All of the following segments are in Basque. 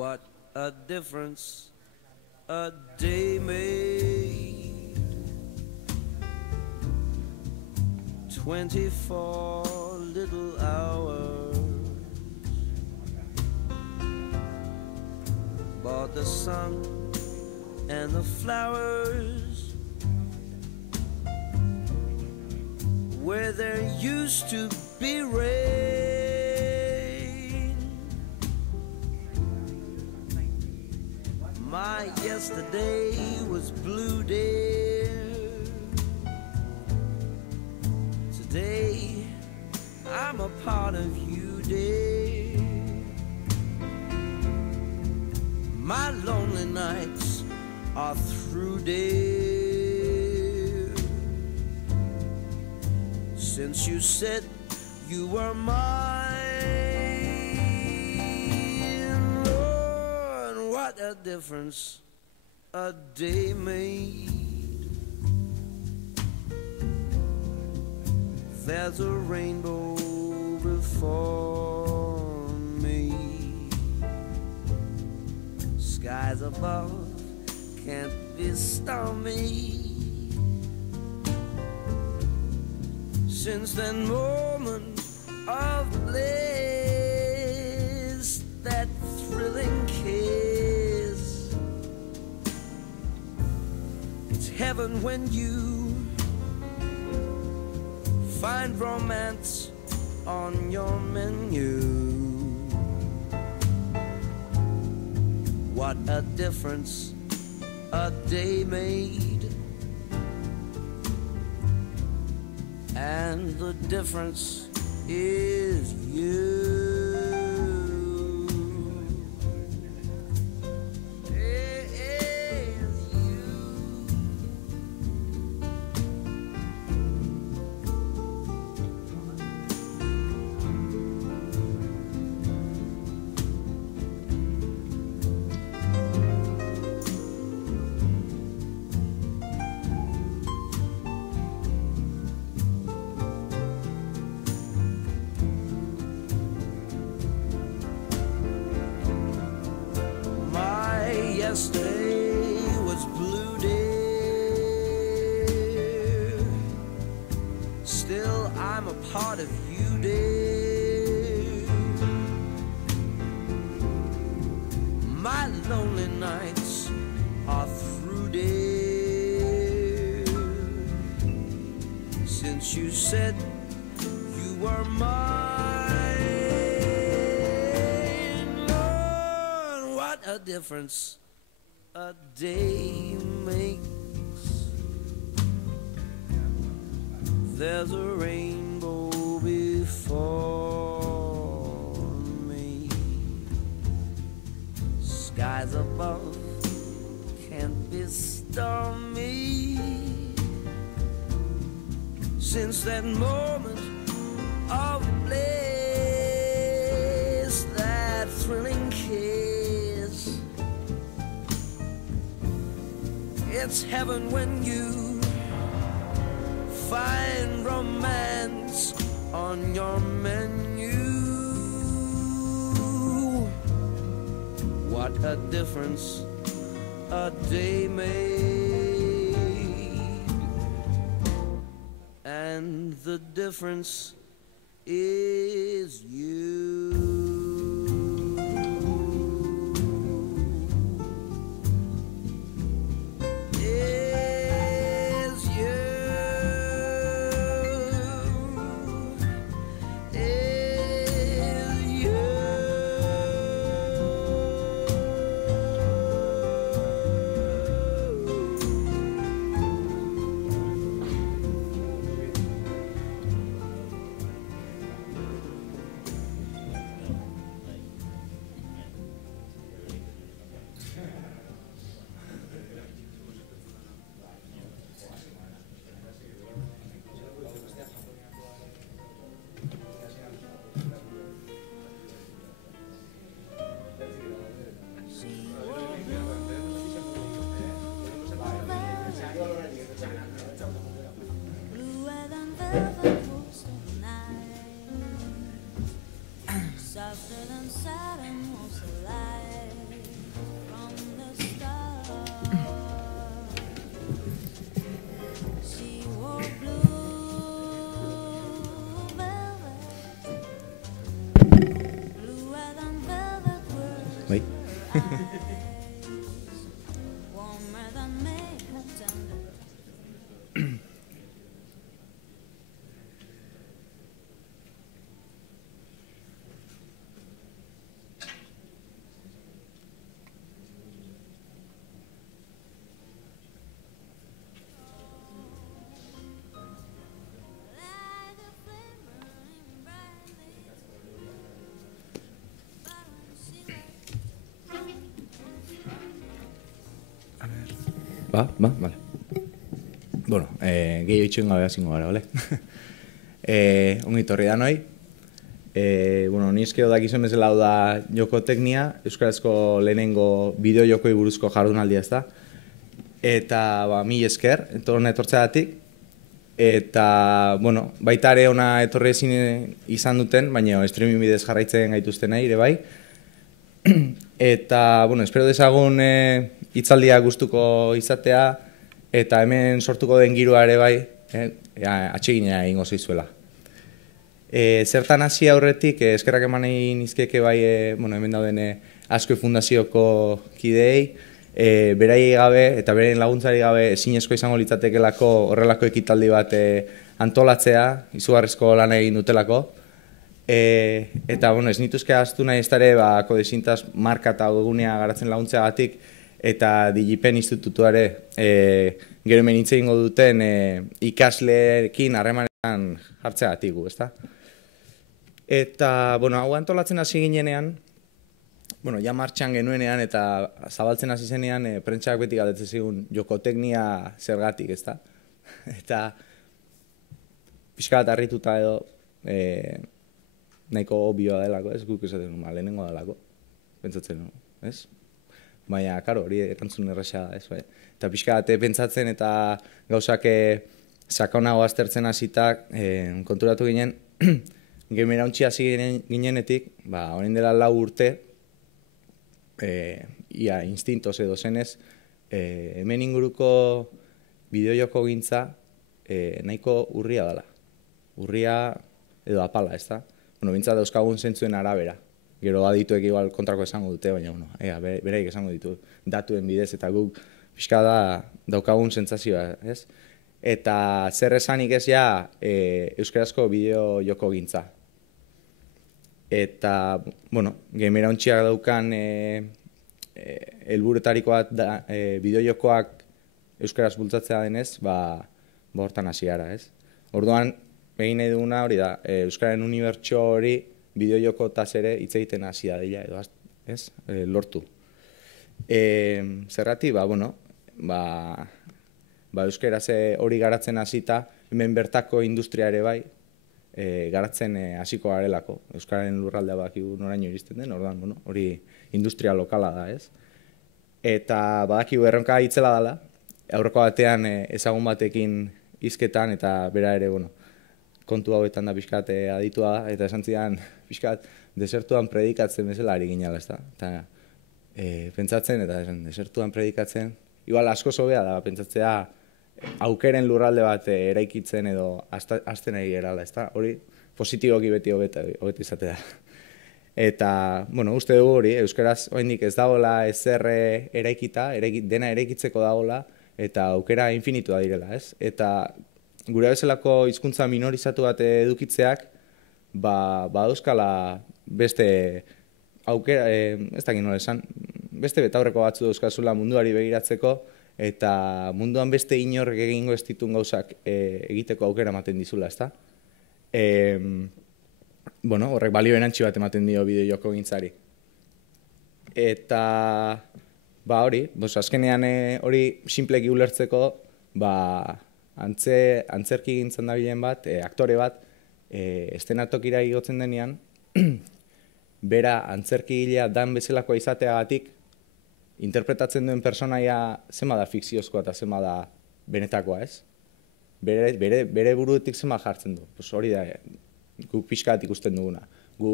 What a difference a day made. 24 little hours bought the sun and the flowers where there used to be rain. My yesterday was blue, dear. Today I'm a part of you, dear. My lonely nights are through, dear. Since you said you were mine, Lord, what a difference a day made. There's a rainbow before me. Skies above can't be stormy. Since that moment of bliss, that thrilling kiss, it's heaven when you find romance on your menu. What a difference a day made. And the difference is you. Yesterday was blue, dear. Still I'm a part of you, dear. My lonely nights are through, dear. Since you said you were mine, Lord, what a difference a day makes. There's a rainbow before me. Skies above can't be stormy. Since that moment of bliss, that thrilling kiss, it's heaven when you find romance on your menu. What a difference a day made. And the difference is you. Bluer than velvet was the night, softer than Saturn was the light. Vale. Bueno, gehiago itxuen gabe hazingo gara, bale? Ongi torri da noi. Bueno, nizkeo dakizuen bezala hau da joko teknia, euskarazko lehenengo bideo jokoi buruzko jardunaldia ez da. Eta, mil esker, etortzeagatik. Eta, bueno, baita ere ona etorri ezin izan duten, baina streaming bidez jarraitzen gaituzten ere bai. Eta, bueno, espero dezagun hitzaldia gustuko izatea, eta hemen sortuko den giroa ere bai, atsegina egingo zaizuela. Zertan hasi aurretik, eskerrak eman egin nizkieke bai, hemen dauden Azkue Fundazioko kideei, beraiei gabe eta beraien laguntzari gabe ezinezko izango litzatekelako horrelako ekitaldi bat antolatzea, izugarrizko lan egin dutelako. Eta, bueno, ez nituzke ahaztu nahi ez dara, Kodezintaz marka eta webgunea garatzen laguntzeagatik, eta Digipen institutuare gero hemen hitz egingo duten ikasleekin harremanetan jartzeagatik gu, ezta? Eta, bueno, hau antolatzen hasi ginenean, bueno, ja martxan genuenean eta zabaltzen hasi zenean, prentsak beti galdetzen zigun jokoteknia zergatik, ezta? Eta pixka bat harrituta edo nahiko obioa delako, ez? Guk esaten lehenengo delako, pentsatzen, ez? Baina, karo, hori erantzun erraxa da, ez? Eta pixka bat pentsatzen eta gauzak sakonago aztertzen hasitak konturatu ginen, gamera untxi hasi ginenetik, orain dela 4 urte, ia instintos edo zenez, hemen inguruko bideojoko gintza nahiko urria dela. Urria edo apala, ez da? Bueno, bintzat dauzkagun zentzuen arabera. Gero adituek igual kontrako esango dute, baina, bueno, beraik esango ditu datuen bidez, eta guk pixka da daukagun sentsazioa, ez? Eta zer esanik ez ja euskarazko bideojoko gintza. Eta, bueno, gamera ontxiak daukan helburuetariko bat bideojokoak euskaraz bultzatzea denez, hortan hasi gara, ez? Orduan, egin nahi duguna hori da, euskararen unibertso hori bideojokotaz ere hitz egiten hasi da dela, edo, ez? Lortu. Zergatik, bueno, euskaraz hori garatzen hasita, hemen bertako industria ere bai, garatzen hasiko garelako. Euskararen lurraldea bakigu noraino iristen den, orduan, bueno, hori industria lokala da, ez? Eta badakigu erronka hitzela dela, aurreko batean ezagun batekin hizketan eta bera ere, bueno, kontu hauetan da pixkat aditua da, eta esan zidan pixkat desertuan predikatzen bezala ari ginala, ez da? Eta pentsatzen, eta desertuan predikatzen, igual asko hobea da, pentsatzea aukeren lurralde bat eraikitzen edo hasten ari gerala, ez da? Hori positiboki beti hobeto izatea da. Eta, bueno, uste dugu hori, euskaraz oraindik ez dagoela ezer eraikita, dena eraikitzeko dagoela, eta aukera infinitua direla, ez? Eta gure bezalako hizkuntza minorizatu bat edukitzeak, badauzkala beste aukera, ez dakit nola esan, beste betaurreko batzu dauzkazula munduari begiratzeko, eta munduan beste inorrek egingo ez ditun gauzak egiteko aukera ematen dizula, ezta? Bueno, horrek balio erantzi bat ematen dio bideojoko gintzari. Eta, hori, azkenean hori sinpleki ulertzeko, antzerki gintzen dabilen bat, aktore bat, estenatokira igotzen denean, bera antzerkigilea dan bezalakoa izateagatik, interpretatzen duen personaia zema da fikziozkoa eta zema da benetakoa, ez? Bere buruetik zema jartzen du. Hori da, guk pixka bat ikusten duguna. Gu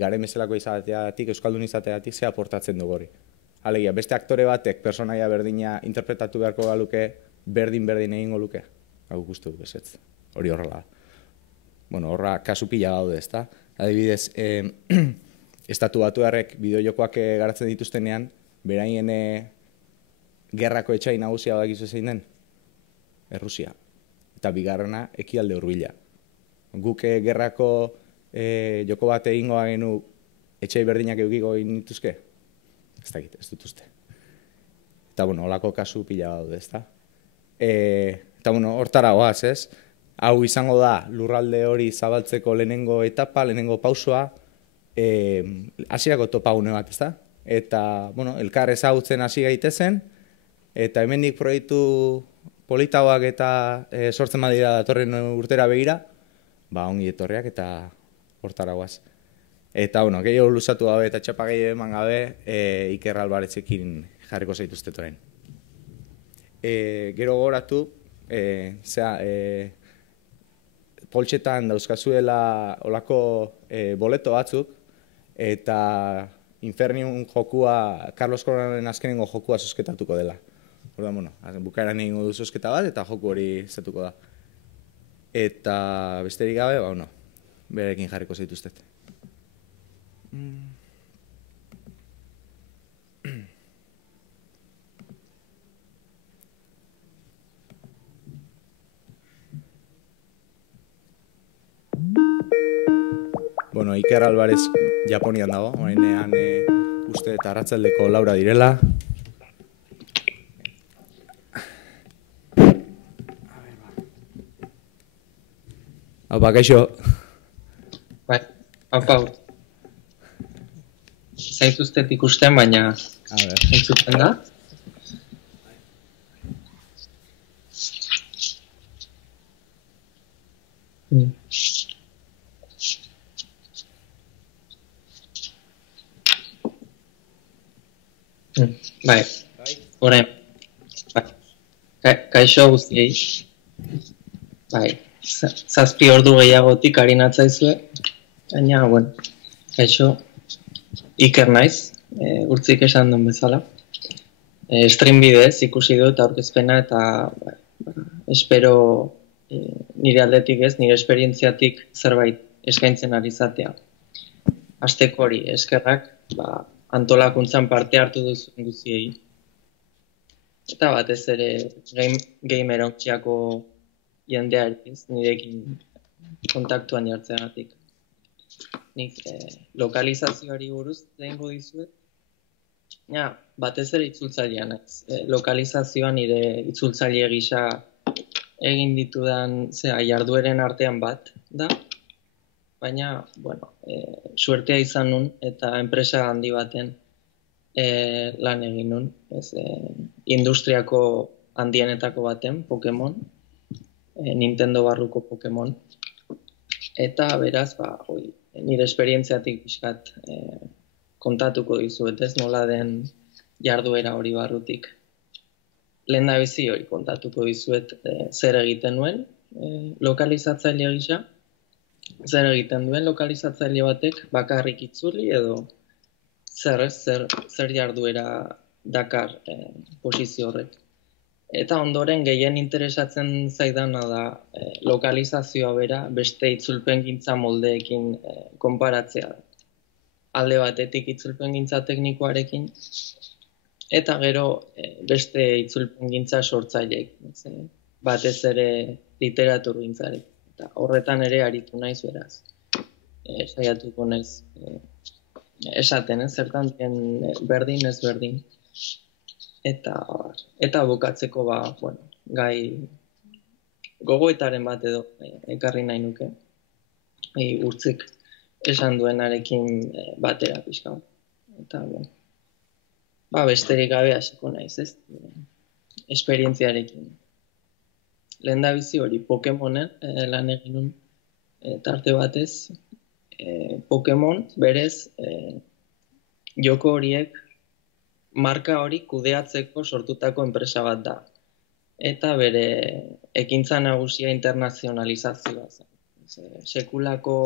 garen bezalakoa izateagatik, euskaldun izateagatik, ze aportatzen dugu hori. Alegia, beste aktore batek personaia berdina interpretatu beharko galuke, berdin egingo luke. Guk uste du bezetz. Hori horrela. Bueno, horra kasu pila daude, ezta? Adibidez, Estatu Batuarrek bideojokoak garatzen dituztenean, beraien gerrako etxai nagusia badakizu zein den? Errusia. Eta bigarrena, Ekialde Hurbila. Guk gerrako joko bat egingo genu etxai berdinak edukiko nituzke? Ez dakit, ez dut uste. Eta, bueno, holako kasu pila daude, ezta? Eta, bueno, hortara goaz, ez? Hau izango da lurralde hori zabaltzeko lehenengo etapa, lehenengo pausoa, hasierako topagune bat, ezta? Eta, bueno, elkar ezagutzen hasi gaitezen, eta hemendik proiektu politagoak eta sortzen badira datorren urtera begira, ba ongi etorriak eta hortara guaz. Eta, bueno, gehiago luzatu gabe eta txapa gehiago eman gabe, Iker Albarezekin jarriko zaituztet orain. Gero gogoratu, poltsetan dauzkazuela olako boleto batzuk, eta Infernium jokua, Carlos Coronaren azkenengo jokua zozketatuko dela. Orduan, bueno, bukaeran egingo du zozketa bat, eta joku hori zatuko da. Eta besterik gabe, ba, bueno, berekin jarriko zaituztet. Bueno, Iker Alvarez Japonian dago, horrenean uste eta arratsaldeko Laura direla. Haupa, kaixo. Bai, haupa. Zaituztet ikusten, baina entzuten da. Bai, orain. Kaixo guztiei. Bai, 7 ordu gehiagotik ari natzaizue. Baina, bueno, kaixo, Iker naiz, urtzik esan duen bezala. Stream bidez ikusi dut aurkezpena eta espero nire aldetik ez, nire esperientziatik zerbait eskaintzen ari izatea. Hasteko hori, eskerrak, antolakuntzan parte hartu duzuen guziei. Eta batez ere gamer hautsiako jendeari, nirekin kontaktuan jartzeagatik. Nik lokalizazioari buruz lehengo dizuet. Batez ere itzultzailea naiz. Lokalizazioa nire itzultzaile gisa egin ditudan jardueren artean bat da. Baina, bueno, suertea izan nun eta enpresa handi baten lan egin nun. Industriako handienetako baten, Pokemon, Nintendo barruko Pokemon. Eta beraz, nire esperientziatik pixkat kontatuko dizuet, ez nola den jarduera hori barrutik. Lehendabizi hori kontatuko dizuet zer egiten nuen lokalizatzaile gisa, zer egiten duen lokalizatzaile batek bakarrik itzuli edo zer jarduera dakar posizio horrek. Eta ondoren gehien interesatzen zaidana da lokalizazioa bera beste itzulpengintza moldeekin konparatzea. Alde batetik itzulpengintza teknikoarekin, eta gero beste itzulpengintza sortzaileekin, batez ere literaturgintzarekin. Eta horretan ere aritu naiz beraz. Saiatuko naiz esaten, zertan den berdin ez berdin. Eta bukatzeko gai gogoetaren bat edo ekarri nahi nuke. Urtzik esan duenarekin batera pixka. Eta besterik gabe hasiko naiz, ez? Esperientziarekin. Lehendabizi hori Pokemonen lan egin nun tarte batez. Pokemon berez joko horiek marka hori kudeatzeko sortutako enpresa bat da. Eta bere ekintza nagusia internazionalizazioa zen. Sekulako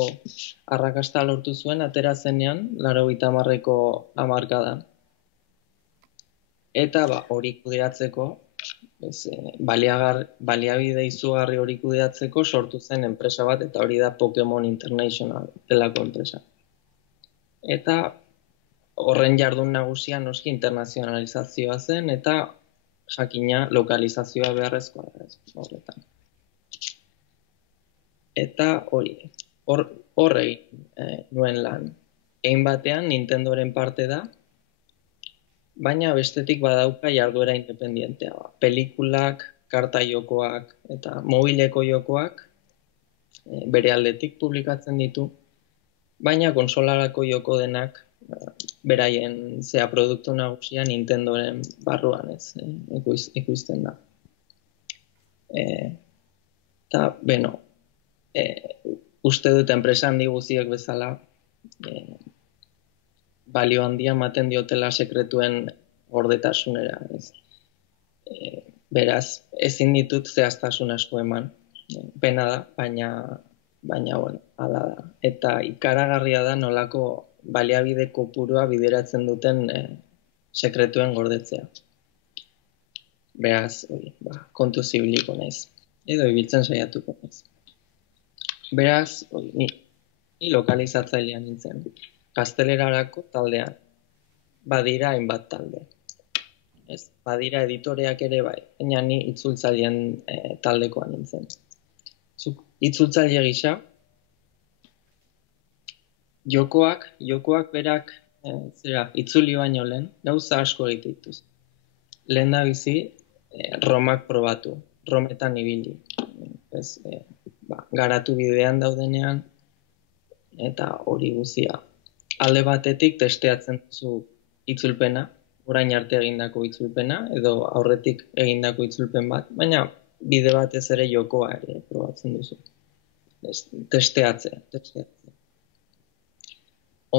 arrakasta lortu zuen atera zenean, 80ko hamarkadan. Eta hori kudeatzeko, baliabide izugarri hori kudeatzeko sortu zen enpresa bat, eta hori da Pokemon International delako enpresa. Eta horren jardun nagusia noski internazionalizazioa zen, eta jakina lokalizazioa beharrezkoa horretan. Eta horre nuen lan. Egin batean Nintendoren parte da, baina bestetik badauka jarduera independientea. Pelikulak, karta jokoak eta mobileko jokoak bere aldetik publikatzen ditu, baina konsolarako joko denak beraien produktu nagusia Nintendoren barruan ez ikusten da. Eta, beno, uste dut enpresa handi guztiek bezala balio handia ematen diotela sekretuen gordetasunera. Ez. Beraz, ezin ditut zehaztasun asko eman. Pena da, baina bueno, hala da. Eta ikaragarria da nolako baliabide kopurua bideratzen duten sekretuen gordetzea. Beraz, kontu zibiliko naiz. Edo ibiltzen saiatuko naiz. Beraz, ni lokalizatzailea nintzen. Gaztelerarako taldean. Badira hainbat talde. Ez, badira editoreak ere bai, baina ni itzultzaileen taldekoa nintzen. Zuk itzultzaile gisa, jokoak berak itzuli baino lehen, gauza asko egite dituz. Lehen da bizi, romak probatu, rometan ibili. Garatu bidean daudenean, eta hori guzia. Alde batetik testeatzen duzu itzulpena, orain arte egindako itzulpena, edo aurretik egindako itzulpen bat, baina bide batez ere jokoa ere probatzen duzu. Testeatzea.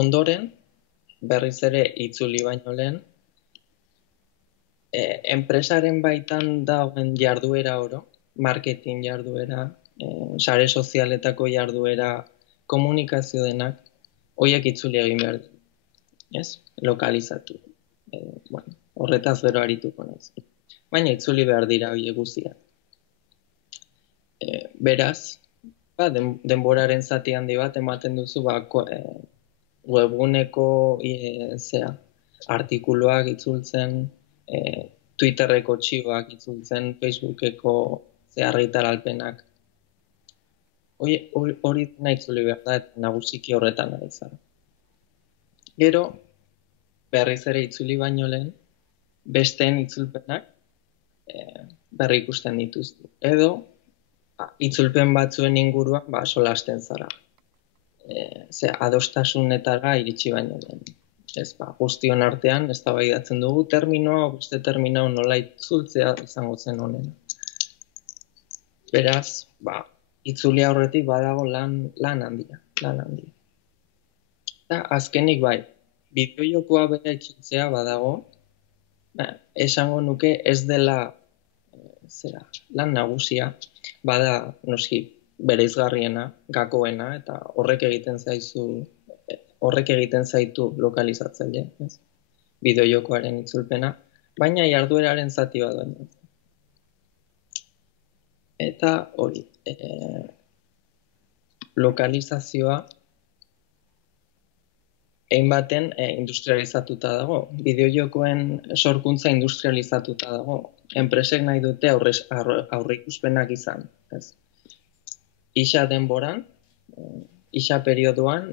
Ondoren, berriz ere itzuli baino lehen, enpresaren baitan dagoen jarduera oro, marketing jarduera, sare sozialetako jarduera, komunikazio denak, horiek itzuli egin behar du. Ez? Lokalizatu. Horretaz gero arituko naiz. Baina itzuli behar dira horiek guztiak. Beraz, denboraren zati handi bat ematen duzu webguneko artikuluak itzultzen, Twitterreko txigoak itzultzen, Facebookeko argitaralpenak. Hori nahi itzuli behar da, eta nagusiki horretan ari zara. Gero, berriz ere itzuli baino lehen, besteen itzulpenak berri ikusten dituztu. Edo, itzulpen batzuen inguruan solasten zara. Adostasunetara iritsi baino lehen. Guztion artean, eztabaidatzen dugu terminoa, beste terminoa nola itzultzea izango zen honena. Beraz, itzuli aurretik badago lan handia. Eta azkenik bai, bideojokoa bera itzultzea badago, esango nuke ez dela lan nagusia, bada noski bereizgarriena, gakoena, eta horrek egiten zaitu lokalizatzaile, bideojokoaren itzulpena, baina jardueraren zati bat baino. Eta hori, lokalizazioa hainbaten industrializatuta dago. Bideojokoen sorkuntza industrializatuta dago. Enpresek nahi dute aurreikuspenak izan. Ixa denboran, ixa perioduan,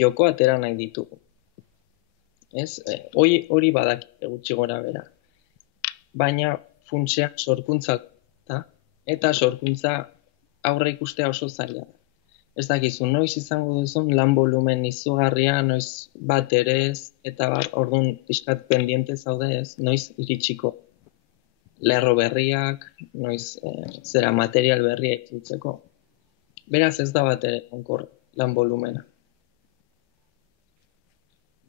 joko atera nahi ditugu. Hori badakite gutxi gora bera. Baina funtsean sorkuntza eta sorkuntza aurre ikustea oso zaila da. Ez dakizu, noiz izango duzun lan volumen izugarria, noiz bat ere ez, eta orduan pixkat pendiente zaude ez, noiz iritsiko lerro berriak, noiz material berria itzultzeko. Beraz ez da bat ere onkor lan volumena.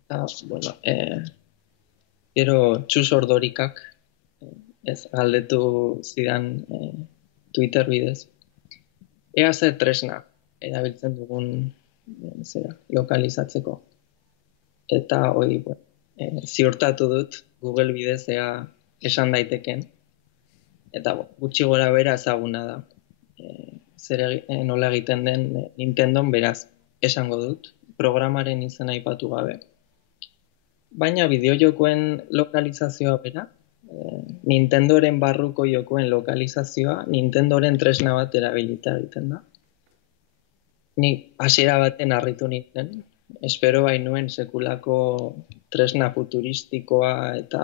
Eta, bueno, gero Txus Ordorikak galdetu zidan Twitter bidez. Ea zer tresna erabiltzen dugun lokalizatzeko. Eta hori, ziurtatu dut Google bidez ea esan daiteken. Eta gutxi gora bera ezaguna da. Nola egiten den Nintendon beraz esango dut, programaren izena aipatu gabe. Baina bideojokoen lokalizazioa bera, Nintendoren barruko jokoen lokalizazioa, Nintendoren tresna bat erabilita egiten da. Ni hasiera baten harritu nintzen, espero bainuen sekulako tresna futuristikoa eta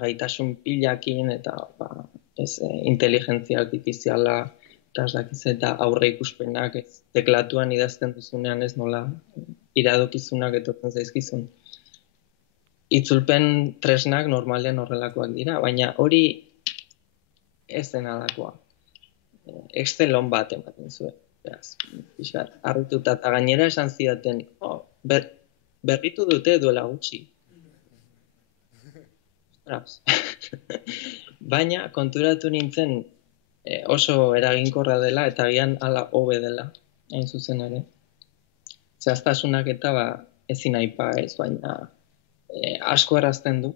gaitasun pilakin eta inteligentzia artifiziala eta ez dakiz eta aurre ikuspenak ez teklatuan idazten duzunean ez nola iradokizunak etortzen zaizkizun. Itzulpen tresnak normalean horrelakoak dira, baina hori ez denalakoa. Excel on bat ematen zuen. Beraz, pixkat, harrituta eta gainera esan zidaten, berritu dute duela gutxi. Ostras. Baina konturatu nintzen oso eraginkorra dela eta agian hala hobe dela, hain zuzen ere. Zehaztasunak eta ezin aipa ez, baina asko errazten du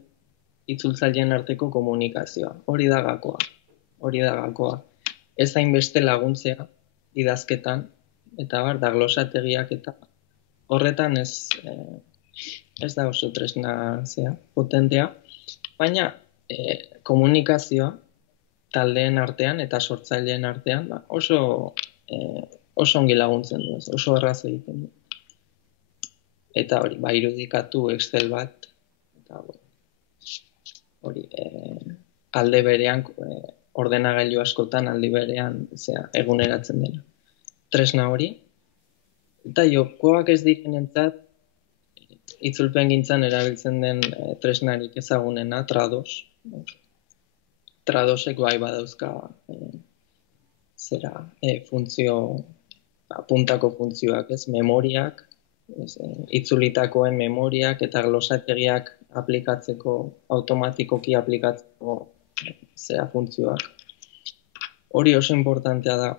itzultzaileen arteko komunikazioa. Hori da gakoa. Ez hainbeste laguntzea idazketan, eta da glosategiak eta horretan ez da oso tresna potentea, baina komunikazioa taldeen artean eta sortzaileen artean oso ongi laguntzen du, oso erraz egiten du. Eta hori, irudikatu Excel bat, eta hori, alde berean, ordenagailu askotan alde berean eguneratzen dena. Tresna hori, eta jokoak ez direnentzat, itzulpen gintzan erabiltzen den tresnarik ezagunena, Trados. Tradosek badauzka funtzio, puntako funtzioak, memoriak, itzulitakoen memoriak eta glosategiak aplikatzeko, automatikoki aplikatzeko funtzioak. Hori oso importantea da,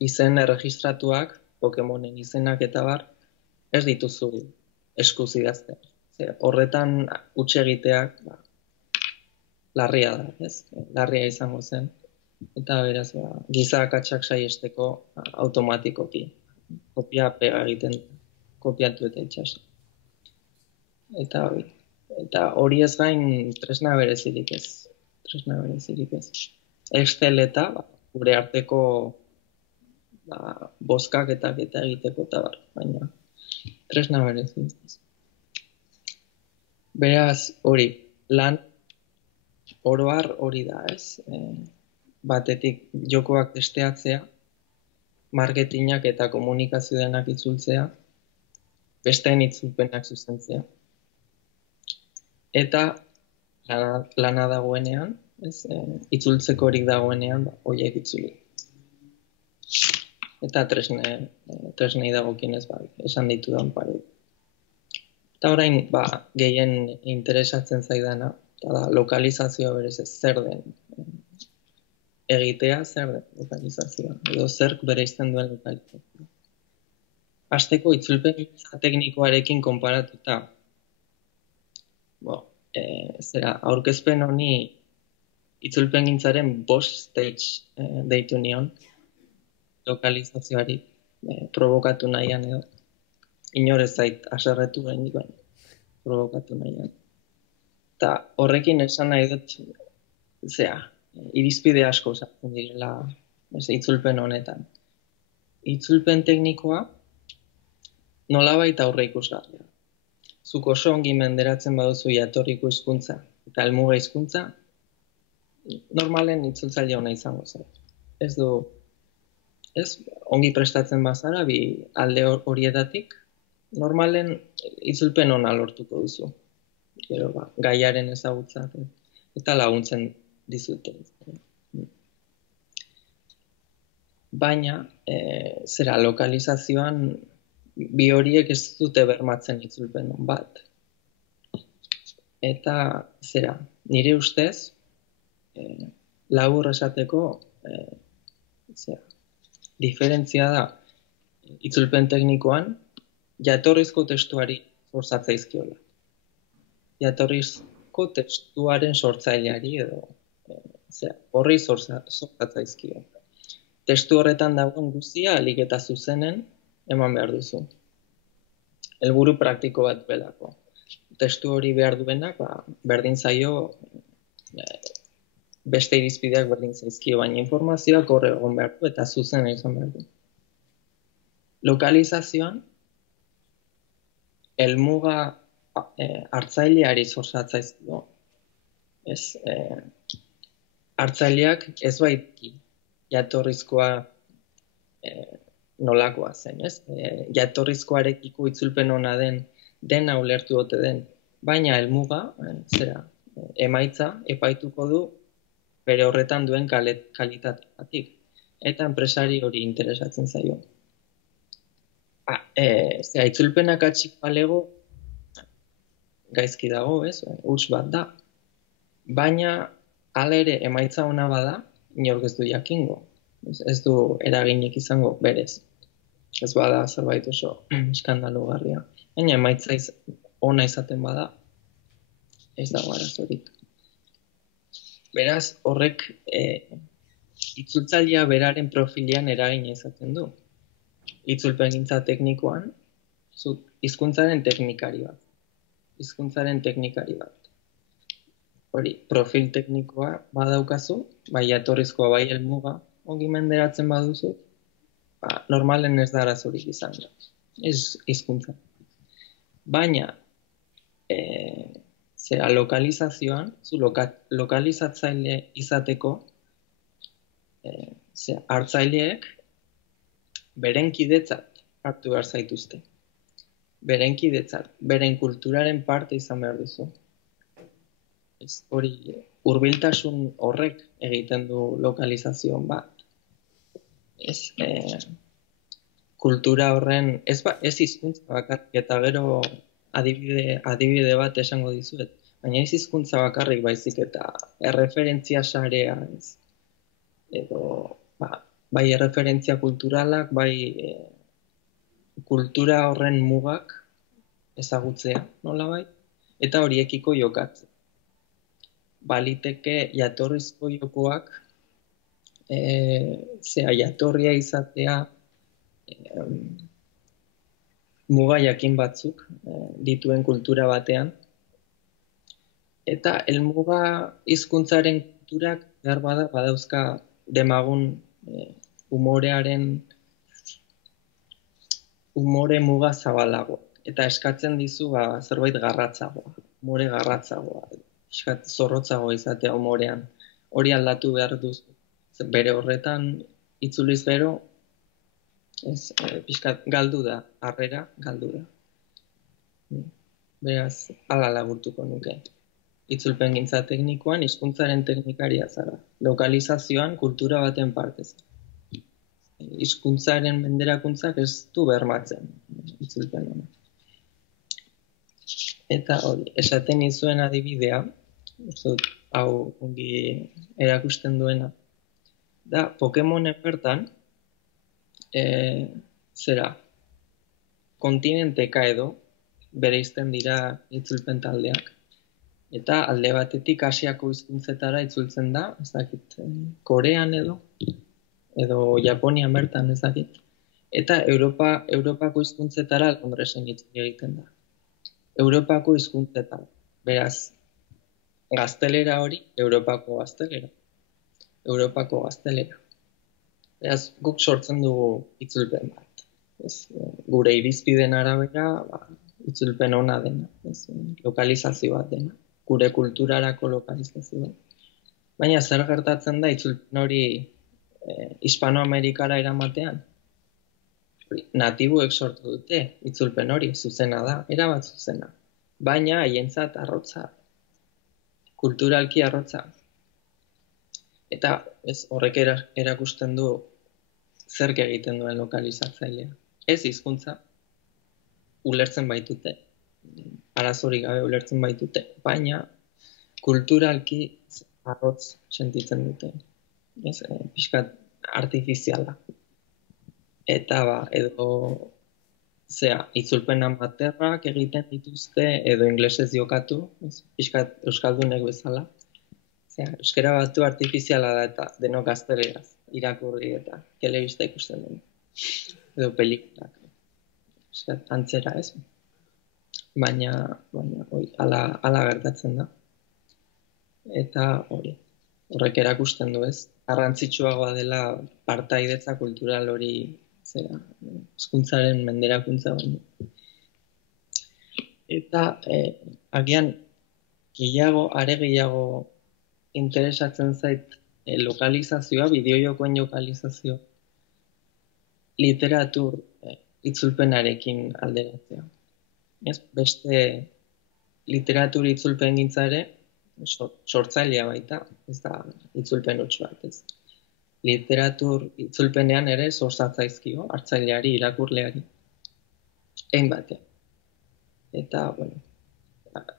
izen erregistratuak, Pokemonen izenak eta ez dituzu eskuz idazten. Horretan huts egiteak larria da, larria izango zen. Eta beraz, giza akatsak saihesteko automatikoki. Kopia pega egiten, kopiatu eta itxaso. Eta hori ez gain tresna berezirik ez. Excel eta gure arteko bozkak eta egiteko eta baina tresna berezirik ez. Beraz, hori, lan oroar hori da, ez? Batetik jokoak testeatzea, marketingak eta komunikazio denak itzultzea, besteen itzulpenak zuzentzea. Eta lana dagoenean, itzultzeko horik dagoenean, horiek itzuli. Eta tresnei dagokienez esan ditudan pare. Eta orain, gehien interesatzen zaidana, eta da, lokalizazioa berez ez zer den. Egitea zer den lokalizazioa, edo zerk bereizten duen lokalizazioa. Hasteko itzulpen teknikoarekin konparatuta, aurkezpen honi itzulpengintzaren bost stage deitu nion, lokalizazioari provokatu nahian edo. Inorez zait aserretu gainik baina, provokatu nahian. Eta horrekin esan nahi dut, irizpide asko sartzen direla itzulpen honetan. Itzulpen teknikoa nolabait aurre ikusgarria. Zuk oso ongi menderatzen baduzu jatorriko hizkuntza eta helmuga hizkuntza, normalen itzultzaile ona izango zen. Ongi prestatzen bazara, bi alde horietatik, normalen itzulpen ona lortuko duzu. Gero, gaiaren ezagutza eta laguntzen dizute. Baina, lokalizazioan bi horiek ez dute bermatzen itzulpen bat. Eta, nire ustez, labur esateko, diferentzia da itzulpen teknikoan, jatorrizko testuari sortzatzaizkiola. Jatorrizko testuaren sortzaileari edo horri sortzatzaizkio. Testu horretan dagoen guztia alik eta zuzenen eman behar duzu. Helburu praktiko bat belako. Testu hori behar duenak, berdin zaio, beste irizpideak berdin zaizkio, baina informazioak horre egon behar du eta zuzena izan behar du. Lokalizazioan, helmuga hartzaileari sortzatzaizkio. hartzaileak ez baiti jatorrizkoa nolakoa zen, ez? Jatorrizkoarekiko itzulpen ona dena ulertu ote den, baina helmuga, emaitza epaitu du bere horretan duen kalitateatik, eta enpresari hori interesatzen zaio. Itzulpenak atxik balego, gaizki dago, ez? Huts bat da. Baina, hala ere, emaitza ona bada, inork ez du jakingo. Ez du eraginik izango berez. Ez bada zerbait oso eskandalugarria. Baina emaitza ona izaten bada, ez dago arazorik. Beraz, horrek itzultzailea beraren profilean eragina izaten du. Itzulpengintza teknikoan, hizkuntzaren teknikari bat. Hori, profil teknikoa badaukazu, bai jatorrizkoa bai helmuga, ongi menderatzen baduzu, normalen ez da arazorik izango. Ez hizkuntza. Baina, lokalizazioan, zu lokalizatzaile izateko, hartzaileek beren kidetzat hartu behar zaituzte. Beren kidetzat, beren kulturaren parte izan behar duzu. Hori, hurbiltasun horrek egiten du lokalizazioan bat. Kultura horren, ez hizkuntza bakarrik, eta gero adibide bat esango dizuet, baina ez hizkuntza bakarrik baizik eta erreferentzia sarea, edo bai erreferentzia kulturalak, bai kultura horren mugak ezagutzea, nolabait, eta horiekiko jokatzea. Baliteke jatorrizko jokoak, jatorria izatea, muga jakin batzuk dituen kultura batean, eta helmuga hizkuntzaren kulturak behar badauzka demagun umore muga zabalago, eta eskatzen dizu zerbait garratzagoa, umore garratzagoa, zorrotzagoa izatea umorean. Hori aldatu behar duzu. Bere horretan itzuliz gero, pixkat galdu da, harrera galdu da. Beraz, hala laburtuko nuke. Itzulpengintza teknikoan, hizkuntzaren teknikaria zara. Lokalizazioan, kultura baten parte zara. Hizkuntzaren menderakuntzak ez du bermatzen itzulpen hona. Eta hori, esaten izuen adibidea, hau ongi erakusten duena, da Pokemonen bertan, kontinenteka edo bereizten dira itzulpen taldeak. Eta alde batetik Asiako hizkuntzetara itzultzen da, ez dakit, Korean edo Japonian bertan ez dakit. Eta Europako hizkuntzetara Londresen itzuli egiten da. Europako hizkuntzetara. Beraz, gaztelera hori, Europako gaztelera. Beraz, guk sortzen dugu itzulpen bat. Gure irizpideen arabera, itzulpen ona dena, lokalizazio bat dena. Gure kulturarako lokalizazio bat. Baina zer gertatzen da itzulpen hori Hispanoamerikara eramatean? Natibuek sortu dute itzulpen hori, zuzena da, erabat zuzena. Baina haientzat arrotza, kulturalki arrotza. Eta horrek erakusten du zerk egiten duen lokalizatzailea. Ez hizkuntza, ulertzen baitute, arazorik gabe ulertzen baitute, baina kulturalki arrotz sentitzen dute. Pixkat artifiziala. Eta itzulpen amaterrak egiten dituzte, edo inglesez jokatu, pixkat euskaldunek bezala. Euskara batu artifiziala da eta denok gazteleraz, irakurri eta telebista ikusten den. Edo pelikulak. Antzera ez. Baina hala gertatzen da. Eta horrek erakusten du ez. Garrantzitsuagoa dela partaidetza kultural hori hizkuntzaren menderakuntza baino. Eta agian are gehiago interesatzen zait lokalizazioa, bideojokoen lokalizazioa, literatur itzulpenarekin alderatzea. Ez? Beste literatur itzulpen gintza ere, sortzailea baita, ez da itzulpen huts bat, ez. Literatur itzulpenean ere sortzatzaizkio, hartzaileari, irakurleari, egin batean. Eta, bueno,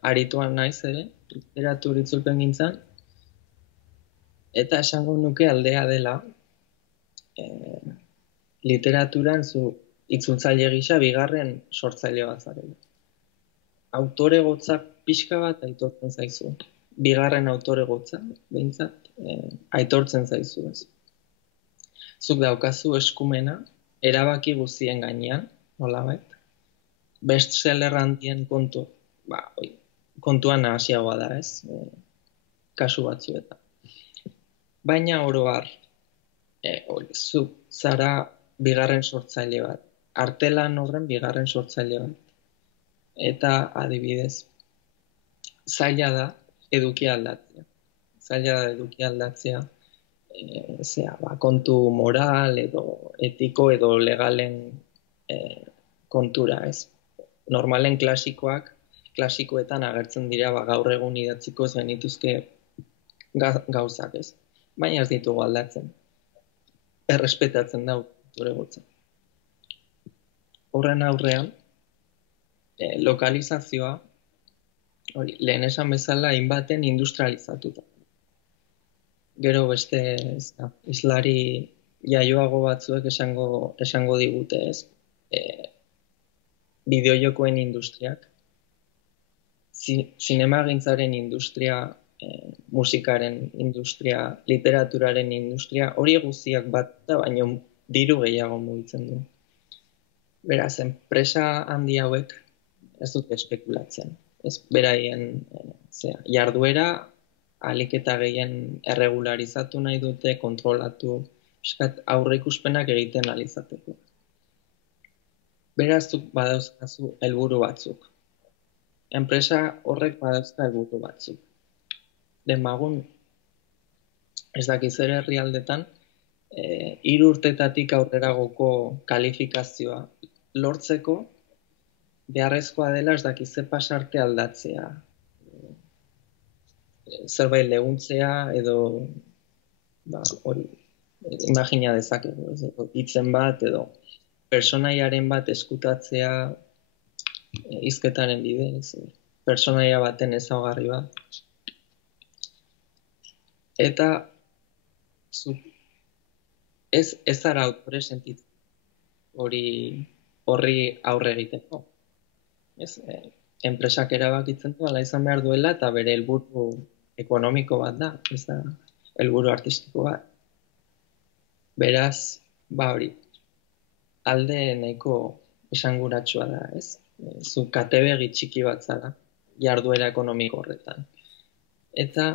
arituan naiz ere, literatur itzulpen gintzan, eta esango nuke aldea dela, literaturan zu itzultzaile gisa bigarren sortzaile bat zarela. Autoregotza pixka bat aitortzen zaizu. Bigarren autoregotza, behintzat, aitortzen zaizu ez. Zuk daukazu eskumena, erabaki guztien gainean, nolabait. Bestseller handien kontuan nahasiagoa da ez, kasu batzuetan. Baina oro har, zuk zara bigarren sortzaile bat, artelan horren bigarren sortzaile bat. Eta adibidez, zaila da eduki aldatzea. Kontu moral edo etiko edo legalen kontura, ez. Normalen klasikoetan agertzen dira gaur egun idatziko zenituzke gauzak, ez. Baina ez ditugu aldatzen. Errespetatzen da autoregotza. Horren aurrean, lokalizazioa, lehen esan bezala, hainbaten industrializatuta. Gero beste islari jaioago batzuek esango digute ez, bideojokoen industriak, zinemagintzaren industria, musikaren industria, literaturaren industria, hori guztiak bat da, baina diru gehiago mugitzen du. Beraz, enpresa handi hauek ez dute espekulatzen. Ez beraien jarduera ahalik eta gehien erregularizatu nahi dute, kontrolatu, aurreikuspenak egiten ahal izateko. Beraz, badauzkazu helburu batzuk. Enpresa horrek badauzka helburu batzuk. Demagun, ez dakiz ere herrialdetan, 3 urtetatik aurreragoko kalifikazioa lortzeko, beharrezkoa dela ez dakiz ze pasarte aldatzea. Zerbait leguntzea edo imagina dezakegu, hitzen bat edo personaiaren bat eskutatzea hizketaren bidez, personaia baten ezaugarri bat. Eta ez zara autore sentitzen horri aurre egiteko. Enpresak erabakitzen du ala izan behar duela eta bere helburu ekonomiko bat da, ez da helburu artistiko bat. Beraz, alde nahiko esanguratsua da, ez? Zu katebegi txiki bat zara, jarduera ekonomiko horretan. Eta,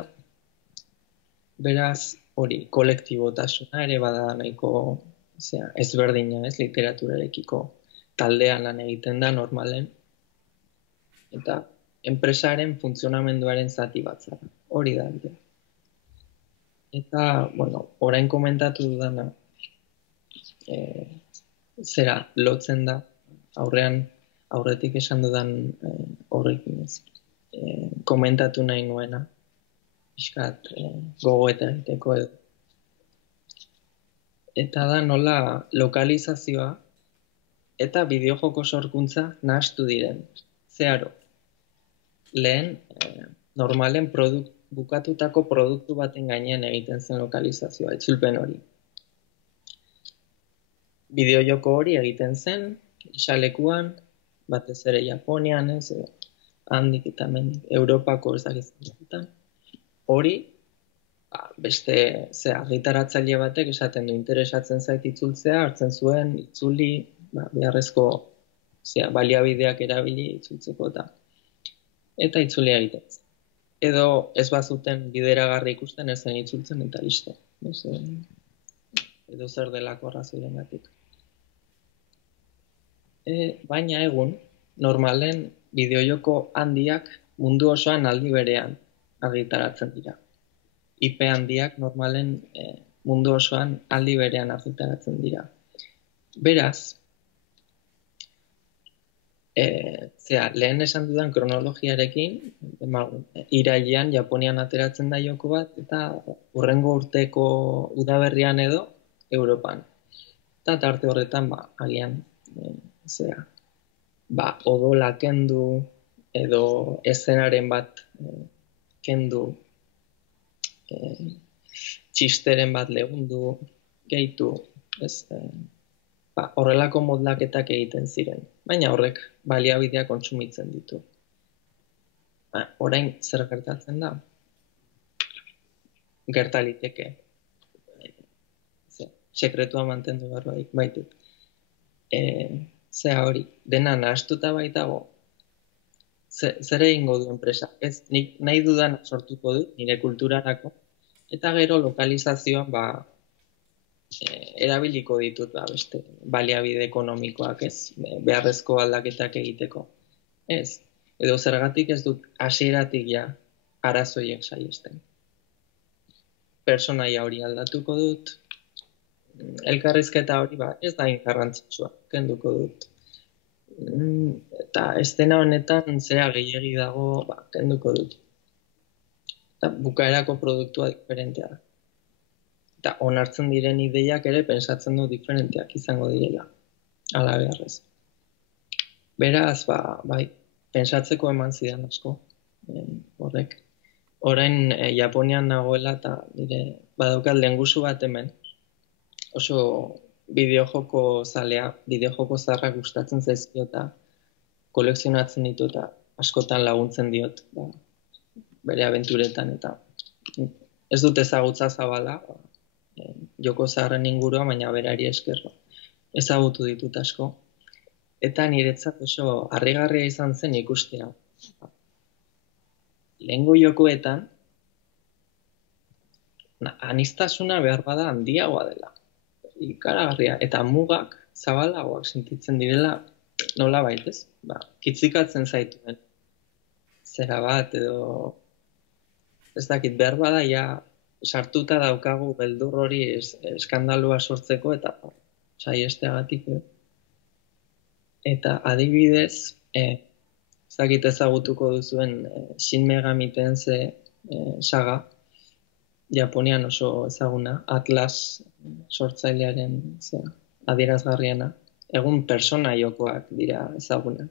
beraz, hori, kolektibotasuna ere bada nahiko ezberdina, ez, literaturarekiko taldean lan egiten da normalen. Eta enpresaren funtzionamenduaren zati bat zara. Hori da. Eta, orain komentatu dudana, lotzen da, aurretik esan dudan horrekin ez. Komentatu nahi nuena, pixkat gogoeta egiteko edo. Eta da nola lokalizazioa eta bideojoko sorkuntza nahastu diren. Zeharo, lehen normalen bukatutako produktu baten gainean egiten zen lokalizazioa, itzulpen hori. Bideojoko hori egiten zen, xalekuan, batez ere Japonian, handik eta mendik, Europako ez dakitzen. Hori, beste argitaratzaile batek esaten du interesatzen zait itzultzea, hartzen zuen, itzuli, beharrezko baliabideak erabili itzultzeko eta itzulia egiten. Edo ez bazuten bideragarri ikusten ezen itzultzen eta listo. Edo zer delako arrazoirengatik. Baina egun, normalen bideojoko handiak mundu osoan aldi berean argitaratzen dira. IP handiak normalen mundu osoan aldi berean argitaratzen dira. Beraz, lehen esan dudan kronologiarekin, irailean Japonian ateratzen da joko bat, eta hurrengo urteko udaberrian edo Europan. Eta tarte horretan, agian, odola kendu, edo eszenaren bat kendu, txisteren bat legundu, gehitu, horrelako modlaketak egiten ziren. Baina horrek baliabideak kontsumitzen ditu. Orain zer gertatzen da? Gertaliteke. Sekretua mantendu behar baitut. Hori, dena nahastuta baitago, zer egingo du enpresa? Ez, nik nahi dudan sortuko dut, nire kulturarako, eta gero lokalizazioan erabiliko ditut beste baliabide ekonomikoak, ez, beharrezko aldaketak egiteko. Ez, edo zergatik ez dut hasieratik arazoiek saiesten. Personaia hori aldatuko dut, elkarrizketa hori ez da garrantzitsua, kenduko dut. Eta estena honetan zera gehiegi dago, kenduko dut. Eta bukaerako produktua diferentea da. Eta onartzen diren ideiak ere pensatzen du diferenteak izango direla. Ala beharrez. Beraz, pensatzeko eman zidan asko. Horrek. Orain Japonian nagoela eta nire badaukat lengusu bat hemen. Oso bideojoko zalea, bideojoko zaharrak gustatzen zaizkio eta kolekzionatzen ditu eta askotan laguntzen diot bere abenturetan eta ez dut ezagutza zabala joko zaharren inguruan, baina berari esker ezagutu ditut asko. Eta niretzat oso harrigarria izan zen ikustea. Lehengo jokoetan aniztasuna behar bada handiagoa dela. Ikaragarria, eta mugak zabalagoak sentitzen direla nola baitez. Kitzikatzen zaituen zera bat edo ez dakit behar bada sartuta daukagu beldur hori eskandalua sortzeko eta saiesteagatik. Eta adibidez, ez dakit ezagutuko duzuen Shin Megami Tensei saga, Japonian oso ezaguna, Atlas sortzailearen adierazgarriena. Egun persona jokoak dira ezaguna.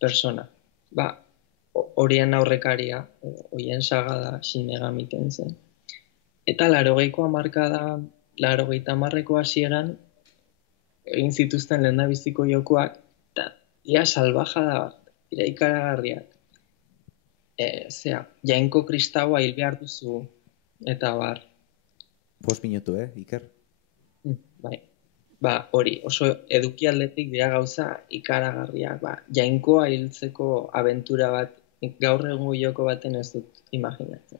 Persona. Horien aurrekaria, horien saga da Shin Megami Tensei. Eta 80ko hamarkada, 80ko hasieran egin zituzten lehendabiziko jokoak, eta ia salbajada bat, dira ikaragarriak. Jainko kristaua hil behar duzu, eta 5 minutu, Iker? Bai. Hori, oso eduki aldetik dira gauza ikaragarriak. Jainkoa hiltzeko abentura bat, gaur egun joko baten ez dut imaginatzen.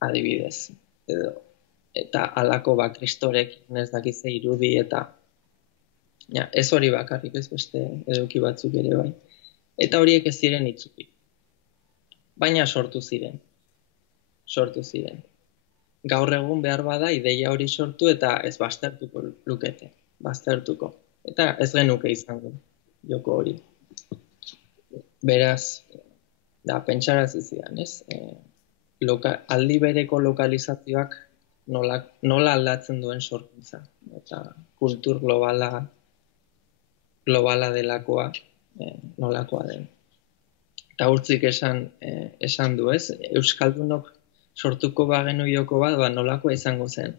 Adibidez. Eta halako kristorekin ez dakize irudi eta ez hori bakarrik ez beste eduki batzuk ere bai. Eta horiek ez ziren itzuli. Baina sortu ziren. Gaur egun behar bada ideia hori sortu eta ez baztertuko lukete. Baztertuko. Eta ez genuke izango joko hori. Beraz, pentsarazi zidan, ez? Aldi bereko lokalizazioak nola aldatzen duen sorkuntza. Eta kultur globala delakoa nolakoa den. Eta urtzik esan du, ez? Euskaldunok sortuko bagenu joko bat, nolakoa izango zen.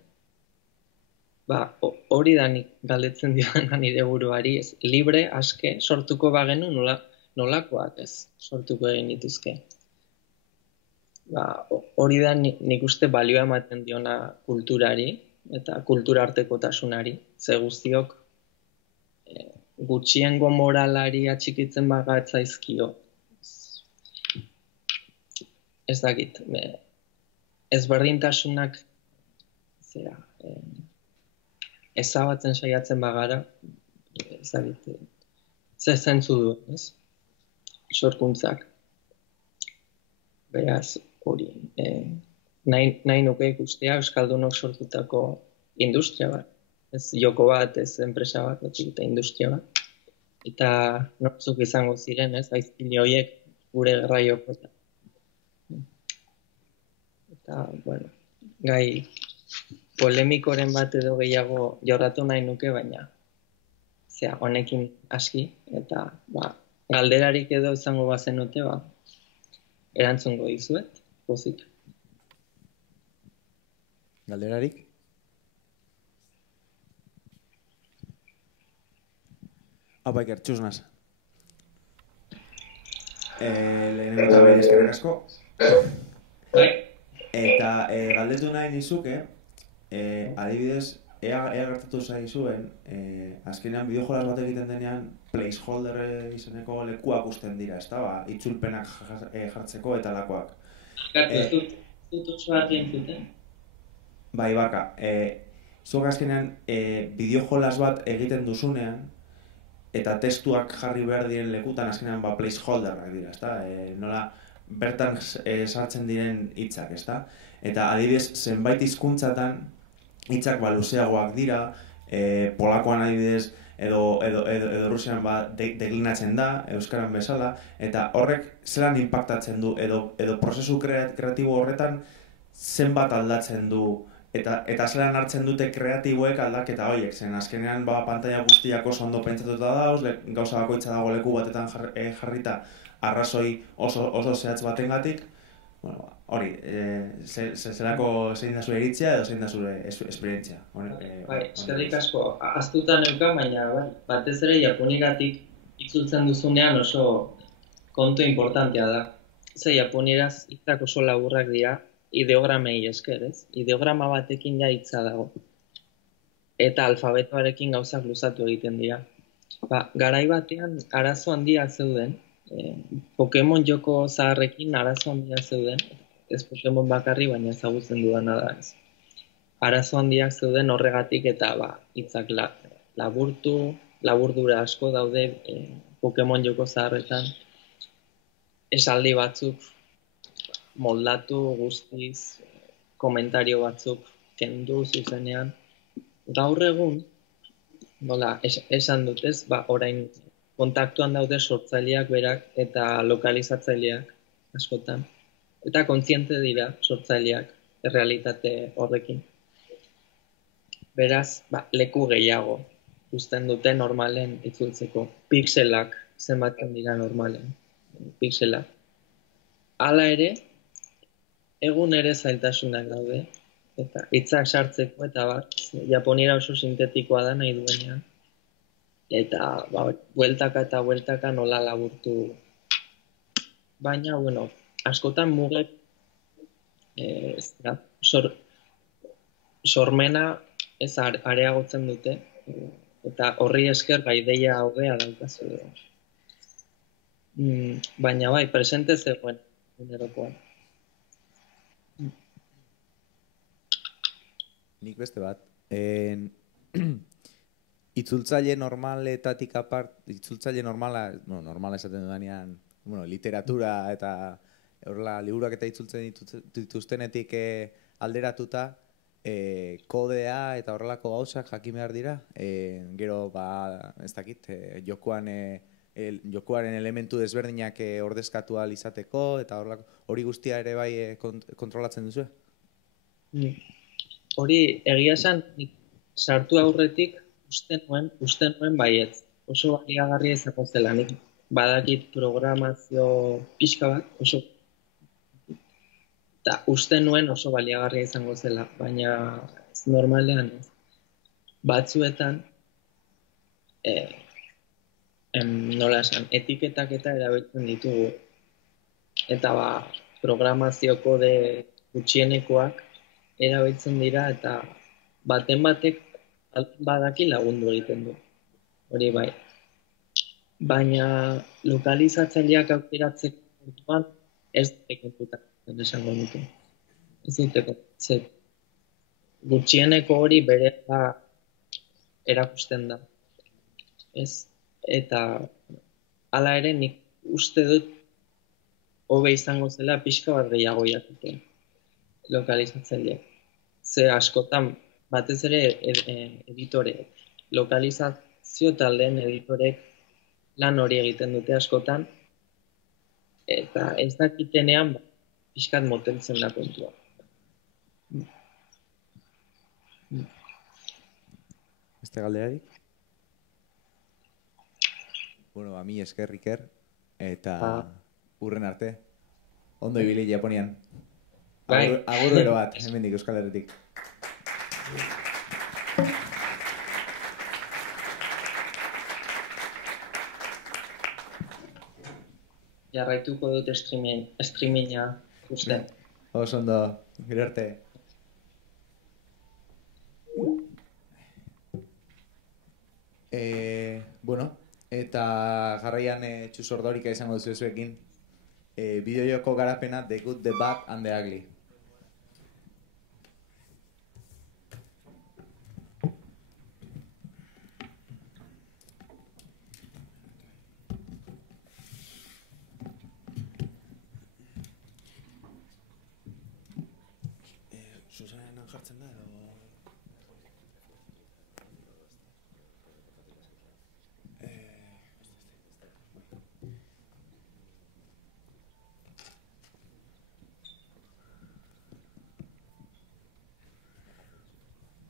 Hori da nik galdetzen dioan nire buruari, ez? Libre, aske, sortuko bagenu nolakoak ez sortuko egin dituzke. Hori da nik uste balioa ematen diona kulturari eta kulturartekotasunari. Ze guztiok gutxiengo moralari atxikitzen bagatzaizkio. Ez dakit, ezberdintasunak ezabatzen saiatzen bagara, ez dakit, ze zentzu du, ez? Sorkuntzak. Beraz, hori, nahi nuke ikustea euskaldunok sortutako industria bat. Ez joko bat, ez enpresa bat, baizik eta industria bat. Eta nortzuk izango ziren, ez, gaizkile horiek gure garraiokoetan. Eta, bueno, gai polemikoren bat edo gehiago jorratu nahi nuke, baina honekin aski, eta galderarik edo izango bazenute, erantzungo dizuet, pozik. Galderarik? Hau Iker, txusnaz. Lehenengo eta behin eskerrik asko. Eta galdetu nahi nizuke, adibidez, ea gertatu zaizuen, azkenean bideojolas bat egiten denean placeholder izeneko lekuak usten dira, ezta? Itzulpenak jartzeko eta lakoak. Ez dut oso bat entzuten? Bai, baka. Zuek azkenean bideojolas bat egiten duzunean, eta testuak jarri behar diren lekutan azkenean placeholderak dira, ezta? Nola bertan sartzen diren hitzak, ezta? Eta adibidez, zenbait hizkuntzatan hitzak luzeagoak dira, polakoan adibidez edo rusian deklinatzen da, euskaran bezala, eta horrek zelan inpaktatzen du, edo prozesu kreatibo horretan zenbat aldatzen du, eta zelan hartzen dute kreatiboek aldaketa horiek, zen azkenean pantalla guztiak oso ondo pentsatuta dauz, gauza bakoitza dago leku batetan jarrita arrazoi oso zehatz batengatik. Bueno, hori, zein da zure iritzia edo zein da zure esperientzia? Eskerrik asko, ahaztuta neuka, baina batez ere japoniratik itzultzen duzunean oso kontu importantea da. Ze japonieraz hitzak oso laburrak dira, ideogramei esker, ez? Ideograma batekin ja hitza dago. Eta alfabetoarekin gauzak luzatu egiten dira. Garai batean arazo handiak zeuden, Pokemon joko zaharrekin arazo handiak zeuden, ez Pokemon bakarri, baina ezagutzen dudana da ez. Arazo handiak zeuden horregatik eta hitzak laburdura asko daude Pokemon joko zaharretan, esaldi batzuk moldatu guztiz, komentario batzuk kendu zuzenean. Gaur egun, esan dut ez, orain kontaktuan daude sortzaileak berak eta lokalizatzaileak askotan. Eta kontziente dira sortzaileak errealitate horrekin. Beraz, leku gehiago uzten dute normalen itzultzeko. Pixelak zenbatzen dira normalen. Pixelak. Hala ere, egun ere zailtasunak daude. Eta hitzak sartzeko eta japoniera oso sintetikoa da nahi duenean. Eta bueltaka nola laburtu. Baina, askotan mugek sormena ez areagotzen dute, eta horri esker ideia hobea daukazu. Baina presente zegoen egunerokoan. Nik beste bat. Itzultzaile normaletatik apart, itzultzaile normala esaten dudanean, literatura eta horrela liburuak eta itzultzen dituztenetik alderatuta, kodea eta horrelako gauzak jakin behar dira. Gero, ez dakit, jokoaren elementu desberdinak ordezkatu ahal izateko, eta hori guztia ere bai kontrolatzen duzu? Hori egia esan, sartu aurretik uste nuen baietz. Oso baliagarria izango zela, nik badakit programazio pixka bat, oso. Eta uste nuen oso baliagarria izango zela, baina ez normalean ez. Batzuetan, nola esan, etiketak eta erabiltzen ditugu. Eta programazio kode gutxienekoak erabiltzen dira eta baten batek badaki lagundu egiten du. Hori bai. Baina lokalizatzaileak aukeratzeko orduan ez dute konputatzen esango nuke. Ez dute konputatzen. Gutxieneko hori bere erakusten da. Ez? Eta hala ere nik uste dut hobe izango zela pixka bat gehiago jakitea. lokalizatzaileak. Ze askotan, batez ere editoreek, lokalizazio taldeen editorek lan hori egiten dute askotan, eta ez dakitenean pixkat moteltzen da kontua. Beste galdearik? Bueno, a mi esker, Iker, eta urren arte. Ondo ibili Japonian. Bai. Agur bero bat, hemendik Euskal Herritik. Jarraituko dut streaminga ikusten. Oso ondo, gero arte. Bueno, eta jarraian Txus Ordorika izango duzu zuekin. Bideojoko garapena The Good, The Bad and The Ugly. Susanen jartzen da edo...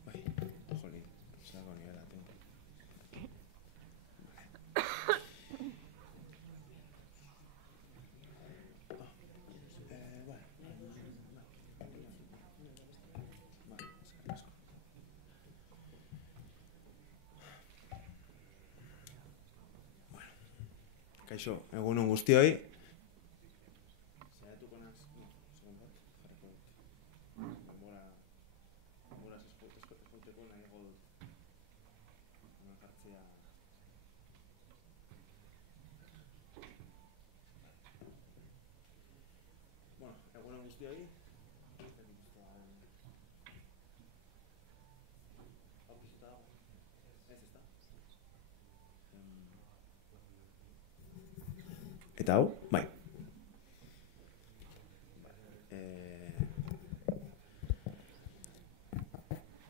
Bai, joli, zelako nivela, tío. Kaixo, egunon guztioi. Saiatuko naz, segun bat, jarriko dut. Denbora eskolteko nahiago dut. Hemen jartzea... Bueno, egunon guztioi. Eta hau, bai.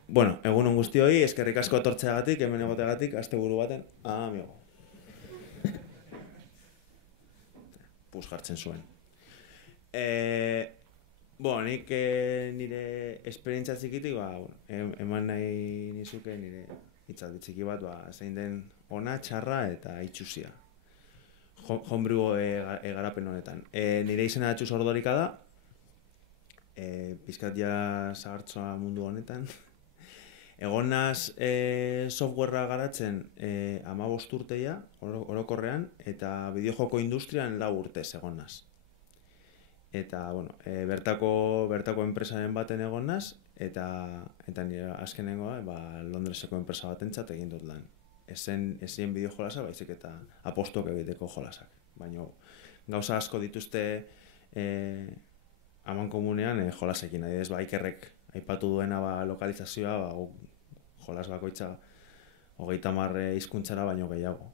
Bueno, egunon guztioi, eskerrik asko etortzeagatik, hemen egoteagatik, asteburu baten. Amigo. Puz jartzen zuen. Nik nire esperientzia txikitik, eman nahi nizuke nire hitzaldi txiki bat, zein den ona, txarra eta itxusia. Homebrew garapen honetan. Nire izena Txus Ordorika da, pizkat ja zahartzoa mundu honetan. Egon naz softwarea garatzen 15 urteia, orokorrean, eta bideojoko industrian 4 urtez egon naz. Eta, bertako enpresaren baten egon naz, eta nire azkenengoa, Londreseko enpresa batentzat egin dut lan. Ezien bideo jolasa, baizik eta apostok egiteko jolasak. Baina gauza asko dituzte aman komunean jolasekin. Adibidez, Ikerrek aipatu duena lokalizazioa, jolas bakoitza 30 hizkuntzara baino gehiago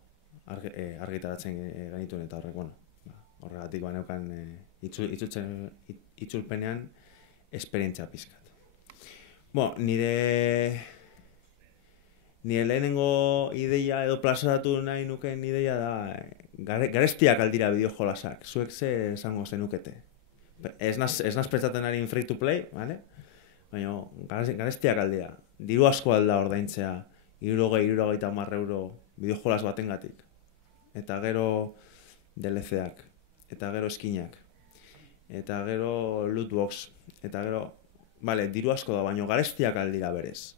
argitaratzen genituen, eta horregatik baneukan itzulpenean esperientzia pizkat. Nire lehenengo ideia edo plazaratu nahi nukeen ideia da garestiak aldira bideo jolasak. Zuek ze esango zenukete. Ez naz prestatzen ari free to play, vale? Baina garestiak aldira. Diru asko alda ordaintzea, 60-70 euro bideo jolas batengatik. Eta gero DLC-ak, eta gero eskinak, eta gero lootbox, eta gero... Vale, diru asko da, baina garestiak aldira berez.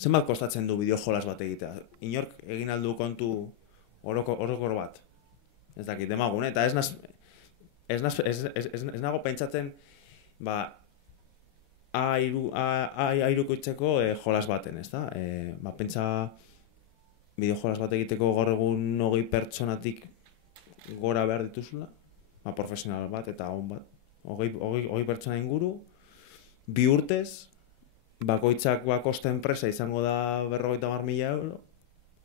Zenbat kostatzen du bideo jolas bat egitea? Inork egin aldu kontu orokor bat. Ez dakit, demagun, eta ez nago pentsatzen airukoitzeko jolas baten, ez da? Pentsa bideo jolas bat egiteko gaur egun 20 pertsonatik gora behar dituzula, profesional bat eta on bat. 20 pertsona inguru, 2 urtez, bakoitzak koste enpresa izango da 50.000 euro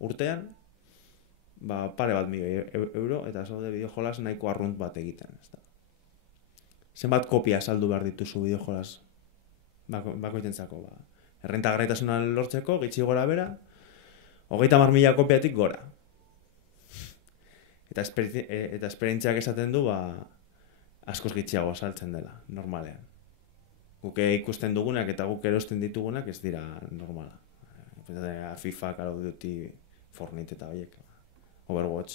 urtean, pare bat milioi euro, eta zaude bideo jolas nahiko arrunt bat egiten. Zenbat kopia saldu behar dituzu bideo jolas bakoitzentzako, errentagarritasuna lortzeko, gitxi gora bera, 30.000 kopiatik gora. Eta esperientziak esaten du, askoz gitxiago saltzen dela, normalean. Guk ikusten dugunak eta guk erosten ditugunak ez dira normala. FIFA, Call of Duty, Fortnite eta horiek, Overwatch.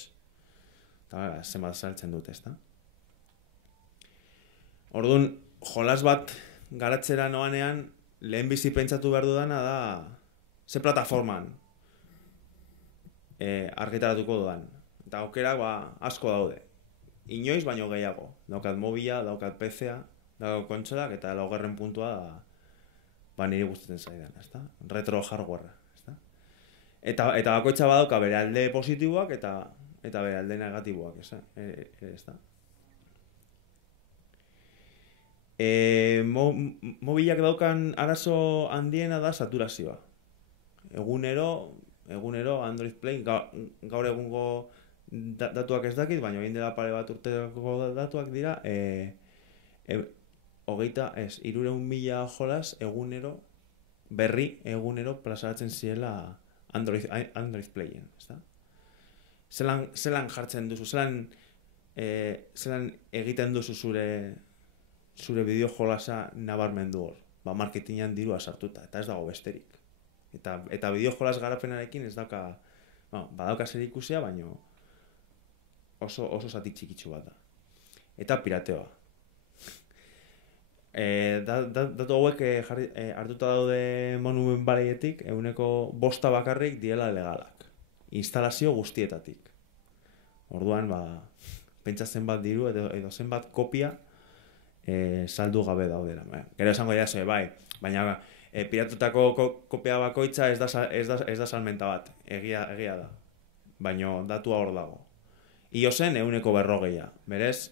Eta zenbat saltzen dute, ezta? Orduan, jolas bat garatzera noanean, lehen bizi pentsatu behar dudana da, ze plataforman argitaratuko dudan. Eta aukerak asko daude. Inoiz baino gehiago. Daukat mobila, daukat PC-a, daukat kontsolak, eta laugarren puntua niri gustatzen zaidan, ezta? Retro hardware, ezta? Eta bakoitza badauka bere alde positiboak eta bere alde negatiboak, ezta? Mobilak daukan arazo handiena da saturazioa. Egunero Android Play, gaur egungo datuak ez dakit, baina egin dela pare bat urteko datuak dira, 300.000 jolas berri egunero plazaratzen zirela Android Playen, ezta? Zelan jartzen duzu, zelan egiten duzu zure bideo jolasa nabarmendu hor, marketingan dirua sartuta, eta ez dago besterik. Eta bideo jolas garapenarekin ez dauka, badauka zer ikusia, baina oso zati txikitsu bat da. Eta pirateoa. Datu hauek hartuta daude Monument Valleyetik, 5% bakarrik diela legalak. Instalazio guztietatik. Orduan, pentsa zenbat diru edo zenbat kopia saldu gabe daudera. Gero esango dira baina piratutako kopia bakoitza ez da salmenta bat, egia da. Baina datua hor dago. iOSen 140, berez,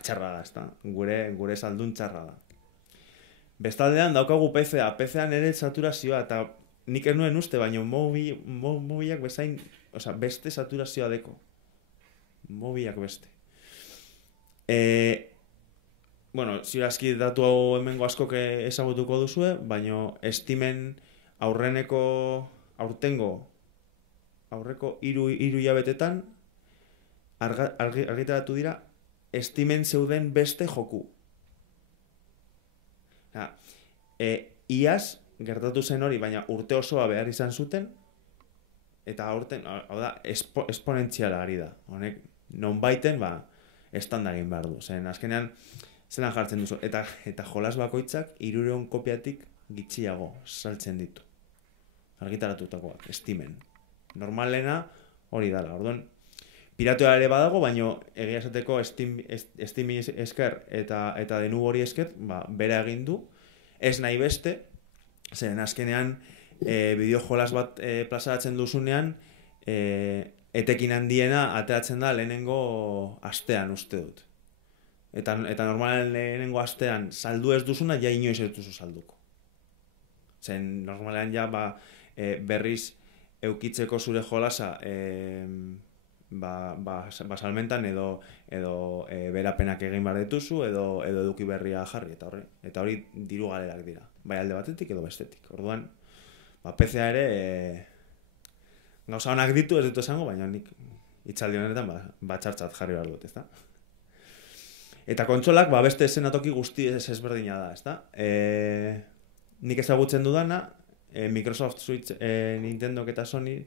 txarra da, ezta? Gure saldun txarra da. Bestaldean daukagu PC-an ere saturazioa, eta nik ez nuen uste, baina mobilak bezain, beste saturazioa deko. Mobilak beste. Zirazki datu hau hemengo askok ezagutuko duzue, baina Steamen aurreko 3 hilabetetan argitaratu dira Steamen zeuden beste joku. Iaz gertatu zen hori, baina urte osoa behar izan zuten, eta aurten, esponentziala ari da. Honek, nonbaiten, estandagin behar du. Zen, azkenean, zelan jartzen duzu. Eta jolas bakoitzak 300 kopiatik gitxiago saltzen ditu. Argitaratutakoak, Steamen. Normalena hori dala. Orduan, piratoa ere badago, baina egia esateko Steam esker eta denu hori esker, bera egin du, ez nahi beste, zeren azkenean bideo jolas bat plazaratzen duzunean, etekin handiena ateratzen da lehenengo astean uste dut. Eta normalen lehenengo astean saldu ez duzuna, ja inoiz ez duzu salduko. Zen normalean ja berriz eukitzeko zure jolasa salmentan edo berapenak egin behar dituzu edo eduki berria jarri eta hori diru galerak dira, bai alde batetik edo bestetik. Orduan, PC-a ere gauza honak ditu ez dut esango, baina nik itzaldi honetan txartzat jarri behar dut, ezta? Eta kontsolak beste eszenatoki guzti ezberdina da, ezta? Nik ezagutzen dudana, Microsoft Switch, Nintendo eta Sony,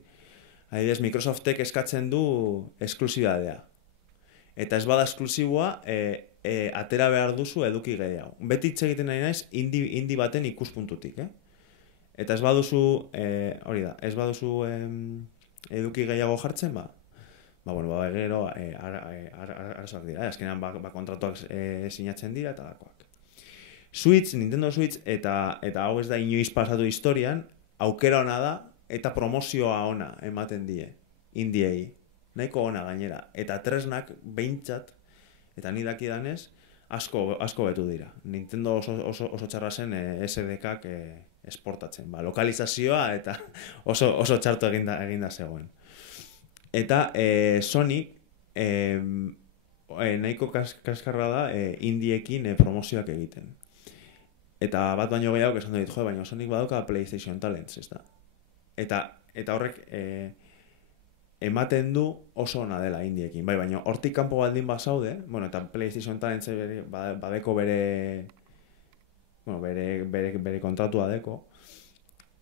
adibidez, Microsoftek eskatzen du esklusibadea. Eta ez bada esklusiboa, atera behar duzu eduki gehiago. Beti hitz egiten nahi naiz, indie baten ikuspuntutik, Eta ez baduzu, ez baduzu eduki gehiago jartzen, gero, arazoak dira, azkenean kontratuak sinatzen dira eta dakoak. Nintendo Switch, eta hau ez da inoiz pasatu historian, aukera ona da, eta promozioa ona ematen die, indiei, nahiko ona gainera, eta tresnak behintzat, eta ni dakidanez, asko betu dira. Nintendo oso txarra zen SDK-ak esportatzen, lokalizazioa eta oso txarto eginda zegoen. Eta Sony nahiko kaskarra da indiekin promozioak egiten. Eta bat baino gehiago esan dut, baina Sonic badauka PlayStation Talents, ez da? Eta horrek ematen du oso ona dela indiekin. Bai, baina hortik kanpo baldin bazaude, bueno, eta PlayStation Talents badeko bere kontratua deko,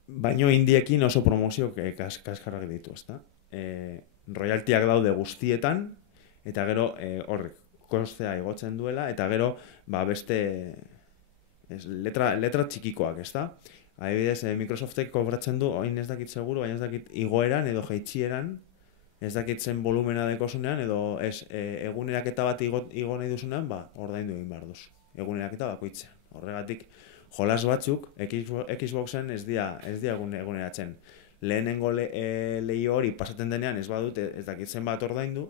baino indiekin oso promozio kaskarrak ditu, ezta? Royaltiak daude guztietan, eta gero horrek kostea igotzen duela, eta gero beste letra txikikoak, ezta? Adibidez, Microsoftek kobratzen du, oin ez dakit seguru, baina ez dakit igoeran edo jaitsieran, ez dakit zen volumena dekozunean, edo eguneraketa bat igo nahi duzunean, ordaindu egin behar duzu. Eguneraketa bakoitzean. Horregatik, jolas batzuk, Xboxen ez dia eguneratzen. Lehenengo lehio hori pasaten denean, ez badut, ez dakit zen bat ordaindu,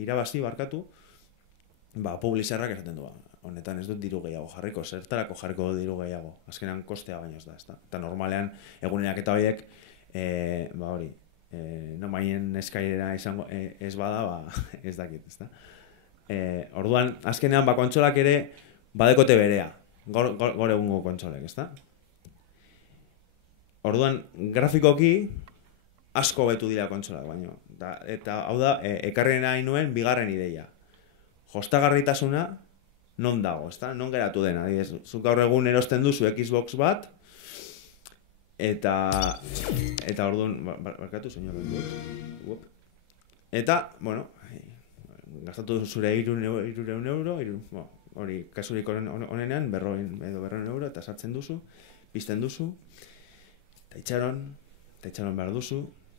irabazi barkatu, publizerrak esaten du, honetan ez dut diru gehiago jarriko, zertarako jarriko diru gehiago, azkenan kostea baino ez da, ezta? Eta normalean, eguneraketa horiek, hori, maien eskailera izango ez bada, ez dakit, ezta? Orduan, azkenean, kontsolak ere badekote berea, gaur egungo kontsolek, ezta? Orduan, grafikoki asko betu dira kontsolak baino. Eta hau da, ekarri nahi nuen bigarren ideia. Jostagarritasuna non dago, ezta? Non geratu dena, adibidez, zuk gaur egun erosten duzu Xbox bat, eta orduan, barkatu, senyor dut. Eta, bueno, gastatu zure 300 euro, hori kasurik honenean, 200 euro, eta sartzen duzu, pizten duzu, eta itxaron behar duzu,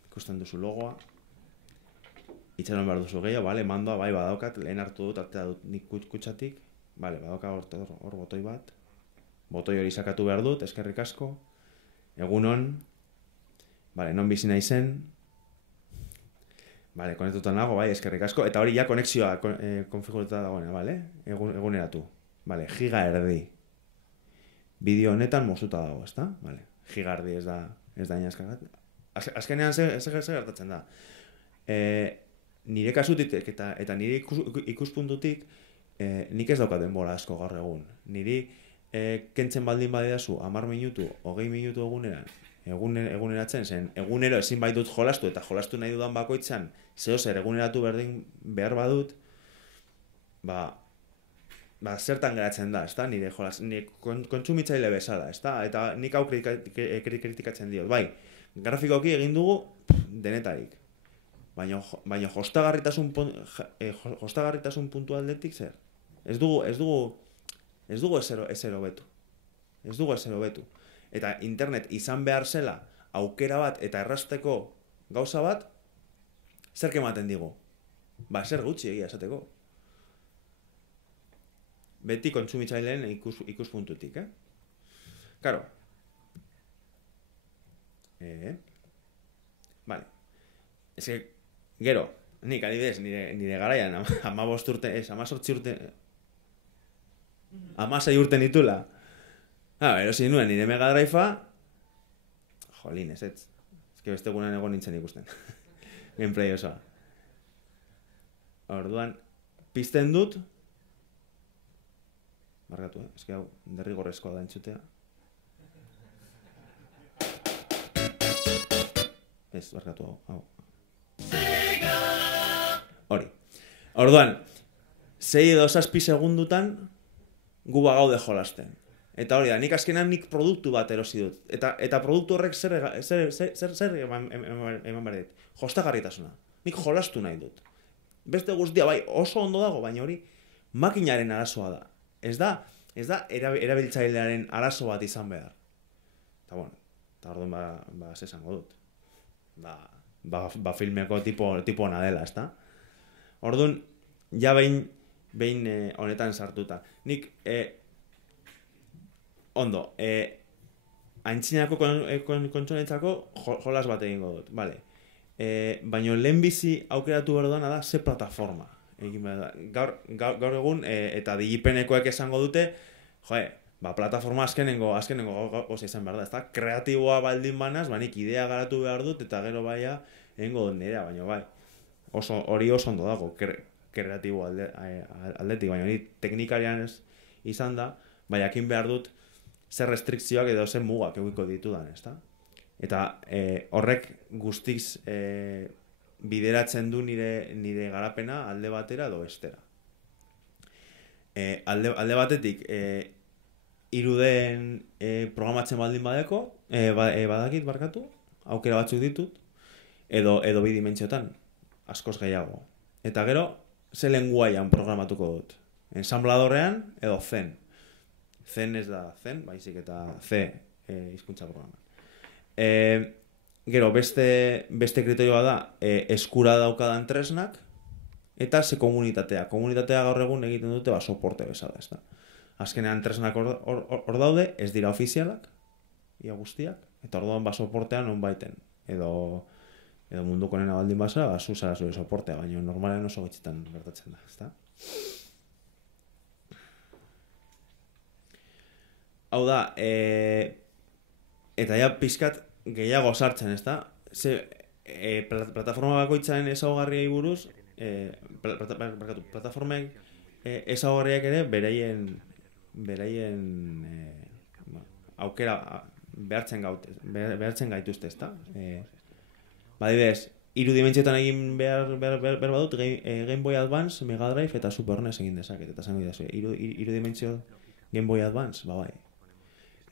ikusten duzu logoa, itxaron behar duzu gehiago, mandoa, badaukat, lehen hartu dut, artea dut nik kutsatik, badauka hor botoi bat, botoi hori sakatu behar dut, eskerrik asko, egunon, non bizi nahi zen, konektuta nago, eskerrik asko, eta hori ja konexioa konfiguratuta dagoena, eguneratu, giga erdi, bideo honetan mozuta dago, ezta? Giga erdi ez da inaskagat. Azkenean ze gertatzen da. Nire kasutik eta nire ikuspuntutik nik ez daukat denbora asko gaur egun. Niri kentzen baldin badidazu 10 minutu, 20 minutu eguneratzen zen, egunero ezin baitut jolastu eta jolastu nahi dudan bakoitzan zehozer eguneratu berdin behar badut, zertan geratzen da, ezta? Nire kontsumitzaile bezala, ezta? Eta nik hau kritikatzen diot. Grafikoki egin dugu denetarik. Baina jostagarritasun puntu aldetik zer? Ez dugu ezer hobetu. Ez dugu ezer hobetu. Eta internet izan behar zela aukera bat eta errazteko gauza bat, zer ematen digu? Zer gutxi egia esateko. Beti kontsumitzaileen ikuspuntutik, Karo. Ez que, gero, nik adibidez, nire garaian, 15 urte, 18 urte, 16 urte nitula. Erosi nuen nire Mega Drive-a, jolin, ez. Ez que beste egunan egon nintzen ikusten. Gameplay osoa. Orduan, pizten dut, barkatu, ez que hau derrigorrezkoa da entzutea. Ez, barkatu hau. Hori. Orduan, 6 edo 7 segundutan gu bagaude jolasten. Eta hori da, nik azkenan nik produktu bat erosi dut. Eta produktu horrek zer eman behar dit? Jostagarritasuna. Nik jolastu nahi dut. Beste guztia, oso ondo dago, baina hori makinaren arazoa da. Ez da erabiltzailearen arazo bat izan behar. Eta bueno, eta orduan esango dut. Filmeko tipo ona dela, ezta? Orduan, ja behin honetan sartuta. Nik, ondo, aintzinako kontsolentzako jolas bat egingo dut, bale. Baina lehenbizi aukeratu behar duena da ze plataforma. Gaur egun, eta digipenekoek esango dute, plataforma azkenengo goza izan behar da, ezta? Kreatiboa baldin banaz, nik idea garatu behar dut, eta gero egingo dut nirea, baina hori oso ondo dago. kreatibo aldetik, baina hori teknikarian ez izan da, bai jakin behar dut zer restrikzioak edo zer mugak edukiko ditudan, ezta? Eta horrek guztiz bideratzen du nire garapena alde batera edo bestera. Alde batetik, iruden programatzen baldin badakit barkatu, aukera batzuk ditut, edo bi dimentsiotan, askoz gehiago. Eta gero, ze lenguaian programatuko dut. Ensambladorrean edo Zen. Zen ez da Zen, baizik eta C hizkuntza programan. Gero, beste kriterioa da, eskura daukadan tresnak, eta ze komunitatea. Komunitatea gaur egun egiten dute soporte bezala, ez da. Azkenean tresnak hor daude, ez dira ofizialak, ia guztiak, eta orduan soportean on baiten. Edo munduko nena baldin basa, zuzara zure soportea, baina normalen oso gitzitan gertatzen da, ezta? Hau da, eta ja pizkat gehiago sartzen, ezta? Plataforma bakoitzaren ezaugarriei buruz, plataformek ezaugarriak ere beraien aukera behartzen gaituzte, ezta? Badibidez, 3 dimentsioetan egin behar badut, Game Boy Advance, Mega Drive eta Super NES egin dezaket, eta zango idazu, 3 dimentsio Game Boy Advance, bai.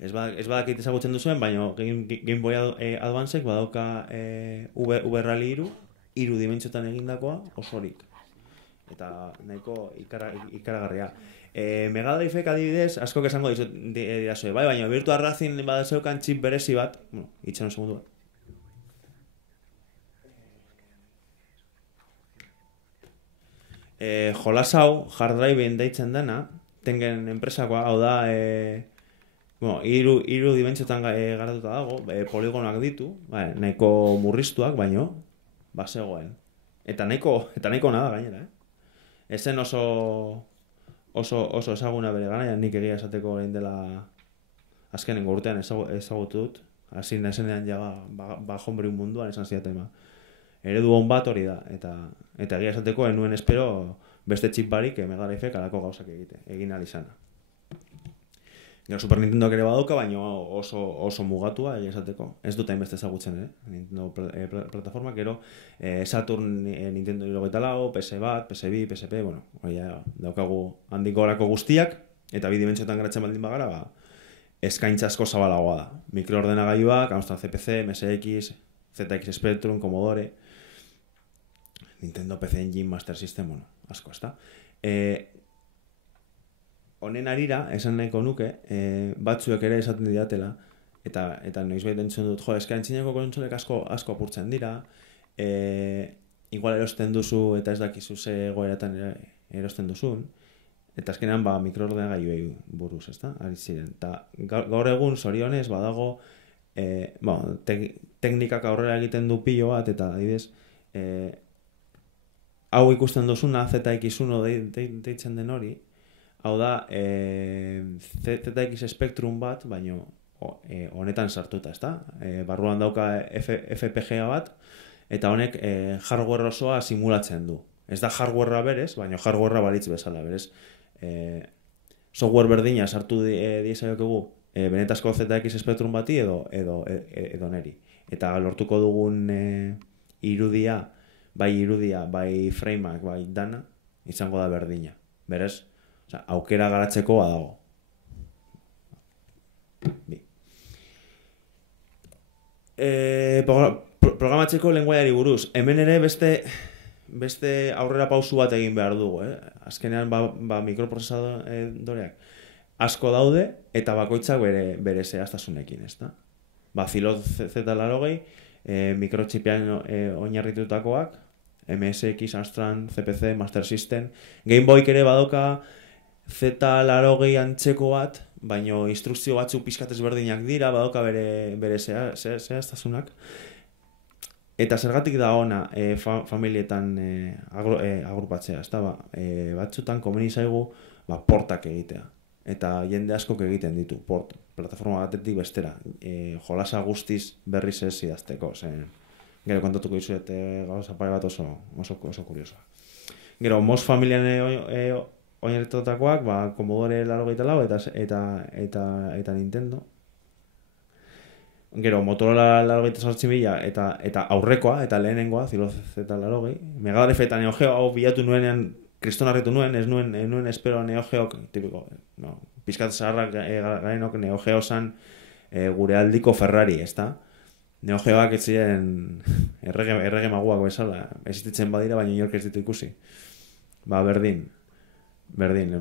Ez badakit ezagutzen duzuen, baina Game Boy Advancek badauka V-Rally 3 dimentsioetan egindakoa osorik. Eta nahiko ikaragarria. Mega Drive-ek adibidez, askok esango didazue, bai, baina Virtua Racing badazeukan chip berezi bat, itxan segundu bat. Jolas hau, hard drive-en deitzen dena, tengen enpresakoa, hau da, hiru dimentsiotan garatuta dago, poligonak ditu, nahiko murriztuak, baino, bazegoen. Eta nahiko nada gainera, Ezen oso ezaguna bere garaian, nik egia esateko egin dela azkenengo urtean ezagutu dut, hasi nazenean ja hombre munduan esan ziatema. Eredu on bat hori da, eta egia esateko enuen espero beste txip barik Mega Drive-ek alako gauzak egin alizana. Gero Super Nintendoak ere badauka, baina oso mugatua egia esateko. Ez dut hainbeste ezagutzen, Nintendo plataforma, gero Saturn, Nintendo 64, PS1, PS2, PSP, hori daukagu handik gorako guztiak, eta bi dimentsioetan garatzen baldin bagara, eskaintza asko zabalagoa da. Mikroordenagailuak, Amstrad CPC, MSX, ZX Spectrum, Commodore, Nintendo PC Engine, Master System, asko, ezta? Honen arira, esan nahiko nuke, batzuek ere esaten didatela, eta noizbait entzun dut, eskaintzineko kontsolek asko apurtzen dira, igual erosten duzu eta ez dakizu ze egoeratan erosten duzun, eta azkenean mikroordenagailuei buruz, ezta? Ari ziren. Eta gaur egun zorionez badago teknikak aurrera egiten du pilo bat, eta adibidez, hau ikusten duzuna ZX1 deitzen den hori, hau da ZX Spectrum bat, baino honetan sartuta, ezta? Barruan dauka FPGA bat, eta honek hardware osoa simulatzen du. Ez da hardwarea berez, baina hardwarea balitz bezala, berez. Software berdina sartu diezaiokegu benetazko ZX Spectrum bati edo neri. Eta lortuko dugun irudia, bai frameak, bai dana, izango da berdina. Berez, aukera garatzeko badago. Programatzeko lenguaiari buruz. Hemen ere beste aurrera pausu bat egin behar dugu. Azkenean mikroprozesadoreak asko daude eta bakoitzak bere zehaztasunekin, ezta? Zilot Z80, mikrochipean oinarritutakoak, MSX, Amstrad, CPC, Master System, Game Boyk ere badoka Z80 antzeko bat, baino instrukzio batzuk pixkat ezberdinak dira, badoka bere zehaztasunak. Eta zergatik da ona familietan agrupatzea, ezta? Batzutan komeni zaigu portak egitea. Eta jende askok egiten ditu, port, plataforma batetik bestera. Jolasa guztiz berriz ez idazteko, gero kontatuko dizuet gauza pare bat oso kuriosoa. Gero, MOS familian oinarritutakoak, Commodore 84 eta Nintendo. Gero, Motorola 88.000 eta aurrekoa, eta lehenengoa, Zilo Z80. Mega Drive eta Neo Geo hau bilatu nuenean, kriston harritu nuen, ez nuen espero Neo Geok, tipiko, no, pizkat zaharrak garenok Neo Geo zan gure aldiko Ferrari, ezta? Neo Geoak ez ziren errege maguak bezala, existitzen badira, baina inork ez ditu ikusi. Berdin,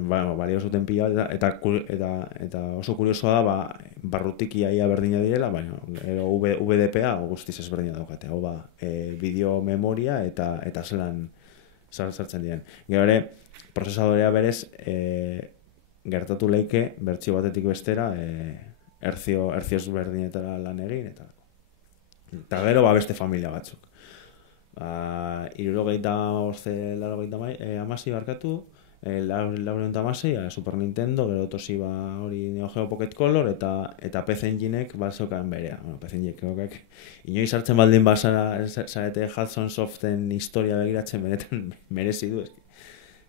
balio zuten pila, eta oso kuriosoa da, barrutik iaia berdina direla, baina VDPA guztiz ezberdina daukate. Hau bideo memoria eta zelan sartzen diren. Gero ere, prozesadorea berez, gertatu leike, bertsio batetik bestera, erzioz berdinetara lan egin, eta gero beste familia batzuk. 76 barkatu, 96, Super Nintendo, gero Toshiba hori Neo Geo Pocket Color, eta PC Enginek balzokan berea. Bueno, PC Enginek inoiz hartzen baldin zarete Hudson Soften historia begiratzen benetan merezi du.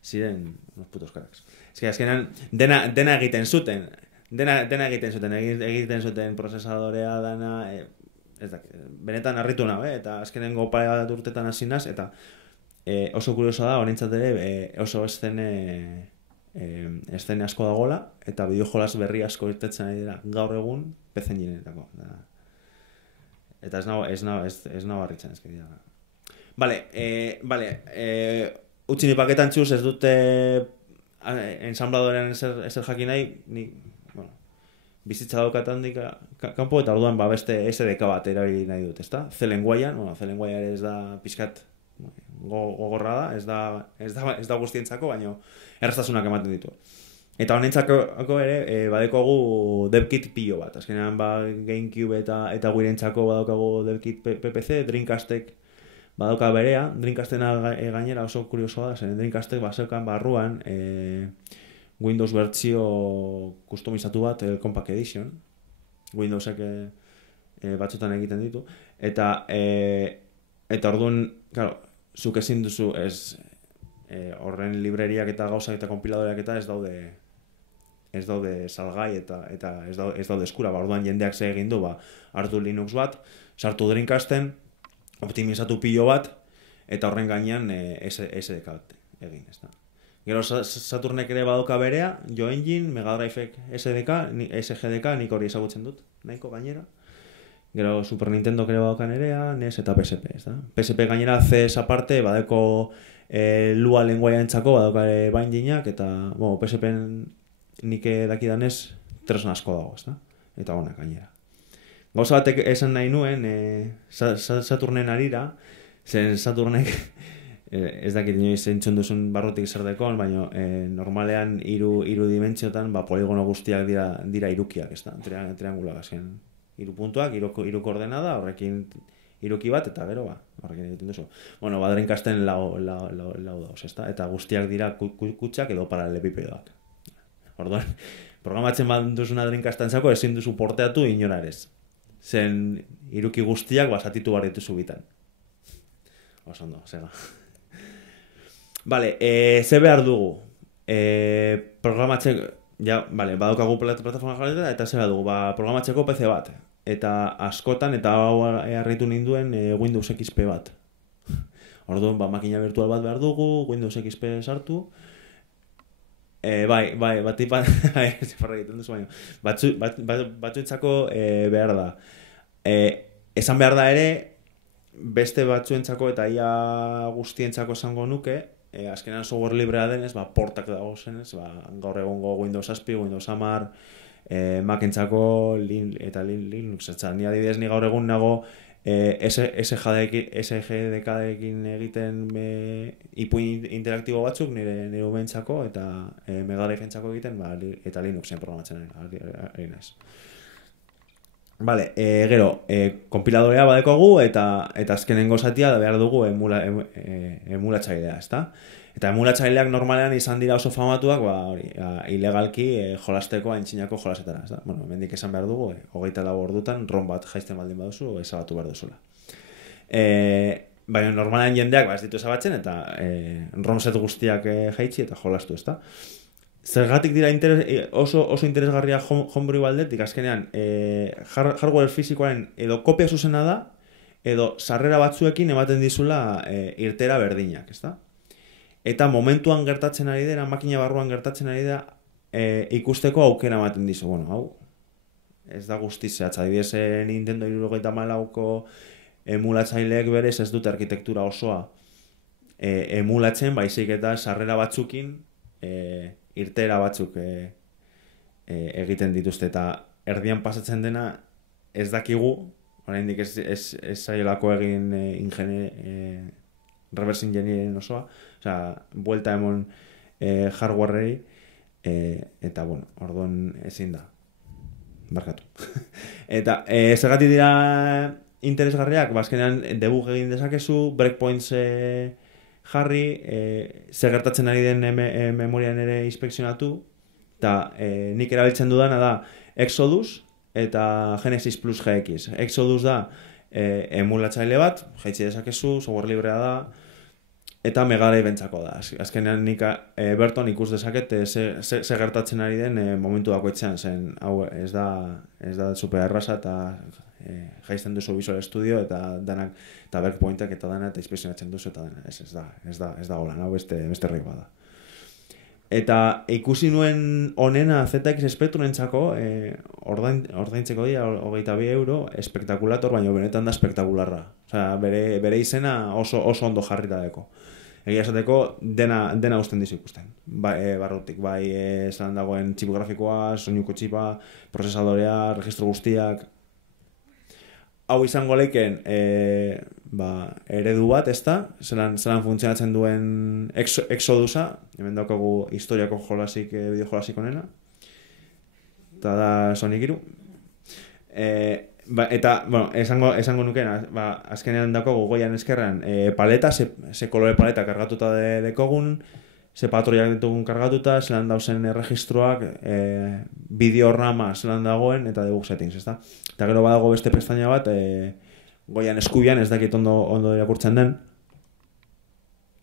Ziren unos putos cracks. Azkenan dena egiten zuten. Egiten zuten prozesadorea dana, benetan harritu nabe, eta azkenengo pare bat urtetan hasi naz, eta oso kuriosoa da, honentzat ere, oso eszene asko dagola, eta bideojolas berri asko irtetzen ari dira gaur egun PC Enginetako. Eta ez nago harritzen ezkera. Utsi ni paketan txuz, ez dute ensambladorean ezer jakin nahi, bizitza daukat handik kanpo, eta orduan beste SDK bat erabili nahi dut, ezta? Zelenguaian ere ez da pixkat gogorra da, ez da guztientzako, baina erraztasunak ematen ditu. Eta honentzako ere, badekogu DevKit pilo bat. Azkenean GameCube eta guirentzako badaukagu DevKit PPC, Dreamcastek badauka berea. Dreamcastena gainera oso kuriosoa da, zen Dreamcastek bazeukan barruan Windows bertsio customizatu bat, Compact Edition. Windowsek batzutan egiten ditu. Eta orduan, claro, zuk ezin duzu horren libreriak eta gauzak eta konpiladoreak eta ez daude salgai eta ez daude eskura. Orduan jendeak ze egin du, hartu Linux bat, sartu Dreamcasten, optimizatu pilo bat, eta horren gainean SDK bat egin, ezta. Gero Saturnek ere badoka berea, GeoEngine, Mega Drivek SGDK, nik hori ezagutzen dut, nahiko gainera. Gero Super Nintendo ere badokan erea, NES eta PSP, ezta. PSP gainera CS aparte, badeko Lua lenguaia entzako, badoka baindinak, eta PSP-en nik dakidanez tresna asko dago, ezta. Eta honak gainera. Gauza batek esan nahi nuen, Saturnen arira, zen Saturnek, ez dakit inoiz entzun duzun barrutik zer dekon, baina normalean hiru dimentsiotan poligono guztiak dira irukiak, ezta, triangula azken. 3 puntuak, 3 koordenada, horrekin iruki bat, eta gero, horrekin egiten duzu. Bueno, Dreamcasten lau dauz, ezta, eta guztiak dira kutsak edo paralelepipedoak. Orduan, programatzen bat duzuna Dreamcastentzako ezin duzu porteatu inora ere. Zen iruki guztiak basatitu behar dituzu bitan. Osondo, zega. Vale, ze behar dugu? Programatzeko, badaukagu plataforma jarreta, eta ze behar dugu, programatzeko PC bat. Eta askotan, eta hau harritu ninduen Windows XP bat. Orduan, makina virtual bat behar dugu, Windows XP sartu. Batipan, egiten duzu baino. Batzuentzako behar da. Esan behar da ere, beste batzuentzako eta ia guztientzako esango nuke, azkenean software librea denez, portak dago zenez, gaur egongo Windows 7, Windows 10, Macentzako eta Linux. Ni adibidez, ni gaur egun nago SGDK-ekin egiten ipu interaktibo batzuk nire umentzako eta Mega Drive-entzako egiten eta Linuxen programatzen ari naiz. Vale, gero, konpiladorea badekogu eta azkenengo zatia behar dugu emulatzailea, ezta? Eta emulatzaileak normalean izan dira oso famatuak, ilegalki jolasteko aintzinako jolasetara, ezta? Bueno, hemendik esan behar dugu, 24 ordutan ROM bat jaisten baldin baduzu, ezabatu behar duzula. baina normalen jendeak ez ditu ezabatzen eta romset guztiak jaitsi eta jolastu, ezta? Zergatik dira oso interesgarria homebrew aldetik, azkenean hardware fisikoaren edo kopia zuzena da, edo sarrera batzuekin ematen dizula irtera berdinak, ezta? Eta momentuan gertatzen ari dira, makina barruan gertatzen ari da, ikusteko aukera ematen dizu. Bueno, hau, ez da guztiz zehatz. Adibidez, Nintendo 64ko emulatzaileek berez ez dute arkitektura osoa emulatzen, baizik eta sarrera batzukin irtera batzuk egiten dituzte. Eta erdian pasatzen dena ez dakigu, oraindik ez zaiolako egin reverse engineering osoa, osea, buelta emon hardwareri, eta, bueno, orduan ezin da. Barkatu. Eta, zergatik dira interesgarriak, bazkenean debug egin dezakezu, breakpoints jarri, zer gertatzen ari den memorian ere inspekzionatu, eta nik erabiltzen dudana da Exodus eta Genesis Plus GX. Exodus da emulatzaile bat, jaitsi dezakezu, software librea da, eta Megadrive bentsako da. Azkenean nik berton ikus dezaket ze gertatzen ari den momentu bakoitzean, zen hau ez da super erraza eta jaisten duzu Visual Studio eta danak eta breakpointak eta dana eta inspekzionatzen duzu eta dana. Ez da holan, hau beste errik bada. Eta ikusi nuen onena ZX Spectrumentzako ordaintzeko dira 22 euro, espektakulator, baina benetan da espektakularra. Osea, bere izena oso ondo jarrita deko. Egia esateko dena uzten dizu ikusten. Barrutik, zelan dagoen txip grafikoa, soinuko txipa, prozesadorea, registro guztiak. Hau izango leiken eredu bat, ezta? Zelan funtzionatzen duen Exodusa, hemen daukagu historiako bideo jolasik onena. Eta da Sonic 3. Eta, bueno, esango nukena, azkenean daukagu goian eskerran paleta, ze kolore paleta kargatuta dekogun, ze patroiak ditugun kargatuta, zelan dauzen registroak, bideorama zelan dagoen, eta debug settings, ezta? Eta gero badago beste pestaina bat, goian eskubian, ez dakit ondo irakurtzen den,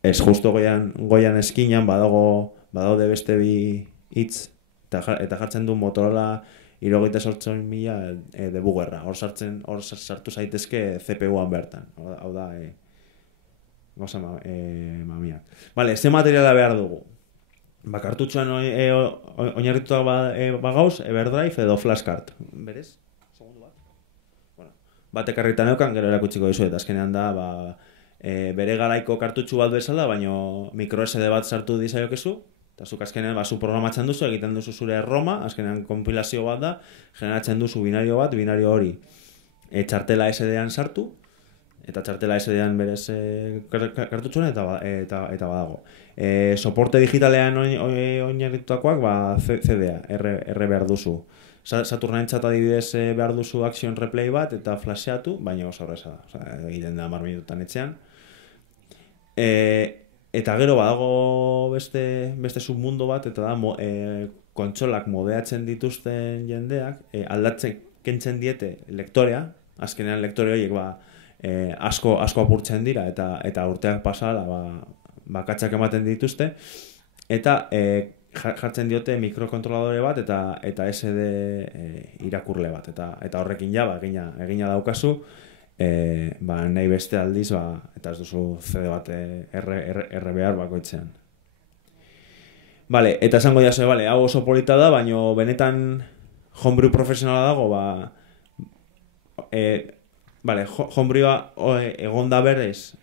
ez justo goian eskinan badaude beste bi hitz, eta jartzen du Motorola 78.000 debuggerra. Hor sartu zaitezke CPU-an bertan. Hau da, goza mamiak. Vale, ze materiala behar dugu? Kartutxoan oinarrituak bagauz, Everdrive edo flashcard. Berez? Segundu bat. Bueno, batek argitan eukan, gero erakutsiko dizuet. Azkenean da, bere garaiko kartutxu bat bezala, baina micro SD bat sartu dizaiokezu, eta zuk azkenean zu programatzen duzu, egiten duzu zure ROMa, azkenean konpilazio bat da, generatzen duzu binario bat, binario hori txartela SD-an sartu, eta txartela SD-an berez kartutxuan eta badago. Soporte digitalean oinarritutakoak, CD-a, R behar duzu. Saturnentzat adibidez behar duzu Action Replay bat, eta flasheatu, baina oso horreza da, egiten da 10 minututan etxean. Eta gero badago beste submundo bat, eta da kontsolak modeatzen dituzten jendeak, aldatzen kentzen diete lektorea, azkenean lektore horiek asko apurtzen dira, eta urteak pasala bakatxak ematen dituzte, eta jartzen diote mikrokontroladore bat eta SD irakurle bat, eta horrekin egina daukazu, nahi beste aldiz, eta ez duzu CD bat R behar bakoitzean. Vale, eta esango jaso, hau oso polita da, baina benetan homebrew profesionala dago, homebrewa egon da berez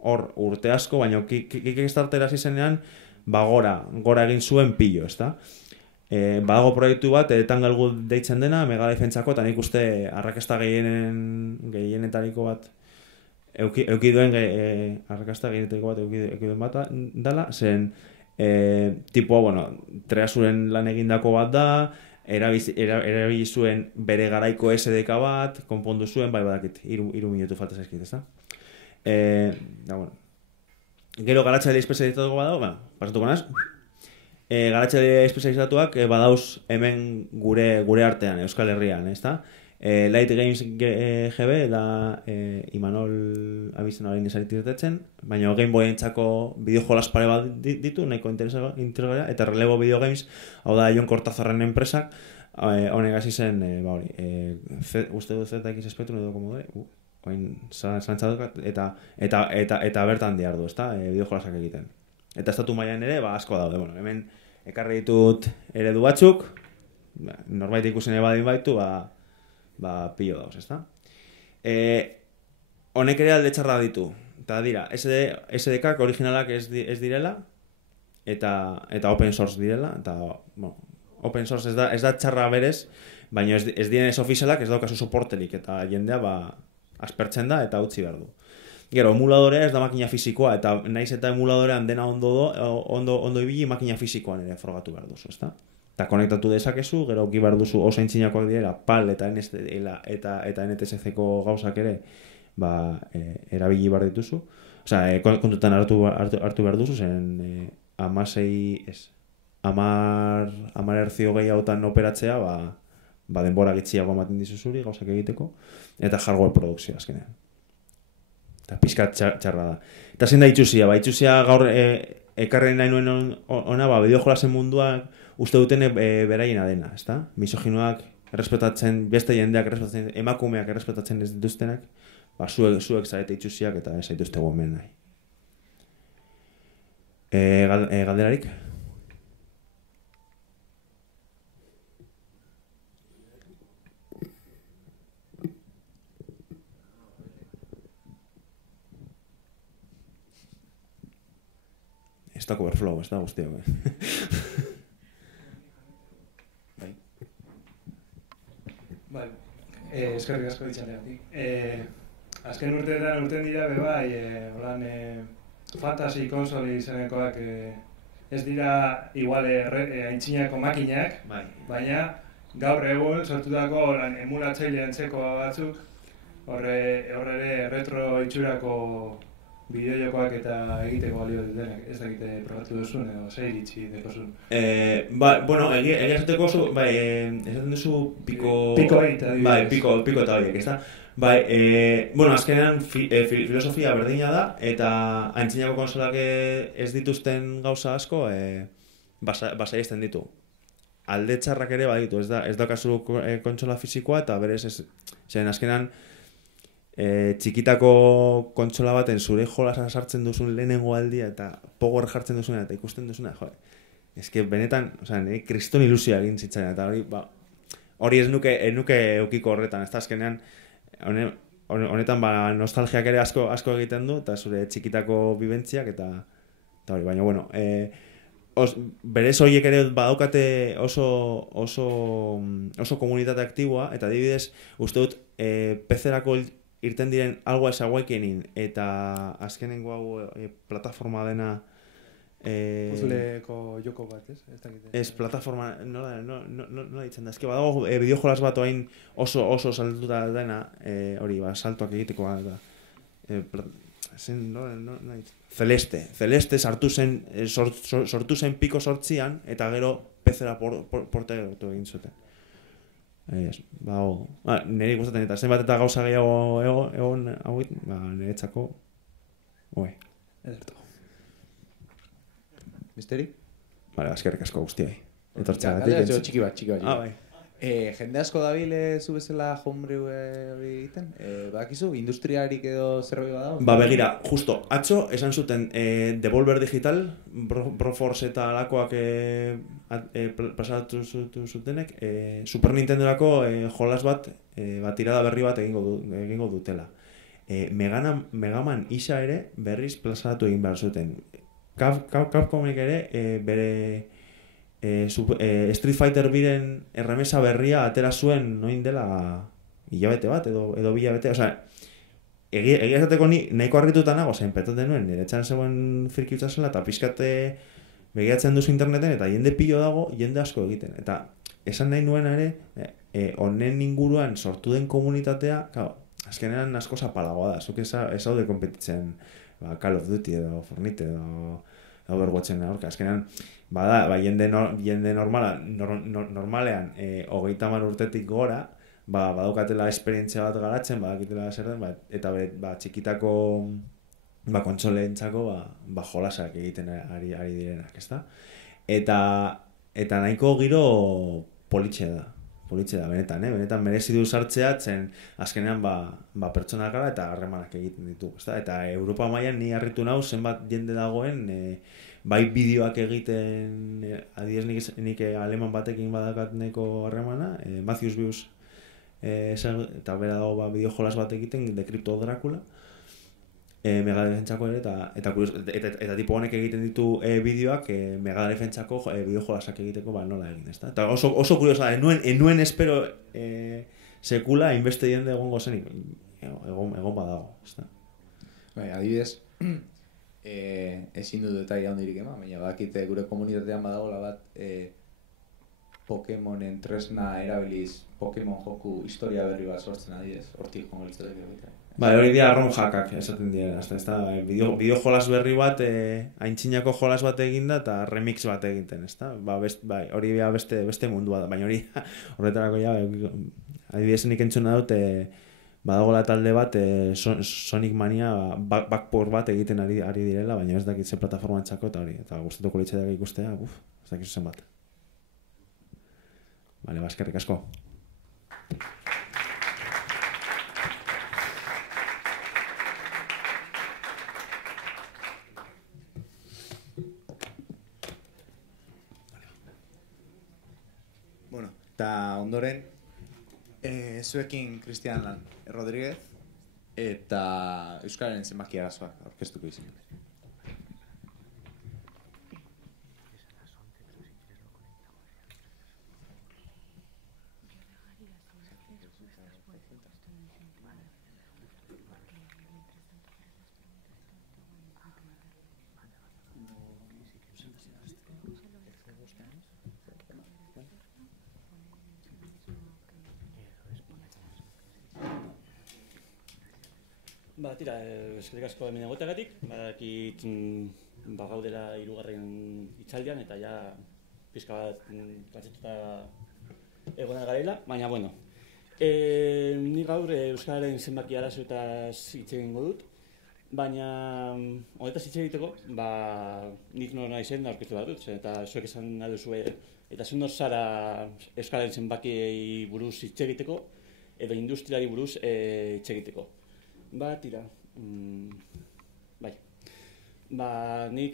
hor urte asko, baina Kickstarter hasi zenean gora egin zuen pillo, ezta? Badago proiektu bat, Tangle deitzen dena, Megadrive-entzako, eta nik uste arrakasta gehienetariko bat euki duen bat dela, zen Treasuren lan egindako bat da, erabili zuen bere garaiko SDK bat, konpondu zuen, badakit, 3 minutu falta zaizkit, ezta? Gero garatzaile espezializatuko badago, pasatuko naz, garatzaile espezializatuak badauz hemen gure artean, Euskal Herrian, ezta? Light Games GB da Imanol abizena orain esaritiretetzen, baina Game Boyentzako bideojolas pare bat ditu, nahiko interesgarria, eta Relevo Video Games, hau da Jon Kortazarren enpresak, honek hasi zen, uste du ZX Spectrum edo Commodore, oin zantzadukat, eta bertan diardu, ezta, bideojolasak egiten. Eta estatu mailan ere, asko daude, bueno, hemen ekarri ditut eredu batzuk, norbait ikusen badin baitu, pillo dauz, ezta? Honek ere alde txarra ditu, eta dira, SDK-ak originalak ez direla, eta open source direla, eta, bueno, open source ez da txarra berez, baina ez diren ez ofizialak, ez daukazu soportelik, eta jendea aspertzen da eta utzi behar du. Gero, emuladorea ez da makina fizikoa, eta naiz eta emuladorean dena ondo ibili makina fizikoan ere frogatu behar duzu, ezta? Eta konektatu dezakezu, gero auki behar duzu oso intzinakoak direla, PAL eta NTSC-ko gauzak ere erabili behar dituzu. Osea, kontutan hartu behar duzu, zen 10 hertzio gehiagotan operatzea, denbora gitziago ematen dizu zuri gauzak egiteko, eta hardware produkzioa azkenean. Eta pizkat txarra da. Eta zein da itxusia? Itxusia gaur ekarren nahi nuen ona, bideojolasen munduak uste duten beraiena dena, ezta? Misoginoak errespetatzen, beste jendeak errespetatzen, emakumeak errespetatzen ez dituztenak, zuek zarete itxusiak eta ez zaituzte hemen nahi. Galderarik? Stack Overflow, ez da guztiak. Bai, eskerrik asko ditzategatik. Azken urtean dira, holan fantasy konsoli izenekoak ez dira igual aintzinako makinak, baina gaur egun sortutako emulatzaile antzeko batzuk horre retro itxurako bideojokoak eta egiteko balio denak, ez dakite probatu duzun edo zer iritsi dekozun. Bueno, egia esateko oso, esaten duzu piko eta piko eta horiek, ezta? Bueno, azkenean filosofia berdina da, eta aintzinako konsolak ez dituzten gauza asko, basaizten ditu. Alde txarrak ere baditu, ez daukazu kontsola fisikoa, eta berez zen azkenean txikitako kontsola baten zure jolasa sartzen duzun lehenengo aldia eta power jartzen duzuna eta ikusten duzuna, eske benetan, nire kriston ilusioa egin zitzaidan, eta hori ez nuke eukiko horretan, ez da azkenean honetan nostalgiak ere asko egiten du, eta zure txikitako bibentziak eta hori, baina bueno, berez horiek ere badaukate oso komunitate aktiboa, eta adibidez, uste dut PC-erako irten diren Always Awakening eta azkenengo hau plataforma dena Puzzleko joko bat, ez? Ez plataforma, nola ditzen da, eske badago bideojolas bat oain oso saltuta dena, hori, saltoak egiteko Celeste sortu zen piko 8an eta gero PC-era portatu egin zuten. Niri gustatzen eta zenbat eta gauza gehiago egon hauit, niretzako ederto. Misteri? Eskerrik asko guztiai. Txiki bat. Bai. Jende asko dabile zu bezala homebrew hori egiten? Badakizu, industriarik edo zerbait badago? Begira, justo, atzo esan zuten Devolver Digital, Broforce eta alakoak pasatu zutenek, Super Nintendorako jolas bat, tirada berri bat egingo dutela. Megaman isa ere berriz plazaratu egin behar zuten. Capcomek ere bere Street Fighter biren erremesa berria atera zuen noin dela hilabete bat edo bilabete, egia esateko ni nahiko harrituta nago, petaten nuen, nire etxan zegoen friki utzazela eta pizkate begiratzen duzu interneten eta jende pilo dago, jende asko egiten. Eta esan nahi nuena ere, honen inguruan sortu den komunitatea, azkenean asko zapalagoa da, zuk ez haude konpetitzen Call of Duty edo Fortnite edo Overwatchen aurka, azkenean jende normalean 30 urtetik gora, badaukatela esperientzia bat garatzen, badakitela zer den, eta txikitako kontsoleentzako jolasak egiten ari direnak, ezta? Eta nahiko giro politxe da, benetan merezi du sartzea, zen azkenean pertsonak gara eta harremanak egiten ditu, ezta? Eta Europa mailan ni harritu nau zenbat jende dagoen, bai bideoak egiten, adibidez nik aleman batekin badakat neko harremana, Matthews Views, eta bera dago bideo jolas bat egiten, The Crypto Dracula, Mega Defentsako ere, eta tipo honek egiten ditu bideoak Mega Defentsako bideo jolasak egiteko nola egin, ezta? Eta oso kuriosa, enuen espero sekula inbeste jende egongo zenik, egon badago, ezta? Bai, adibidez, ezin du detaila hondirik eman, baina badakite gure komunitatean badagoela bat Pokemonen tresna erabiliz Pokemon joku historia berri bat sortzen adibidez, hortik jongo litzateke egiten. Hori dira ROM hackak esaten dira, ezta? Bideo jolas berri bat, aintzinako jolas bat eginda eta remix bat egiten, ezta? Hori beste mundua da, baina hori horretarako ja, adibidez nik entzuna dut, badagoela talde bat, Sonic Mania backport bat egiten ari direla, baina ez dakit ze plataformantzako eta hori, eta gustatuko litzateke ikustea, ez dakit zen bat. Bale, eskerrik asko. Bueno, eta ondoren, zuekin Cristian Rodríguez eta Euskararen zenbaki arazoak aurkeztuko izan. Tira, eskerrik asko hemen egoteagatik, badakit gaudela 3. hitzaldian eta ja pizka bat galtzituta egonak garela, baina bueno. Ni gaur Euskararen zenbaki arazoetaz hitz egingo dut, baina honetaz hitz egiteko, nik nor naizen aurkeztu bat dut, eta zuek esan nahi duzue, eta zu nor zara Euskararen zenbakiei buruz hitz egiteko, edo industriari buruz hitz egiteko. Tira, nik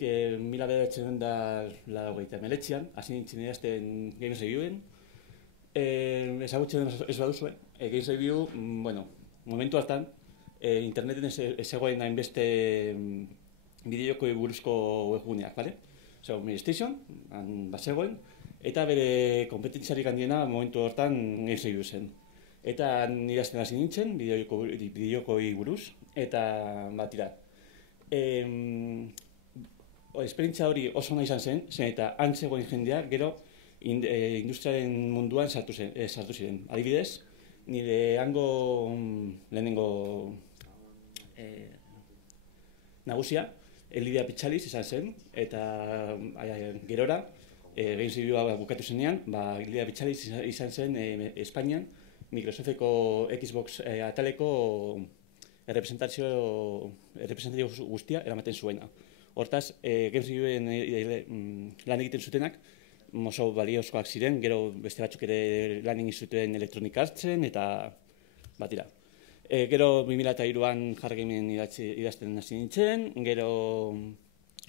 1989an, hasi nintzen idazten Games Reviewen, ezagutzen ez baduzue, Games Review, momentu hartan, interneten ez zegoen hainbeste bideojoko buruzko webguneak, bale? PlayStation, bazegoen, eta bere kompetentziarik handiena momentu hortan Games Review zen. Eta idazten hasi nintzen, bideojokoi buruz, eta tira. Esperientzia hori oso nahi izan zen eta antzegoen jendea gero industriaren munduan sartu ziren. Adibidez, nire hango lehenengo nagusia, Lidia Pichaliz izan zen, eta gerora, Games Reviewa bukatu zenean, Lidia Pichaliz izan zen Espainian, Microsofteko Xbox ataleko errepresentazio guztia eramaten zuena. Hortaz, Games Reviewen lan egiten zutenak oso baliozkoak ziren, gero beste batzuk ere lan egin zuten Electronic Artsen, eta tira. Gero 2003an jargemen idazten hasi nintzen, gero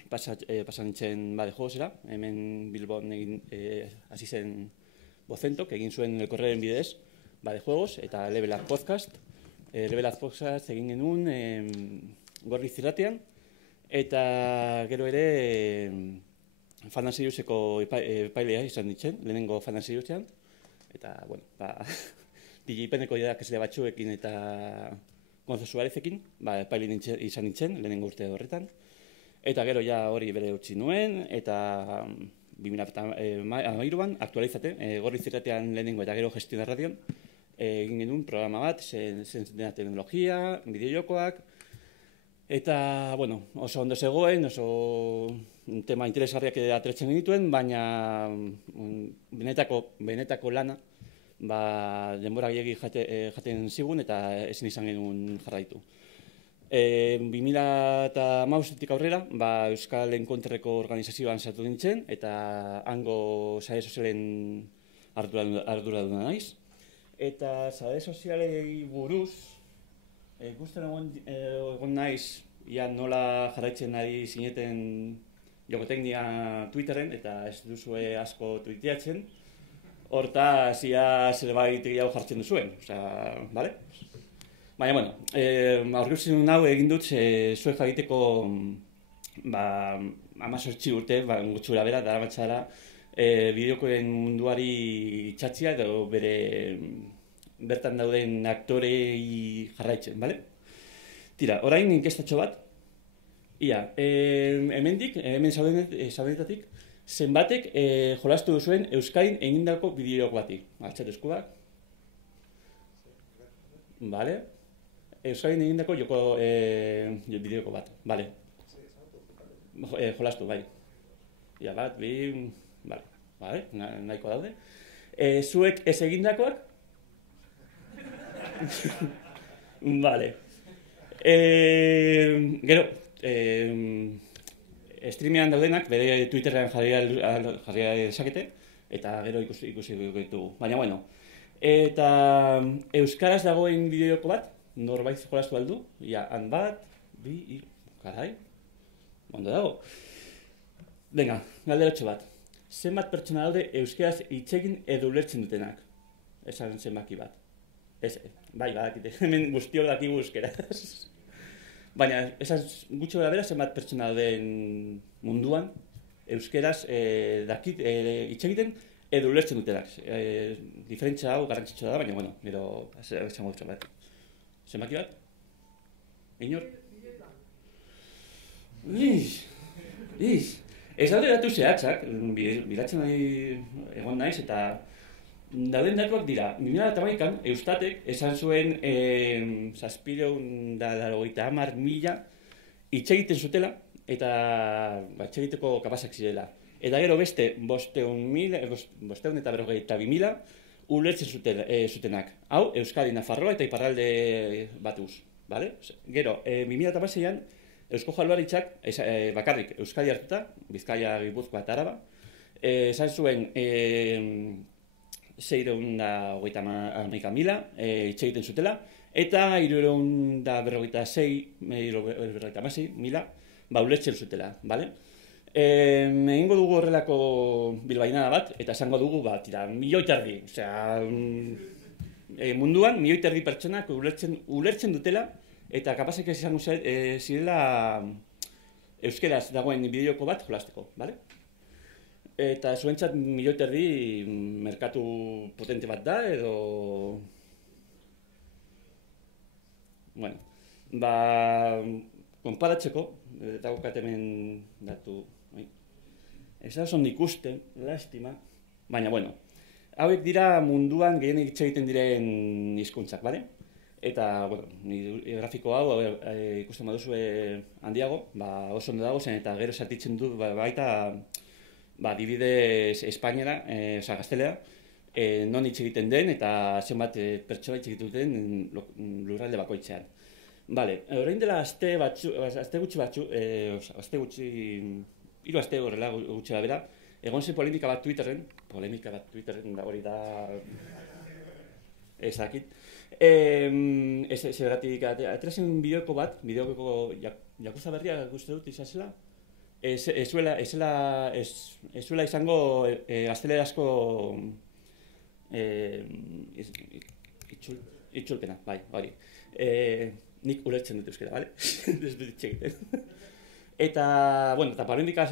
pasa nintzen de juegosera, hemen Bilbon hasi zen Bocentok, egin zuen El Correren bidez, de juegos, eta Level Up Podcast. Level Up Podcast egin genuen Gorri Zirratian, eta gero ere Fan & Seriouseko epailea izan ditzen, lehenengo Fan & Seriousean, eta, DigiPeneko irakasle batzuekin eta Gonzo Suarezekin, epaile izan nintzen, lehenengo urte horretan, eta gero ja hori bere utzi nuen, eta 2013an aktualizate, Gorri Zirratian lehenengo eta gero Gestiona Radion, egin genuen programa bat, zen dena teknologia, bideojokoak, eta, oso ondo zegoen, oso tema interesgarriak atretzen genituen, baina benetako lana denbora gehiagi jaten zigun eta ezin izan genuen jarraitu. 2015-tik aurrera, Euskal Enkontreko organizazioan sartu nintzen, eta hango sare sozialen arduraduna naiz. Eta sare sozialei buruz, ikusten egon naiz, nola jarraitzen ari zineten jokoteknia Twitterren, eta ez duzue asko tuiteatzen, hortaz zerbait gehiago jartzen duzuen, bale? Baina, bueno, aurkezpen hau egin dut zuek jakiteko 18 urte, gutxura bera, daramatxara bideokoen munduari itxatzia edo bertan dauden aktorei jarraitzen, bale? Tira, orain inkestatxo bat, hemen zaudenetatik, zenbatek jolastu duzuen Euskadin egindako bideoko bati. Altxat eskuak. Bale. Euskadin egindako bideoko bat. Bale. Jolastu, bai. Ia bat, bi... Bale, nahiko daude. Zuek ez egindakoak? Bale. Gero, streamean daudenak, bere Twitterrean jarria desakete, eta gero ikusi ditugu. Baina, bueno, eta euskaraz dagoen bideoko bat, norbait jolastu aldu, han bat, bi, hiru, karai, ondo dago. Venga, galderatxo bat. Zenbat pertsona daude euskaraz hitz egin edo ulertzen dutenak? Esan zenbaki bat. Bai, badakite, hemen guztiok dakigu euskeraz. Baina, esan gutxi gara bera, zenbat pertsona dauden munduan, euskeraz hitz egiten edo ulertzen dutenak. Diferentzia hau garrantzitsua da, baina, bueno, gero esango dut bat. Zenbaki bat? Inor? Ez daude datu zehatzak, bilatzen egon naiz, eta dauden datuak dira. 2008an, Eustatek esan zuen 780.000 hitz egiten zutela, eta hitz egiteko kapazak zirela. Eta gero beste 500.000 ulertzen zutenak. Hau, Euskadi, Nafarroa eta iparralde batuz. Gero, 2006an, Eusko Jaurlaritzak bakarrik Euskadi hartuta, Bizkaia, Gipuzkoa eta Araba, esan zuen 650.000 hitz egiten zutela, eta 356.000 ulertzen zutela. Egingo dugu horrelako bilbainada bat, eta esango dugu, milioi terdi. Munduan, milioi terdi pertsonak ulertzen dutela, eta kapazek ez izango zirela euskeraz dagoen bideoko bat jolasteko, bale? Eta zuentzat milioi terdi merkatu potente bat da, edo... Bueno, konparatzeko, eta gokat hemen datu... Ez da oso ikusten, lastima, baina, bueno, hauek dira munduan gehien hitz egiten diren hizkuntzak, bale? Eta, bueno, grafiko hau ikusten baduzu handiago, oso ondo dago zen, eta gero sartitzen du baita adibidez Espainiara, gaztelera, non hitz egiten den eta zenbat pertsona hitz egiten duten lurralde bakoitzean. Bale, orain dela aste gutxi, 3 aste horrela gutxi da bera, egon zen polemika bat Twitterren, da hori da... Ez dakit. Zergatik, aterazen bideoko bat, bideoko Yakuza berria uste dut izazela, ez zuela izango gaztelerazko itzulpena, bai, hori. Nik ulertzen dut euskera, bale? Ez dut itxegiten. Eta, bueno, polemika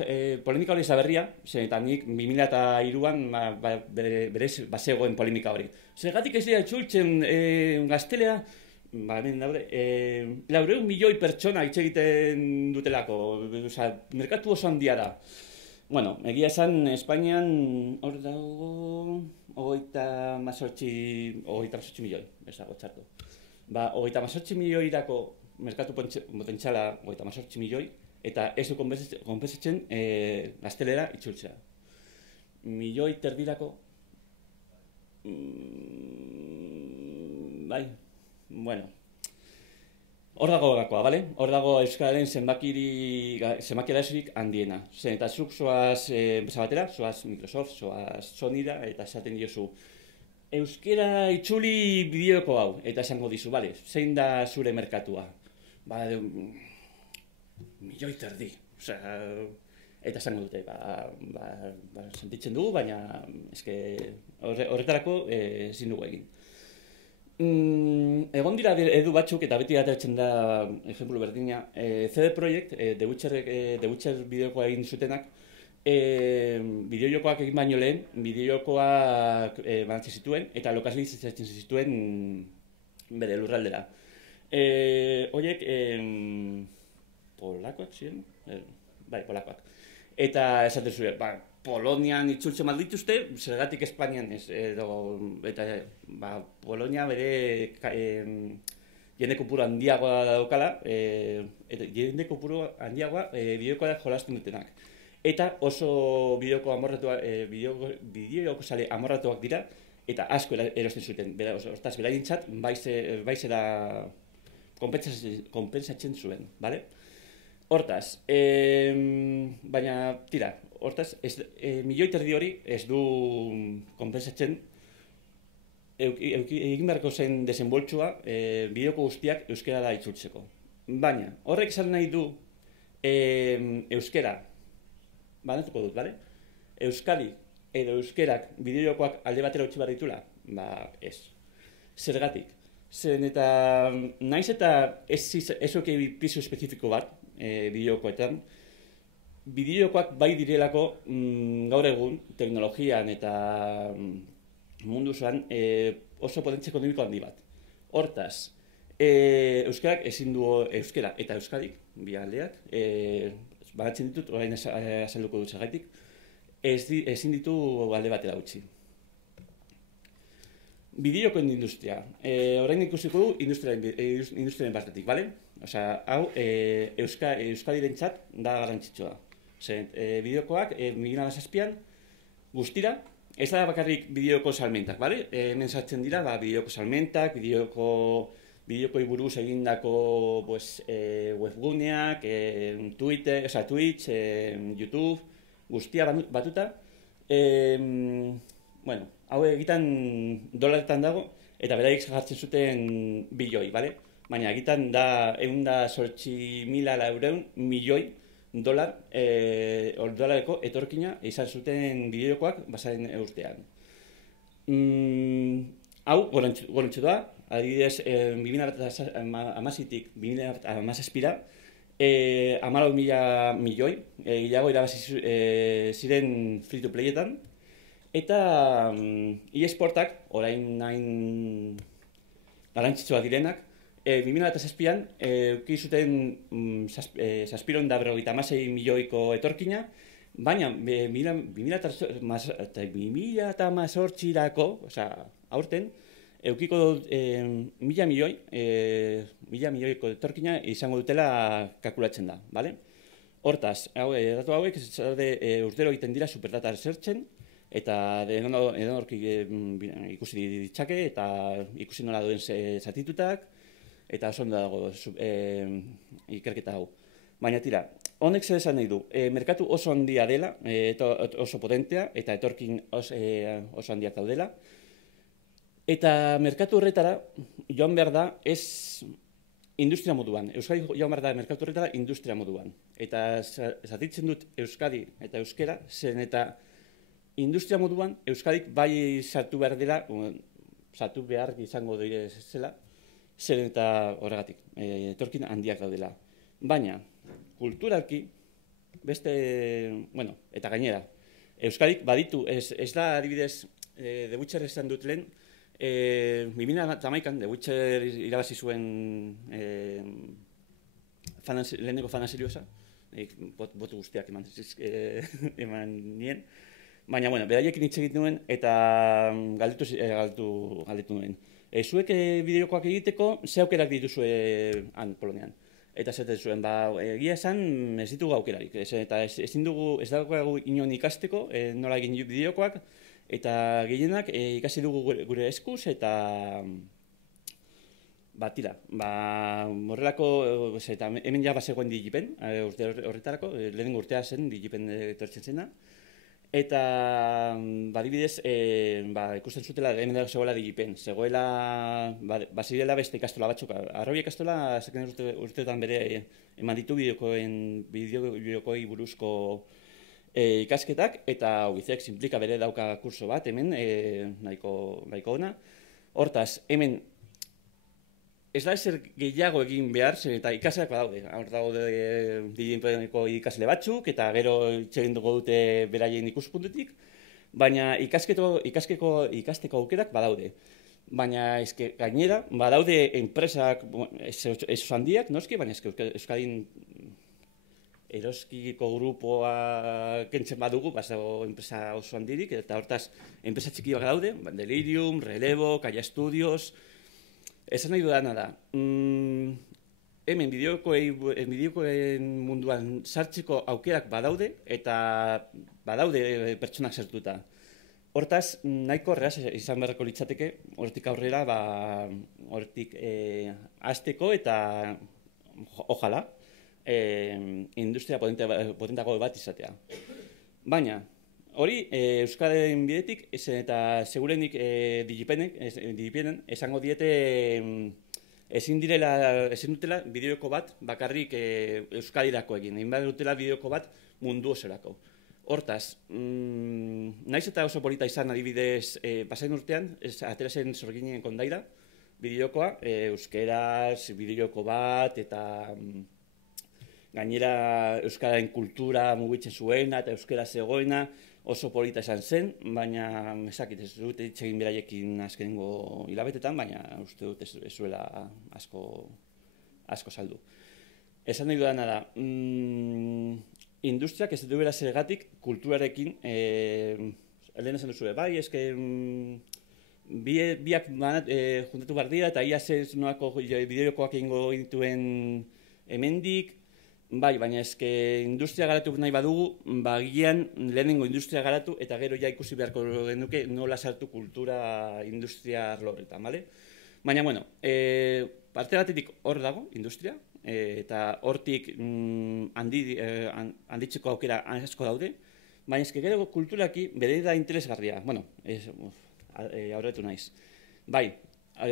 hori zaberria, eta nik 2003an berez bazegoen polemika hori. Zergatik ez dira itzultzen gaztelea, hemen daude, 400 milioi pertsona hitz egiten dutelako, merkatu oso handia da. Bueno, egia esan, Espainian hor dago 28 milioi, ez dago txartu. 28 milioirako merkatu potentziala 28 milioi, eta ez du konpensatzen gaztelera itzultzea. Milioi terdirako Bai, bueno. Hor dago gakoa, bale? Hor dago euskararen zenbaki arazorik handiena. Zen eta zuk zoaz enpresa batera, zoaz Microsoft, zoaz Sonyra, eta esaten diozu euskera itzuli bideoko hau, eta esango dizu, bale, zein da zure merkatua? Ba, 1,3 milioi. Osea, eta esango dute, sentitzen dugu, baina eske horretarako ezin dugu egin. Egon dira edu batzuk, eta beti ateratzen da ejemplu berdina, CD Projekt, The Witcher bideokoa egin zutenak, bideojokoak egin baino lehen, bideojokoak banatzen zituen, eta lokalizatzen zituen bere lurraldera. Horiek, polakoak ziren? Bai, polakoak. Eta esaten zuen, Polonian itzultzen maldituzte, zergatik Espainian ez, eta Polonia bere jende kopuru handiagoa daukala, eta jende kopuru handiagoa bideokoa jolasten dutenak. Eta oso bideoko sale amorratuak dira, eta asko erosten zuten. Hortaz, beraientzat, baizera konpentsatzen zuen, bale? Hortaz, baina, tira, hortaz, 1,3 milioi hori ez du konpentsatzen egin beharko zen desenboltsua bideoko guztiak euskerara itzultzeko. Baina, horrek esan nahi du euskera, banatuko dut, bale? Euskadi edo euskerak bideojokoak alde batera utzi behar ditula? Ba, ez. Zergatik. Zen eta naiz eta ez okei pisu espezifiko bat bideojokoetan, bideojokoak bai direlako gaur egun teknologian eta mundu osoan oso potentzia ekonomiko handi bat. Hortaz, euskarak ezin du euskera eta euskadik, bi aldeak, banatzen ditut, orain azalduko dut zergatik, ezin ditu alde batera utzi. Bideojokoen industria. Orain ikusiko du industriaren batetik, bale? Osea, hau Euskadirentzat da garrantzitsua. Zen, bideojokoak 2007an guztira, ez da bakarrik bideojoko salmentak, bale? Hemen sartzen dira, bideojoko salmentak, bideokoi buruz egindako webguneak, Twitter, Twitch, YouTube, guztia batuta. Bueno, hau egiten dolaretan dago, eta beraiek jartzen zuten bilioi, bale? Baina egiten da 108.400 milioi dolareko etorkina izan zuten bideojokoak basaren urtean. Hau, gorantzu da, adibidez, 2008-tik 2017-ra, 14.000 milioi, gehiago irabazi ziren free-to-playetan, eta eSportak, orain nahin garrantzitsua direnak, 2007an euki zuten 756 milioiko etorkina, baina 2018-rako, aurten, eukiko 1.000 milioiko etorkina izango dutela kalkulatzen da, bale? Hortaz, datu hauek urtero egiten dira superdata researchen, eta edonork ikusi ditzake, eta ikusi nola duen zatitutak, eta oso ondo dago ikerketa hau. Baina tira, honek zer esan nahi du, merkatu oso handia dela, oso potentea, eta etorkin oso handiak daudela, eta merkatu horretara joan behar da ez industria moduan. Euskadi joan behar da merkatu horretara industria moduan. Eta zatitzen dut Euskadi eta Euskera, zen eta industria moduan Euskadik bai sartu behar dela, sartu behar izango dira zela, zen eta horregatik, etorkin handiak daudela. Baina, kulturalki, beste, bueno, eta gainera, Euskadik baditu, ez da adibidez, The Witcher esan dut lehen, 2011an The Witcher irabazi zuen leheneko fanaseriosa, botu guztiak eman nien, baina, bueno, beraiekin hitz egiten nuen eta galdetu nuen. Zuek bideojokoak egiteko, ze aukerak dituzue han Polonian? Eta zaten zuen, egia esan ez ditugu aukerarik, eta ez daukagu inon ikasteko, nola egin bideojokoak, Eta gehienak ikasi dugu gure eskuz eta tira, horrelako, eta hemen ja bazegoen Digipen, urte horretarako, lehenengo urtea zen Digipen etortzen zena. Eta, adibidez, ikusten zutela, hemen dago zegoela Digipen. Zegoela, bazirela beste ikastola batzuk. Arrobi ikastola, azken urteetan bere eman ditu bideojokoei buruzko ikasketak, eta Wizex implika bere dauka kurso bat, hemen, nahiko ona. Hortaz, hemen, ez da ezer gehiago egin behar, eta ikasleak badaude. Hor daude Digipeneko ikasle batzuk, eta gero itxegin dugu dute beraien ikuspuntutik, baina ikasteko aukerak badaude. Baina gainera, badaude enpresak, ez handiak, noski, baina Euskadin Eroskiko grupoa kentzen badugu, bazago enpresa oso handirik, eta hortaz, enpresa txikiak daude, Delirium, Relevo, Kaya Studios. Esan nahi dudana da, hemen bideokoen munduan sartzeko aukerak badaude, eta badaude pertsonak sartuta. Hortaz, nahiko erraz izan beharreko litzateke, hortik aurrera, hortik hasteko eta, ojala, industria potentago bat izatea. Baina, hori Euskaren bidetik, eta segurenik Digipenen esango diete ezin dutela bideoko bat bakarrik Euskadirako egin, egin behar dutela bideoko bat mundu osorako. Hortaz, naiz eta oso polita izan adibidez pasain urtean, atera zen Sorginen kondaira, bideokoa, euskeraz, bideoko bat, eta gainera euskararen kultura mugitzen zuena eta euskara zegoena oso polita esan zen, baina ez dut egin beraiekin azkenengo hilabetetan, baina uste dut ez zuela asko saldu. Esan nahi dudana da, industriak ez duela zergatik kulturarekin, lehen esan duzue, bai, biak juntatu behar dira, eta ia zez noako bideokoak egingo dituen hemendik, bai, baina industria garatu nahi badugu, bagian lehenengo industria garatu eta gero ja ikusi beharko genuke nola sartu kultura industria arlo horretan, bale? Baina, bueno, parte batetik hor dago industria, eta hortik handitzeko aukera asko daude, baina gero kulturaki bere da interesgarria, bueno, aurretu naiz. Bai,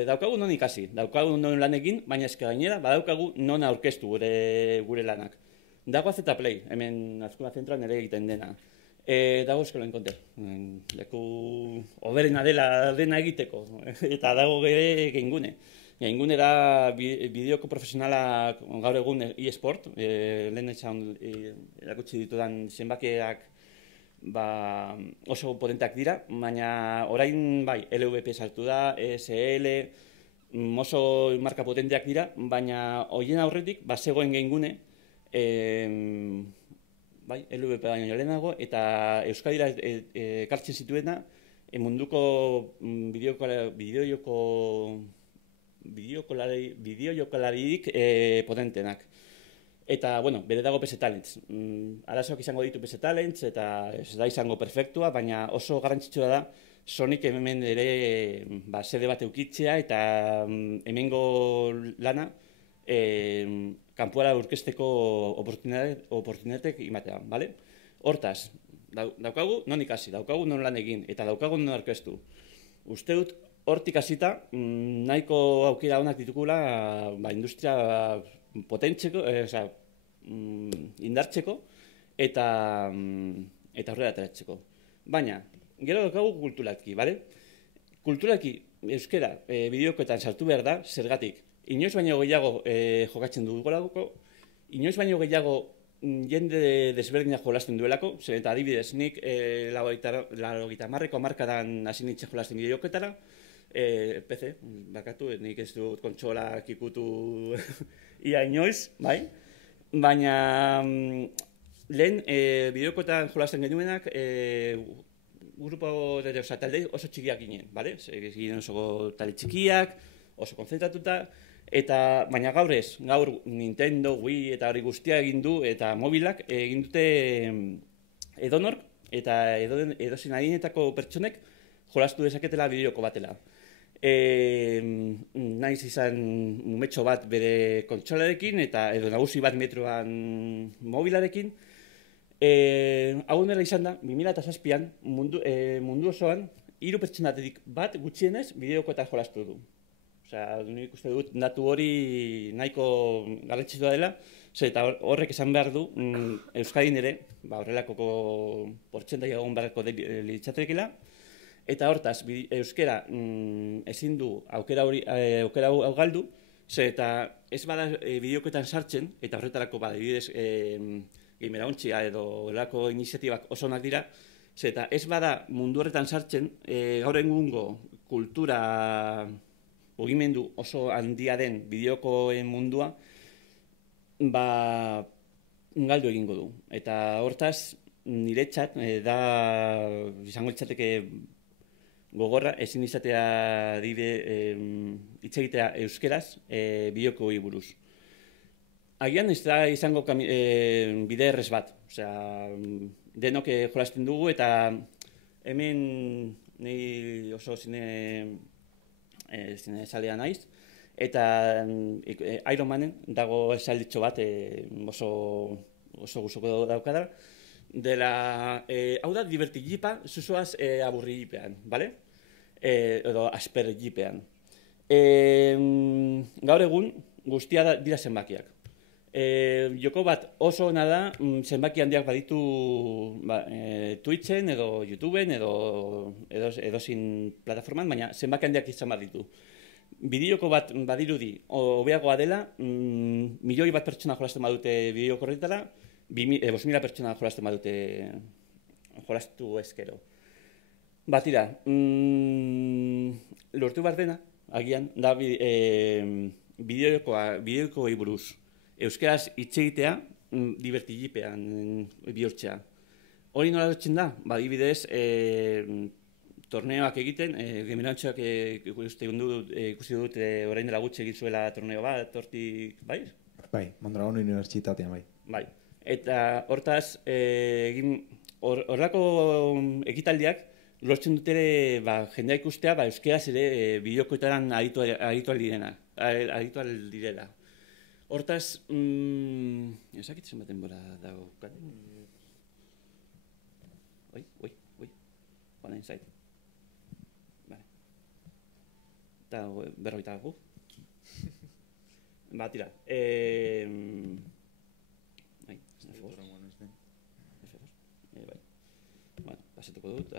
daukagu non ikasi, daukagu non lan egin, baina gainera badaukagu non aurkeztu gure lanak. Dago Azeta Play, hemen Azkuna Zentroan ere egiten dena. Dago Eskola Enkonter, leku oberena dena egiteko, eta dago gere Geingune. Geingune da bideoko profesionala gaur egun e-sport, lehen erakutsi ditudan zenbakiak oso potenteak dira, baina orain bai, LVP sartu da, ESL, oso marka potenteak dira, baina horien aurretik zegoen Geingune, bai, LVP baino lehenago, eta Euskadira ekartzen zituena munduko bideojokalaririk potentenak. Eta, bueno, bere dago PS Talents. Arazoak izango ditu PS Talents, eta ez da izango perfektua, baina oso garrantzitsua da Sonic hemen ere sede bat eukitzea, eta hemengo lana kanpuara aurkezteko oportunitateak imatea, bale? Hortaz, daukagu non ikasi, daukagu non lan egin, eta daukagu non aurkeztu. Uste dut, hortik hasita nahiko aukera onak ditugula industria potentzeko, indartzeko eta aurrera ateratzeko. Baina, gero daukagu kulturalki, bale? Kulturalki, euskera, bideokoetan sartu behar da, zergatik. Inoiz baino gehiago jokatzen dugulako, inoiz baino gehiago jende desberdinak jolasten duelako, eta adibidez, nik 80ko hamarkadan hasi nintzen jolasten bideoketara, PC, bakatu, nik ez dut kontsolak ikutu ia inoiz, bai? Baina lehen bideokoetan jolasten genuenak grupo talde oso txikiak ginen, bale? Ginen oso talde txikiak, oso konzentratuta, eta baina gaur Nintendo, Wii eta hori guztia egin du, eta mobilak egin dute edonork eta edozein adinetako pertsonek jolastu dezaketela bideoko batela. Naiz izan umetxo bat bere kontsolarekin eta edo nagusi bat metroan mobilarekin. Hau dela izan da, 2007an mundu osoan 3 pertsonatik bat gutxienez bideokoetan jolastu du. Osea, nik uste dut datu hori nahiko garrantzitsua dela, eta horrek esan behar du Euskadin ere, horrelako portzentai egon beharko litzatekeela. Eta hortaz, euskera ezin du aukera hau galdu, eta ez bada bideokoetan sartzen, eta horretarako adibidez Gameraontzia edo horrelako iniziatibak oso onak dira, eta ez bada mundu horretan sartzen, gaur egungo kultura mugimendu oso handia den bideokoen mundua, galdu egingo du. Eta hortaz, niretzat, da izango litzateke gogorra, ezin izatea hitz egitea euskeraz bideokoei buruz. Agian ez da izango bide errez bat, denok jolasten dugu eta hemen nahi oso zine salea naiz, eta Iron Manen dago esalditxo bat oso guzoko daukadar, hau da divertigipa zuzoaz aburrigipean, bale? Edo aspergipean. Gaur egun guztia dira zenbakiak. Joko bat oso ona da zenbaki handiak baditu Twitchen edo YouTubeen edo edozin plataforman, baina zenbaki handiak izan baditu. Bideoko bat badirudi hobeagoa dela, 1.000.000 pertsona jolasten badute bideoko horretara, 5.000 pertsona jolasten badute jolastu ezkero. Batira, lortu behar dena, agian, da bideokoei buruz. Euskaraz hitz egitea, divertigipean bihurtzea. Hori nola lortzen da? Adibidez, torneoak egiten, Gameraontzak ikusi dut orain dela gutxi egin zuela torneo bat, hortik, bai? Bai, Mondragon Unibertsitatean, bai. Bai, eta hortaz, horrelako ekitaldiak lortzen dut ere jendea ikustea euskaraz ere bideokoetaran aditu direla. Hortaz, ezakitzen baten bora dago. Oi, baina inzait. Eta berroita gu. Tira. Pasatuko dut.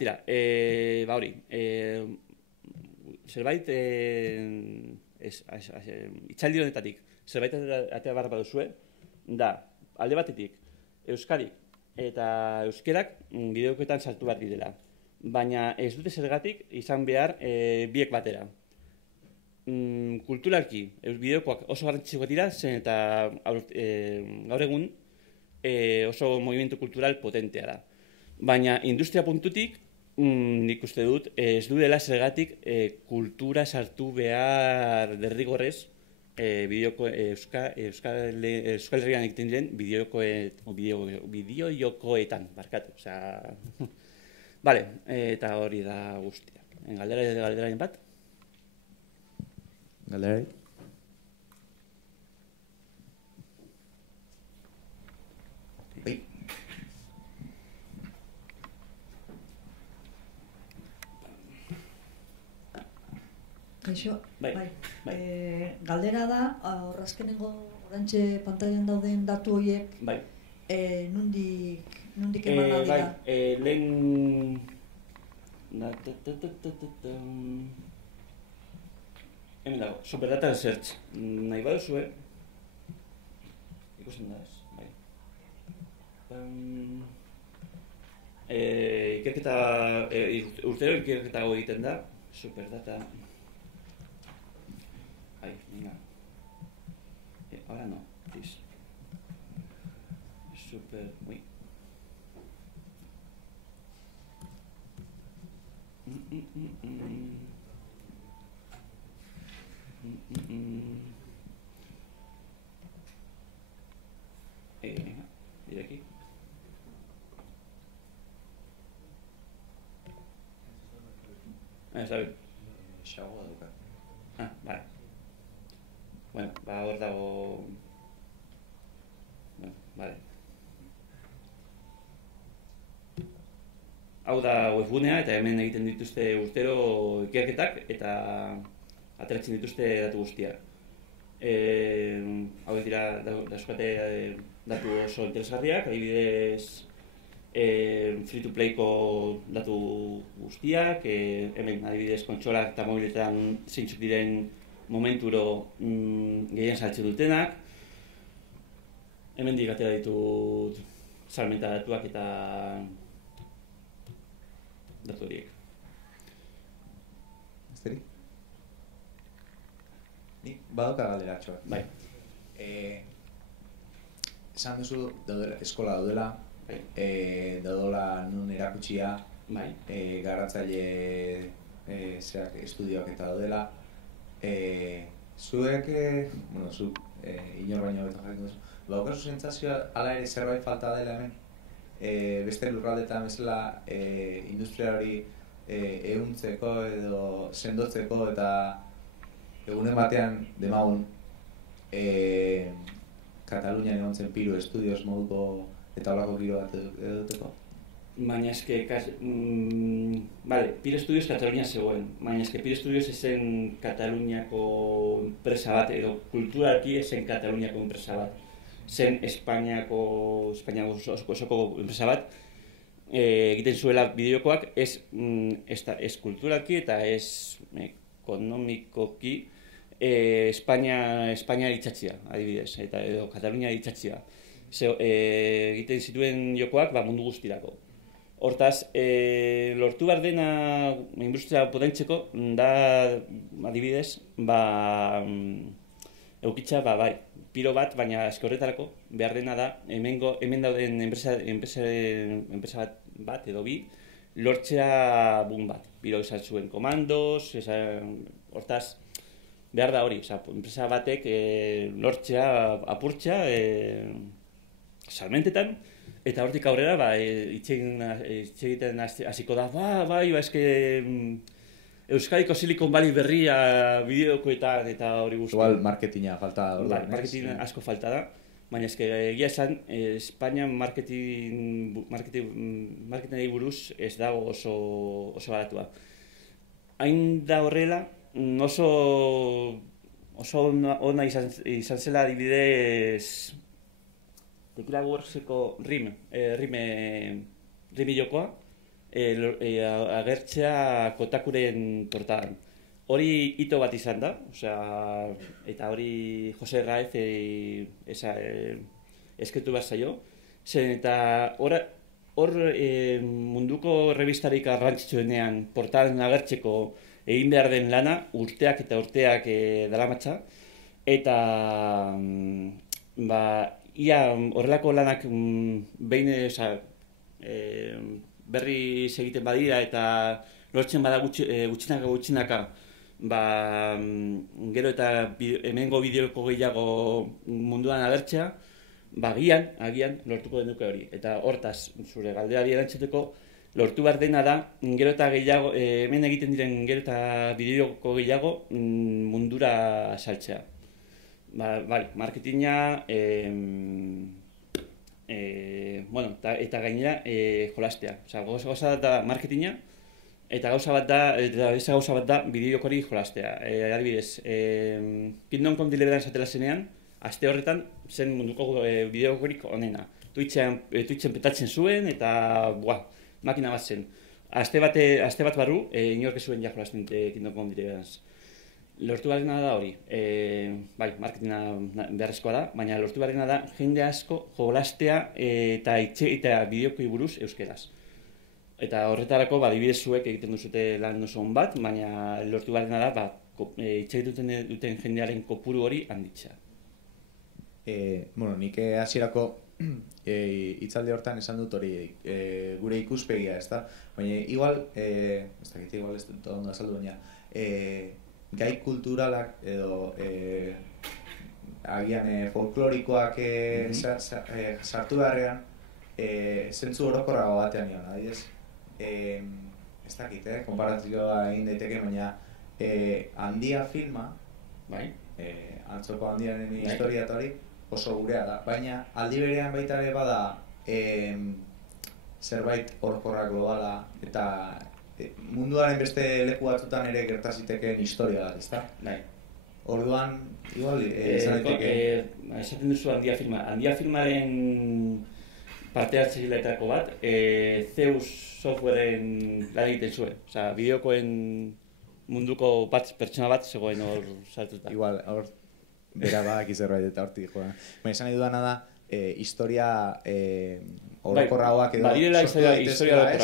Tira, hori. Zerbait, itxaldi honetatik, zerbait atea barra baduzue, da, alde batetik, euskari eta euskerak bideokoetan sartu behar direla. Baina ez dute zergatik izan behar biek batera. Kulturalki, bideokoak oso garrantzitsuak dira, zen eta gaur egun oso movimentu kultural potentea da. Baina industria puntutik, nik uste dut, ez du dela zergatik kultura sartu behar derrigorrez Euskal Herrian egiten diren bideojokoetan, barkatu. Bale, eta hori da guztia. Galderaien bat? Galderai? Bai. Kaixo, Bai. Galdera da, horrazkenengo orantxe pantailan dauden datu horiek nondik eman dira? Lehen... Hemen dago, Superdata Research. Nahi baduzue, ikusten da ez, bai. Ikerketa, urtero ikerketa egiten da, Superdata... Ahí, venga. Ahora no, please. Super... Uy. Venga, mira aquí. zabe? Xagoa daukat. Vale. Bueno, hor dago... Bueno, vale. Hau da webgunea eta hemen egiten dituzte urtero ikerketak eta ateratzen dituzte datu guztiak. Hauek dira dauzkate datu oso interesgarriak, adibidez free-to-playko datu guztiak, hemen adibidez kontsolak eta mobiletan zeintzuk diren momenturo gehien saltzen dutenak. Hemendik atera ditut salmenta datuak eta datu horiek. Besterik? Nik badauka galderatxo bat. Bai. Esan duzu eskola daudela, daudela nun erakutsia, Bai. Garratzaile estudioak eta daudela. Zuek, zuk inor baino beto jakin duzu, badaukazu sentsazioa hala ere zerbait falta dela hemen? Beste lurraldetan bezala industria hori ehuntzeko edo sendotzeko eta egunen batean demagun Katalunian egon zen Piru Estudios moduko eta holako giro bat eduteko? Baina eske, vale, Piru Estudios Katalunian zegoen, baina eske Piru Estudios ezen Kataluniako enpresa bat, edo kulturalki ezen Kataluniako enpresa bat. Zen Espainiako osoko enpresa bat, egiten zuela bideokoak ez kulturalki eta ez ekonomikoki Espainia itxatzia, adibidez, edo Katalunia itxatzia. Egiten zituen jokoak mundu guztirako. Hortaz, lortu behar dena industria potentzeko da, adibidez, eukitza, bai, piro bat, baina eske horretarako behar dena da, hemen dauden enpresa bat edo bi, lortzea bat. Piro izan zuen komandos, hortaz, behar da hori, enpresa batek lortzea, apurtzea, salmentetan, eta hortik aurrera, itxegiten hasiko da, eske Euskadiko Silicon Valley berria bideokoetan eta hori guzti. Igual marketinga falta da. Bai, marketing asko falta da, baina eske egia esan, Espainian marketingei buruz ez dago oso baratua. Hain da horrela, oso ona izan zela adibidez Tequila Workseko Rime jokoa, agertzea Kotakuren portadan. Hori hito bat izan da, eta hori Jose Raez esketu behar zaio, zen eta hor munduko revistarik garrantzitsuenean portadan agertzeko egin behar den lana urteak eta urteak daramatza, eta ia horrelako lanak behin berri egiten badira eta lortzen bada gutxinaka, gero eta hemengo bideoko gehiago munduan agertzea, agian lortuko denuke hori. Eta hortaz, zure galderari erantzuteko, lortu behar dena da, gero eta gehiago, hemen egiten diren gero eta bideoko gehiago mundura saltzea. Marketinga, eta gainera jolastea. Gauza bat da marketinga, eta beste gauza bat da bideokori jolastea. Adibidez, Kingdom Come Deliverance atera zenean, aste horretan zen munduko bideokorik onena. Twitchen petatzen zuen eta makina bat zen. Aste bat barru, inork ez zuen jolasten Kingdom Come Deliverance. Lortu behar da hori, marketinga beharrezkoa da, baina lortu behar da jende asko jolastea eta bideokoi buruz euskeraz. Eta horretarako, adibidez zuek egiten duzute lan oso on bat, baina lortu behar da hitz egiten duten jendearen kopuru hori handitzea. Nik hasierako hitzaldi hortan esan dut hori gure ikuspegia, ezta? Baina igual, ez dut ondo azaldu baina, gai kulturalak edo agian folklorikoak sartu beharrean zentzu orokorrago batean nion, adibidez. ez dakit, konparazioa egin daiteke, baina Handia filma, Bai. Antzoko Handiaren historia eta hori oso gurea da, baina aldi berean baita ere bada zerbait orokorra globala eta munduaren beste leku batzutan ere gerta zitekeen historia bat, ezta? Bai. Orduan, igual, esan daiteke... Esaten duzu Handia filma. Handia filmaren parte hartzaileetako bat, Zeus softwaren lan egiten zuen. Osea, bideokoen munduko pertsona bat zegoen hor sartuta. Igual, hor, bera badaki zerbait eta hortik joan. Baina esan nahi dudana da, historia orokorragoak edo sortu daitezkela ez,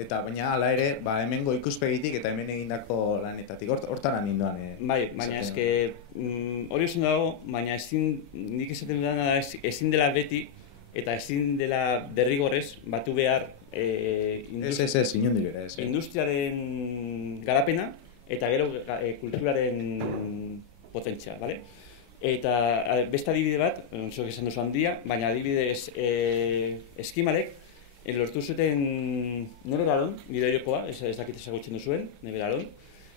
eta baina hala ere, hemengo ikuspegitik eta hemen egindako lanetatik, hortan ninduan. Bai, baina eske hori oso dago, baina nik esaten dudana da ezin dela beti eta ezin dela derrigorrez batu behar industriaren garapena eta gero kulturaren potentzia, bale? Eta beste adibide bat, zuk esan duzu Handia, baina adibidez Eskimalek lortu zuten Neveralon, bideojokoa, ez dakit ezagutzen duzuen, Neveralon,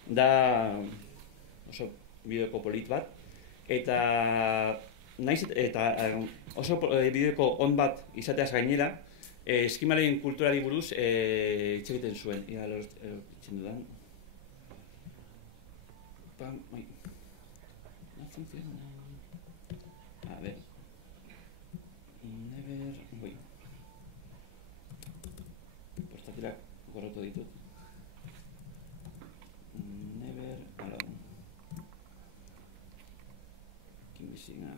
da oso bideoko polit bat, eta oso bideoko on bat izateaz gainera, Eskimalen kulturari buruz hitz egiten zuen. Ia lortzen dudan. No funciona. A ver. Never... Voy. Portatila gorrotu ditut. Never alone. Kimizina...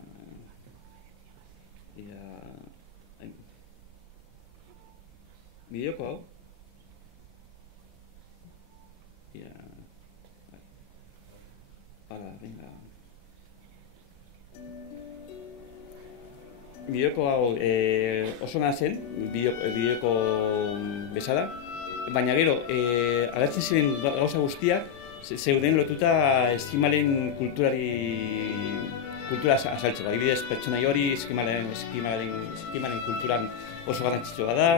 Bideoko hau? Hala, venga. Bideoko hau oso ona zen, bideoko bezala, baina gero, agertzen ziren gauza guztiak, zeuden lotuta Eskimalen kultura azaltzeko. Adibidez, pertsonai hori Eskimalen kulturan oso garrantzitsua da,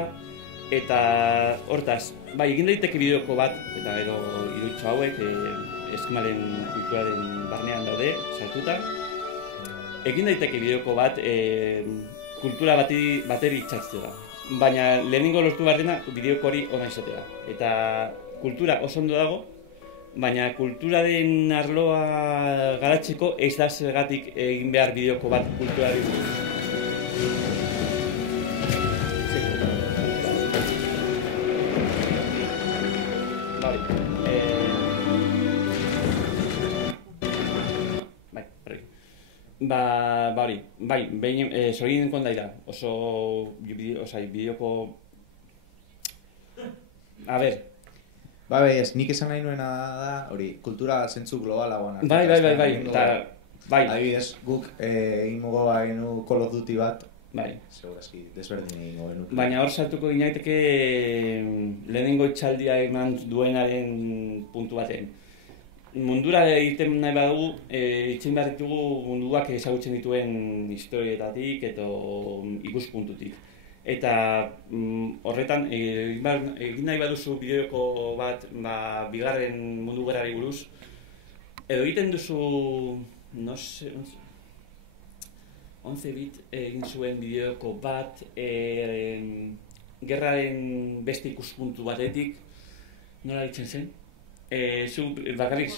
eta hortaz, bai, egin daiteke bideoko bat, eta edo iruditxo hauek Eskimalen kulturaren barnean daude, sartuta. Egin daiteke bideoko bat kultura bateri txatzea. Baina lehenengo lortu behar dena bideoko hori ona izatea. Eta kultura oso ondo dago, baina kulturaren arloa garatzeko ez da zergatik egin behar bideoko bat kulturari buruz. Bai, zorien konta dira, bideoko... A ber... nik esan nahi nuena da, hori, kultura zentzu globalagoan. Bai. Adibidez, guk egingo bagenu Call of Duty bat, segurazki, desberdin egingo genuke. Baina hor sartuko ginaiteke lehenengo itxaldia eman duenaren puntu baten. Mundura egiten nahi badugu, itxein behar ditugu munduak ezagutzen dituen historietatik eta ikuspuntutik. Eta horretan, egin nahi baduzu bideoko bat bigarren mundu gerrari buruz, edo egiten duzu, no se, 11 bit egin zuen bideoko bat, gerraren beste ikuspuntu batetik, nola ditzen zen? Zu bakarrik...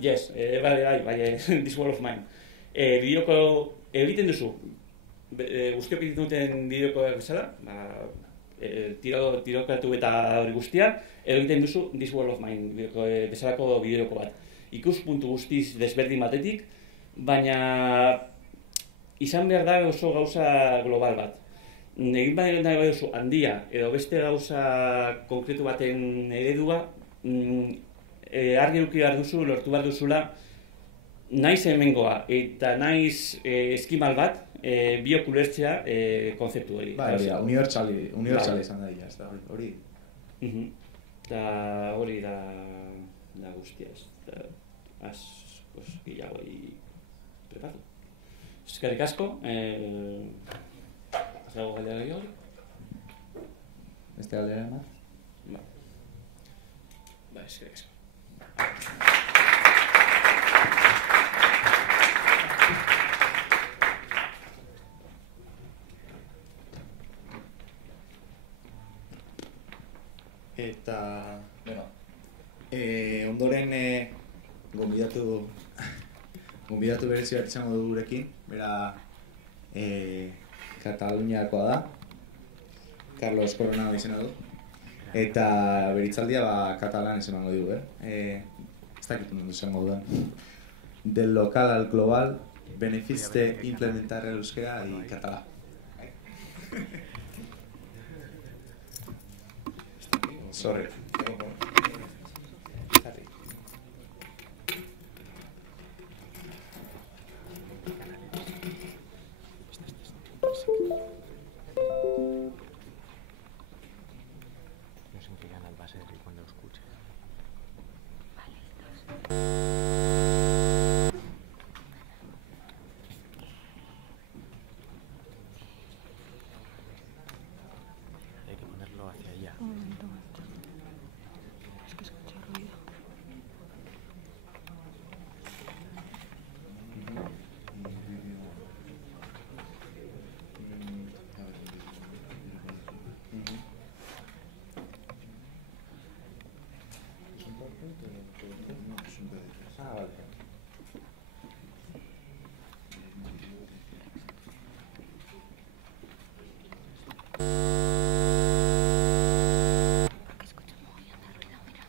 Yes, bai, This War of Mine. Bideoko egiten duzu, guztiok egiten duten bideokoak bezala, tirokatu eta hori guztia, egiten duzu This War of Mine, bezalako bideoko bat. Ikuspuntu guztiz desberdin batetik, baina izan behar da oso gauza global bat. Egin nahi baduzu Handia edo beste gauza konkretu baten eredua, argi eduki behar duzu, lortu behar duzula, naiz hemengoa eta naiz eskimal bat, biok ulertzea konzeptu hori. Unibertsali izan da dira, ez da hori. Eta hori da guztia, ez da gehiago prepatu. Eskerrik asko. Dago galdera gehiago? Beste galdera bat? Eskerrik asko. Eta, bueno, ondoren gonbidatu berezi bat izango dugu gurekin, bera Kataluniakoa da, Carlos Coronado izena du, eta beritzaldia katalan emango digu, ez dakit ondo izango duen. Del local al global, beneficie implementar el euskera y catalán. Sorry. No sé en qué canal va a ser y cuando lo escuche. Hay que ponerlo hacia allá. Un momento. Es que escucho ruido. Ah, vale. Porque escucho un mogollón de ruido, mira.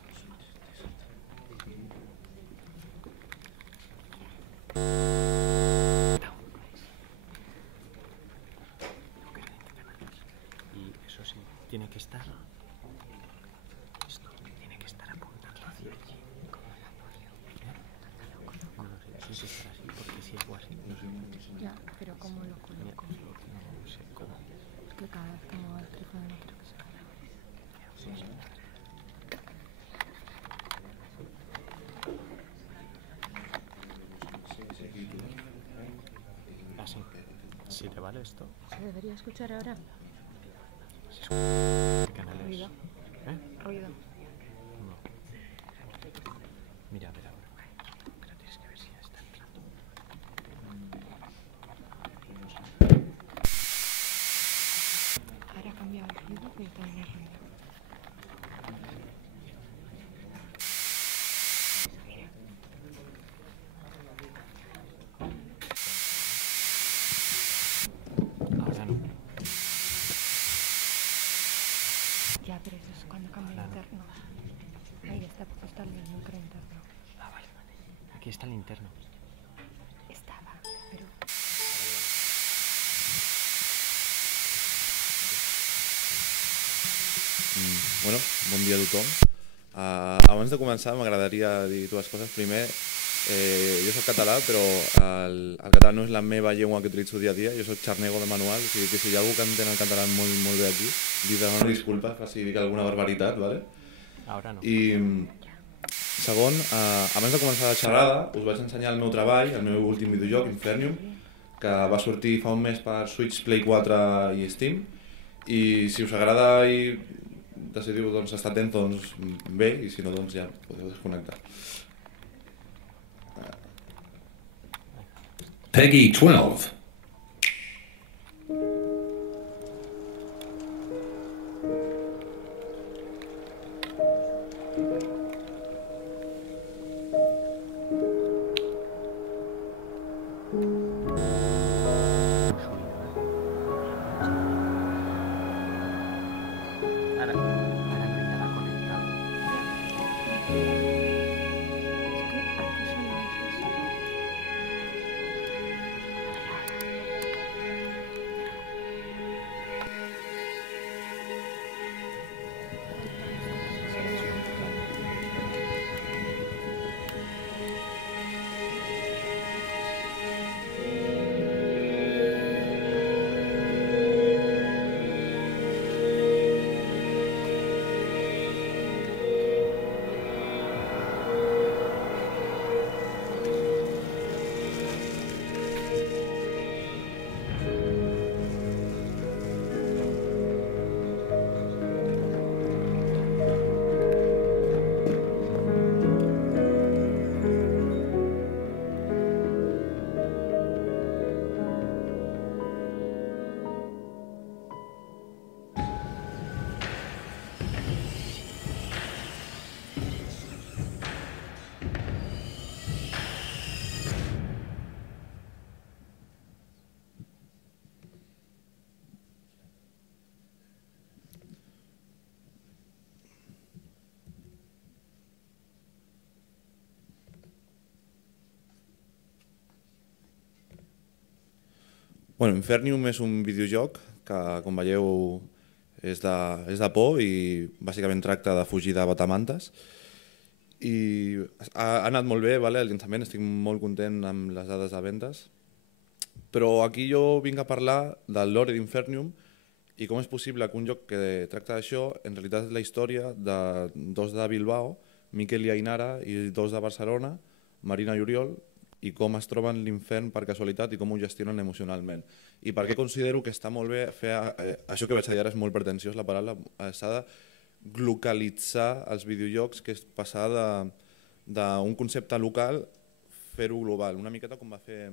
Y eso sí, tiene que estar. Esto tiene que estar apuntando hacia allí. Como el apoyo. No lo sé, tiene que estar así, porque si hago así. Ya, pero ¿cómo lo coloco? No sé cómo. Es que cada vez que muevo el teléfono no quiero que se caiga. Así. Si te vale esto. ¿Se debería escuchar ahora? ¿Qué canal es? Ruido. Ruido. No. Mira, a ver ahora. Pero tienes que ver si ya está entrando. Ahora ha cambiado el ruido, pero también el ruido. Ahora no. Ya, pero eso es cuando cambia el interno. Ahí está, porque está el micro interno. Ah, vale. Aquí está el interno. Estaba, pero... Bueno, bon dia a tothom. Abans de començar m'agradaria dir dues coses. Primer, jo soc català, però el català no és la meva llengua que utilitzo dia a dia. Jo soc xarnego de manual, o sigui que si hi ha algú que entén el català molt bé aquí, li demano disculpes per si dic alguna barbaritat, ¿vale? Ahora no. I segon, abans de començar la xerrada, us vaig ensenyar el meu treball, el meu últim videojoc, Infernium, que va sortir fa un mes per Switch, Play 4 i Steam. I si us agrada i decidiu doncs, estar atents, doncs bé, i si no, doncs ja podeu desconnectar. Peggy 12. Ahora no hay nada conectado. Es que aquí suena eso. Bueno, Infernium és un videojoc que, com veieu, és de por i bàsicament tracta de fugir de batamantes. I ha anat molt bé, vale, el llançament, estic molt content amb les dades de vendes. Però aquí jo vinc a parlar del lore d'Infernium i com és possible que un joc que tracta d'això en realitat és la història de dos de Bilbao, Miquel i Ainara, i dos de Barcelona, Marina i Oriol, i com es troben l'infern per casualitat i com ho gestionen emocionalment. I per què considero que està molt bé fer... això que vaig a dir ara és molt pretensiós, la paraula, s'ha de localitzar els videojocs, que és passar d'un concepte local, fer-ho global. Una miqueta com va fer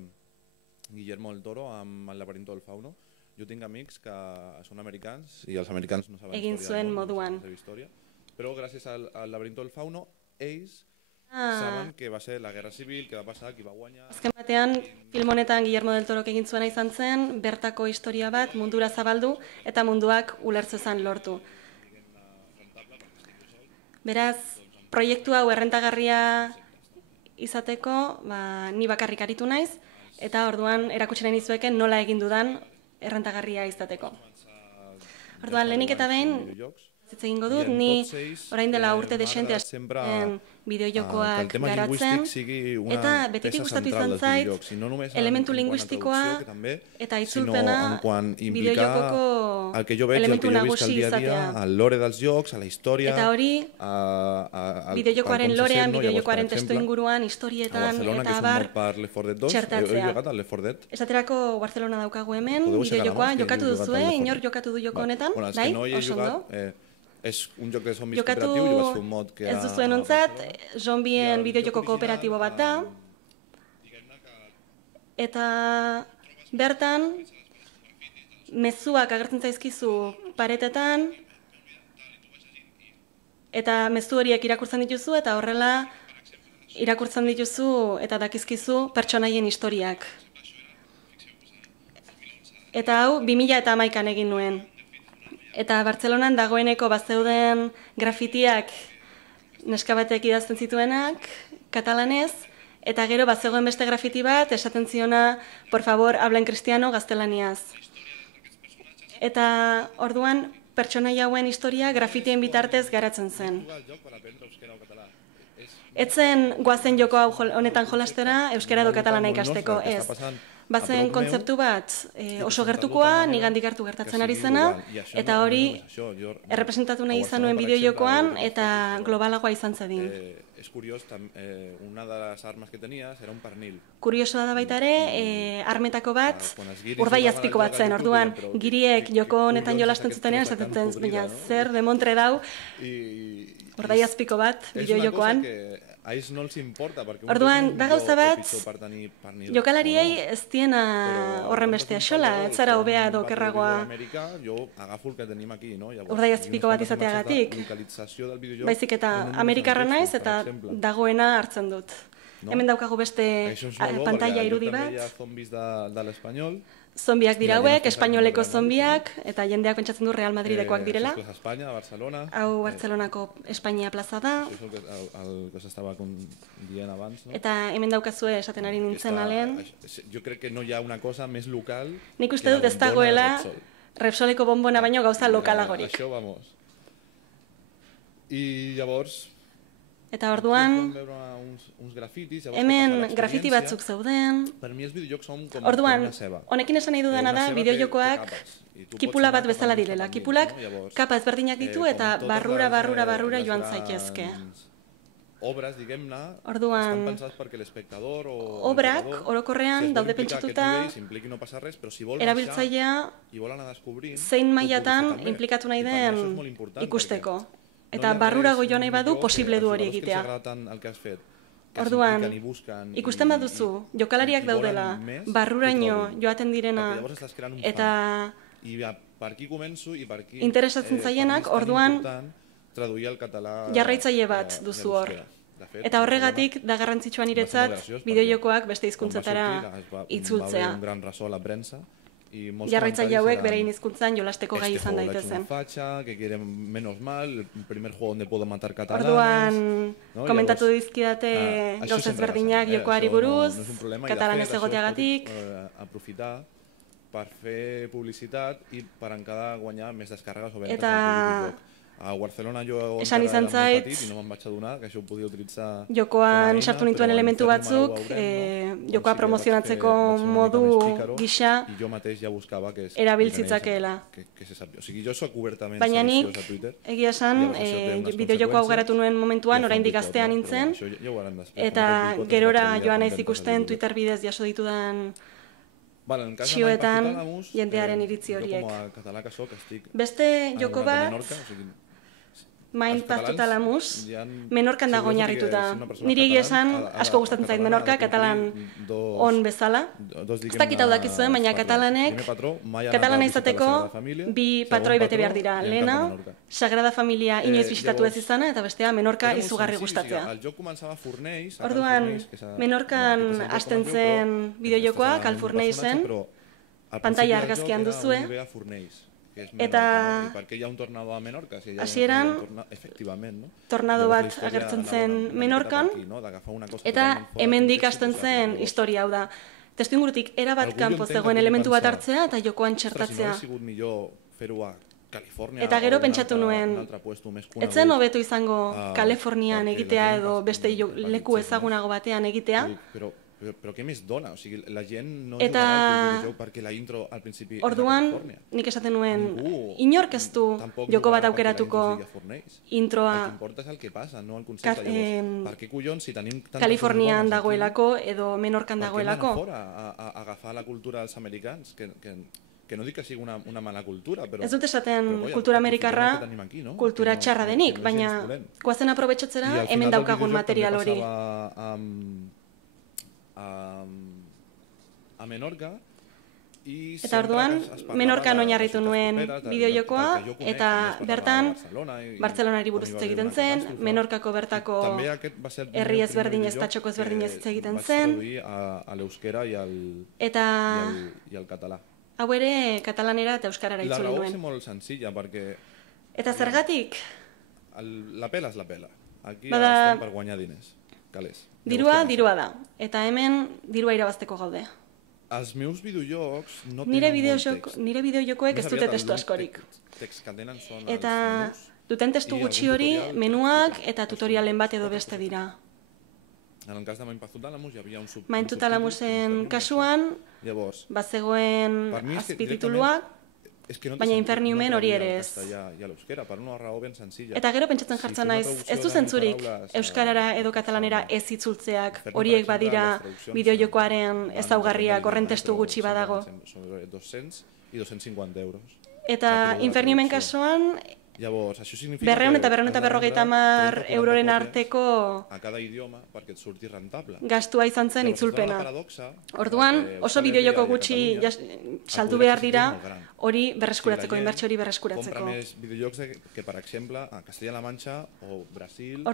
Guillermo del Toro amb El laberinto del fauno. Jo tinc amics que són americans i els americans no saben egin zuen moduan. Història, però gràcies al laberinto del fauno ells saben que va ser la guerra civil, que va passar, qui va guanyar... Azken batean, film honetan Guillermo del Torok egin zuena izan zen, bertako historia bat mundura zabaldu eta munduak ulertzezan lortu. Beraz, proiektu hau errentagarria izateko, ni bakarrik aritu naiz, eta orduan erakutsi nahi nizueken nola egin dudan errentagarria izateko. Orduan, lehenik eta behin, hitz egingo dut, ni orain dela urte desente hasten bideojokoak garatzen, eta betitik gustatu izan zait elementu linguistikoa eta itzulpena bideojokoko elementu nagusi izatea. Al lore dels jocs, a la història... Eta hori, bideojokoaren lorean, bideojokoaren testu inguruan, historietan eta abar txertatzea. Esaterako Barcelona daukagu hemen, bideojokoa, jokatu duzue, inor jokatu du joko honetan, bai, oso ondo. És un joc de zombis cooperatiu, jo vaig fer un mod que... Ez duzuen ontzat, zombien bideojoko kooperatibo bat da. Eta bertan, mezuak agertzen zaizkizu paretetan, eta mezu horiek irakurtzen dituzu, eta horrela irakurtzen dituzu eta dakizkizu pertsonaien historiak. Eta hau, 2011an egin nuen. Eta Bartzelonan dagoeneko bazeuden grafitiak neska batek idazten zituenak, katalanez, eta gero bazegoen beste grafiti bat, esaten ziona, por favor, habla en cristiano gaztelaniaz. Eta orduan, pertsonaia hauen historia grafitien bitartez garatzen zen. Etzen goazen joko hau honetan jolastera, euskera edo katalana ikasteko, ez. Bazen kontzeptu bat oso gertukoa, nigandik hartu gertatzen ari zena, eta hori errepresentatu nahi izan nuen bideojokoan eta globalagoa izan zedin. És curiós, una de les armes que tenies era un pernil. Kuriosoa da baita ere, armetako bat, urdaiazpiko bat zen, orduan, giriek joko honetan jolasten zutenean, esaten baina zer demontre dau, urdaiazpiko bat, bideojokoan. Orduan, da gauza bat, jokalariei ez diena horren beste axola, ez zara hobea edo kerragoa urdaiazpiko bat izateagatik. Baizik eta Amerikarra naiz eta dagoena hartzen dut. Hemen daukagu beste pantalla irudi bat. Zombiak dira hauek, espainoleko zombiak, eta jendeak pentsatzen du Real Madridekoak direla. Hau Barcelonako Espainia plaza da. Eta hemen daukazue esaten ari nintzen alen. Nik uste dut ez dagoela Repsoleko bonbona baino gauza lokalagorik. I llavors... Eta orduan, hemen grafiti batzuk zeuden. Orduan, honekin esan nahi dudana da, bideojokoak kipula bat bezala direla. Kipulak kapa ezberdinak ditu eta barrura joan zaitezke. Orduan, obrak orokorrean daude pentsatuta erabiltzailea zein mailatan inplikatu nahi den ikusteko. Eta barrurago joan nahi badu, posible du hori egitea. Orduan, ikusten baduzu, jokalariak daudela, barruraino joaten direna, eta interesatzen zaienak, orduan, jarraitzaile bat duzu hor. Eta horregatik, da garrantzitsuan niretzat, bideojokoak beste hizkuntzetara itzultzea. Jarraitzaile hauek berein hizkuntzan jolasteko gai izan daitezen. Orduan, komentatu dizkidate gauza ezberdinak jokoari buruz, katalanez egoteagatik. per fer publicitat i per encara guanyar més descàrregues o ventes Eta al videojoc. A Barcelona jo esan encara izan era molt zait, petit i no me'n vaig adonar que això ho podia utilitzar jokoan com a sartu eina, nituen però elementu Infernium batzuk, ara ho veurem, jokoa Doncs promozionatzeko vaig fer una mica modu més pícaro, gisa i jo mateix ja buscava que erabiltzitzakeela. que se sàpiga. O sigui, jo soc obertament Baina nik, sediciós a Twitter. egia esan, bideojoko hau garatu nuen momentuan, oraindik gaztea nintzen, eta gerora joan naiz ikusten Twitter bidez jaso ditudan txioetan jendearen iritzi horiek. Beste joko bat, Mind Path to Talamus, Menorkan dago oinarrituta. Niri egia esan, asko gustatzen zait Menorka, katalan on bezala. Ez dakit hau dakizuen, baina katalana izateko bi patroi bete behar dira. Lehena, Sagrada Familia inoiz bisitatu ez izana, eta bestea Menorka izugarri gustatzea. Orduan, Menorkan hasten zen bideojokoa, Calfurneizen, pantalla argazkian duzue, eta hasieran tornado bat agertzen zen Menorkan, eta hemendik hasten zen historia hau da. Testuingurutik erabat kanpo zegoen elementu bat hartzea eta jokoan txertatzea. Eta gero pentsatu nuen, etzen hobeto izango Kalifornian egitea edo beste leku ezagunago batean egitea. Però què més dona? O sigui, la gent no eta jugarà al videojoc perquè la intro al principi orduan, nik esaten nuen, inork ez du joko bat aukeratuko introa Kalifornian dagoelako edo Menorkan dagoelako. Per què anar fora a agafar la cultura dels americans? Que no dic que sigui una mala cultura, però... Ez dut esaten kultura amerikarra kultura txarra denik, baina goazen aprobetxatzera hemen daukagun material hori. A Menorca eta orduan Menorkan oinarritu nuen bideojokoa eta bertan Bartzelonari buruz hitz egiten zen, Menorkako bertako herri ezberdin ez txoko ezberdin ez hitz egiten zen eta hau ere katalanera eta euskarara itzuli nuen. La raó és molt senzilla perquè eta zergatik? La pela és la pela. Aquí estem per guanyar diners. Dirua da, eta hemen dirua irabazteko gaude. Els meus videojocs no tenen molt text. Nire bideojokoek ez dute testu askorik. Eta duten testu gutxi hori, menuak eta tutorialen bat edo beste dira. En el cas de Mind Path to Talamus hi havia un subtítol. Mind to Talamusen kasuan, bazegoen azpitituluak, baina Inferniumen hori ere ez. Eta gero pentsatzen jartzen naiz, ez du zentzurik euskarara edo katalanera ez itzultzeak, horiek badira bideojokoaren ezaugarriak horren testu gutxi badago. Eta Inferniumen kasuan, 200 eta 250 euroren arteko gastua izan zen itzulpena. Orduan, oso bideojoko gutxi saldu behar dira hori berreskuratzeko, inbertsio hori berreskuratzeko.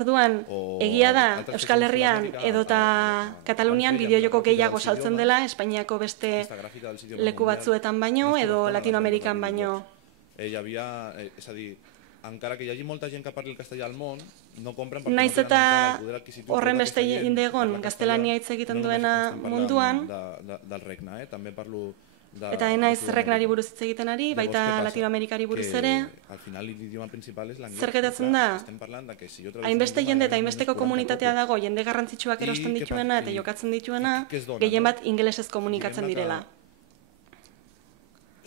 Orduan, egia da, Euskal Herrian edota Katalunian bideojoko gehiago saltzen dela, Espainiako beste leku batzuetan baino edo Latinoamerikan baino. Encara que hi hagi molta gent que parli el castellà al món, no compren perquè naiz eta horren beste jende egon gaztelania hitz egiten duena munduan, del regne, també parlo eta naiz regnari buruz hitz egiten ari, baita Latinoamerikari buruz ere. Zer gertatzen da? Hainbeste jende eta hainbesteko komunitatea dago, jende garrantzitsuak erosten dituena eta jokatzen dituena, gehien bat ingelesez komunikatzen direla.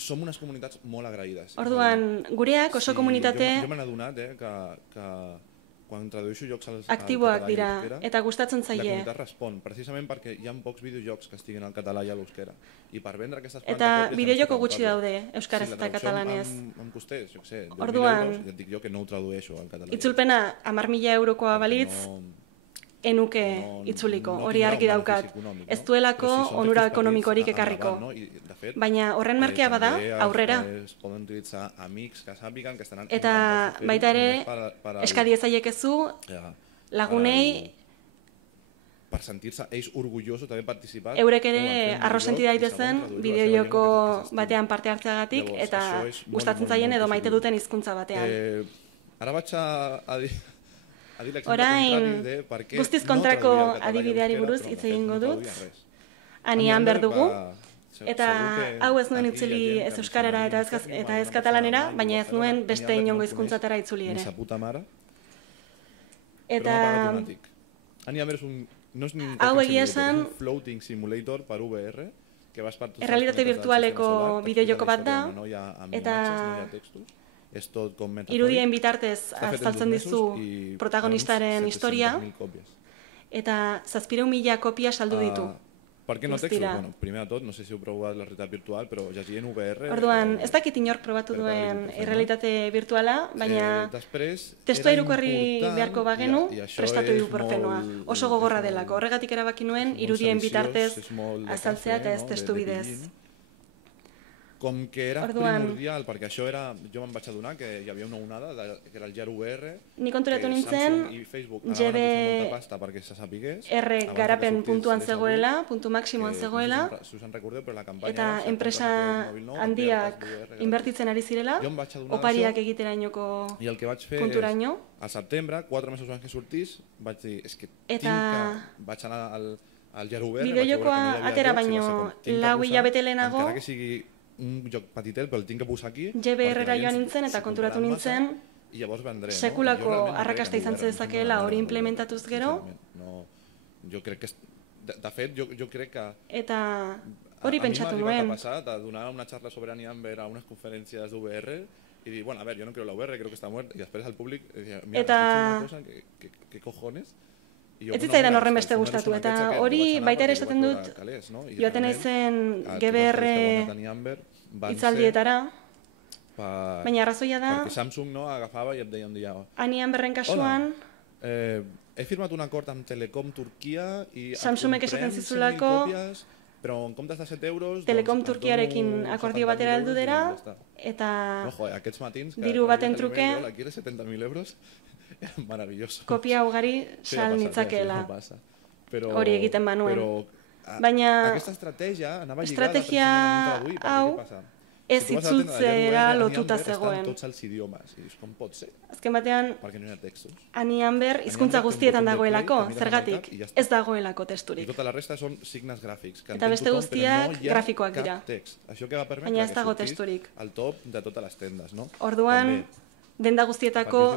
Som unes comunitats molt agraïdes. Orduan, gureak oso komunitate jo m'he adonat que quan tradueixo jocs al aktiboak dira eta gustatzen zaie. La comunitat respon, precisament perquè hi ha pocs videojocs que estiguin al català i a l'euskera. I per vendre aquestes eta bideojoko gutxi daude euskaraz eta katalanez. Em costés, jo què sé, 10.000 euros, ja et dic jo que no ho tradueixo al català. Itzulpena 10.000 eurokoa balitz, enuke itzuliko, hori argi daukat. Ez duelako onura ekonomikorik ekarriko. Baina horren merkea bada, aurrera. Eta baita ere, eskadi ezaiekezu lagunei eurek ere arrosenti daitezen bideojoko batean parte hartzeagatik eta gustatzen zaien edo maite duten hizkuntza batean. Ara vaig a dir... Orain, guztiz kontrako adibideari buruz hitz egingo dut. Anian berdugu, Eta hau ez nuen itzuli ez euskarara eta ez katalanera, baina ez nuen beste inongo hizkuntzatara itzuli ere. Esa puta mare. Eta Aniamber no es ni hau egia esan un floating simulator per VR, que vas per errealitate virtualeko bideojoko bat da, eta irudien bitartez azaltzen dizu protagonistaren historia, eta 700.000 kopia saldu ditu. Per què no textos? Bueno, primer de tot, no sé si heu provat la realitat virtual, però llegir en VR... Orduan, ez dakit inork probatu duen errealitate virtuala, baina testua irukorri beharko bagenu, prestatu ibuprofenoa. Oso gogorra delako. Horregatik erabaki nuen irudien bitartez azaltzea eta ez testu bidez. Com que era primordial, perquè això era... Jo me'n vaig adonar que hi havia una onada, que era el Jar VR, ni konturatu nintzen, garapen puntuan zegoela, puntu maksimoan zegoela, eta enpresa handiak inbertitzen ari zirela, opariak egiterainoko punturaino. Al setembre, 4 mesos abans que sortís, vaig dir, és que vaig anar al Jar VR, bideojokoa atera baino 4 hilabete lehenago, encara que sigui un joc petitet, però el tinc que posar aquí... GBR-era joan nintzen eta konturatu nintzen sekulako arrakasta izan zezakeela hori implementatuz gero. Jo crec que... De fet, jo crec que... Eta hori pentsatu nuen. A mi m'ha passat a donar una xarra sobre Aniamber a unes conferències d'VR i dir, bueno, a ver, yo no creo la VR, creo que está muerta, y després al públic decía, mira, has dicho una cosa, ¿qué cojones? Ez zitzaidan horren beste gustatu, eta hori baita ere esaten dut, joaten naizen GBR hitzaldietara, baina arrazoia da, perquè Samsung agafava i et deia un dia... Aniamberren kasuan... He firmat un acord amb Telecom Turquia i... Samsungek esaten zizulako... Però en comptes de 7 euros... Telekom Turkiarekin akordio batera heldu dira, eta... Aquests matins... Diru baten truke... La quiere 70.000 euros... Era maravilloso. Kopia ugari sal nitzakeela. Hori egiten banuen. Baina estrategia hau ez itzultzera lotuta zegoen. Azken batean, Aniamber hizkuntza guztietan dagoelako, zergatik, ez dagoelako testurik. Eta beste guztiak grafikoak dira. Baina ez dago testurik. Orduan, denda guztietako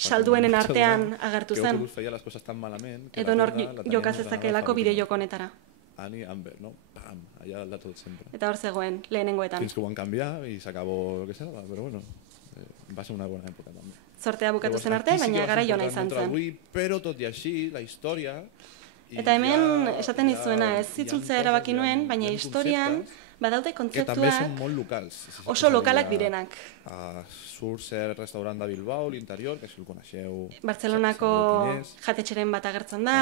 salduenen artean agertu zen. Edo nor joka zezakeelako bideo honetara. Aniamber, no? Pam, allà de tot sempre. Eta hor zegoen, lehenengoetan. Fins que ho van canviar i s'acabó lo que sea, però bueno, va ser una bona època també. Sortea bukatu zen arte, baina gara jona izan zen. Però tot i així, la història... Eta hemen esaten dizuena, ez zitzultzea erabaki nuen, baina historian badaude kontzeptuak oso lokalak direnak. Surt ser restaurant de Bilbao, l'interior, que si el coneixeu... Barcelonako jatetxeren bat agertzen da.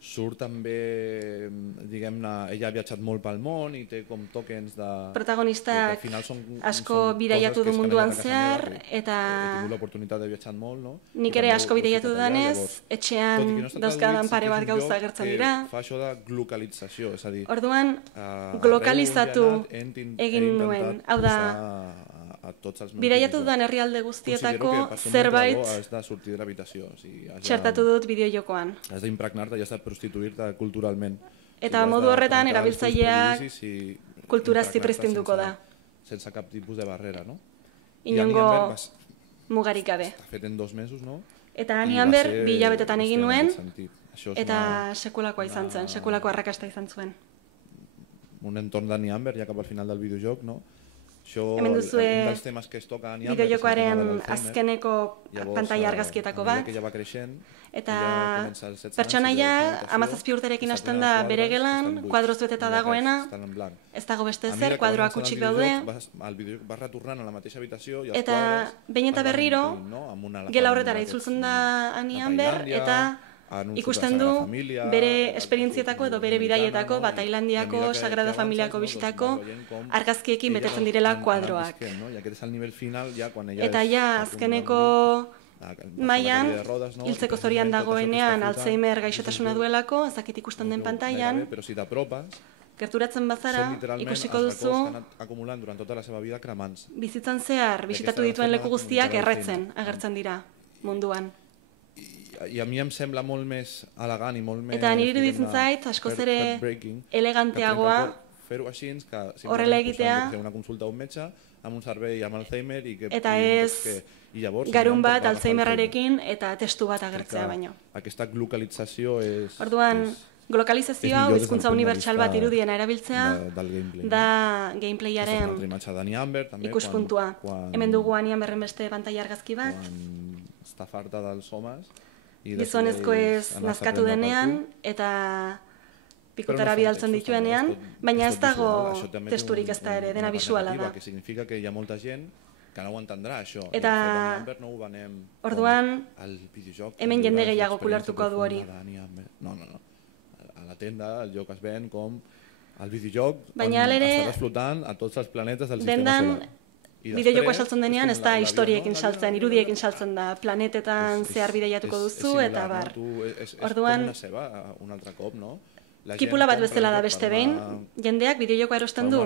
Surt també, diguem-ne, ella ha viatjat molt pel món i té com tokens de... Protagonistak asko bidaiatu du munduan zehar, eta... He tingut l'oportunitat de viatjar molt, no? Nik ere asko bidaiatu danez, etxean dauzkadan pare bat gauza agertzen dira. Fa això de glocalització, és a dir... Orduan, glokalizatu egin nuen, hau da... Bidaiatu dudan herrialde guztietako zerbait txertatu dut bideojokoan. Has d'impregnar-te i has de prostituir-te culturalment. Eta modu horretan erabiltzaileak kultura zipristinduko da. Sense cap tipus de barrera, no? Inongo mugarik gabe. Està fet en 2 mesos, no? Eta Aniamber 2 hilabetetan egin nuen, eta sekulakoa izan zen, sekulako arrakasta izan zuen. Un entorn d'Aniamber, ja cap al final del videojoc, no? Hemen duzue bideojokoaren azkeneko pantaila argazkietako bat, eta pertsonaia 17 urterekin hasten da bere gelan, kuadroz beteta dagoena, ez dago beste zer, kuadroak utxik daude, eta behin eta berriro gela horretara itzultzen da Aniamber, eta ikusten du bere esperientzietako edo bere bidaietako, Tailandiako, Sagrada Familiako bisitako argazkiekin betetzen direla kuadroak. Eta ja azkeneko mailan, hiltzeko zorian dagoenean Alzheimer gaixotasuna duelako, ezakit ikusten den pantailan, gerturatzen bazara, ikusiko duzu, bizitzan zehar, bisitatu dituen leku guztiak erretzen agertzen dira munduan. I a mi em sembla molt més elegant i molt més... Eta niri iruditzen zait, askoz ere eleganteagoa, fer-ho així, que horrela egitea, fer una consulta a un metge, amb un servei amb Alzheimer, eta ez garun bat Alzheimerarekin eta testu bat agertzea baino. Aquesta glocalització és... Orduan, glokalizazioa, hizkuntza unibertsal bat irudiena erabiltzea, da gameplayaren ikuspuntua. Hemen dugu Ani Amberren beste pantaila argazki bat. Està farta dels homes. Gizonezko ez nazkatu denean, eta pikutara bidaltzen dituenean, baina ez dago testurik ez da ere, dena visuala da. Que significa que hi ha molta gent que no ho entendrà, això. Eta, orduan, hemen jende gehiago kulertuko du hori. No. A la tenda el joc es ven com el videojoc on estàs explotant a tots els planetes del sistema solar. Bideojokoa saltzen denean, ez da historiekin saltzen, irudiekin saltzen da, planetetan zehar bideiatuko duzu, eta bar. Orduan, kipula bat bezala da beste behin, jendeak bideojokoa erosten du,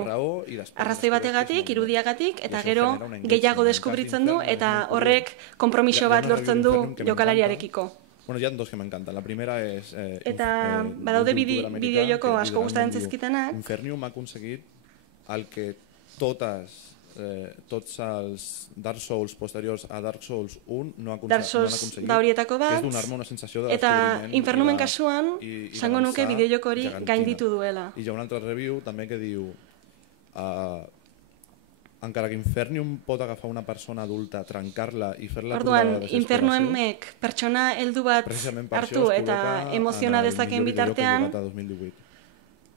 arrazoi bategatik, irudiagatik, eta gero gehiago deskubritzen du, eta horrek konpromiso bat lortzen du jokalariarekiko. Bueno, hi ha dos que m'encanten. La primera és... Eta badaude bideojoko asko gustatzen zaizkitenak. Infernium ha aconseguit el que tots els Dark Souls posteriors a Dark Souls 1 no han aconseguit. Dark Souls da horietako bat, és donar-me una sensació de eta Infernumen kasuan, zango nuke bideojoko hori gainditu duela. I hi ha un altre review també que diu encara que Infernium pot agafar una persona adulta, trencar-la i fer-la provar de desesperació. Infernumek pertsona heldu bat hartu eta emoziona dezakeen bitartean,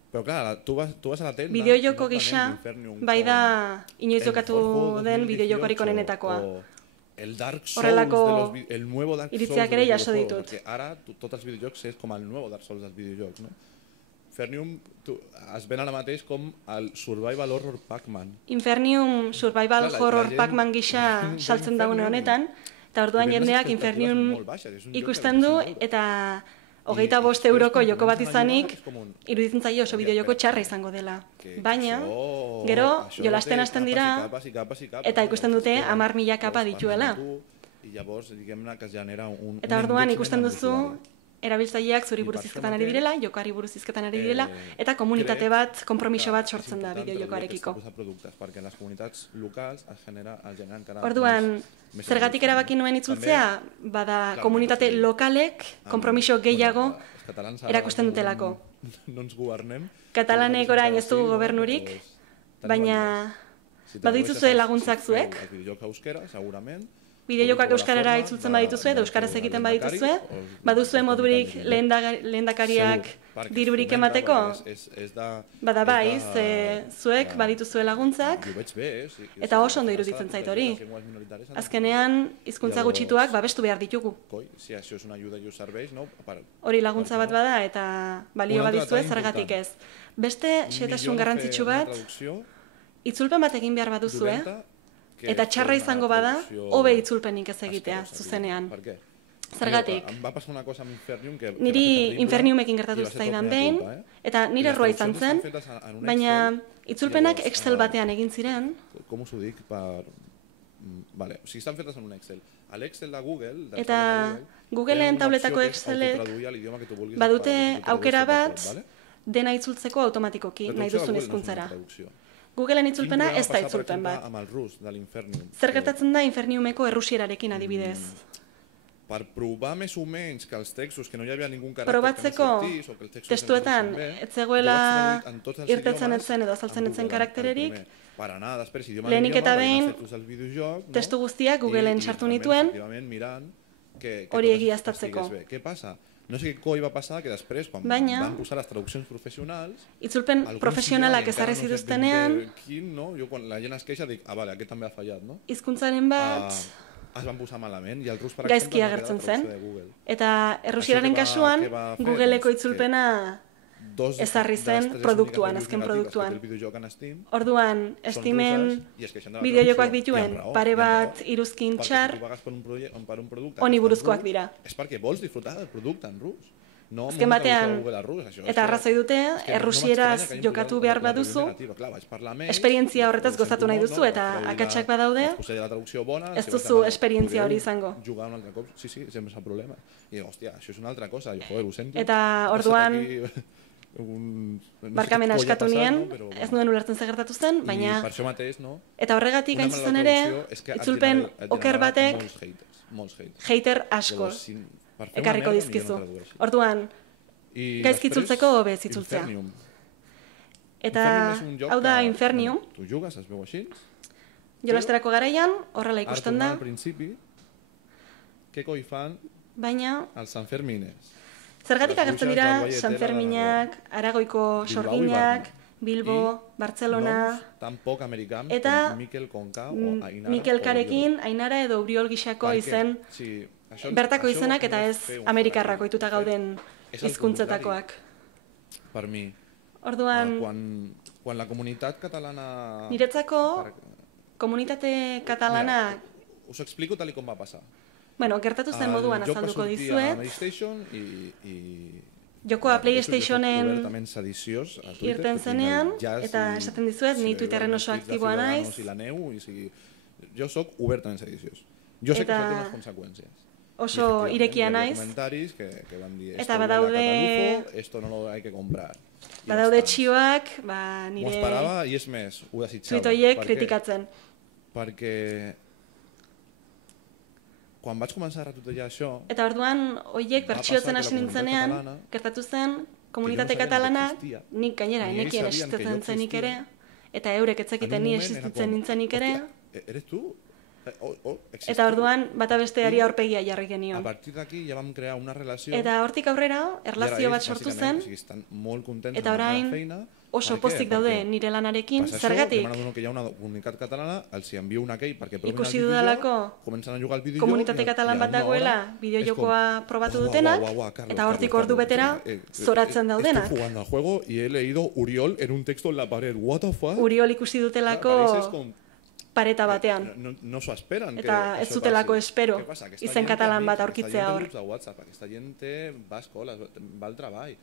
però clar, tu vas a la tenda... Bideojoko gisa, bai da inoiz jokatu den bideojokorik onenetakoa. El Dark Souls, el nuevo Dark Souls... Iritziak ere jaso ditut. Ara, tots els videojocs és com el nuevo Dark Souls dels videojocs, no? Infernium es ven ara mateix com el Survival Horror Pac-Man. Infernium Survival Horror Pac-Man gisa saltzen daune honetan, eta orduan jendeak Infernium ikusten du, eta 25 euroko joko bat izanik, iruditzen zaio oso bideojoko txarra izango dela. Baina, gero, jolasten hasten dira, eta ikusten dute 10.000 kapa dituela. Eta orduan ikusten duzu, erabiltzaileak zuri buruz hizketan ari direla, jokoari buruz hizketan ari direla, eta komunitate bat, konpromiso bat sortzen da bideojokoarekiko. Orduan, zergatik erabaki nuen itzultzea, bada komunitate lokalek konpromiso gehiago erakusten dutelako. Katalanek orain ez dugu gobernurik, baina badituzue laguntzak zuek, bideojokoak euskarara itzultzen badituzue, edo euskaraz egiten badituzue, baduzue modurik lehendakariak dirurik emateko? Bada bai, zuek badituzue laguntzak, eta oso ondo iruditzen zait hori. Azkenean, hizkuntza gutxituak babestu behar ditugu. Hori laguntza bat bada, eta balio badizue zergatik ez. Beste xehetasun garrantzitsu bat, itzulpen bat egin behar baduzue, eta txarra izango bada, hobe itzulpenik ez egitea, zuzenean. Zergatik? Niri Inferniumekin gertatu zaidan behin, eta nire errua izan zen, baina itzulpenak Excel batean egin ziren. Eta Googleen tauletako Excelek badute aukera bat dena itzultzeko automatikoki nahi duzun hizkuntzara. Googleen itzulpena ez da itzulpen bat. Zer gertatzen da Inferniumeko errusierarekin adibidez? Per provar més o menys que els textos, que no hi havia ningú caràcter probatzeko testuetan ez zegoela irtetzen etzen edo azaltzen etzen karaktererik, lehenik eta behin testu guztiak Googleen sartu nituen hori egiaztatzeko. No sé què coi va passar, que després, quan van posar les traduccions professionals... Itzulpen profesionalak ezarri zituztenean... Quan la gent es queixa, dic, vale, aquest també ha fallat, no? Hizkuntzaren bat... Es van posar malament, i el rus, per gaizki agertzen zen. Eta errusiararen kasuan, Googleeko itzulpena ezarri zen produktuan, azken produktuan. Orduan, Steamen bideojokoak dituen pare bat iruzkin txar, honi buruzkoak dira. És perquè vols disfrutar del producte en rus. Azken batean, eta arrazoi dute, errusieraz jokatu behar baduzu, esperientzia horretaz gozatu nahi duzu, eta akatsak badaude, ez duzu esperientzia hori izango. Sí, sempre és el problema. I, hòstia, això és una altra cosa, joder, ho sento. Eta orduan, barkamena eskatu nien, ez nuen ulertzen zer gertatu zen, baina... Eta horregatik hain zuzen ere, itzulpen oker batek hater askoz ekarriko dizkizu. Orduan, gaizki itzultzeko hobez itzultzea. Eta hau da Infernium. Jolasterako garaian, horrela ikusten da. Baina... Zergatik agertzen dira Sanferminak, Aragoiko sorginak, Bilbo, Bartzelona, eta Mikel Karekin, Ainara edo Uriol gixako izen, bertako izenak eta ez Amerikarrako ituta gauden hizkuntzetakoak. Orduan, niretzako komunitate katalana... Us explico tal y como va a pasar. Bueno, gertatu zen moduan azalduko dizuet. Jokoa PlayStationen irten zenean, eta esaten dizuet, ni Twitterren oso aktiboa naiz. Jo soc obertament sediciós. Jo sé que això té unes conseqüències. Oso irekia naiz. Eta badaude... Esto no lo hay que comprar. Badaude txioak, nire... Twitoiek kritikatzen. Perquè... Quan vaig començar a retuitejar això... Eta orduan, oiek bertsiotzen hasi nintzenean, gertatu zen, komunitate katalana, nik gainera, enekien existitzen zenik ere, eta eurek etzekiten ni existitzen nintzenik ere. Eres tu? Eta orduan, bata besteari aurpegia jarri genion. A partir d'aquí ja vam crear una relació... Eta hortik aurrera, erlazio bat sortu zen, eta orain, oso pozik daude nire lanarekin, zergatik? Ikusi dudalako komunitate katalan bat dagoela bideojokoa probatu dutenak, eta hortik ordu betera zoratzen daudenak. Uriol ikusi dutelako pareta batean. Eta ez zutelako espero izen katalan bat aurkitzea hor. Aquesta gent va a escoles, va al treball,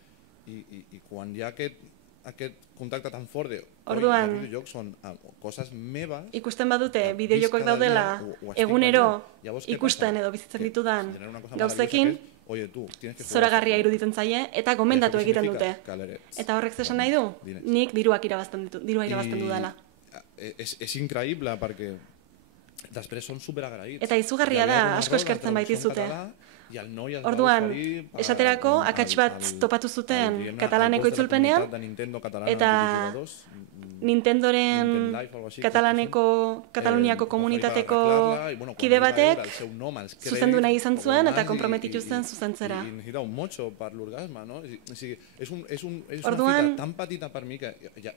i quan hi ha aquest contacte tan fort de videojocs són coses meves... Ikusten badute bideojokoak daudela egunero ikusten edo bizitzen ditudan gauzekin, zoragarria iruditzen zaie eta gomendatu egiten dute. Eta horrek zesan nahi du, nik dirua irabazten dudala. És increïble perquè després són superagraïts. Eta izugarria da, asko eskertzen baitizute. Orduan, esaterako, akats bat topatu zuten katalaneko itzulpenean, eta Nintendoren Kataluniako komunitateko kide batek zuzendu nahi izan zuen eta konprometitu zen zuzentzera. Orduan,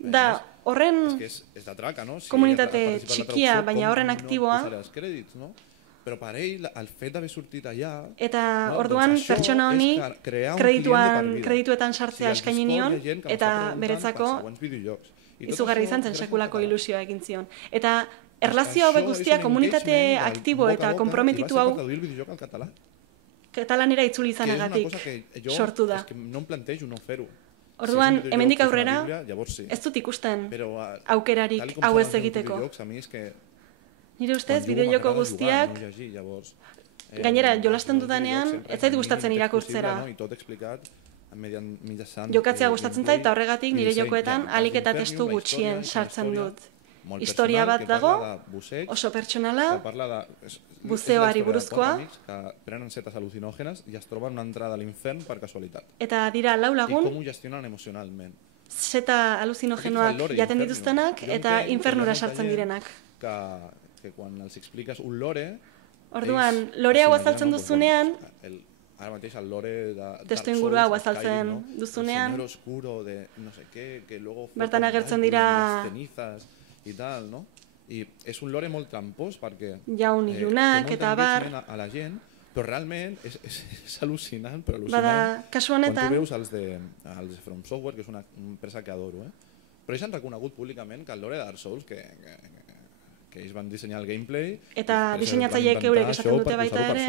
da horren komunitate txikia, baina horren aktiboa, eta orduan pertsona honi kredituetan sartzea eskaini nion, eta beretzako izugarri izan zen sekulako ilusioa egin zion. Eta erlazio hauek guztia komunitate aktibo eta konprometitu hau katalanera itzuli izanagatik sortu da. Orduan, hemendik aurrera, ez dut ikusten aukerarik hau ez egiteko. Nire ustez, bideojoko guztiak, gainera, jolasten dudanean, ez zait gustatzen irakurtzera. Jokatzea gustatzen zait, eta horregatik nire jokoetan alik eta testu gutxien sartzen dut. Historia bat dago, oso pertsonala, buzeoari buruzkoa, eta dira 4 lagun, zeta aluzinogenoak jaten dituztenak, eta infernura sartzen direnak. Orduan, lore hau azaltzen duzunean, testu inguru hau azaltzen duzunean, bertan agertzen dira jaun ilunak eta bar, però realment és al·lucinant, però al·lucinant. Kasu honetan... Quan tu veus els de From Software, que és una empresa que adoro, però ells han reconegut públicament que el lore Dark Souls, que ells van dissenyar el gameplay... Eta dissenyatzaileek eurek esaten dute baita ere...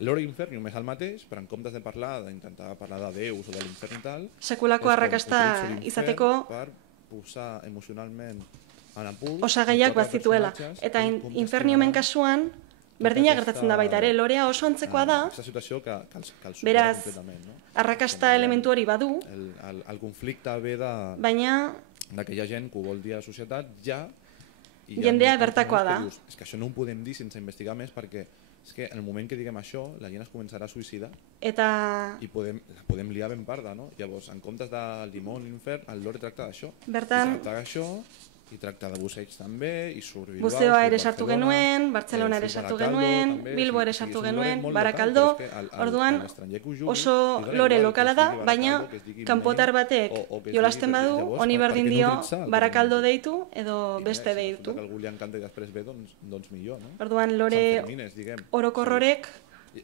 Lore Infernium és el mateix, però en comptes d'intentar parlar de déus o de l'infern i tal... Sekulako arrakasta izateko... Per posar emocionalment en apur... Osagaiak bazituela. Eta Inferniumen kasuan, Berdina gertatzen da baita ere, lorea oso antzekoa da, Aquesta situació que el supera beraz, completament, no? arrakasta elementu hori badu, El conflicte ve baina que hi ha gent que ho vol dir a la societat ja i jendea bertakoa da. És que això no ho podem dir sense investigar més perquè és que en el moment que diguem això la gent es començarà a suïcidar Eta i la podem liar ben parda, no? Llavors, en comptes de limón, infern, el lore tracta d'això. Bertan, I tracta d'això i tracta de busseig també, i surt Bilbao, Buzeoa surt ere sartu Barcelona, genuen, Barcelona ere surt sartu Barakaldo, genuen, també, Bilbo ere o sigui, sartu és un lore genuen, molt Barakaldo, local, però és que orduan l'estranger que ho jugui, oso li dona lore igual lokala que da, es digui baina Barakaldo, que es digui kanpotar Maine, batek o que es jolasten digui- badu, llavors, honi per berdin què no dio utilitzar el Barakaldo deitu edo beste Si deitu. a algú li encanta i després ve, doncs millor, no? Orduan lore Sanfermines, diguem. orokorrorek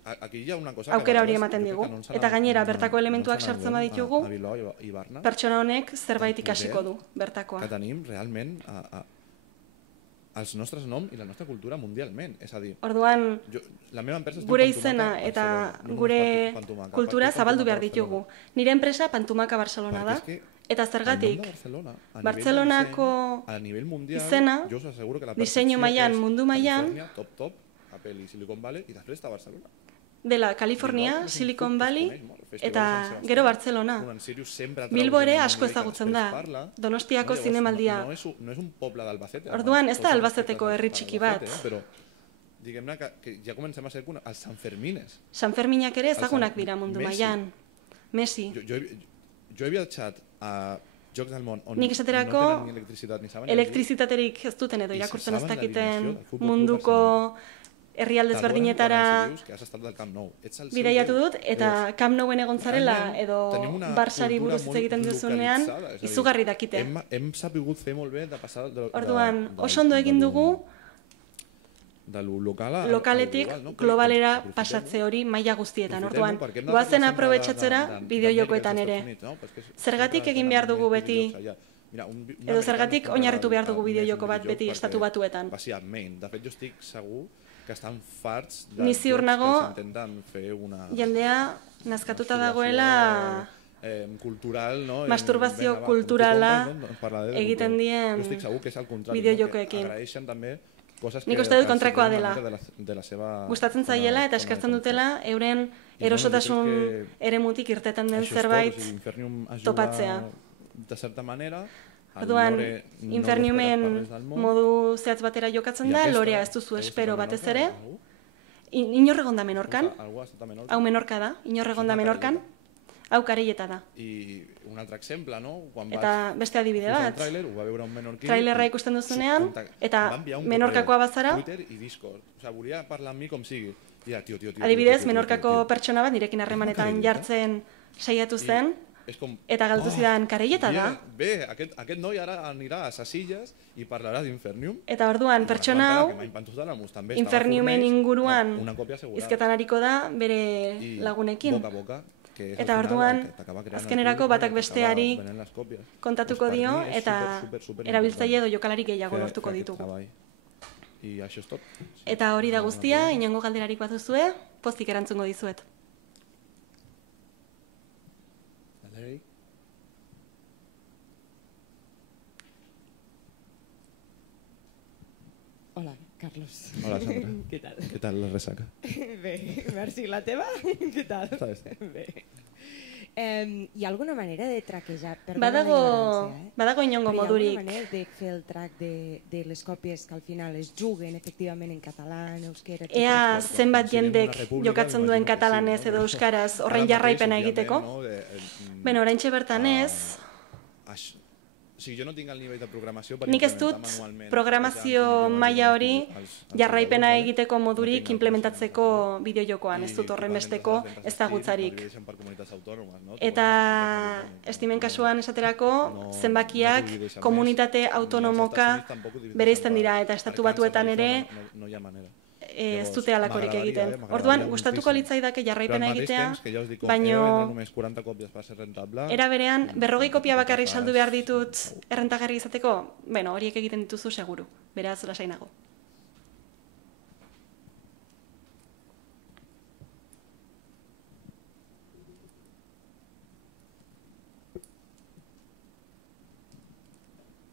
Aquí hi ha una cosa aukera que hori a vegades ematen jo crec digu. que no ens Eta n'adonem, gainera bertako elementuak no ens sartzen n'adonem baditugu, a Bilbao i Barna, pertsona honek zerbait el ikasiko poder du bertakoa. que tenim realment els nostres noms i la nostra cultura mundialment. És a dir, Orduan, la meva empresa es diu gure Pantumaca izena eta Barcelona, no gure només Pantumaca. kultura Per què zabaldu Pantumaca behar Barcelona? ditugu. Nire enpresa Pantumaca Barcelona da, Perquè és que eta el nom zergatik, de Barcelona, a nivell de Barcelonako disseny, a nivell mundial, izena, jo us asseguro que la diseinu percepció mailan, és mundu mailan, Califòrnia, top, Apple i Silicon Valley, i després està Barcelona. dela California, Silicon Valley, eta gero Barcelona. Bilbo ere asko ezagutzen da, Donostiako zinemaldia. No és un poble d'Albacete. Orduan, ez da Albaceteko herri txiki bat. Però diguem-ne que ja comencem a ser els Sanfermines. Sanferminak ere ezagunak dira mundu mailan. Messi. Jo he viatjat a jocs del món on Nik esaterako, no tenen ni electricitat ni saben elektrizitaterik ez duten edo I irakurtzen se ez saben la dakiten dimensió del Futbol Club munduko herrialde ezberdinetara bidaiatu dut, eta Camp Nouen egon zarela edo Barsari buruz hitz egiten duzunean izugarri dakite. Hem sapigut fer molt bé de passar... Orduan, oso ondo egin dugu de lo local lokaletik globalera pasatze hori maila guztietan. Orduan, goazen aprobetxatzera bideojokoetan ere. Zergatik egin behar dugu beti, edo zergatik oinarritu behar dugu bideojoko bat beti estatu batuetan. Va ser a Maine. De fet, jo estic segur que estan farts Ni ziur nago, fer una jendea nazkatuta dagoela cultural, no? Masturbazio kulturala egiten dien jo estic segur que és al contrari, bideojokoekin. no? Que agraeixen també coses que Nik uste dut kontrakoa dela. de la seva Gustatzen zaiela eta eskertzen dutela euren erosotasun eremutik irteten den zerbait topatzea. De certa manera, Orduan, Inferniumen modu zehatz batera jokatzen da, lorea ez duzu espero batez ere. Inorregon da Menorkan, hau Menorka da, inorregon da Menorkan, hau Kareieta da. I un altre exemple, no? Eta beste adibide bat. Ho va veure un menorquí. Trailerra ikusten duzunean, eta Menorkakoa bazara. Twitter i Discord. O sea, volia parlar amb mi com sigui. Tio. Adibidez, Menorkako pertsona bat nirekin harremanetan jartzen saiatu zen, eta galdu zidan Kareieta da. Bé, aquest noi ara anirà a ses illes i parlarà d'Infernium. Eta orduan, pertsona hau, Inferniumen inguruan izketan hariko da bere lagunekin. Eta orduan, azkenerako batak besteari kontatuko dio, eta erabiltzaile edo jokalari gehiago lortuko ditugu. Eta hori da guztia, inongo galderarik bat duzue, pozik erantzungo dizuet. Hola, Carlos. Hola, Sandra. Què tal? Què tal la ressaca? Bé, merci. La teva? Què tal? Bé. Hi ha alguna manera de traquejar? Badago inongo modurik. Hi ha alguna manera de fer el track de les còpies que al final es juguen efectivament en català, en euskera... Ea zenbat jendek jokatzen duen katalanez edo euskaraz horren jarraipena egiteko? Beno, oraintxe bertan ez... O sigui, jo no tinc el nivell de programació per nik ez dut programazio maila hori jarraipena egiteko modurik implementatzeko bideojokoan, ez dut horren besteko ezagutzarik. Eta estimen kasuan esaterako zenbakiak komunitate autonomoka bereizten dira eta estatu batuetan ere ez dute alakorik egiten. Orduan, gustatuko litzaidake jarraipena egitea, baino era berean 40 kopia bakarrik saldu behar ditut errentagarri izateko, bueno, horiek egiten dituzu seguru, beraz lasainago.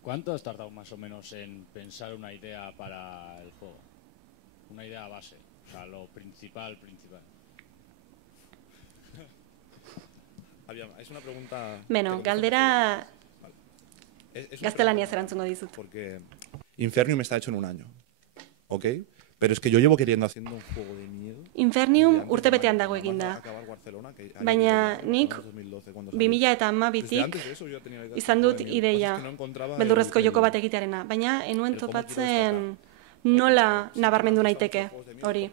¿Cuánto has tardado más o menos en pensar una idea para el juego? una idea base, o sea, lo principal. Abiam, es una pregunta... Beno, galdera gaztelaniaz erantzungo dizut. Porque Infernium está hecho en un año, ¿ok? Pero es que yo llevo queriendo haciendo un juego de miedo. Infernium urtebetean dago eginda. Baina nik 2012 izan dut ideia beldurrezko joko bat egitearena. Baina enuen topatzen nola nabarmendu naiteke hori.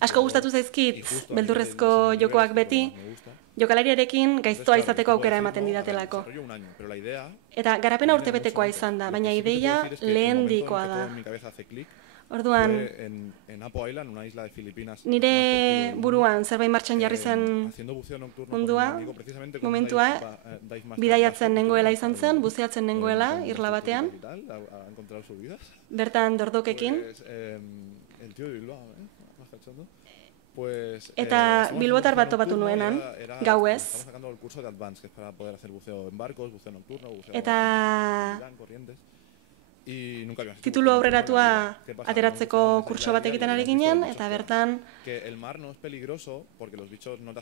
Asko gustatu zaizkit beldurrezko jokoak beti, jokalariarekin gaiztoa izateko aukera ematen didatelako. Eta garapena urtebetekoa izan da, baina ideia lehendikoa da. Orduan, nire buruan zerbait martxan jarri zen momentua, bidaiatzen nengoela izan zen, buzeatzen nengoela, irla batean, bertan dordokekin, eta bilbotar bat topatu nuenan, gauez, eta titulu aurreratua ateratzeko kurtso bat egiten ari ginen, eta bertan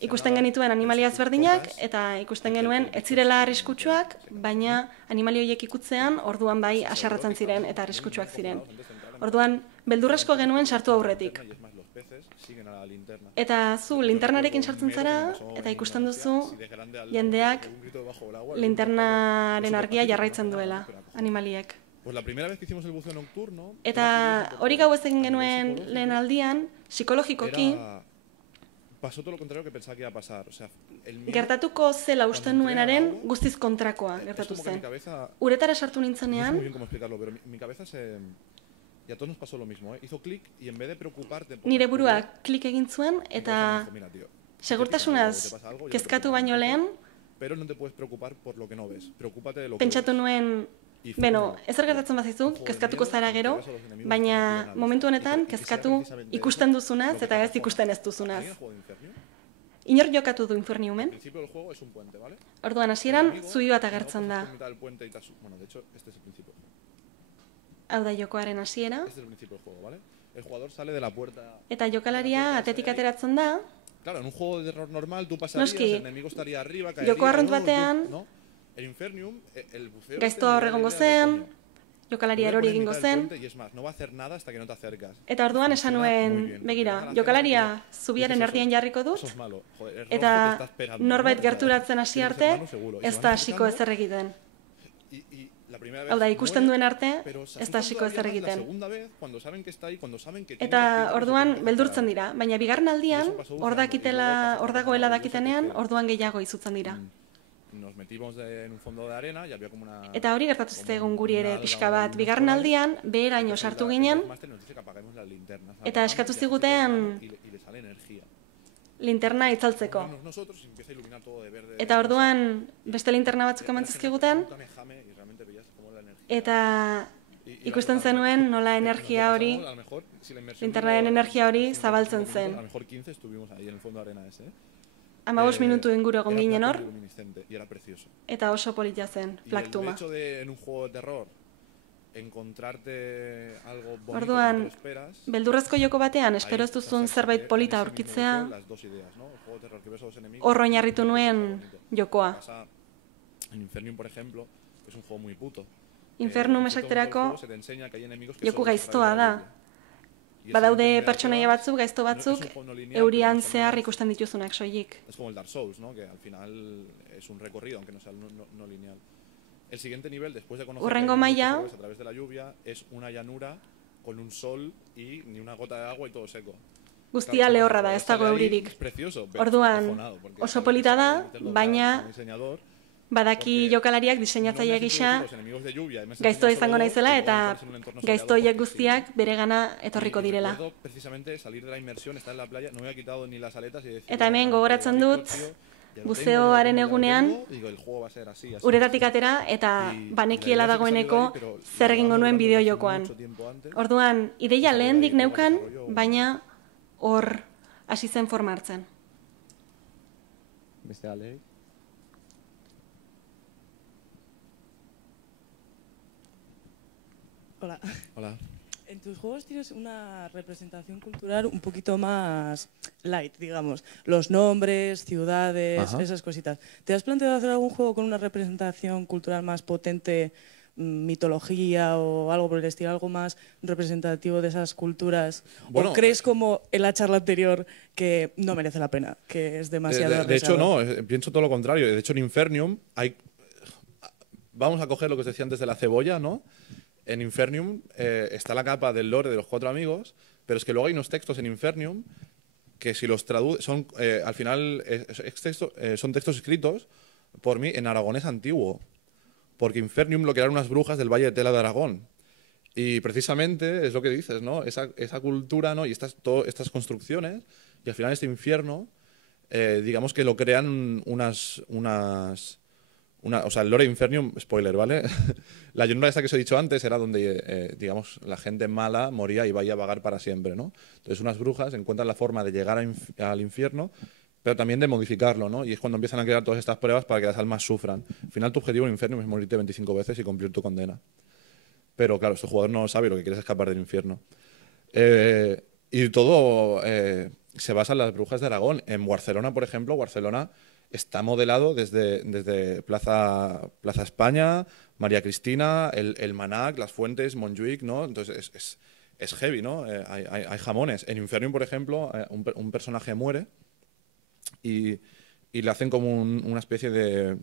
ikusten genituen animalia ezberdinak, eta ikusten genuen ez zirela arriskutsuak, baina animalia horiek ikutzean orduan bai asarratzen ziren eta arriskutsuak ziren. Orduan, beldurrezko genuen sartu aurretik. Eta zu linternarekin sartzen zara, eta ikusten duzu jendeak linternaren argia jarraitzen duela animaliek. Pues la primera vez que hicimos el buceo nocturno... Eta hori gauez egin genuen lehen aldian, psikologikoki... Pasó todo lo contrario que pensaba que iba a pasar. O sea, gertatuko zela usten nuenaren guztiz kontrakoa gertatu zen. Uretara sartu nintzenean... No sé muy bien cómo explicarlo, pero mi cabeza se... Y a todos nos pasó lo mismo, ¿eh? Hizo clic y en vez de preocuparte... Nire burua klik egin zuen, eta... segurtasunaz kezkatu baino lehen... Pero no te puedes preocupar por lo que no ves. Preocúpate de lo que pentsatu ves. Nuen... Beno, ezer gertatzen bazizu, kezkatuko zara gero, baina momentu honetan kezkatu ikusten duzunaz eta ez ikusten ez duzunaz. Inor jokatu du Inferniumen? Orduan hasieran zubi bat agertzen da. Hau da jokoaren hasiera. Eta jokalaria atetik ateratzen da. Claro, en un juego de terror normal tú pasarías, el enemigo estaría arriba, caería... Joko arrunt batean, El Infernium, el buceo... gaiztoa hor egongo zen, jokalaria erori egingo zen. Eta orduan esan nuen, begira, jokalaria zubiaren erdian jarriko dut, eta norbait gerturatzen hasi arte, ez da hasiko ezer egiten. Hau da, ikusten duen arte, ez da hasiko ezer egiten. Eta orduan beldurtzen dira, baina bigarren aldian, hor dagoela dakitenean, orduan gehiago izutzen dira. Nos metimos en un fondo de arena y había como una... Eta hori gertatu zitzaigun guri ere pixka bat. Bigarren aldian, beheraino sartu ginen, eta eskatu ziguten linterna itzaltzeko. Eta orduan beste linterna batzuk eman zizkiguten, eta ikusten zenuen nola energia hori, linternaren energia hori zabaltzen zen. 15 minutu inguru egon ginen hor, eta oso polita zen, plaktuma. Orduan, beldurrezko joko batean, espero ez duzun zerbait polita aurkitzea, hor oinarritu nuen jokoa. Infernum esakterako joku gaiztoa da. Badaude pertsonaia batzuk, gaizto batzuk, eurian zehar ikusten dituzunak soilik. Es como el Dark Souls, ¿no? Que al final es un recorrido, aunque no sea no lineal. El siguiente nivel, después de conocer Urrengo maila, a través de la lluvia, es una llanura con un sol y ni una gota de agua y todo seco. Guztia lehorra da, ez dago euririk. Orduan, oso polita da, baina badaki jokalariak diseinatzaile gisa gaiztoa izango naizela eta gaiztoiek guztiak beregana etorriko direla. Eta hemen gogoratzen dut buzeoaren egunean uretatik atera eta banekiela dagoeneko zer egingo nuen bideojokoan. Orduan, ideia lehendik neukan, baina hor hasi zen forma hartzen. Beste aldeik? Hola. Hola. En tus juegos tienes una representación cultural un poquito más light, digamos. Los nombres, ciudades, Ajá. esas cositas. ¿Te has planteado hacer algún juego con una representación cultural más potente, mitología o algo por el estilo, algo más representativo de esas culturas? Bueno, ¿O crees como en la charla anterior que no merece la pena, que es demasiado de hecho, arriesgado? no, pienso todo lo contrario. De hecho, en Infernium hay... Vamos a coger lo que os decía antes de la cebolla, ¿no? En Infernium está la capa del lore de los 4 amigos, pero es que luego hay unos textos en Infernium que si los traduces, son al final son textos escritos por mí en aragonés antiguo, porque Infernium lo crearon unas brujas del Valle de Tela de Aragón. Y precisamente es lo que dices, ¿no? Esa cultura, ¿no? Y estas construcciones, y al final este infierno, digamos que lo crean o sea, el Lore Infernium, spoiler, ¿vale? La llanura esta que os he dicho antes era donde, digamos, la gente mala moría y vaya a vagar para siempre, ¿no? Entonces unas brujas encuentran la forma de llegar al infierno, pero también de modificarlo, ¿no? Y es cuando empiezan a crear todas estas pruebas para que las almas sufran. Al final tu objetivo en Infernium es morirte 25 veces y cumplir tu condena. Pero claro, este jugador no sabe lo que quiere es escapar del infierno. Y todo se basa en las brujas de Aragón. En Barcelona, por ejemplo, Barcelona está modelado desde Plaza España, María Cristina, el Manac, las Fuentes, Montjuïc, ¿no? Entonces es heavy, ¿no? Hay jamones. En Infernium, por ejemplo, un personaje muere y le hacen como una especie de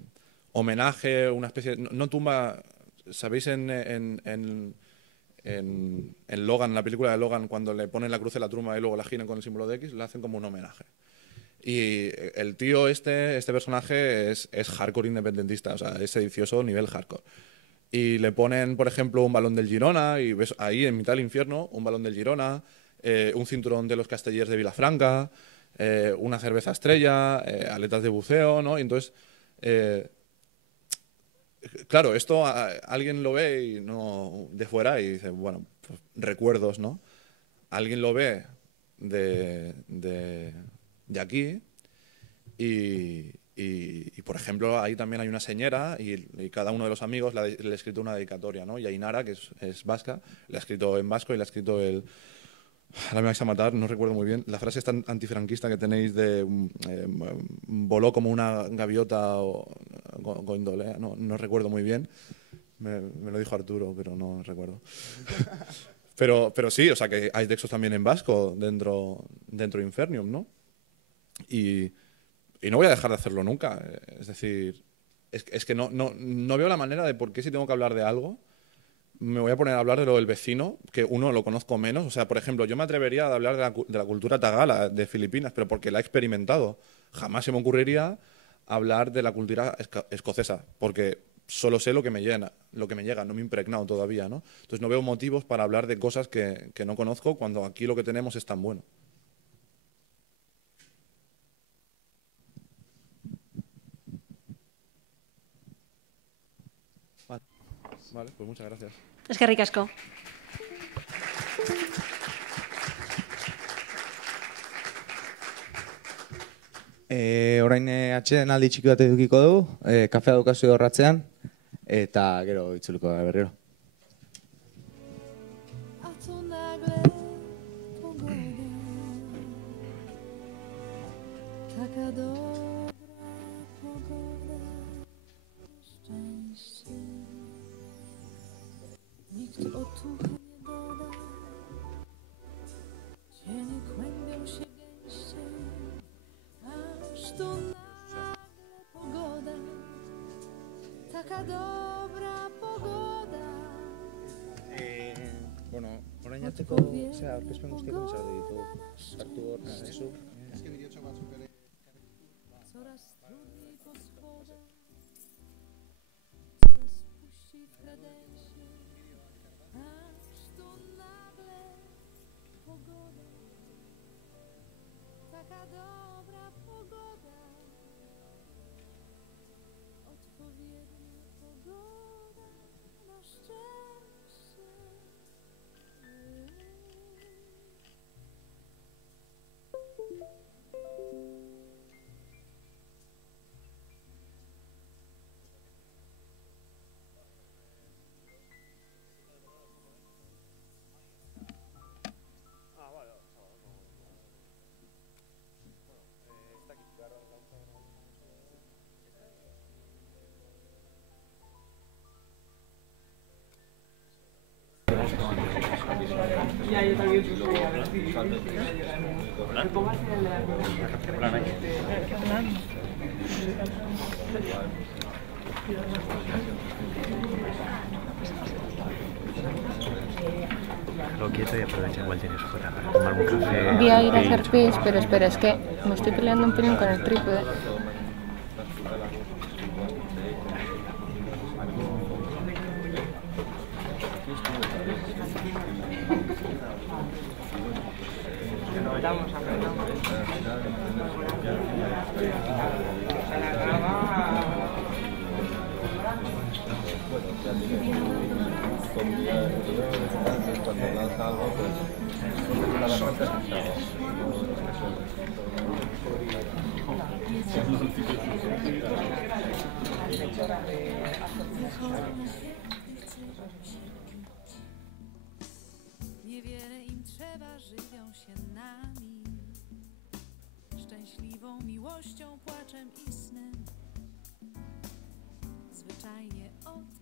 homenaje, una especie de, no tumba. ¿Sabéis en Logan, la película de Logan, cuando le ponen la cruz en la tumba y luego la giran con el símbolo de X, le hacen como un homenaje? Y el tío este personaje es hardcore independentista, o sea, es sedicioso nivel hardcore. Y le ponen, por ejemplo, un balón del Girona, y ves ahí en mitad del infierno un balón del Girona, un cinturón de los Castellers de Vilafranca, una cerveza estrella, aletas de buceo, ¿no? Y entonces, claro, esto alguien lo ve y no de fuera y dice, bueno, pues, recuerdos, ¿no? Alguien lo ve de aquí y, por ejemplo, ahí también hay una señora y cada uno de los amigos le ha escrito una dedicatoria, ¿no? Y Ainara, que es vasca, le ha escrito en vasco y le ha escrito ahora me vais a matar, no recuerdo muy bien. La frase esta antifranquista que tenéis de voló como una gaviota o Goindolea, no recuerdo muy bien. Me lo dijo Arturo, pero no recuerdo. pero sí, o sea que hay textos también en vasco dentro de Infernium, ¿no? Y no voy a dejar de hacerlo nunca. Es decir, es que no veo la manera de por qué si tengo que hablar de algo me voy a poner a hablar de lo del vecino, que uno lo conozco menos. O sea, por ejemplo, yo me atrevería a hablar de la cultura tagala de Filipinas, pero porque la he experimentado. Jamás se me ocurriría hablar de la cultura escocesa, porque solo sé lo que me llega, no me he impregnado todavía, ¿no? Entonces no veo motivos para hablar de cosas que no conozco cuando aquí lo que tenemos es tan bueno. Vale, pues muchas gracias. Eskerrik asko. Orain atxeden aldi txiki bat edukiko dugu, kafea dukazio horratzean, eta gero itzuliko da berriro. A to nagle pogoda, taka dobra pogoda, szczęście. Nikt otuchy nie doda, cienie kłębią się gęściej, aż tu nagle pogoda, taka dobra pogoda. Bueno, orain arteko, aurkezpen guztiak izan ditu. Sartu hor, zu. Coraz trudniej po schodach, coraz puściej w kredensie, aż tu nagle pogoda, taka dobra pogoda, odpowiednia pogoda na szczęście. Ya, yo también supongo. A ver si me pongas el de la ¿Qué plan hay? ¿Qué plan? Lo quieto y aprovecha igual tienes fuera para tomar un café. Voy a ir a hacer pis, pero espera, es que me estoy peleando un pelín con el trípode. Niewiele im trzeba, żywią się nami, szczęśliwą miłością, płaczem i snem. Zwyczajnie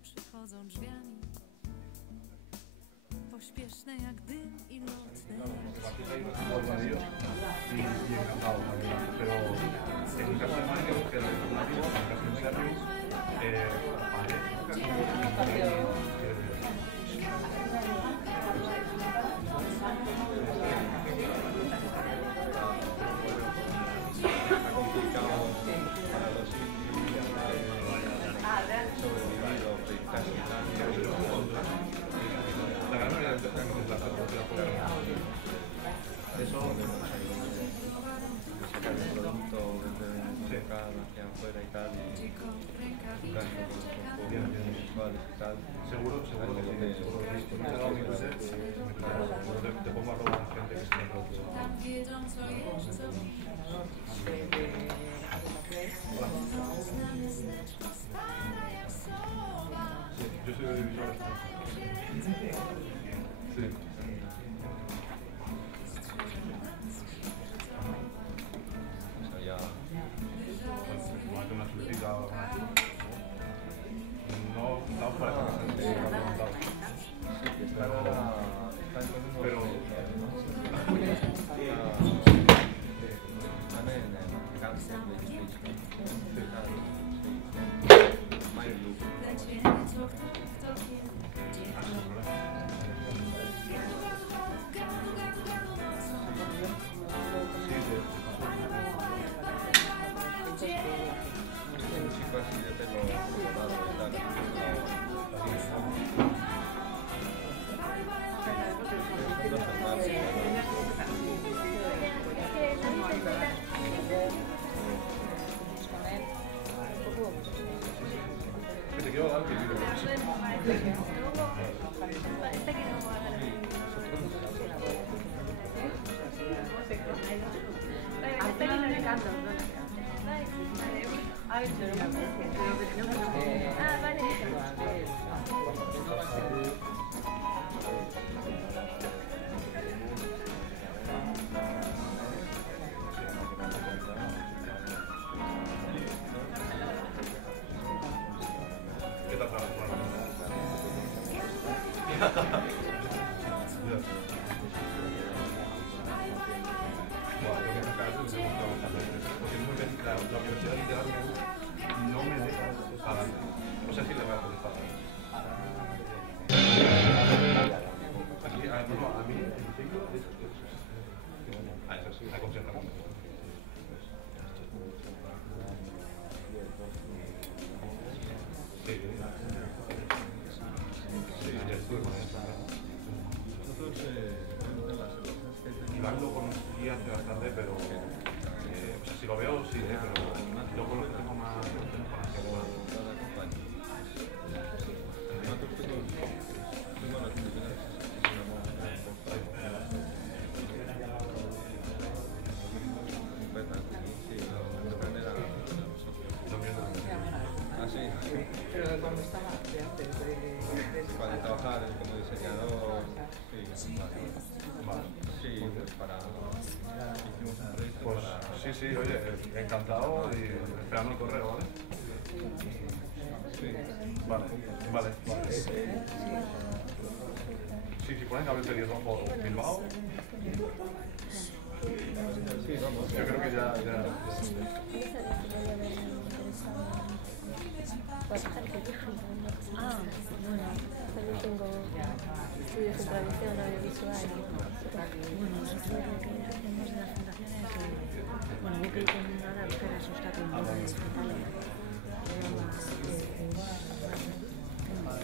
przychodzą drzwiami, pośpieszne jak dym i lotne. Y encantado, la verdad. Pero en el caso de Mario, que era el formativo, en el caso de la gran mayoría de empresas que se las eso sacar el producto desde el mercado hacia afuera y tal, y buscar productos visuales y tal. Seguro que sí. Me he dado mi base, te pongo a robar a gente que se me produce. Sí, yo soy de visual. Sí. Una chuletita o no para que me preguntado. Pero te quiero dar mi libro. ¿Qué tal para jugar? La universidad literal no me deja pasar. No sé si le voy a poder pasar. Aquí, a mí, el ciclo es... eso sí, la concentración. Sí, ya estuve con eso. Nosotros, Iván lo conocía hace bastante, pero... o sea, si lo veo, sí, pero yo con lo que tengo más... Pero cuando estaba de antes de para trabajar como diseñador, sí, Vale. Sí, pues para... Hicimos una entrevista pues, para... Sí, oye, encantado y esperando el correo, ¿vale? Sí. Vale. si ponen cable pelirrojo Bilbao. Sí, vamos, yo creo que ya. Ah, bueno, también tengo estudios en traducción audiovisual. Bueno, nosotros lo que hacemos en las fundaciones es, bueno, guk egiten gara euskara sustatu inguruan Italia.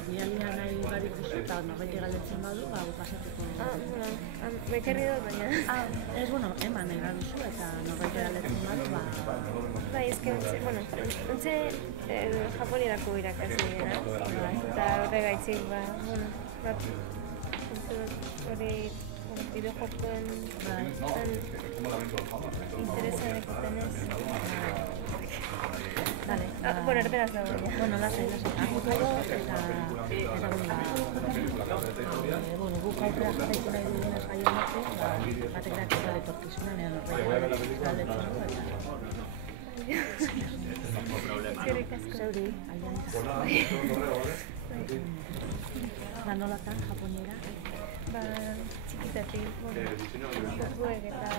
Bidalia nahi badituzu eta norbaitek galdetzen badu, guk pasatuko. Bueno, me he querido baina. Ez, bueno, eman nahi baduzu eta norbaitek galdetzen badu, Bai, es que, bueno, ontze japonirako irakasle dira, eta horregaitzik, bueno, hori bideojokoen interesa dekotenez. Dale. Bueno, erderaz dago. Bueno, lasai. Agurtu edo, eta bueno, guk aukera jarraitu nahi dugunez gai honekin, batek dakitza etorkizunan, edo norbait galdetzen du, Eskerrik asko. Zeuri, aianita. Lanolatan, japoniera? Txikitatik, software eta,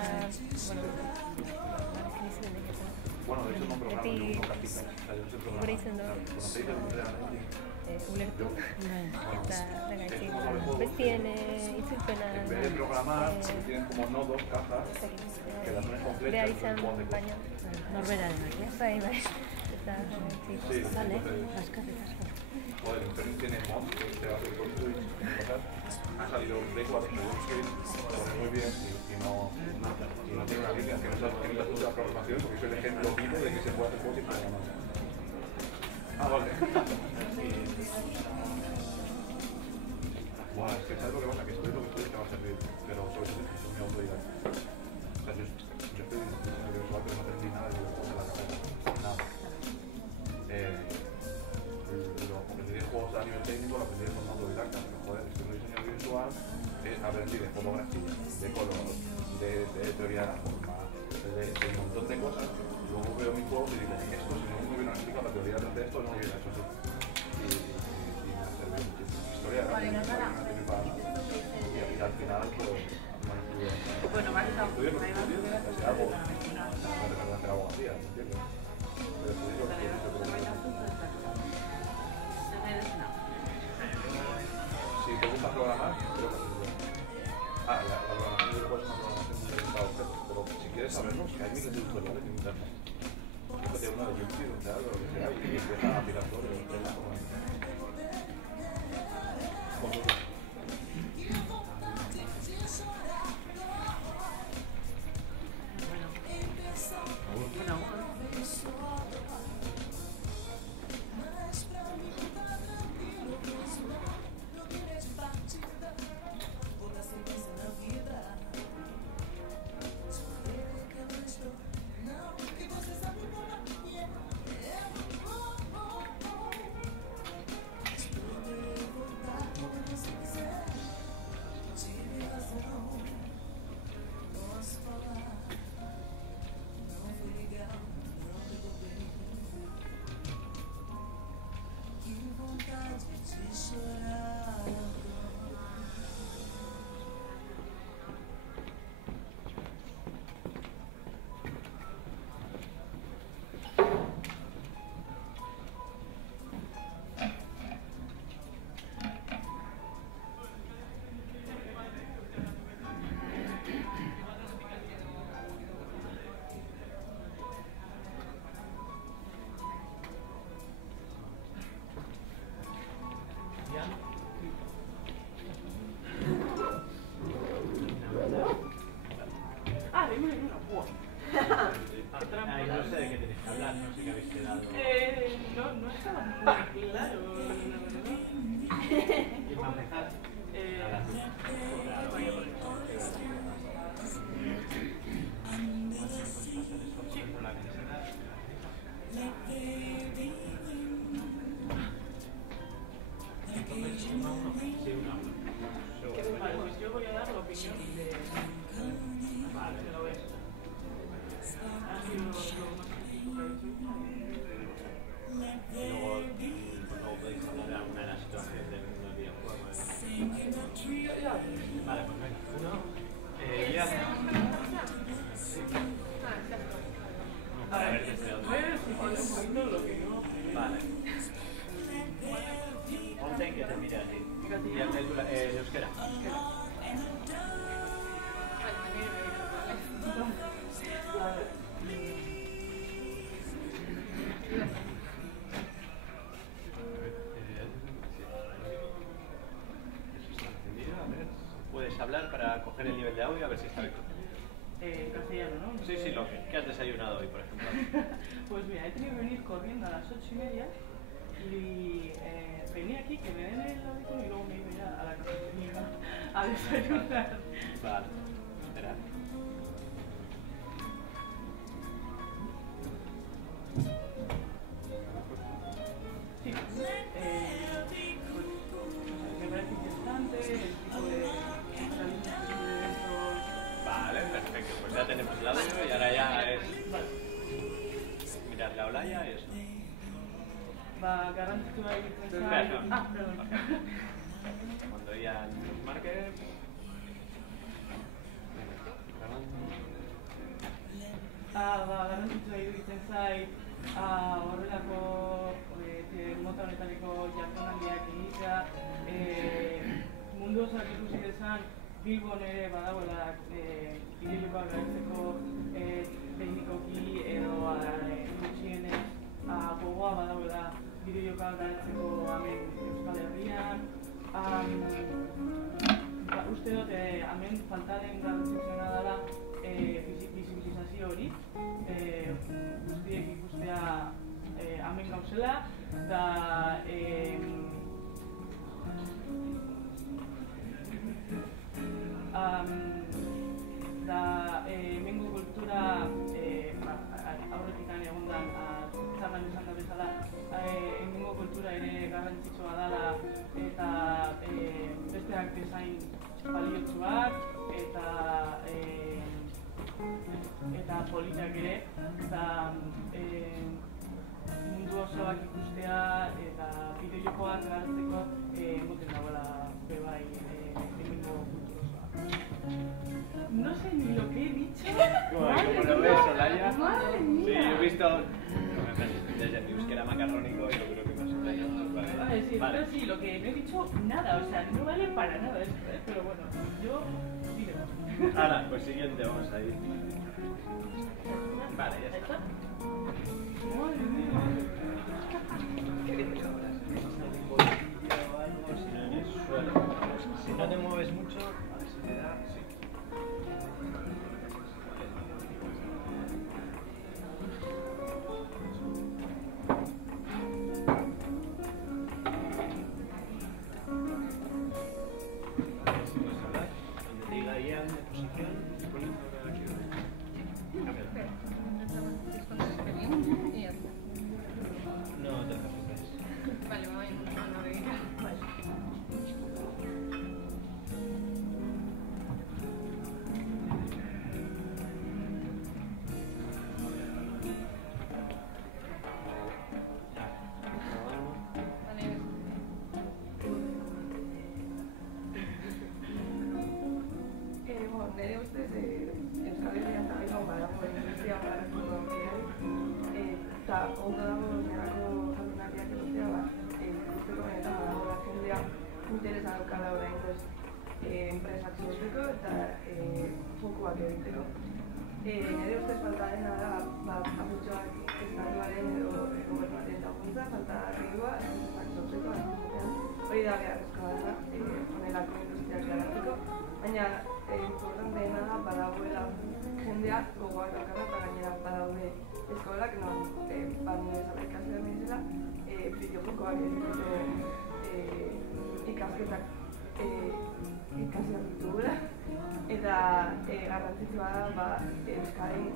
beti gure izen ulertu eta regaitzik bestien itzulpena behar izan baino norberarenak, bai, eta vale, baskarrik asko. Joder, el Fermi tiene mod, te va a hacer construir cosas. Ha salido un Play 4 muy bien y no tiene una línea, que no sabes que ni la tuya programación, porque es el ejemplo vivo de que se puede hacer cosas sin programar. Vale. Buah, es que sabes lo que pasa, que estoy lo que estoy te va a servir, pero sobre todo es muy autodidacta. O sea, yo estoy en diseño audiovisual, pero no aprendí nada de videojuegos de la carrera. Nada. Lo aprendí de juegos a nivel técnico, lo aprendí de forma autodidacta, pero joder, es que en diseño audiovisual aprendí de fotografía, de color, de teoría de la forma, de un montón de cosas. Luego veo mis juegos y digo, esto si no me hubieran explicado la teoría de esto, no lo hubiera hecho así. Y me ha servido muchísimo. Historia de la vida, y al final, pues, me ha influido. Bueno, vale, no. Estudié lo que estudié, casi algo, no de hacer abogacía, ¿me entiendes? Pero estudié lo que estudié, si te gusta programar, creo que sí. La programación de videojuegos es una programación muy orientada a objetos, pero si quieres saberlo, que hay miles de tutoriales en internet. Fíjate una de YouTube, o sea, lo que sea, y empieza a tirar todo y empieza a Ay, no sé de qué tenéis que hablar, no sé qué habéis quedado. No estaba muy claro, la verdad. ¿Quién va a empezar? Vale, pues yo voy a dar la opinión de... Vale, lo ves. Ha sido lo más crítico que he hecho. Y luego para coger el nivel de audio, a ver si está bien. Castellano, ¿no? Sí, sí, lo que has desayunado hoy, por ejemplo. Pues mira, he tenido que venir corriendo a las 8:30 y venía aquí, que me den el audífono y luego me iba ya a la cafetería a desayunar. Vale, espera. Sí, me parece interesante el tipo de eventos. Vale, perfecto, pues ya tenemos el audio y ahora ya es mirar la Olaya y eso. Va, garrantzitsua egiten Espera, zait. no. Ah, perdón. Cuando ya nos marque. Garrantzitsua iruditzen zait horrelako mota honetariko jardunaldiak egitea, mundu osoak ikusi dezan Bilbon ere badagoela bideojokoak garatzeko teknikoki edo gutxienez gogoa badagoela bideojokoak garatzeko hemen Euskal Herrian. Uste dut hemen falta den garrantzitsuena dela bizibilizazio hori, guztiek ikustea hemen gauzela, hemengo kultura aurretik egondan txarran izan da bezala, hemengo kultura ere garrantzitsua dela eta besteak bezain baliotsuak eta politak ere, eta mundu osoak ikustea eta bideojokoak garatzeko moten dagoela bebai hemengo kultura osoa. No sé ni lo que he dicho. ¿Cómo lo ves, Olaya? Madre mía. Sí, he visto desde mi euskera macarrónico y yo creo que más o menos. Vale, sí, Vale. pero sí, lo que no he dicho, nada, o sea, no vale para nada esto, pero bueno, yo diré. Ahora, pues siguiente, vamos a ir. Vale, ya está. Madre mía. ¿Qué dices ahora? Si no o algo, si no en el suelo. Si no te mueves mucho, a ver si te da. Sí. Nire ustez, Euskal Herrian eta Bilbao badago industria garatzeko aukerak, eta ondo dago nerako jardunaldiak egotea, ikusteko benetan badagoela jendea interesa daukala oraingoz enpresak sortzeko eta jokoak egiteko. Nire ustez falta dena da, apurtxoak estatuaren edo gobernuaren laguntza, falta rigua, enpresak sortzeko, hori da beharrezkoa da, honelako industriak garatzeko, baina importanteena da badagoela jendea gogoak daukala eta gainera badaude eskolak non banu bezala ikaslean bezala bideojokoak egiteko ikasketak ikasiak ditugula eta garrantzitsua da Euskadin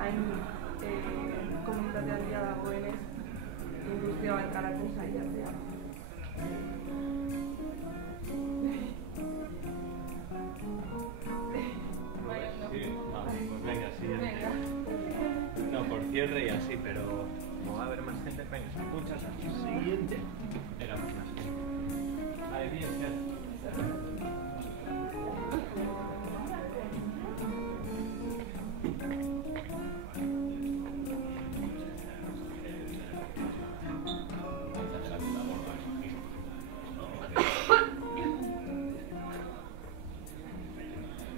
hain komunitate handia dagoenez industria bat garatzen saiatzea. Sí, vale, pues venga, siguiente. No, por cierre y así, pero como va a haber más gente, venga, escuchas así. Siguiente. Era más. Vale, bien, bien.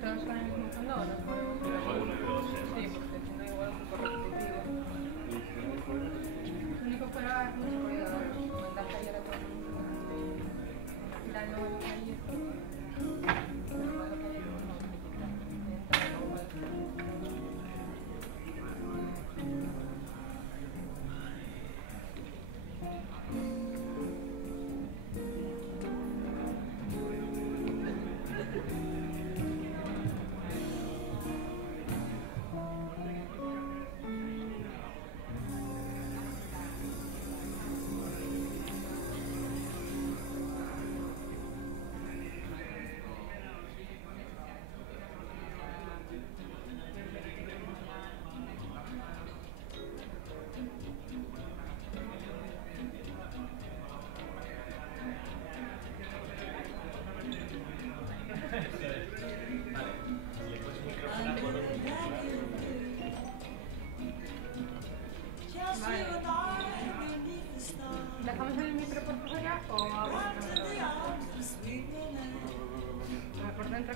¿Todos con el mismo fondo o nos ponemos? Sí, porque si no igual un poco repetitivo. Lo único fuera mucho ruido, comentar que ayer con la final no ayer.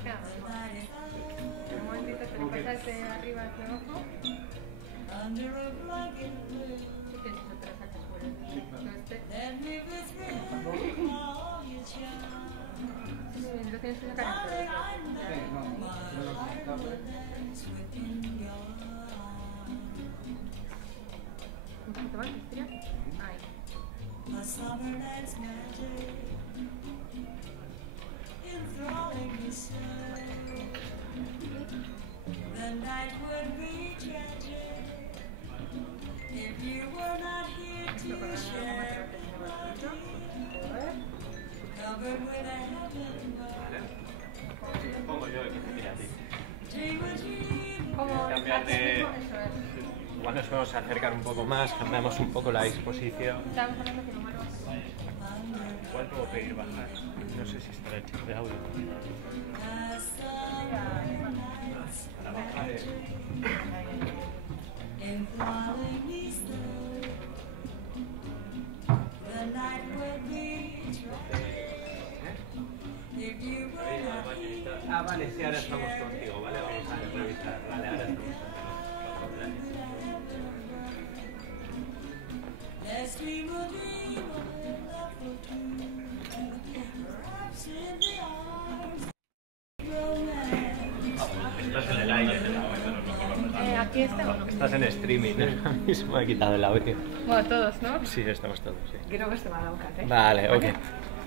Un momentito, se le pasa este arriba hacia abajo. Sí que se te lo sacas por el este. Sí, lo tienes que sacar en todo. Un poquito más, estira. Ahí. The night would be tragic if you were not here to share. Covered with a heaven. Pongo yo el que te tira a ti. Dream a dream. Cambiar de... Igual nos vamos a acercar un poco más, cambiamos un poco la exposición. Igual puedo pedir bajar. No sé si estará el chip de audio. Para bajar Ah, vale, sí, ahora estamos contigo, ¿vale? Vamos a revisar. Vale, ahora estamos contigo. Estás en el aire. Aquí estamos. Estás en streaming, ahora mismo he quitado el audio. Bueno, todos, ¿no? Sí, estamos todos, sí. Creo que se va a la boca, ¿eh? Vale, ok.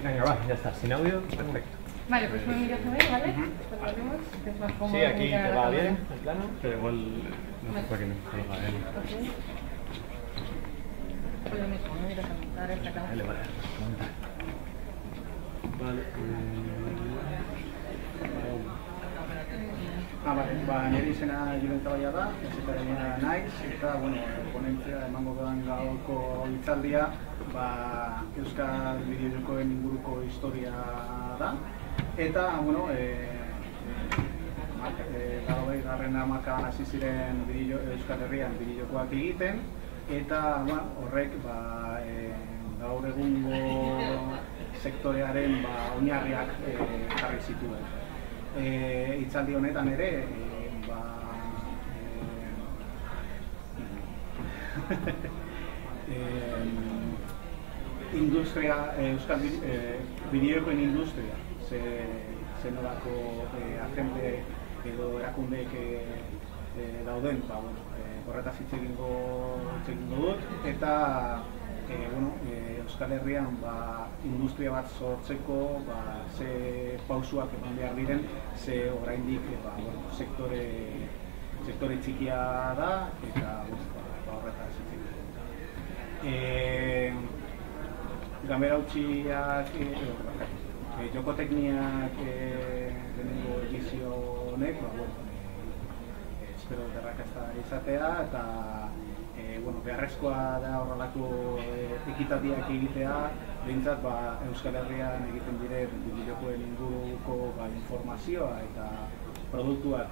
Venga, va, ya está. Sin audio, perfecto. Vale, pues me miras a ver, ¿vale? Después lo hacemos, que es más cómodo. Sí, aquí mirar te la va cámara. bien el plano, pero igual no sé por qué no salga él. Ok. Pues lo mismo, no miras a montar esta cámara. Vale, vale. Vale. Nire izena Julen Zabaia da, ezetarenia naiz, eta, ponentzia emango dudan gaurko hitzaldia, Euskal Bideojokoen inguruko historia da, eta, garren hamarkadan hasi ziren Euskal Herrian bideojokoak egiten, eta horrek gaur egungo sektorearen oinarriak jarri zituen. Hitzaldi honetan ere, industria, Euskal bideojokoen industria, zenolako agente edo erakundeek dauden, horretaz hitz egingo dut, eta Euskal Herrian industria bat sortzeko ze pausuak eman behar diren, ze oraindik sektore txikia da, eta horretaz hitz egingo. Ganbera hautsiak, jokotekniak lehenengo edizio honek, espero derrakazta izatea, eta beharrezkoa da horrelako ekitatiak egitea, behintzat Euskal Herrian egiten diren bideojokoen inguruko informazioa eta produktuak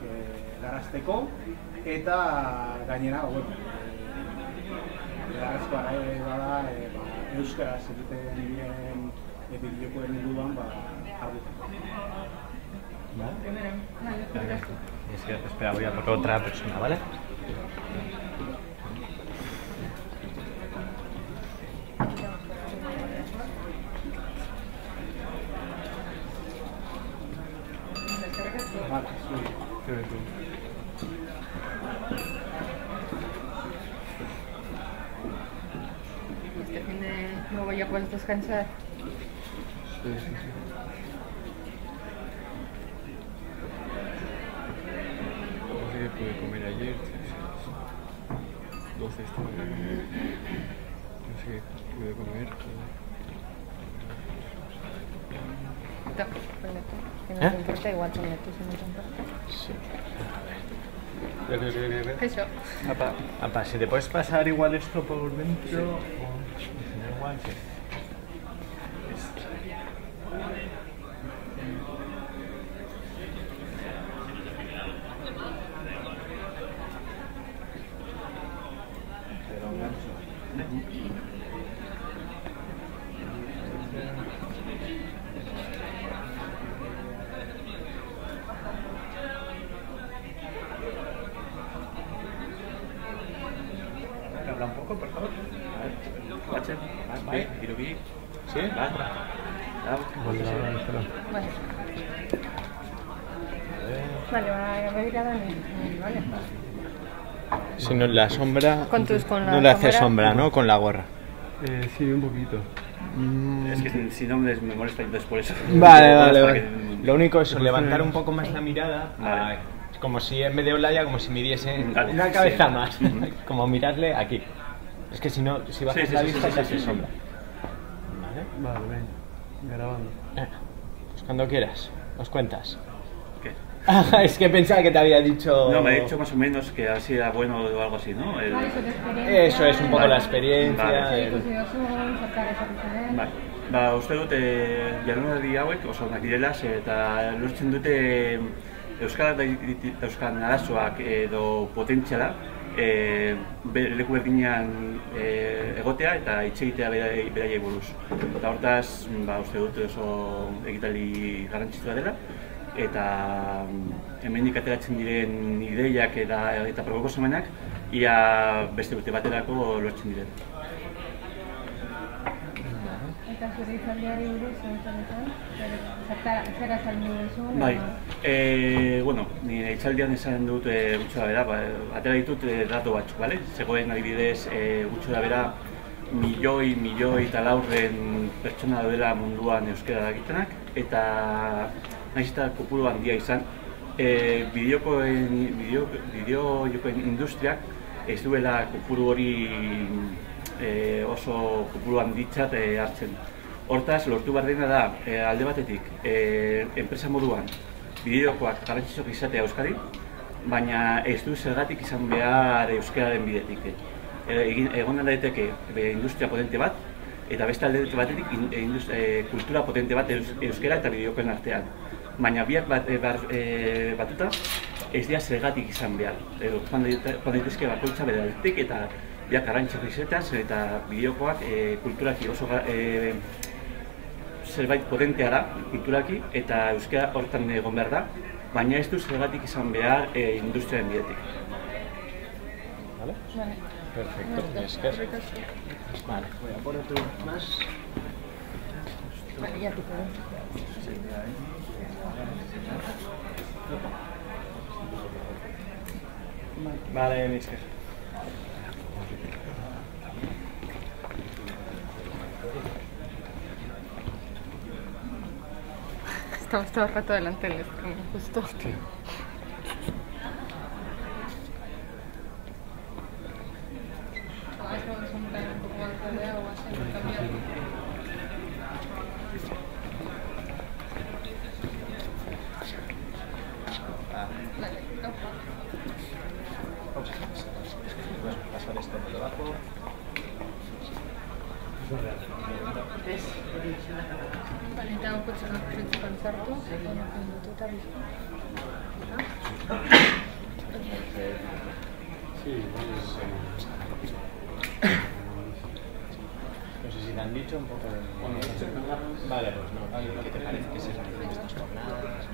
garazteko, eta gainera, beharrezkoa da euskaraz egiten diren bideojokoen inguruan jarduteko. Es que espera, voy a por otra persona, ¿vale? Este fin de nuevo ya puedes descansar. Sí. No sé qué pude comer ayer. 12 estuve. No sé qué pude comer. Ponle tú. Si no te importa, igual ponle tú si no te importa. Sí. Eso. Apa, si te puedes pasar igual esto por dentro, o si no igual que... bi, bat, lau, Vale, begirada vale. Si no, la sombra Contús con la no le hace sombra. sombra, ¿no? Con la gorra. Sí, un poquito. Es que si no me molesta entonces por eso. Vale. Lo único es levantar un poco más la mirada, como si en vez de Olaya, como si midiese una cabeza más, como mirarle aquí. Es que si no, si bajas la vista se hace sombra. Vale, venga, grabando. Pues cuando quieras, nos cuentas. ¿Qué? Es que pensaba que te había dicho... No, me ha dicho más o menos que así era bueno o algo así, ¿no? Eso es un poco la experiencia. Vale. Ba, uste dut, jardunaldi hauek oso onak direla, eta lortzen dute euskarak dauzkan arazoak edo potentziala leku berdinean egotea eta hitz egitea beraiei buruz. Eta hortaz, uste dut oso ekitaldi garrantzitsua dela, eta hemendik ateratzen diren ideiak eta proposamenak ia beste urte baterako lortzen diren. Eta zure hitzaldiari buruz, zer azaldu duzu? Bai, bueno, nire hitzaldian esan dut gutxo da bera, atera ditut datu batzuk, bale? Zegoen adibidez gutxo da bera milioi eta laurren pertsona daudela munduan euskara dakitenak, eta nahiz eta kopuru handia izan, bideojokoen industriak ez duela kopuru hori oso kopuru handitzat hartzen. Hortaz, lortu behar dena da, alde batetik, enpresa moduan bideojokoak garrantzitsuak izatea Euskadin, baina ez du zergatik izan behar euskararen bidetik. Egon daiteke industria potente bat, eta beste alde batetik kultura potente bat euskara eta bideojokoen artean. Baina biak batuta ez dira zergatik izan behar. Joan daitezke bakoitza bere aldetik eta biak garrantzitsuak izateaz eta bideojokoak kulturaki oso zerbait potentea da, kulturaki, eta euskara hortan egon behar da, baina ez du zergatik izan behar industriaren bidetik. ¿Vale? Perfecto, esker. Vale, voy a por otro más. Vale, ya te puedo. Vale, Misker. Estamos todo el rato delante del como justo. Pasar esto por debajo. Vale, eta hau potxenak printzipal sartu, baina kondutu eta bizko. Sí, no sé si te han dicho un poco de... Vale, pues no. ¿Qué te parece que se realicen estas jornadas?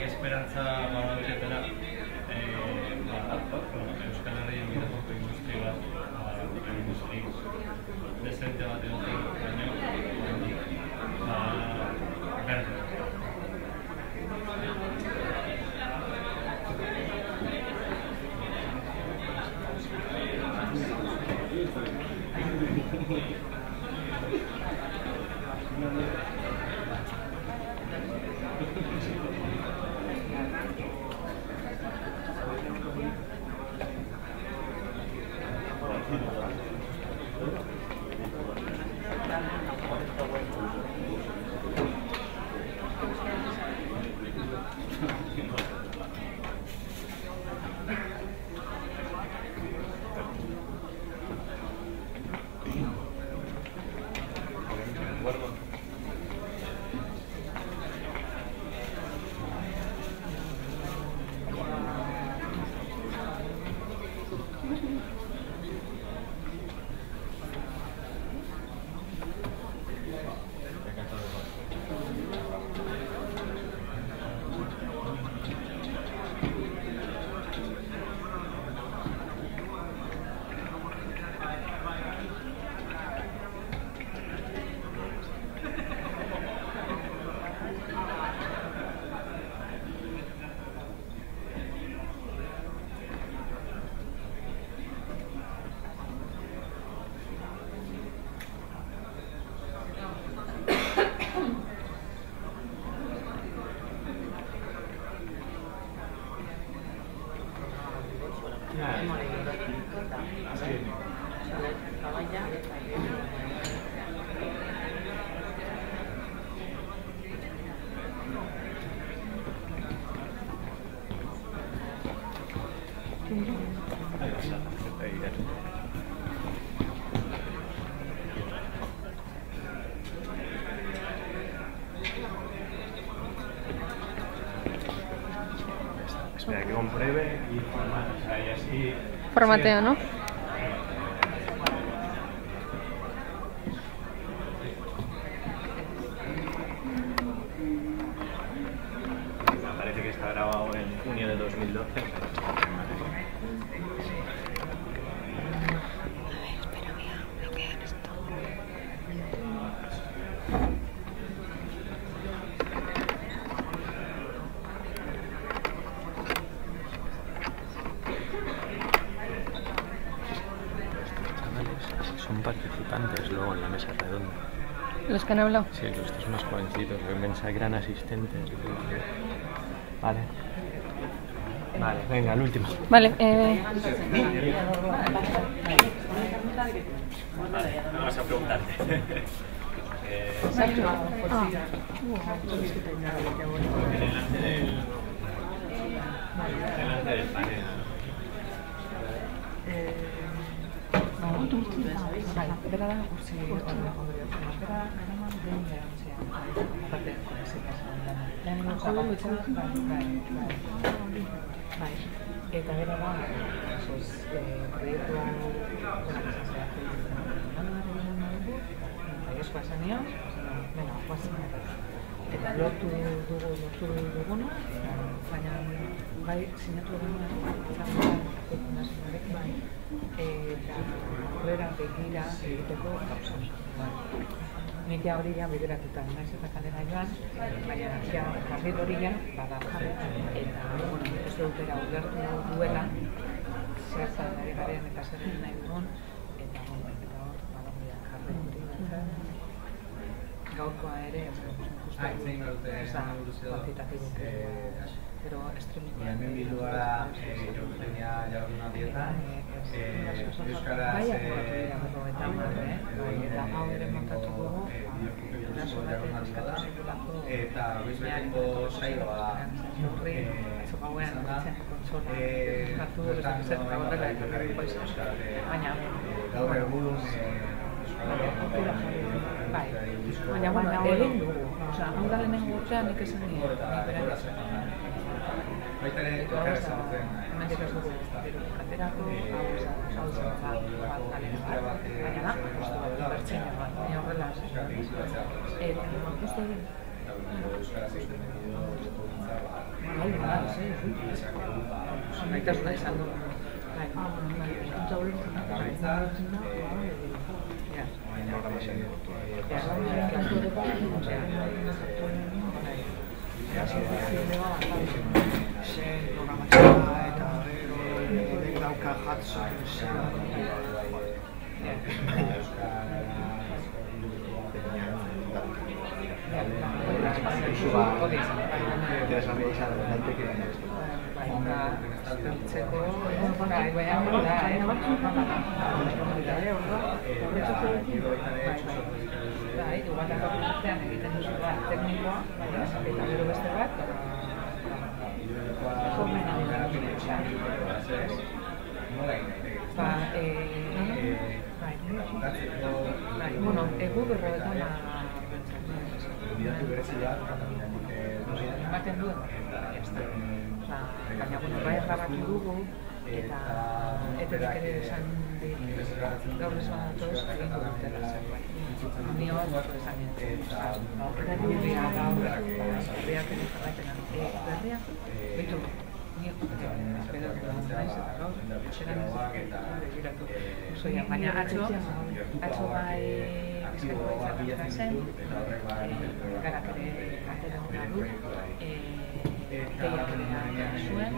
Esperantza badauketela Espera que compruebe y formate, o sea, y así... Formateo, ¿no? Me parece que está grabado en junio de 2012. Espera, voy a bloquear esto. Son participantes luego en la mesa redonda. ¿Los que han hablado? Sí, estos más jovencitos, que pensaba que eran asistentes. Vale. Vale, venga, el último. Vale, Vale, vamos a preguntarte. Delante del panel. Eta bera da, proiektuan eskoa zanio, eta lortu duguna, baina bai sinatu duguna bai, eta horrela begira egiteko gauza. Nik ja hori ja bideratuta, naiz eta kalera joan, baina ja jarri hori ja bada jarri, eta uste dut era ulertu duela, zertan ari garen eta zertan nahi dugun, eta hor jarri hori. Gaurkoa ere, kuantitatiboki, pero streaming. Hemen bildu gara Eugenia Jardunaldieta, euskaraz eta hau ere montatu dugu, guraso batek eskatu sekulako eta goizbeteko saioa gauean kontsola hartu dut esan zer eta horrela etorriko izan. Baina gaur egun bai, baina bueno, egin dugu. Osea, hau da lehenengo urtean nik esan nire, nik berari baita ere euskaraz zen. Hemendik ez dugu jaterako, hau zen kalera bat, baina da, bertxina bat, baina horrela eta uste egin. Maitasuna izan du. dauka jatzen bueno, egu berroetan ematen duen baina bai grabatu dugu eta etetik ere esan gaur esan datoz egin dutela zerbait nio esan berria gaur berriak ere jarraiten berriak betu nio espero que naiz eta gaur etxeran ez begiratu zoia, baina atzo bai bizkaiko izan zen garak ere atera hona du deiak ere zuen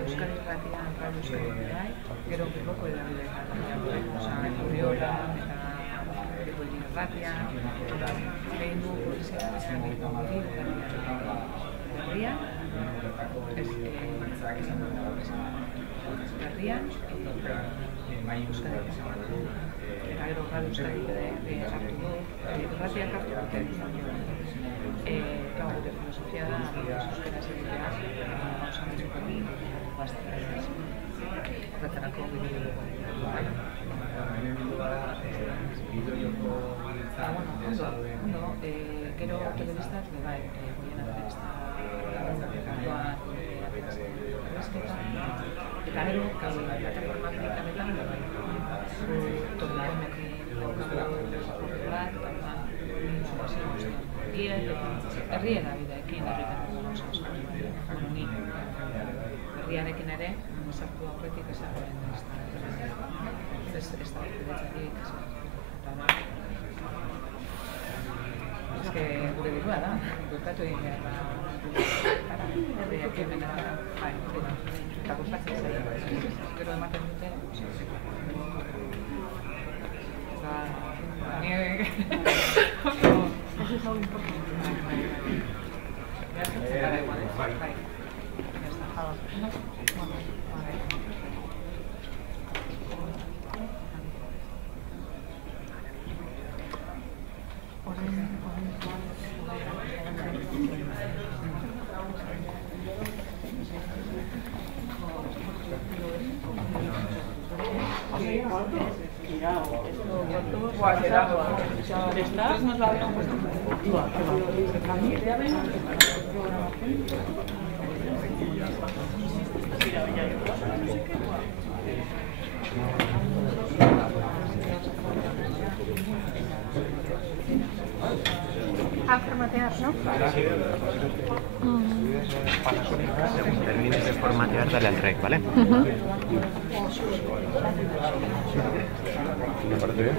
Euskal Irratian Radio Euskal bai, gero Bilboko edabide Urriola eta Bilboko Irratian egin du polizia berria Herrian, Euskadi izan du, eta gero Radio Euskadi hartu du, irratiak hartu dute, gure filosofia da, euskaraz egitea, osan dituko horretarako bideo-joko. Ondo, gero periodistak, bai, goiena periodista kantuan errezketa, eta gero, katariko materikanetan, tornaemekin daukago bat, herrien abideekin egiten dugu herriarekin ere, sartu aurretik ezagoen ez da betzatik que gure dirua da, bultatu egin behar da herriak hemenetara, eta gustatzen zaio, gero ematen dute, eso es algo importante. Para igual, bai. Ya está. Después nos lo habíamos puesto. A formatear, ¿no? Según termines de formatear, dale al rec, ¿vale? ¿Me parece bien?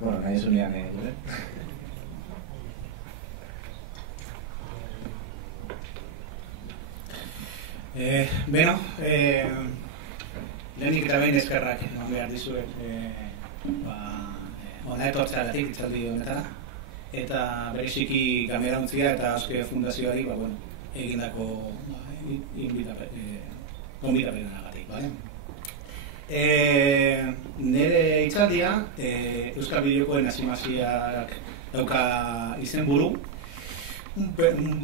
Bueno, nahi zunean gure. Beno, lehenik eta behin eskerrak eman behar dizuet hona etortzeagatik itzaldi honetara, eta bereziki Gamerauntzia eta Azke Fundazioari egindako gonbidapenagatik, bale? Nire itzaldia Euskal Bideojokoen Animazioak dauka izenburu,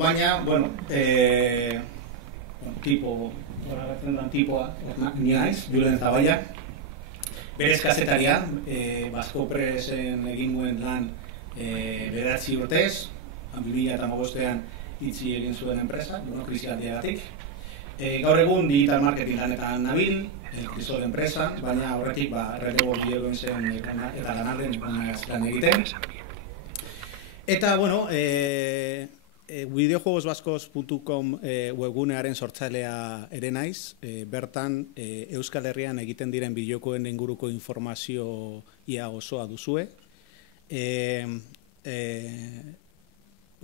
baina, tipoa, ni naiz, Julen Zabaia, berez kazetaria, Basko Presen egin nuen lan 9 urtez, 2015ean itxi egin zuen enpresa, krisialdiagatik. Gaur egun digital marketing lanetan nabil, krisol enpresa, baina horretik relebo bideoen zen eta lanalden lan egiten. Eta, videojuegosvascos.com webgunearen sortzailea ere naiz, bertan Euskal Herrian egiten diren bideojokoen inguruko informazio ia osoa duzue.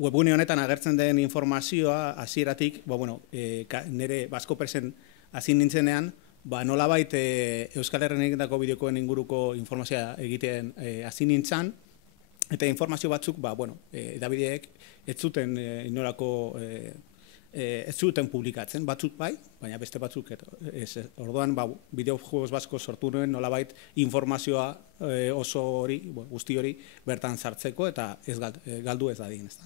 Webgune honetan agertzen den informazioa hasieratik, nire Basko Presen hasi nintzenean, nolabait Euskal Herrian egindako bideojokoen inguruko informazioa egiten hasi nintzen, eta informazio batzuk, edabideek ez zuten inolako ez zuten publikatzen, batzuk bai, baina beste batzuk ez. Orduan, bideojuegos basko sortu nuen nolabait informazioa oso hori, guzti hori bertan sartzeko eta ez galdu ez dadin, ez da.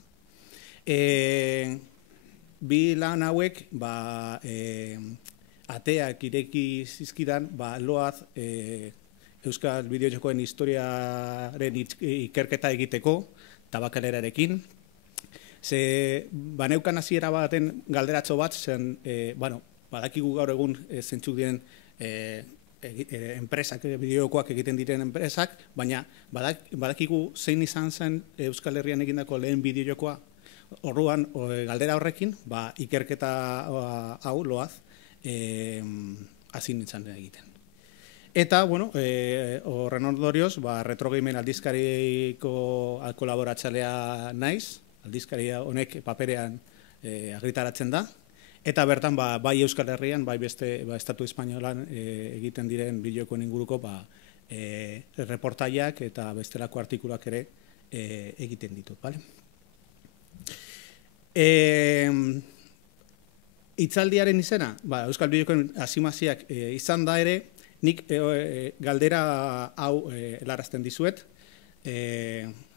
Bi lan hauek, ateak ireki zizkidan, loaz Euskal Bideojokoen historiaren ikerketa egiteko, tabakalerarekin. Ze baneukan hasiera baten galderatxo bat, zen, badakigu gaur egun zentzuk diren enpresak, bideojokoak egiten diren enpresak, baina badakigu zein izan zen Euskal Herrian egindako lehen bideojokoa. Orduan, galdera horrekin, ikerketa hau loaz, hasi nintzen egiten. Eta, horren ondorioz, Retrogamen aldizkariko kolaboratzailea naiz, aldizkaria honek paperean argitaratzen da, eta bertan bai Euskal Herrian, bai beste Estatu Espainolan egiten diren bideojokoen inguruko reportaiak eta bestelako artikuluak ere egiten ditut, bale? Hitzaldiaren izena, Euskal Bideojokoen Asimasiak izan da ere, nik galdera hau helarazten dizuet,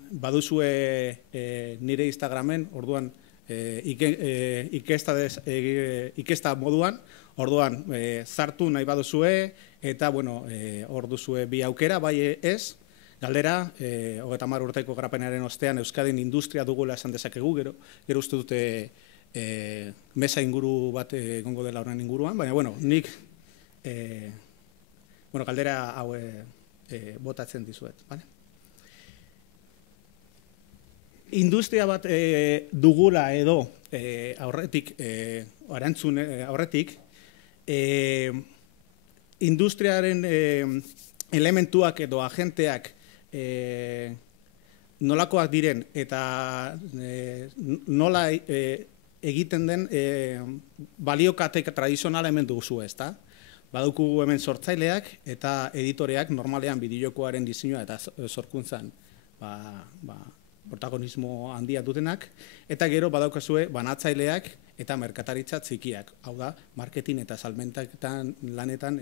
baduzue nire Instagramen, orduan ikesta moduan, orduan sartu nahi baduzue, eta hor duzue bi aukera, bai ez, galdera, 30 urteko garapenaren ostean Euskadin industria dugula esan dezakegu, gero uste dute mesa inguru bat egongo dela horren inguruan, baina nik galdera hau botatzen dizuet, bale? Industria bat dugula edo aurretik, industriaren elementuak edo agenteak nolakoak diren eta nola egiten den baliokatek tradizionala hemen duzu, ezta? Badukugu hemen sortzaileak eta editoreak normalean bideojokoaren diseinua eta sorkuntzan protagonismo handia dutenak, eta gero badaukazue banatzaileak eta merkataritza txikiak, hau da, marketing eta salmentetan lanetan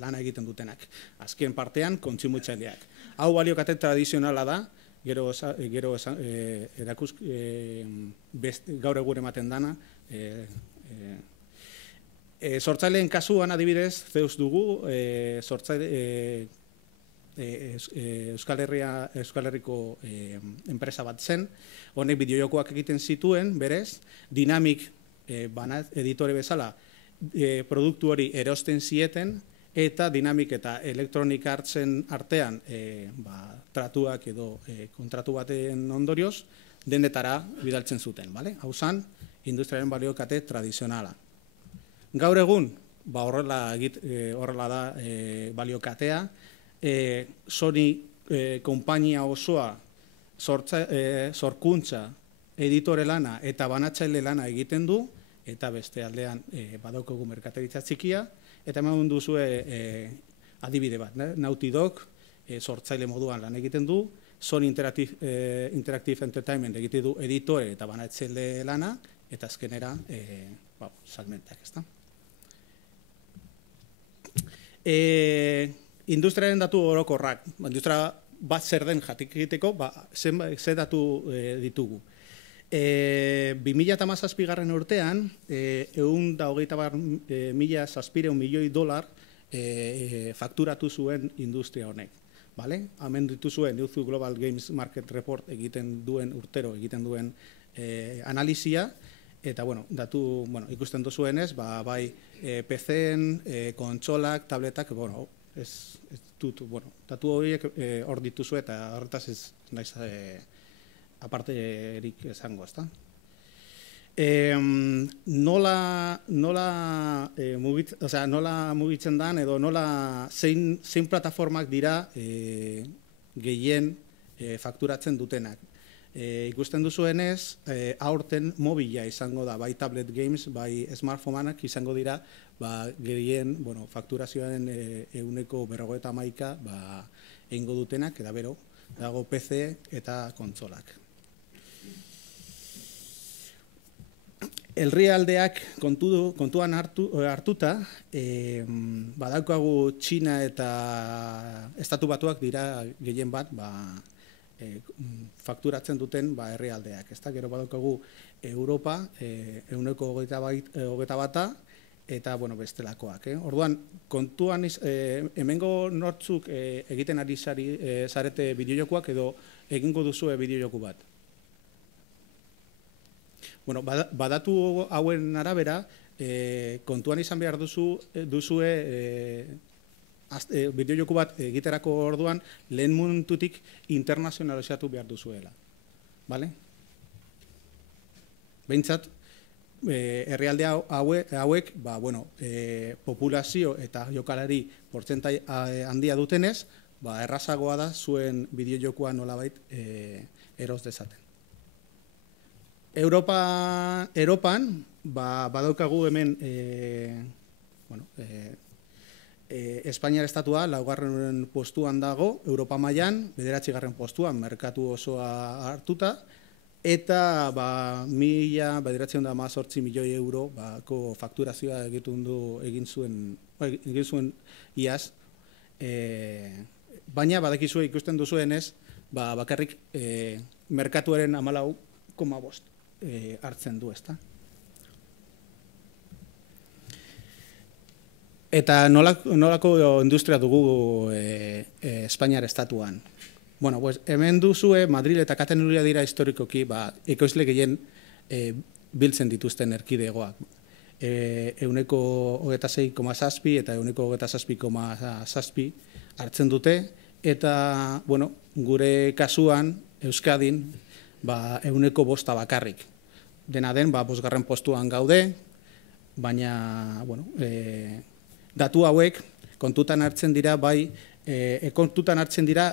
lana egiten dutenak. Azken partean, kontsumitzaileak. Hau baliokate tradizionala da, gero gaur egun ematen dana, sortzaileen kasuan adibidez, zeus dugu, Euskal Herriko enpresa bat zen, honek bideojokoak egiten zituen, berez, Dynamic editore bezala produktu hori erosten zieten, eta Dynamic eta Electronic Artsen artean tratuak edo kontratu baten ondorioz, dendetara bidaltzen zuten, hau zen, industriaren baliokate tradizionala. Gaur egun, horrela da baliokatea, Sony konpainia osoa sorkuntza, editore lana eta banatzaile lana egiten du, eta beste aldean badaukagu merkataritza txikia, eta eman duzue adibide bat, Naughty Dog sortzaile moduan lan egiten du, Sony Interactive Entertainment egiten du editore eta banatzaile lana, eta azkenera salmentak, ezta? Industriaren datu orokorrak, industria bat zer den jatik egiteko, ze datu ditugu. 2017 urtean, $128.700 milioi fakturatu zuen industria honek. Hemen dituzuen Youth Global Games Market Report urtero egiten duen analizia, eta datu ikusten duzuenez, bai PC-en, kontsolak, tabletak, datu horiek hor dituzu eta horretaz ez naiz aparterik esango, ezta? Nola mugitzen dan edo zein plataformak dira gehien fakturatzen dutenak. Ikusten duzuenez, aurten mobila izango da, bai tablet games, bai smartphoneak izango dira, gehien fakturazioaren 151% egingo dutenak, eta bero, dago PC eta kontsolak. herrialdeak kontuan hartuta, badaukagu Txina eta Estatu Batuak dira gehien bat fakturatzen duten herrialdeak. Gero badaukagu Europa, 121 eta bestelakoak. Orduan, kontuan hemengo nortzuk egiten ari zarete bideojokoak edo egingo duzue bideojoku bat. Badatu hauen arabera, kontuan izan behar duzue bideojoku bat egiterako orduan lehen mundutik internazionalizatu behar duzuela. Behintzat, herrialde hauek populazio eta jokalari portzentai handia dutenez, errazagoa da zuen bideojokoa nolabait eros dezaten. Europan, badaukagu hemen Espainiar estatua 4. postuan dago, Europa mailan 9. postuan, merkatu osoa hartuta, eta 1.918 milioi euro fakturazioa egin zuen iaz, baina badakizue ikusten duzuenez, bakarrik merkatuaren 14,5 hartzen du, ezta? Eta nolako industria dugu Espainiar estatuan? Hemen duzue Madrid eta Katalunia dira historikoki ekoizle gehien biltzen dituzten erkidegoak. 126,7 eta 127,7 hartzen dute, eta gure kasuan Euskadin 105 bakarrik. Dena den, 5. postuan gaude, baina datu hauek kontutan hartzen dira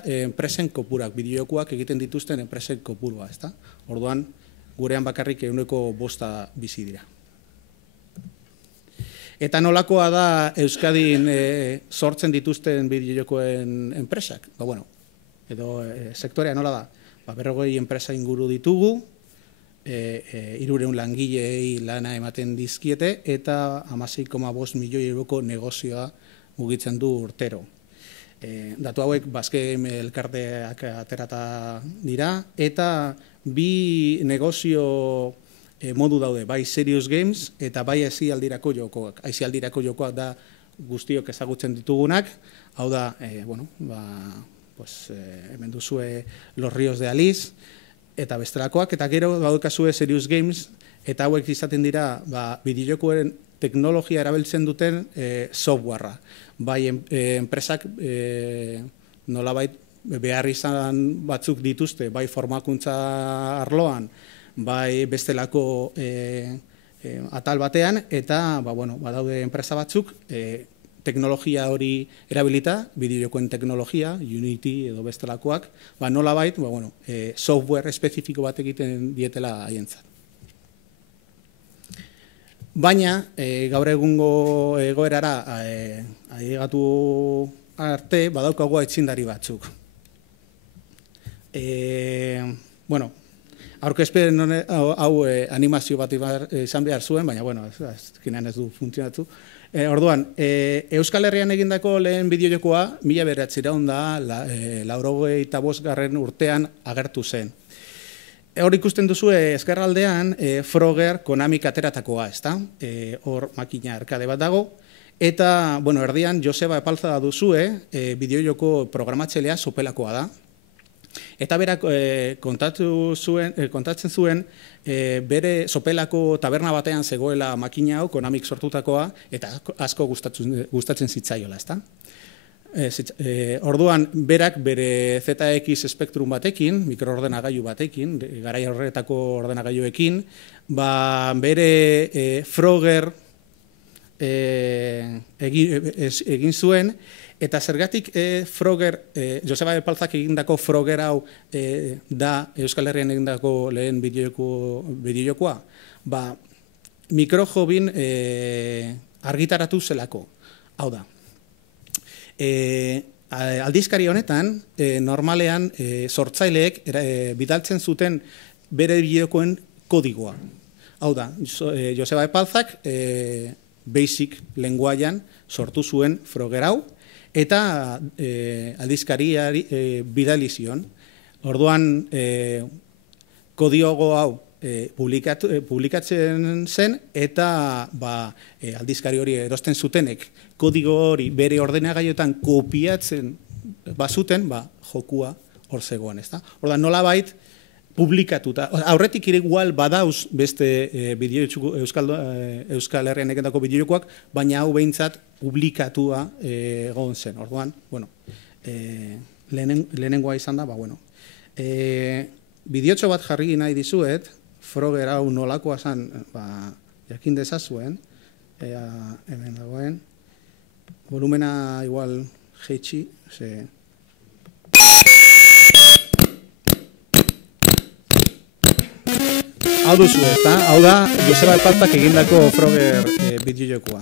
enpresen kopurak, bideojokoak egiten dituzten enpresen kopurua, ezta? Orduan, gurean bakarrik 105 bizi dira. Eta nolakoa da Euskadin sortzen dituzten bideojokoen enpresak? Edo sektorea nola da? 40 enpresa inguru ditugu, 300 langileei lana ematen dizkiete, eta 16,5 milioi euroko negozioa mugitzen du urtero. Datu hauek Basque elkarteak aterata dira, eta 2 negozio modu daude, bai Serious Games eta bai aisialdirako jokoak. Aisialdirako jokoak da guztiok ezagutzen ditugunak, hau da, hemen duzue Los Ríos de Alice, eta bestelakoak, eta gero badukazue Serious Games, eta hauek izaten dira bideojokoen teknologia erabiltzen duten softwarea. Bai, enpresak nolabait behar izan batzuk dituzte, bai formakuntza arloan, bai bestelako atal batean, eta badaude enpresa batzuk teknologia hori erabilita, bideojokoen teknologia, Unity edo bestelakoak, nolabait software espezifiko bat egiten dietela haientzat. Baina, gaur egungo egoerara ailegatu arte, badaukagu aitzindari batzuk. Aurkezpen hau animazio bat izan behar zuen, baina, azkenean ez du funtzionatu. Orduan, Euskal Herrian egindako lehen bideojokoa 1985 urtean agertu zen. Hor ikusten duzue ezkerraldean Frogger Konamik ateratakoa, ezta? Hor makina arkade bat dago. Eta, erdian Joseba Epalza duzue, bideojoko programatzailea sopelakoa da. Eta berak kontatzen zuen bere sopelako taberna batean zegoela makina hau, Konamik sortutakoa, eta asko gustatzen zitzaiola, ezta? Orduan, berak bere ZX Spectrum batekin, mikroordenagailu batekin, garai horretako ordenagailuekin, bere Frogger egin zuen, eta zergatik Frogger, Joseba Epalzak egindako Frogger hau da Euskal Herrian egindako lehen bideojokoa, mikrojobin argitaratu zelako, hau da. Aldizkari honetan, normalean sortzaileek bidaltzen zuten bere bideojokoen kodigoa. Hau da, Joseba Epalzak Basic lenguaian sortu zuen Frogger hau, eta aldizkariari bidali zion. Orduan, kodiogo hau publikatzen zen, eta aldizkari hori erosten zutenek kodigo hori bere ordenagailuetan kopiatzen bazuten, jokua hor zegoen, ezta? Orduan, nolabait publikatuta, aurretik igual badauz beste Euskal Herrian egindako bideojokoak, baina hau behintzat publikatua egon zen. Orduan, bueno, lehenengoa izan da, bideotxo bat jarri nahi dizuet, Frogger hau nolakoa zen, jakin dezazuen, hemen dagoen, volumena igual jeitsi, hau duzu, hau da Joseba Epalzak egindako Frogger bideojokoa.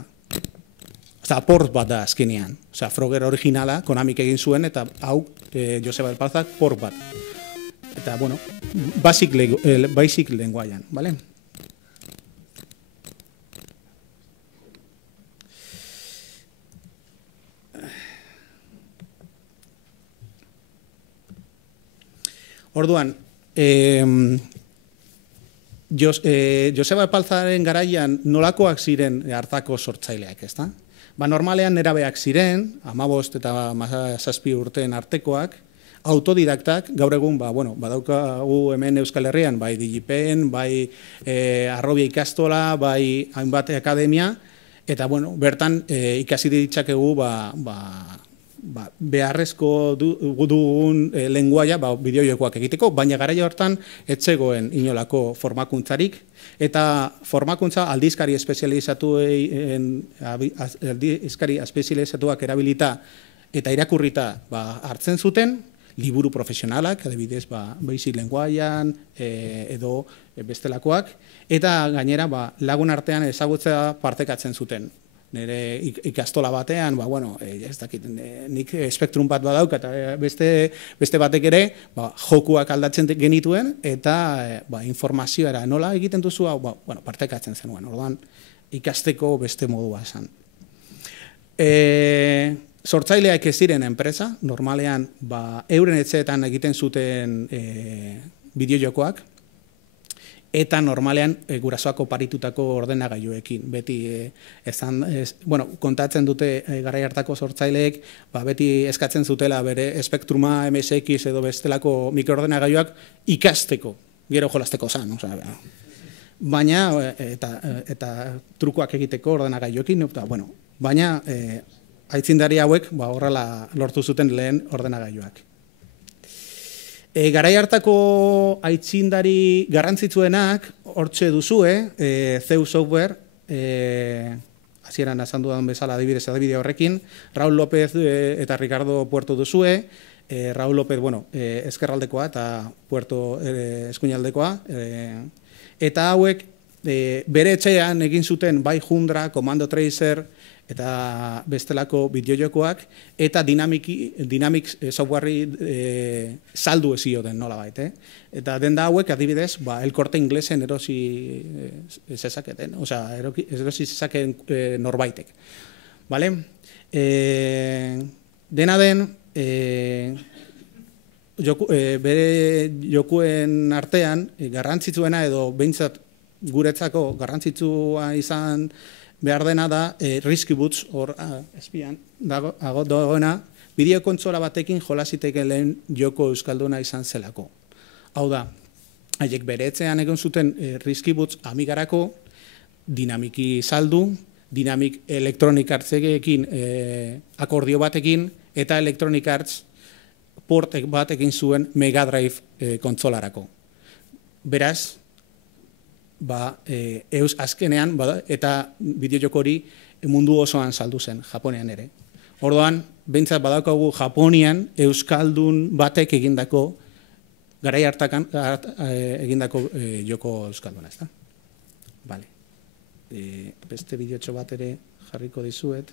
Port bat da azkenean. Frogger originala, Konamik egin zuen, eta hau Joseba Epalzak port bat. Eta, bueno, basic lenguaian, bale? Orduan, Joseba Epalzaren garaian nolakoak ziren hartako sortzaileak, ezta? Normalean nerabeak ziren, 15 eta 17 urteen artekoak, autodidaktak, gaur egun, badaukagu hemen Euskal Herrian, bai Digipen, bai Arrobia ikastola, bai hainbat akademia, eta, bertan ikasi ditzakegu, beharrezko dugun lenguaia bideojokoak egiteko, baina garaia hortan etzegoen inolako formakuntzarik, eta formakuntza aldizkari espezializatuak erabilita eta irakurrita hartzen zuten, liburu profesionalak, adibidez Basic lenguaian edo bestelakoak, eta gainera lagun artean ezagutzea partekatzen zuten. Nire ikastola batean, ez dakit, nik spektrum bat badauk, eta beste batek ere, jokuak aldatzen genituen, eta informazioa nola egiten duzu, partekatzen zenuen, orduan ikasteko beste modua esan. Sortzaileak ez ziren enpresa, normalean euren etxeetan egiten zuten bideojokoak, eta normalean gurasoak oparitutako ordenagailuekin. Beti, kontatzen dute garai hartako sortzaileek, beti eskatzen zutela bere Spectruma, MSX edo bestelako mikroordenagailuak ikasteko, gero jolasteko zan. Baina, eta trukoak egiteko ordenagailuekin, baina aitzindari hauek horrela lortu zuten lehen ordenagailuak. Garai hartako aitzindari garrantzitsuenak hortxe duzue, Zeus Software, hasieran esan dudan bezala adibide horrekin, Raúl López eta Ricardo Puerto duzue, Raúl López, ezkerraldekoa eta Puerto eskuinaldekoa, eta hauek bere etxean egin zuten bai Jundra, Commando Tracer, eta bestelako bideojokoak, eta Dynamics softwarei saldu ezioten nolabait. Eta denda hauek, adibidez, El Corte Inglesen erosi zezaketen, erosi zezaken norbaitek. Dena den, bere jokuen artean, garrantzitsuena edo behintzat guretzako garrantzitsua izan behar dena da Risky Boots, hor espian, dagoena, bideo-kontsola batekin jolasiteke lehen joko euskalduna izan zelako. Hau da, haiek bere etxean egon zuten Risky Boots Amigarako, dinamiki saldu, Dynamic Electronic Artsekin akordio batekin, eta Electronic Arts port batekin zuen Mega Drive kontsolarako. Beraz, eus azkenean, eta bideojoko hori mundu osoan saldu zen, Japonean ere. Orduan, behintzat badaukagu Japonian euskaldun batek egindako, garai hartakan egindako joko euskalduna, ezta? Bale. Beste bideotxo bat ere jarriko dizuet,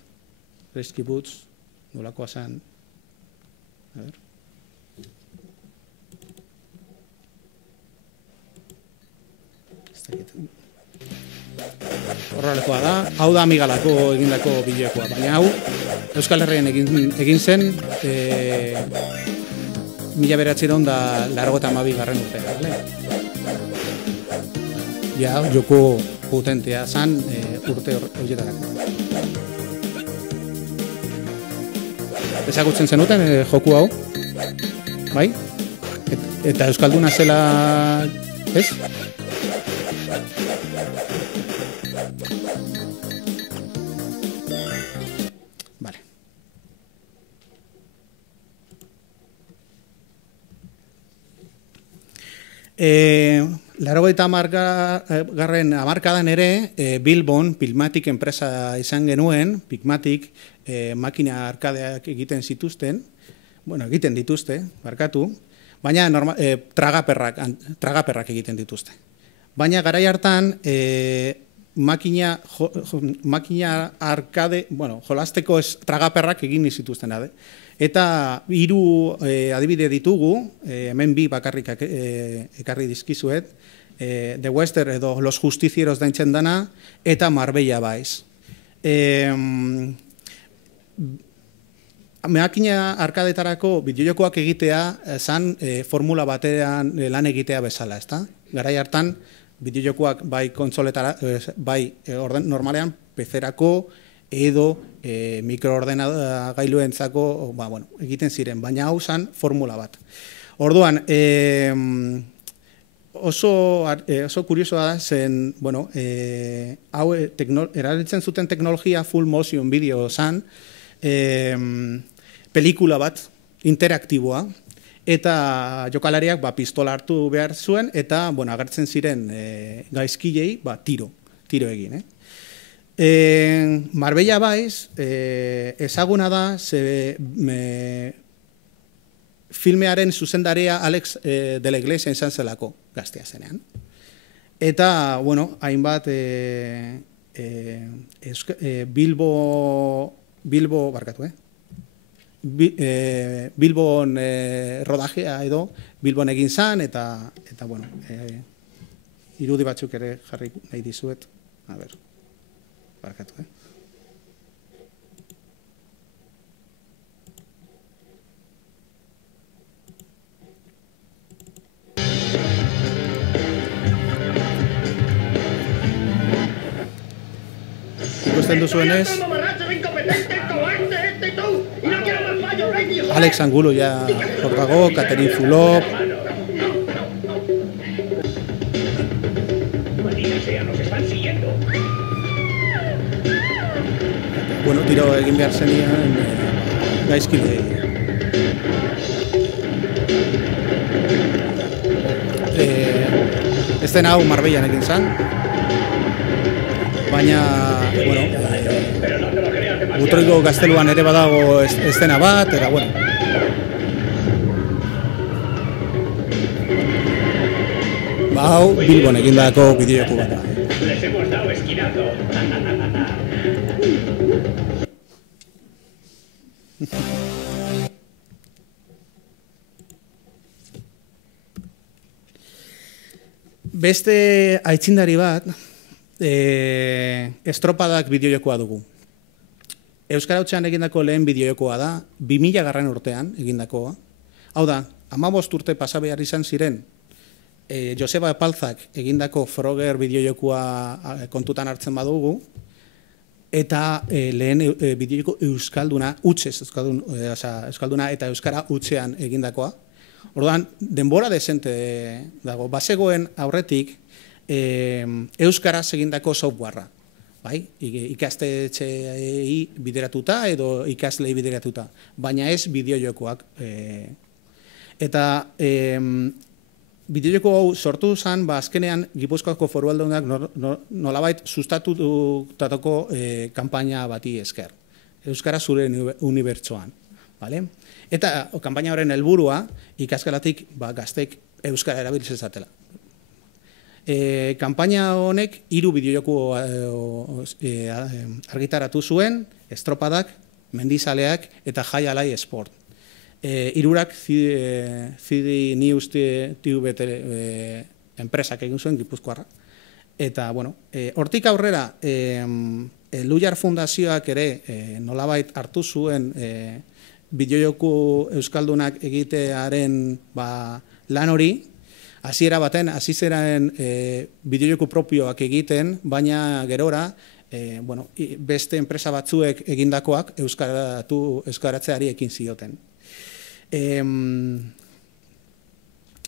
Risky Boots, nolakoa zen. A ver. horrelekoa da. Hau da Amigalako egindako bideokoa, baina hau Euskal Herrian egin zen 1982 garren urtean. Ja, joko potentea zan urte horietarako. Ezagutzen zenuten joku hau? Bai? Eta Euskalduna zela... ez? Vale. Laurogeita hamargarren hamarkadan ere Bilbon Pigmatic enpresa izan genuen, Pigmatic makina arkadeak egiten zituzten, bueno, egiten dituzte, barkatu, baina tragaperrak egiten dituzte. Baina garai hartan makina arkade, bueno, jolasteko tragaperrak egin zituzten ade. Eta 3 adibide ditugu, hemen 2 bakarrik ekarri dizkizuet, The Western edo Los Justicieros daintzen dana, eta Marbella Vice. Makina arkadetarako bideojokoak egitea zan formula batean lan egitea bezala, ezta? Garai hartan bideojokoak bai kontsoletara, bai normalean PC-erako edo mikroordenagailuentzako egiten ziren, baina hau zan formula bat. Orduan, oso kuriosoa da zen, hau erabiltzen zuten teknologia full motion video zan, pelikula bat, interaktiboa, eta jokalariak pistola hartu behar zuen, eta agertzen ziren gaizkilei tiro egin. Marbella Vice ezaguna da, filmearen zuzendaria Alex de la Iglesia izan zelako gaztea zenean. Eta, hainbat Bilbon rodajea edo Bilbon egin zan, eta irudi batzuk ere jarri nahi dizuet. A ber, barkatu, Ikusten duzuenez, Alex Angulo ya hor dago, Catherine Fulop. Bueno, tiro egin behar zenian gaizkilei. Ez den hau Marbellan egin zan, baina, Utroiko gazteluan ere badago eszena bat, eta, hau Bilbon egindako bideojoku bat da. Les hemos dado esquinazo. Beste aitzindari bat, estropadak bideojokoa dugu. Euskara hutsean egindako lehen bideojokoa da, 2000 garren urtean egindakoa. Hau da, 15 urte pasa behar izan ziren, Joseba Epaltzak egindako Frogger bideojokoa kontutan hartzen badugu, eta lehen bideojoko euskalduna, hutsez euskalduna eta euskara hutsean egindakoa. Orduan, denbora desente dago, bazegoen aurretik euskaraz egindako softwarea. Ikastetxeei bideratuta edo ikaslei bideratuta, baina ez bideojokoak. Eta bideojoko hau sortu zen, azkenean Gipuzkoako Foru Aldundiak nolabait sustatutako kanpaina bati esker. Euskara zure unibertsoan. Eta kanpaina horren helburua ikaskalatik gaztek euskara erabiltzezatela. Kanpaina honek 3 bideojoko argitaratu zuen, Estropadak, Mendizaleak eta Jai Alai Sport. 3 CD News TV enpresak egin zuen Gipuzkoarra. Eta, bueno, hortik aurrera, Lujar Fundazioak ere nolabait hartu zuen bideojoku euskaldunak egitearen lan hori, hasiera baten, hasi zeren bideojoku propioak egiten, baina gerora, beste enpresa batzuek egindakoak euskaratzeari ekin zioten.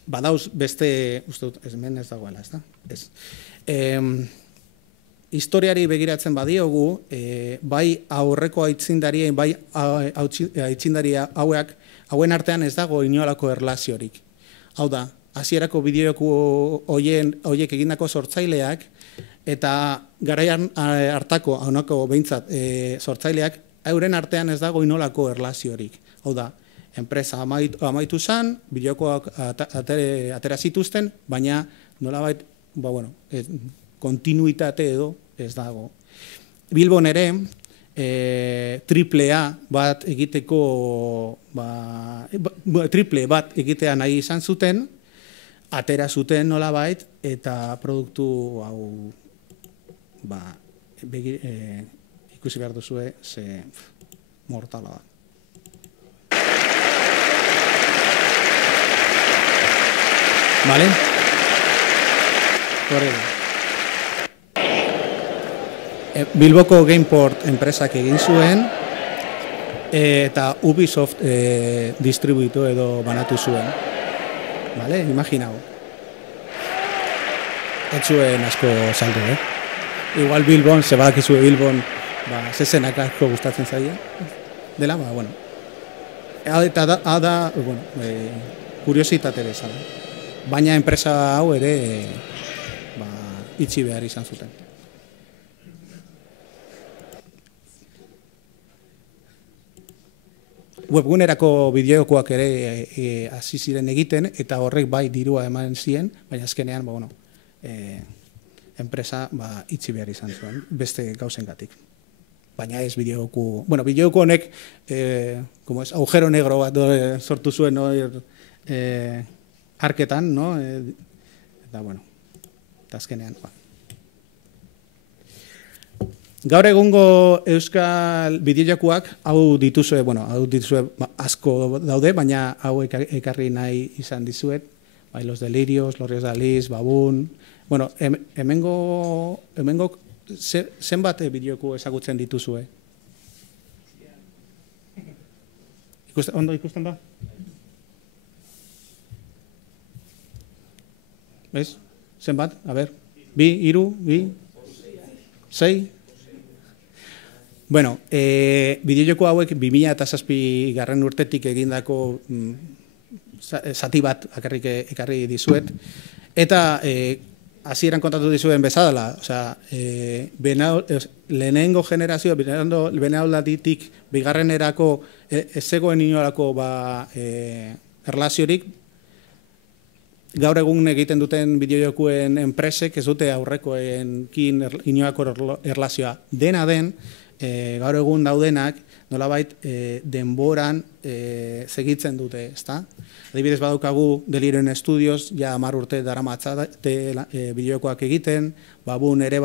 Badauz beste, uste dut, hemen ez dagoela, ez da? Ez. Historiari begiratzen badiogu, bai aurreko aitzindari, bai aitzindari hauen artean ez dago inolako erlaziorik. Hau da, hasierako bideojoku horiek egindako sortzaileak, eta garaian hartako, haunako behintzat sortzaileak, euren artean ez dago inolako erlaziorik. Hau da, enpresa amaitu zen, bideojokoak atera zituzten, baina nolabait, kontinuitate edo ez dago. Bilbon ere, triple bat egiteko, triple bat egitea nahi izan zuten, atera zuten nolabait, eta produktu hau ikusi behar duzue, ze mortala da. Vale? Bilboko Gameport enpresak egin zuen, eta Ubisoft distribuitu edo banatu zuen. Vale? Imaginau. Ez zuen asko saldu, Igual Bilbon, ze badakizue Bilbon, zezenak asko gustatzen zaila. Dela, bueno. Eta da, kuriositate bezala. Baina enpresa hau ere itxi behar izan zuten. Webgunerako bideojokoak ere hasi ziren egiten, eta horrek bai dirua eman zien, baina azkenean, enpresa itxi behar izan zuen, beste gauzengatik. Baina ez bideojoku... Bueno, bideojoku honek, agujero negro bat sortu zuen, arketan, eta, eta azkenean, Gaur egungo euskal bideojokoak hau dituzue, asko daude, baina hau ekarri nahi izan dizuet, bai, Los Delirios, Los Ríos de Alice, Baboon, hemengo zenbat bideojoku ezagutzen dituzue? Ondo ikusten da? ¿Ves? Zenbat? A ber, 2, 3, 6? Bueno, bideojoko hauek 2007 garren urtetik egindako zati bat ekarri dizuet, eta hasieran kontatu dizuen bezala, lehenengo generazio, benauladitik bigarrenerako ez zegoen inolako erlaziorik, gaur egun egiten duten bideojokuen enpresek ez dute aurrekoenkin inolako erlazioa. Dena den, gaur egun daudenak nolabait denboran segitzen dute, ezta? Adibidez badaukagu Delirium Studios, ja 10 urte daramatza bideojokoak egiten, Baboon ere,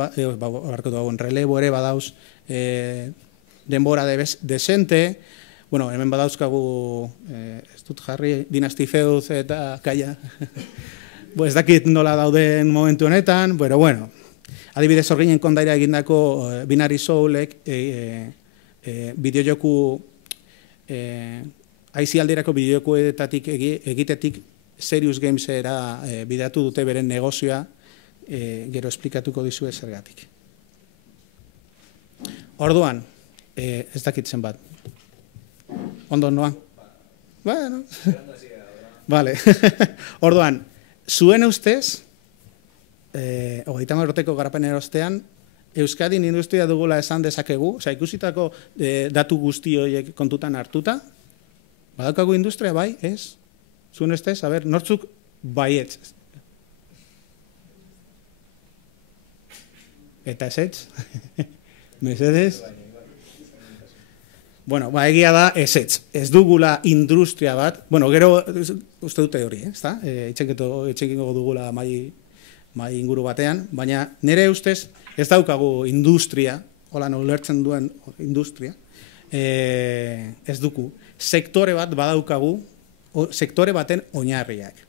Relevo ere badauz denbora desente, hemen badauzkagu, ez dut jarri, Dynasty Feud eta Kaia, ez dakit nola dauden momentu honetan, bueno, adibidez hor ginen kondaira egindako Binary Soulek bideojoku aizialderako bideojokoetatik egitetik Serious Gamesera bideatu dute beren negozioa, gero esplikatuko dizue zergatik. Orduan, ez dakit zenbat. Ondo noa? Bueno. Vale. Orduan, zuen ustez, 30 urteko garapen erostean, Euskadin industria dugula esan dezakegu, ikusitako datu guzti horiek kontutan hartuta, badaukagu industria bai, ez? Zuen ustez, nortzuk baietz. Eta ezetz? Mesedez? Bueno, egia da ezetz. Ez dugula industria bat, gero uste dute hori, ezta? Itxekingo dugula mai inguru batean, baina nire ustez ez daukagu industria, hola ulertzen duen industria, ez duku. Sektore bat badaukagu, sektore baten oinarriak.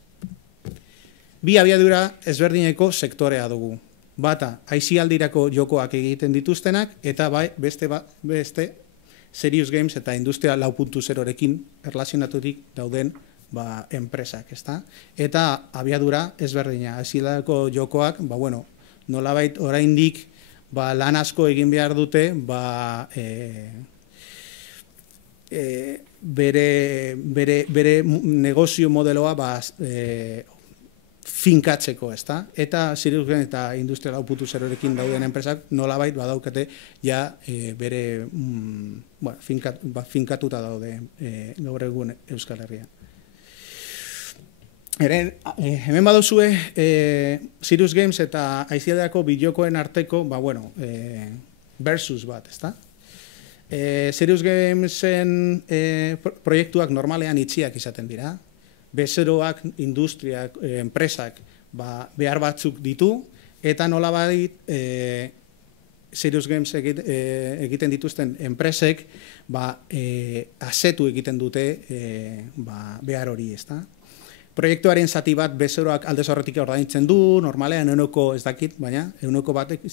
Bi abiadura ezberdineko sektorea dugu. Bata, aisialdirako jokoak egiten dituztenak, eta beste Serious Games eta Industria 4.0rekin erlazionaturik dauden enpresak, ezta? Eta abiadura ezberdina, aisialdirako jokoak, nolabait oraindik lan asko egin behar dute, bere negozio modeloa finkatzeko, ezta? Eta Serious Games eta Industria 4.0rekin dauden enpresak nolabait badaukate bere finkatuta daude gaur egun Euskal Herrian. Hemen baduzue Serious Games eta aisialdirako bideojokoen arteko versus bat, ezta? Serious Gamesen proiektuak normalean itxiak izaten dira. Bezeroak, industriak, enpresak behar batzuk ditu, eta nolabait Serious Games egiten dituzten enpresek asetu egiten dute behar hori, ezta? Proiektuaren zati bat bezeroak aldez horretik ordaintzen du, normalean euneko ez dakit, baina euneko batek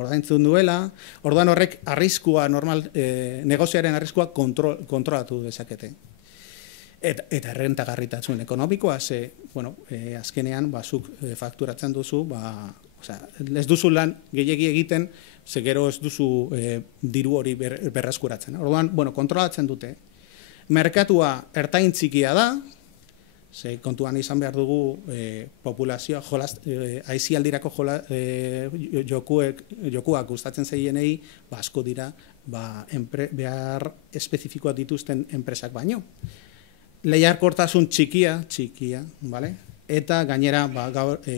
ordaintzen duela, orduan horrek arriskua, negozioaren arriskua kontrolatu dezakete. Eta errentagarritasun ekonomikoa, azkenean zuk fakturatzen duzu, ez duzu lan gehiegi egiten, ze gero ez duzu diru hori berreskuratzen. Orduan, kontrolatzen dute. Merkatua ertain txikia da, ze kontuan izan behar dugu populazioa, aisialdirako jokuak gustatzen zeienei, asko dira behar espezifikoak dituzten enpresak baino. Lehiarkortasun txikia, eta gainera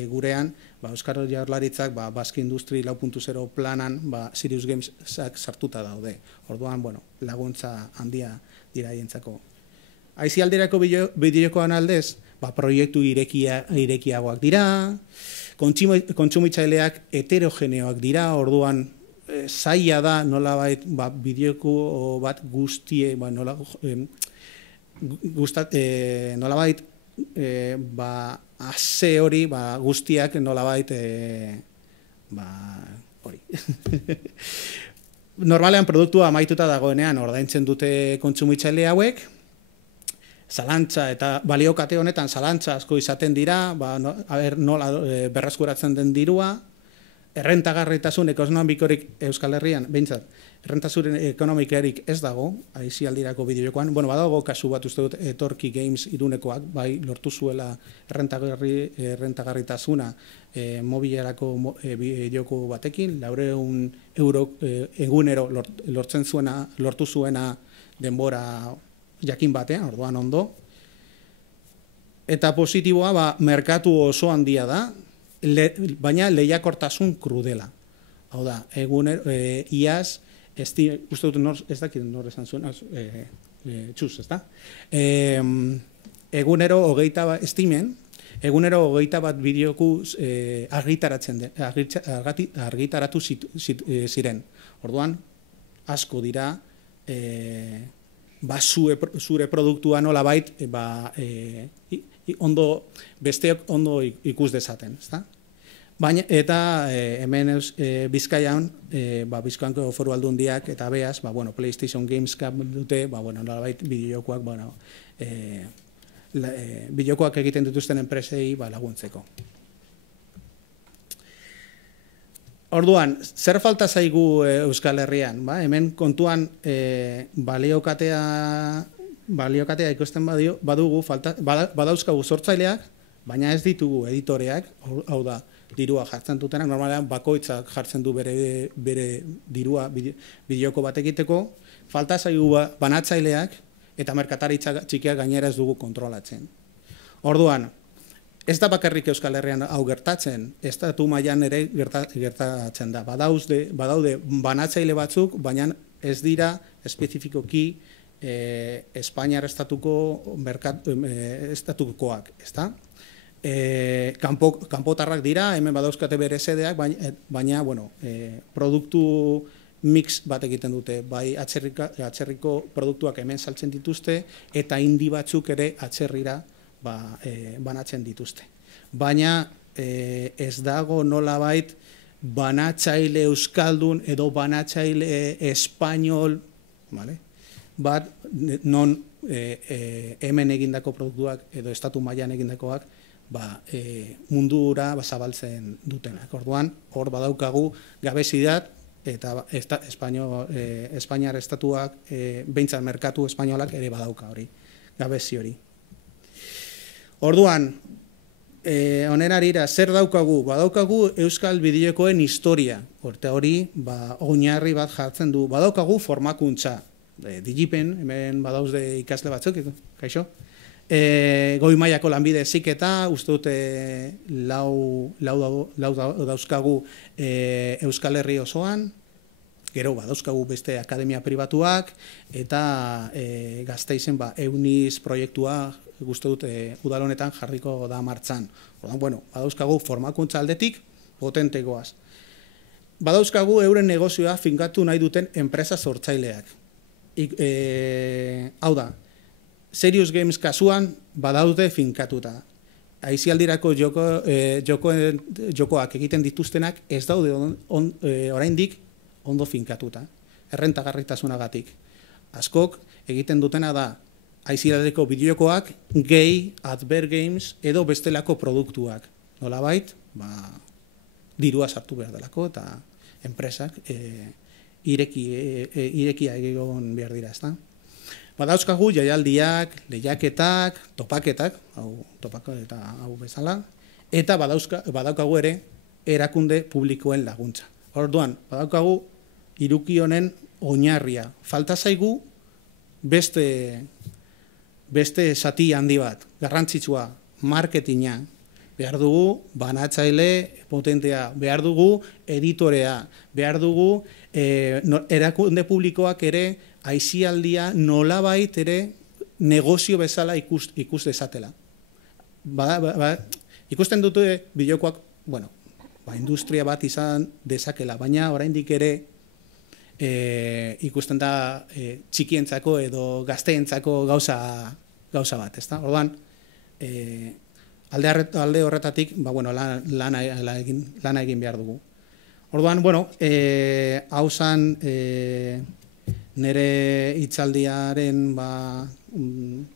gurean Euskal Jaurlaritzak Basque Industry 4.0 planan Serious Gamesak sartuta daude. Orduan, laguntza handia dira hientzako. Aisialdirako bideojokoan aldez, proiektu irekiagoak dira, kontsumitzaileak heterogeneoak dira, orduan zaila da nolabait bideojoko bat guztie, nolabait ase hori guztiak nolabait hori. Normalean produktua amaituta dagoenean ordaintzen dute kontsumitzaile hauek, zalantza eta baliokate honetan zalantza asko izaten dira, nola berreskuratzen den dirua, errentagarritasun ekonomikorik Euskal Herrian, behintzat, errentasun ekonomikarik ez dago, aisialdirako bideojokoan, badago kasu bat uste dut Etorki Games Irunekoak, lortu zuela errentagarritasuna mobilerako bideojoko batekin, 400 euro egunero lortu zuena denbora jakin batean, orduan ondo. Eta positiboa, merkatu oso handia da, baina lehiakortasun krudela. Hau da, iaz, uste dut ez dakit nor esan zuen, txuz, ez da? Egunero hogeita bat bideokuz argitaratu ziren. Orduan, asko dira, zure produktua nolabait besteok ondo ikus dezaten, ezta? Eta hemen Bizkaian, Bizkaiko Foru Aldundiak eta beaz, PlayStation Games dute, nolabait bideojokoak, bideojokoak egiten dituzten enpresei laguntzeko. Orduan, zer falta zaigu Euskal Herrian? Hemen kontuan baliokatea ikusten badugu, badauzkagu sortzaileak, baina ez ditugu editoreak, hau da, dirua jartzen dutenak, normalean bakoitzak jartzen du bere dirua bideoko bat egiteko, falta zaigu banatzaileak eta merkataritza txikiak gainera ez dugu kontrolatzen. Orduan, ez da bakarrik Euskal Herrian hau gertatzen, estatu mailan ere gertatzen da. Badaude banatzaile batzuk, baina ez dira espezifikoki Espainiar estatukoak, ezta? kanpotarrak dira, hemen badauzkate bere sedeak, baina produktu mix bat egiten dute, bai atzerriko produktuak hemen saltzen dituzte, eta indi batzuk ere atzerrira banatzen dituzte. Baina ez dago nolabait banatzaile euskaldun edo banatzaile espainol, bat non hemen egindako produktuak edo estatu mailan egindakoak mundura zabaltzen dutenak. Orduan, hor badaukagu gabezidat, eta Espainiar estatuak, behintzat merkatu espainolak ere badauka hori, gabezi hori. Orduan, honen arira, zer daukagu? Badaukagu euskal bideojokoen historia, orte hori, oinarri bat jartzen du. Badaukagu formakuntza, Digipen, hemen badauzde ikasle batzuk, kaixo? Goi mailako lanbide heziketa, uste dute lau dauzkagu Euskal Herri osoan, gero badauzkagu beste akademia pribatuak, eta Gasteizen Euniz proiektua uste dute udalonetan jarriko da martxan. Badauzkagu formakuntza aldetik potentegoaz. Badauzkagu euren negozioa finkatu nahi duten enpresa sortzaileak. Hau da, Serious Games kasuan badaude finkatuta. Aizialdirako jokoak egiten dituztenak ez daude oraindik ondo finkatuta, errentagarritasunagatik. Askok egiten dutena da aizialdirako bideojokoak, gehi, advert games edo bestelako produktuak. Nolabait, dirua sartu behar delako eta enpresak irekia egon behar dira, ezta? Badauzkagu jaialdiak, lehiaketak, topaketak, hau bezala, eta badaukagu ere erakunde publikoen laguntza. Orduan, badaukagu hiruki honen oinarria. Falta zaigu beste zati handi bat, garrantzitsua, marketinga, behar dugu banatzaile potentea, behar dugu editorea, behar dugu erakunde publikoak ere aizialdia nolabait ere negozio bezala ikus dezatela. Ikusten dute bideokoak, industria bat izan dezakela, baina oraindik ere ikusten da txikientzako edo gazteentzako gauza bat, ezta? Orduan, alde horretatik, lana egin behar dugu. Orduan, hau zan nire hitzaldiaren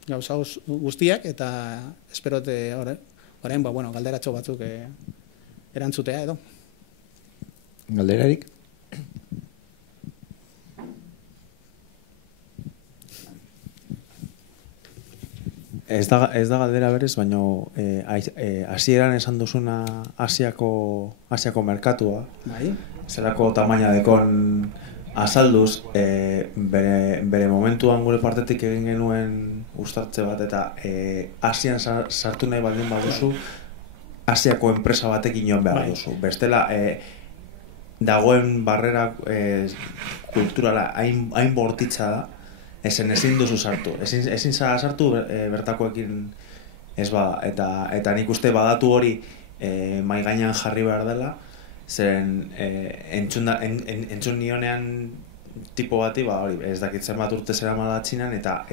gauza guztiak, eta esperote orain, galderatxo batzuk erantzutea edo. Galderarik? Ez da galdera berez, baina hasieran esan duzuna Asiako merkatua, zelako tamaina dekon azalduz, bere momentuan gure partetik egin genuen uztartze bat, eta Asian sartu nahi baldin baduzu, Asiako enpresa batekin joan behar duzu. Bestela, dagoen barrera kulturala hain bortitza da, ezin duzu sartu. Ezin zara sartu bertakoekin ez bada. Eta nik uste badatu hori mai gainean jarri behar dela, zeren entzun nionean tipo bati, ez dakit zenbat urte zera mala Txinan, eta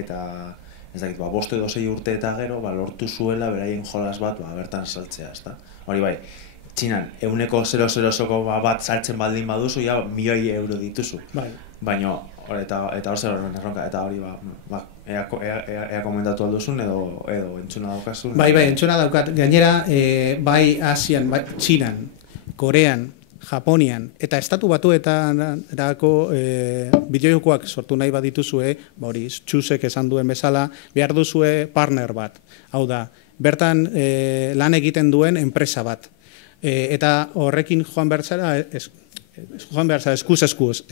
ez dakit, 5 edo 6 urte eta gero, lortu zuela beraien jolas bat bertan saltzea, ezta? Hori bai, Txinan, 0,00 bat saltzen baldin baduzu, ja, €1.000.000 dituzu. Baina, eta hor zer horren erronka, eta hori, ea komentatu alduzun edo entzuna daukazun. Bai, entzuna daukat. Gainera, bai Asian, bai Txinan, Korean, Japonian, eta estatu batuetarako bideojokoak sortu nahi bat dituzue, hori, Txusek esan duen bezala, behar duzue partner bat. Hau da, bertan lan egiten duen enpresa bat. Eta horrekin joan behar zara eskuz.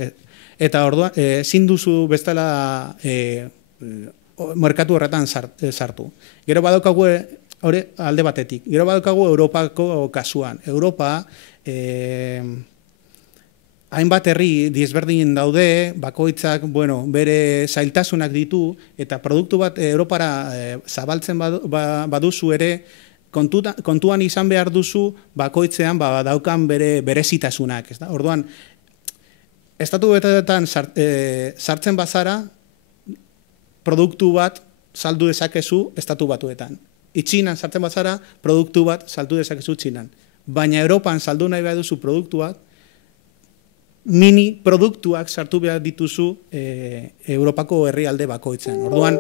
Eta orduan, ezin duzu bestela merkatu horretan sartu. Gero badaukagu alde batetik. Gero badaukagu Europako kasuan. Europa, hainbat herri desberdin daude, bakoitzak, bere zailtasunak ditu, eta produktu bat Europara zabaltzen baduzu ere, kontuan izan behar duzu bakoitzean daukan bere berezitasunak, ez da? Orduan, estatu batuetan sartzen bazara, produktu bat saldu dezakezu estatu batuetan. Txinan sartzen bazara, produktu bat saldu dezakezu Txinan. Baina Europan saldu nahi behar duzu produktu bat, mini produktuak sartu behar dituzu Europako herrialde bakoitzen. Orduan,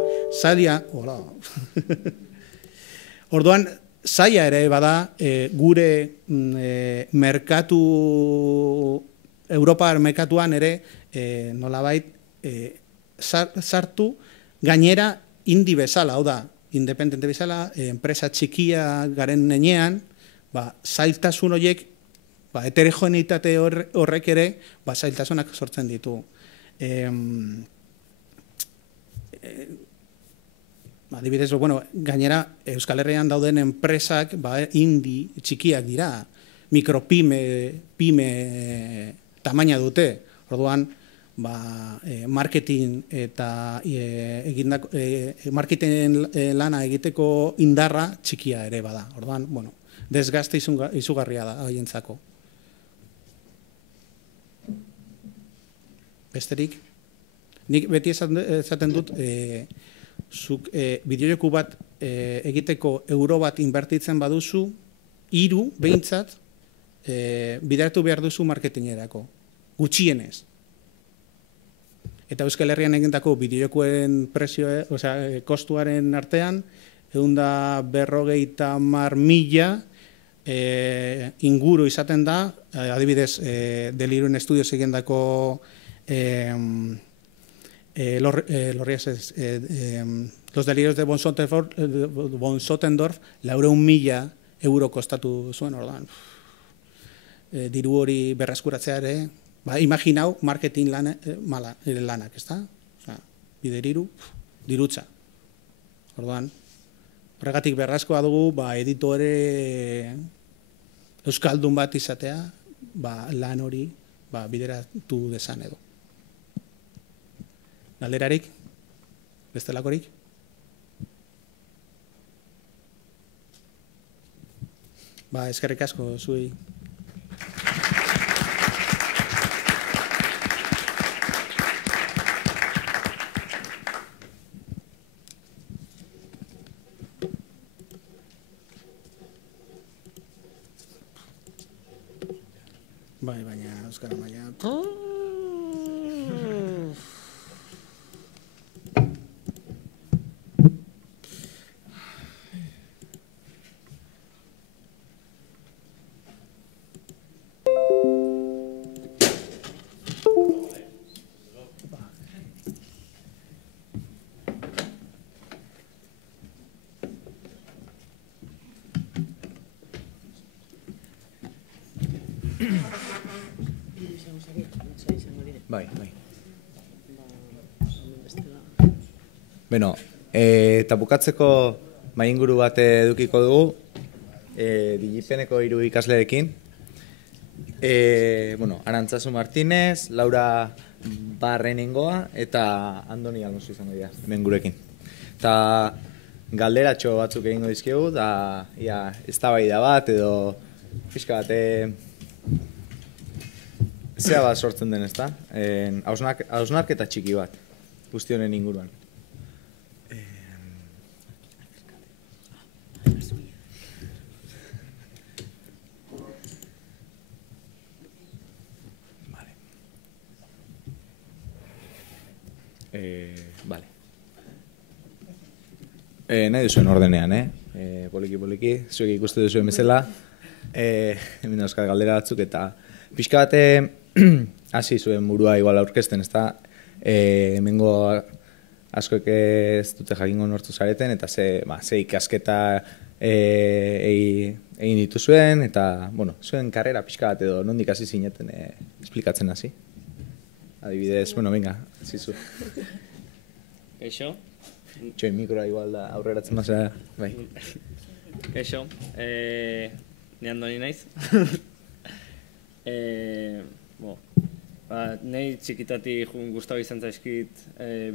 Orduan, zaila ere bada gure merkatu, Europar merkatuan ere nolabait sartu, gainera indi bezala, hau da, independente bezala, enpresa txikia garen nenean, zailtasun horiek, heterogeneitate horrek ere, zailtasunak sortzen ditu. Adibidez, gainera, Euskal Herrian dauden enpresak indi txikiak dira, mikropime tamaina dute. Orduan, marketing eta marketing lana egiteko indarra txikia ere bada. Orduan, desgaste izugarria da haientzako. Besterik, nik beti esaten dut, zuk bideojoku bat egiteko euro bat inbertitzen baduzu, 3 behintzat bideratu behar duzu marketingerako, gutxienez. Eta Euskal Herrian egindako bideojokuen kostuaren artean, 150.000 inguru izaten da, adibidez, Delirium Studios egindako Los delirios de von Sottendorf 400.000 euro kostatu zuen, ordan. Diru hori berreskuratzea ere, imaginau marketing lanak, ez da? Bideriru, dirutza. Ordan, horregatik berrazkoa dugu, editore euskaldun bat izatea, lan hori bideratu dezan edo. Galderarik? Bestelakorik? Eskerrik asko zuei. Baina euskara maila. Beno, eta bukatzeko mainguru bat edukiko dugu, Digipeneko 3 ikasleekin. Arantzazu Martínez, Laura Barrenengoa eta Andoni Alonso izango dira, hemen gurekin. Eta galderatxo batzuk egingo dizkigu, da eztabaida bat edo pixka bat zea bat sortzen den, ezta? Hausnarketa txiki bat, guzti honen inguruan. Nahi duzuen ordenean, poliki, zuek ikuste duzuen bezala, hemen dauzkat galdera batzuk, eta pixka bat hasi zuen burua igual aurkezten, ez da, hemengo askoek ez dute jakingo nortu zareten, eta ze ikasketa egin dituzuen, eta, zuen karrera pixka bat edo nondik hasi zineten esplikatzen hasi. Adibidez, venga, zizu. Kaixo? Txoin mikroa igual da aurreratzen mazera, bai. Kaixo, ni Andoni naiz. Nahi txikitati gustatu izan zaizkit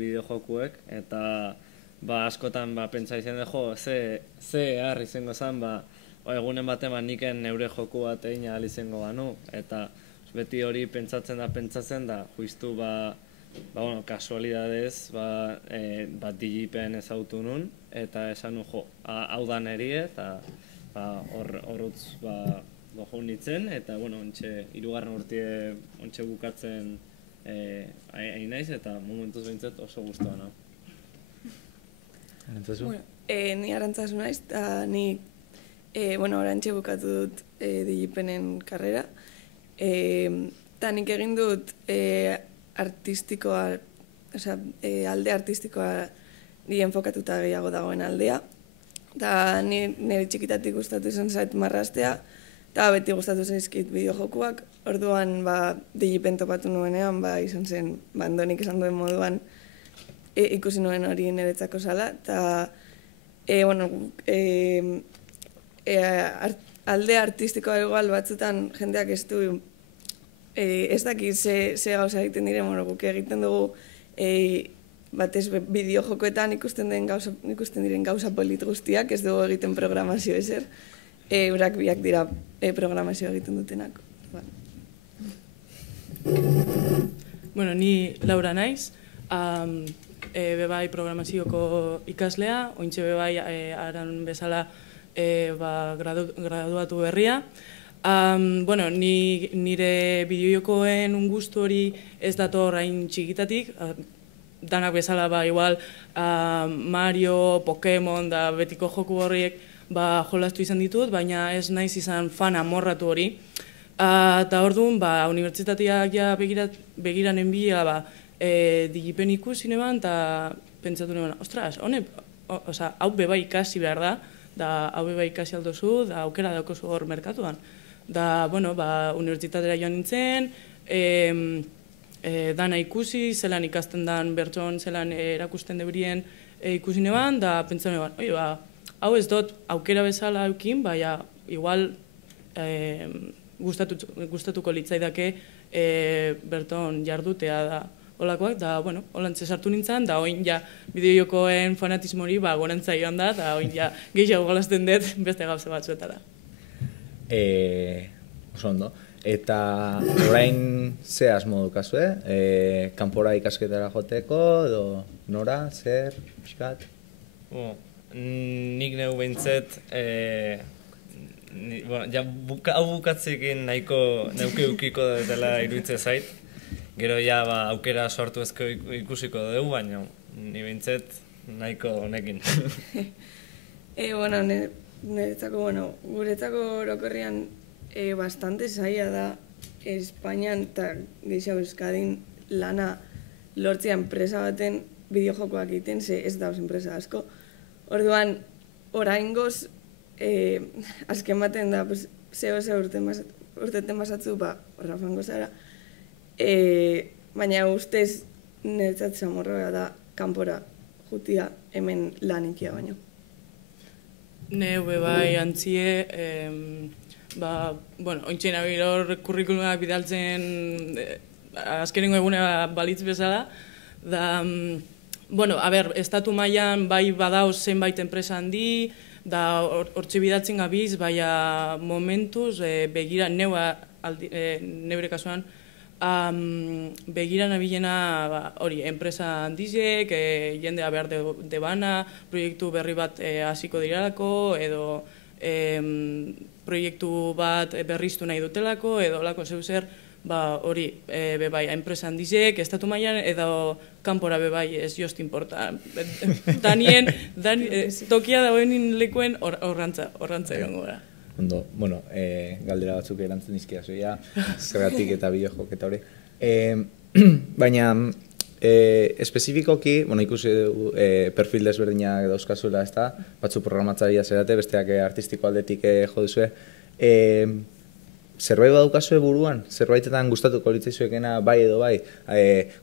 bideojokuek, eta askotan pentsa izan jo, ze harri izango zen, egunen batean niken neure joku bat egin ahal izango banu, eta beti hori pentsatzen da, justu kasualidadez, Digipen ezautu nun, eta esan nu, hau da neri, eta horrutz jo nintzen, eta, ontxe, 3. urtie ontxe bukatzen hain naiz, eta momentuz behintzat oso guztua nago. Ni Arantzazu naiz, eta ni orantxe bukatu dut Digipenen karrera. Eta nik egin dut artistikoa, alde artistikoa ni enfokatuta gehiago dagoen aldea. Eta nire txikitatik gustatu izan zait marraztea, eta beti gustatu zaizkit bideojokuak. Orduan Digipen topatu nuenean, izan zen Andonik esan duen moduan ikusi nuen hori niretzako zala, eta alde artistikoa igual batzutan jendeak ez du ez dakit ze gauza egiten diren, guk egiten dugu batez bideojokoetan ikusten diren gauza polit guztiak, ez dugu egiten programazio ezer, urak biak dira programazio egiten dutenak. Ni Laura naiz, bebai programazioko ikaslea, ointxe bebai aran bezala graduatu berria. Nire bideojokoen gustu hori ez dator hain txikitatik, danak bezala igual Mario, Pokemon da betiko joku horriek jolastu izan ditut, baina ez naiz izan fan amorratu hori. Eta orduan, unibertsitateak begiranen bila Digipen ikusi neban, eta pentsatu neban, ostras, hau beba ikasi behar da hau beba ikasi aldozu, da aukera daukozu hor merkatuan. Da, unibertsitatera joan nintzen, dana ikusi, zelan ikasten dan bertson, zelan erakusten debrien ikusi neban, da pentsatu neban, hau ez dut aukera bezala eukin, igual gustatuko litzaidake berton jardutea da olakoak, da, holantze sartu nintzen, da oin bideojokoen fanatismo hori gorantza joan da, eta oin gehiago golazten dut beste gauza batzuetara. Oso ondo. Eta orain ze asmo dukazue? Kanpora ikasketara joteko, edo nora, zer, pixkat? Nik neu behintzet, hau bukatzekin nahiko neukeukiko dela iruditzen zait. Gero aukera sortu ezko ikusiko dugu, baina ni behintzet nahiko honekin. Guretzako orokorrian bastante zaila da Espainian eta gehiago Euskadin lana lortzea enpresa baten bideojokoak egiten, ez dauz enpresa asko. Orduan, oraingoz, azken baten da, zeo urteten basatzu, horra fango zara, baina ustez niretzat zamorroa da kanpora jutia hemen lanikia baino. Neu bebai antzie, ointxein abilor kurrikulumak bidaltzen azkenengo egune balitz bezala, da, estatu mailan bai badauz zenbait enpresa handi, da hortxe bidatzen gabiz, baina momentuz begira, neure kasuan, begiran abilena hori, enpresa handizek, jendea behar debana, proiektu berri bat hasiko diralako, edo proiektu bat berriztu nahi dutelako, edo lako zeuzer, hori, bebai, enpresa handizek, estatu mailan, edo kanpora bebai ez jost importa. Danien, tokia dagoenin lekuen horrantza egon gora. Ondo, galdera batzuk erantzun izkia zoia, zergatik eta bideojok eta hori. Baina, espezifikoki, ikusi perfil desberdinak dauzkazuela, ez da, batzu programatzaria zerate, besteak artistiko aldetik jo duzue. Zerbait badukazue buruan? Zerbaitetan gustatuko litzaizuekena bai edo bai?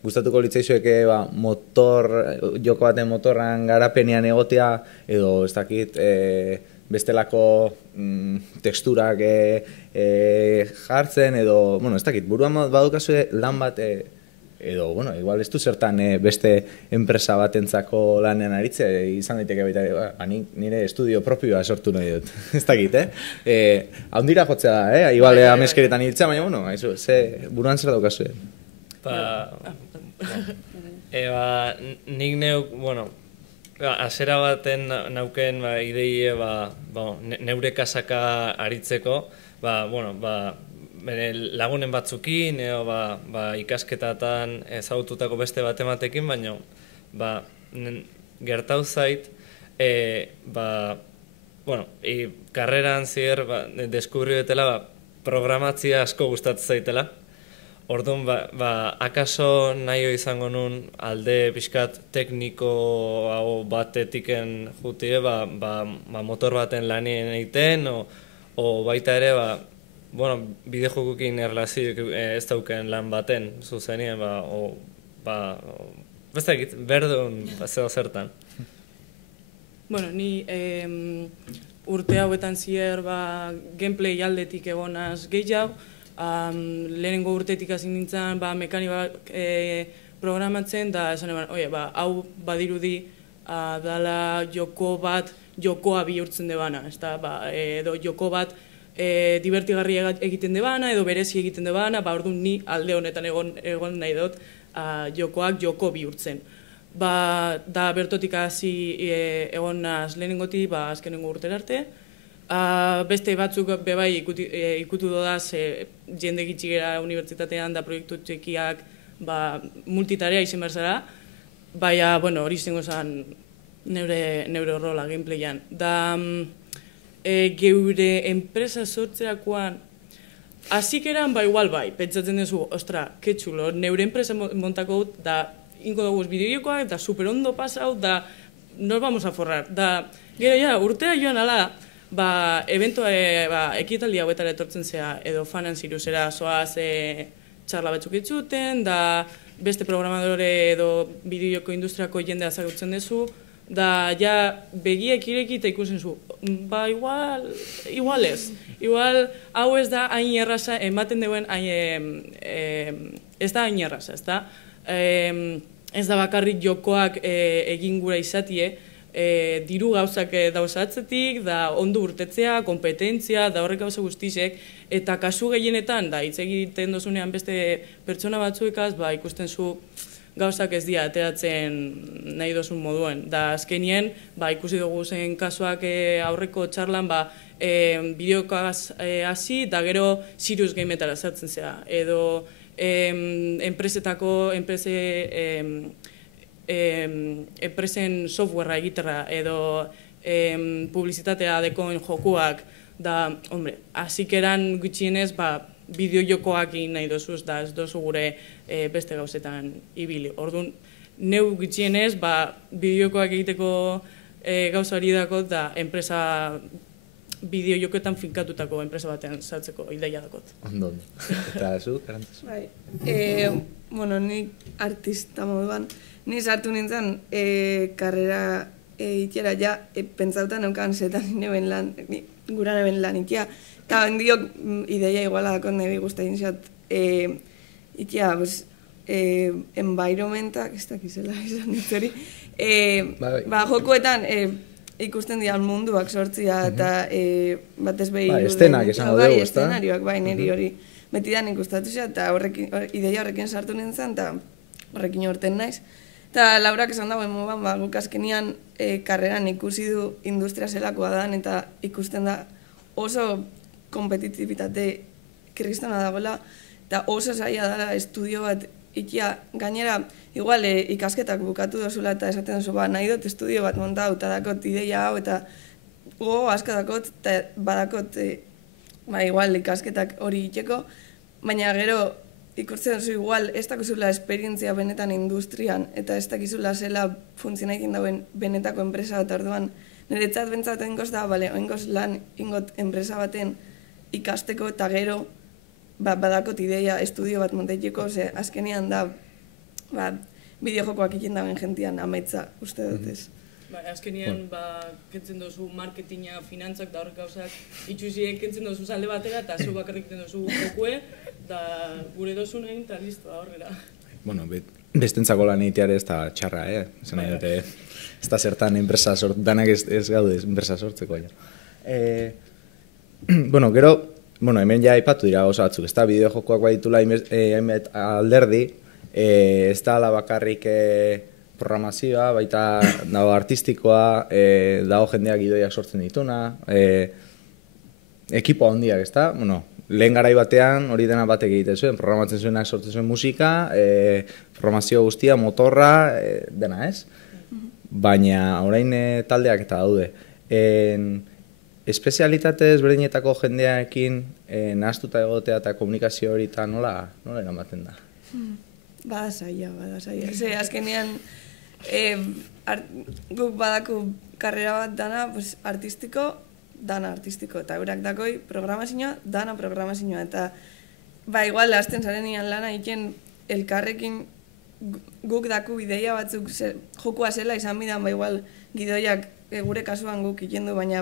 Gustatuko litzaizueke joko baten motorran garapenean egotea, edo ez dakit, bestelako teksturak jartzen, edo, ez dakit, buruan badukazue lan bat edo, bueno, igual ez du zertan beste enpresa batentzako lanean aritze, izan daiteke baita, nire estudio propioa sortu nahi dut, ez dakit, Haundira jotzea da, igual ameskeretan hiltzea, baina, bueno, buruan zer daukazu, nik neuk, bueno, hasiera baten nauken ideie, neure kasaka aritzeko, bere lagunen batzukin, ikasketatan ezagututako beste batematekin, baina gertau zait, karreran zier deskubriu etela programatzia asko gustatzen zaitela. Orduan, akaso nahi izango nun alde pixkat tekniko hau batetiken jutie, motor baten lanien egiten, o baita ere, bideo-jokukin erlazioik ez dauken lan baten zuzenien, bestakit, berdun zeo zertan. Bueno, ni urte hauetan zier gameplay aldetik egonaz gehiago, lehenengo urtetik hasi nintzen mekani bat programatzen, da esan eban, hau badirudi dala joko bat jokoa bihurtzen debana, edo joko bat divertigarri egiten debana, edo berezi egiten debana, orduan ni alde honetan egon nahi dut jokoak joko bihurtzen. Da bertotik hasi egon naz lehenengoti, azkenengo urtera arte. Beste batzuk bebai ikutu dodaz jende gitxigera unibertsitatean da proiektu txekiak multitarea izen behar zara, baina hori zengo zen neure rola gameplayan. Geure enpresa sortzerakoan hasikeran igual pentsatzen duzu, ostra, que txulo, neure enpresa montako dut, da ingo dugu bideojokoak, da super ondo pasau, da nos vamos a forrar. Da, gero urtea joan ala, ekitaldi hauetara etortzen zea, edo fanan ziruzera zoaz txarla batzuk itxuten, da beste programadore edo bideojoko industriako jendea zagutzen duzu, da begiek ireki eta ikusten zu, igual ez. Igual hau ez da hain erraza, ematen duen ez da hain erraza, ez da? Ez da bakarrik jokoak egin gura izatie, diru gauzak dauzatzetik, da ondo urtetzea, kompetentzia, da horrek gauza guztizek, eta kasu gehienetan, da hitz egiten dozunean beste pertsona batzuekaz, ikusten zu gauzak ez dira ateratzen nahi dozun moduen. Da azkenien, ikusi dugu zen kasuak aurreko txarlan, bideokaz hasi, da gero Serious Gametara sartzen zea, edo enpresen softwarea egitera, edo publizitatea dekoen jokuak, da, hasikeran gutxienez, bideojokoak egin nahi dozuz, da ez dozu gure beste gauzetan ibili. Orduan, neu gutxienez, bideojokoak egiteko gauzari dakot, da enpresa bideojokoetan finkatutako enpresa batean sartzeko ideia dakot. Ondo. Eta zu, Karantz? Bueno, nik artista moduan, ni sartu nintzen karrera itxera pentsauta neukan zetan gura neben lan ikia. Eta bendiok ideia iguala dakot nahi guzta inzat ikia, environmentak, ez dakizela izan ditzori, jokuetan ikusten dian munduak sortzia eta batez behi estenak esango dugu, ezta? Estenarioak, niri hori betidan ikustatu zea, eta ideia horrekin sartu nintzen, eta horrekin horten naiz. Eta Laurak esan dagoen moban, guk azkenian karreran ikusi du industria zelakoa da, eta ikusten da oso kompetitibitate kristona dagoela, eta oso zaila dela estudio bat ikia, gainera, igual ikasketak bukatu dozula eta esaten duzu, nahi dut estudio bat montau, eta dakot ideia hau, eta asko dakot, eta badakot, igual ikasketak hori itxeko, baina gero ikusten duzu igual ez dakizula esperientzia benetan industrian, eta ez dakizula zela funtzionaitin dauen benetako enpresa bat orduan, niretzat bentsat oingoz da, oingoz lan ingot enpresa baten ikasteko eta gero badakot ideia estudio bat montaiteko, azkenean da bideojokoak ikin dauen gentian amaitza uste dut ez. Azkenean, kentzen dozu marketinga, finantzak da horrek gauzak itxuziek kentzen dozu zalde batera eta zu bakarrik den dozu jokue, da gure dozu nahi eta listo da horrela. bueno, bestentzako lan egiteare ez da txarra, esan nahi dute, ez da zertan enpresa danak ez gaude enpresa sortzeko, bueno, gero, bueno, hemen ja aipatu dira gauza batzuk, ez da bideojokoak baditula hainbat alderdi, ez da ala bakarrik programazioa, baita dago artistikoa, dago jendeak idoiak sortzen dituna, ekipo handiak, ez da? Bueno, lehen garai batean hori dena batek egiten zuen, programatzen zuenak sortzen zuen musika, programazio guztia, motorra, dena, ez? Baina orain taldeak eta daude. Espezialitate ezberdinetako jendearekin nahaztuta egotea eta komunikazio hori eta nola eramaten da? Bada zaila. Ze, azkenean, guk badaku karrera bat dana artistiko, eta eurak dakoi programazioa, dana programazioa, eta igual hasten zarenian lana egiten elkarrekin guk daku bideia batzuk jokua zela izan bidan, igual gidoiak gure kasuan guk ikendu, baina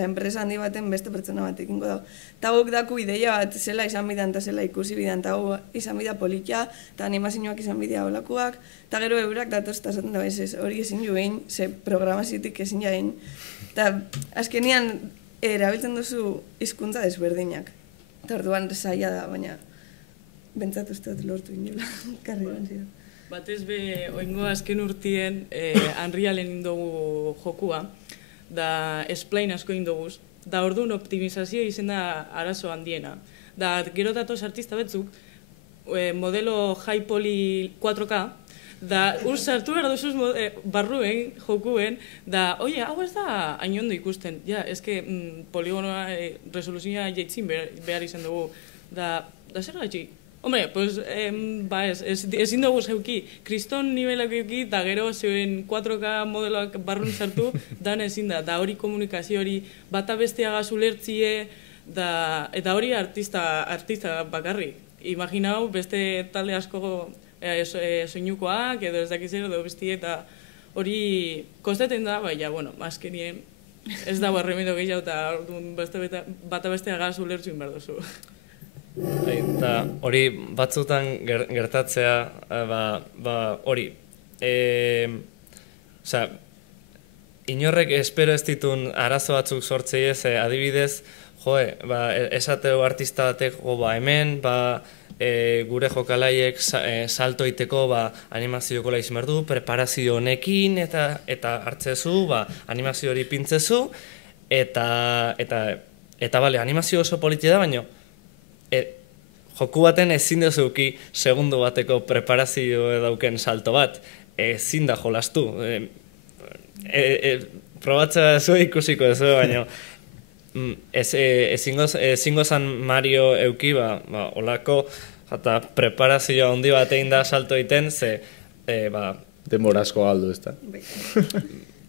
enpresa handi baten beste pertsona bat ekingo dago. Eta guk daku ideia bat zela izan bidan eta zela ikusi bidan, eta izan bida politia, eta animazioak izan bidea olakuak, eta gero eurak datoz eta zaten da hori ezin jo egin, ze programaziotik ezin ja egin. Eta azkenian erabiltzen duzu hizkuntza desberdinak. Eta orduan zaila da, baina bentsatu ez dut lortu inola, karriban zidan. Batez be, oingo azken urtien Unrealen indogu jokua, da Explain asko indoguz, da orduan optimizazio izen da arazo handiena. Da gero datoz artista betzuk, modelo high poly 4K, da sartu behar duzuz barruen, jokuen, da, oie, hau ez da hain ondo ikusten. Ja, eske poligonoa, resoluzioa jaitzin behar izan dugu. Da zer gaitxik? Hombre, pues, ezin dugu zeuki, kriston nivelak euki, eta gero zeuen 4K modeloak barrun sartu, dan ezin da. Da hori komunikazio hori bata besteaga zulertzie, eta hori artista bakarrik. Imaginau beste talde asko soinukoak, edo ez dakizero, edo besti, eta hori kostaten da, baina, bueno, azkenien ez dago erremedio gehiago, eta bata besteaga zulertzuen behar duzu. Eta hori batzutan gertatzea, hori, inorrek espero ez ditun arazo batzuk sortzei ez, adibidez, esateo artista batek, hemen, gure jokalaiek salto iteko animazioko la izan behar du, preparazio honekin, eta hartzezu, animazio hori pintzezu, eta bale, animazio oso politia da, baina, joku baten ezin dezuki segundu bateko preparazio dauken salto bat, ezin da jolastu. Probatzea zu ikusiko ez, baina ezingo zan Mario euki, olako preparazio handi bat egin da salto egiten, ze... Denborazko galdu ez da.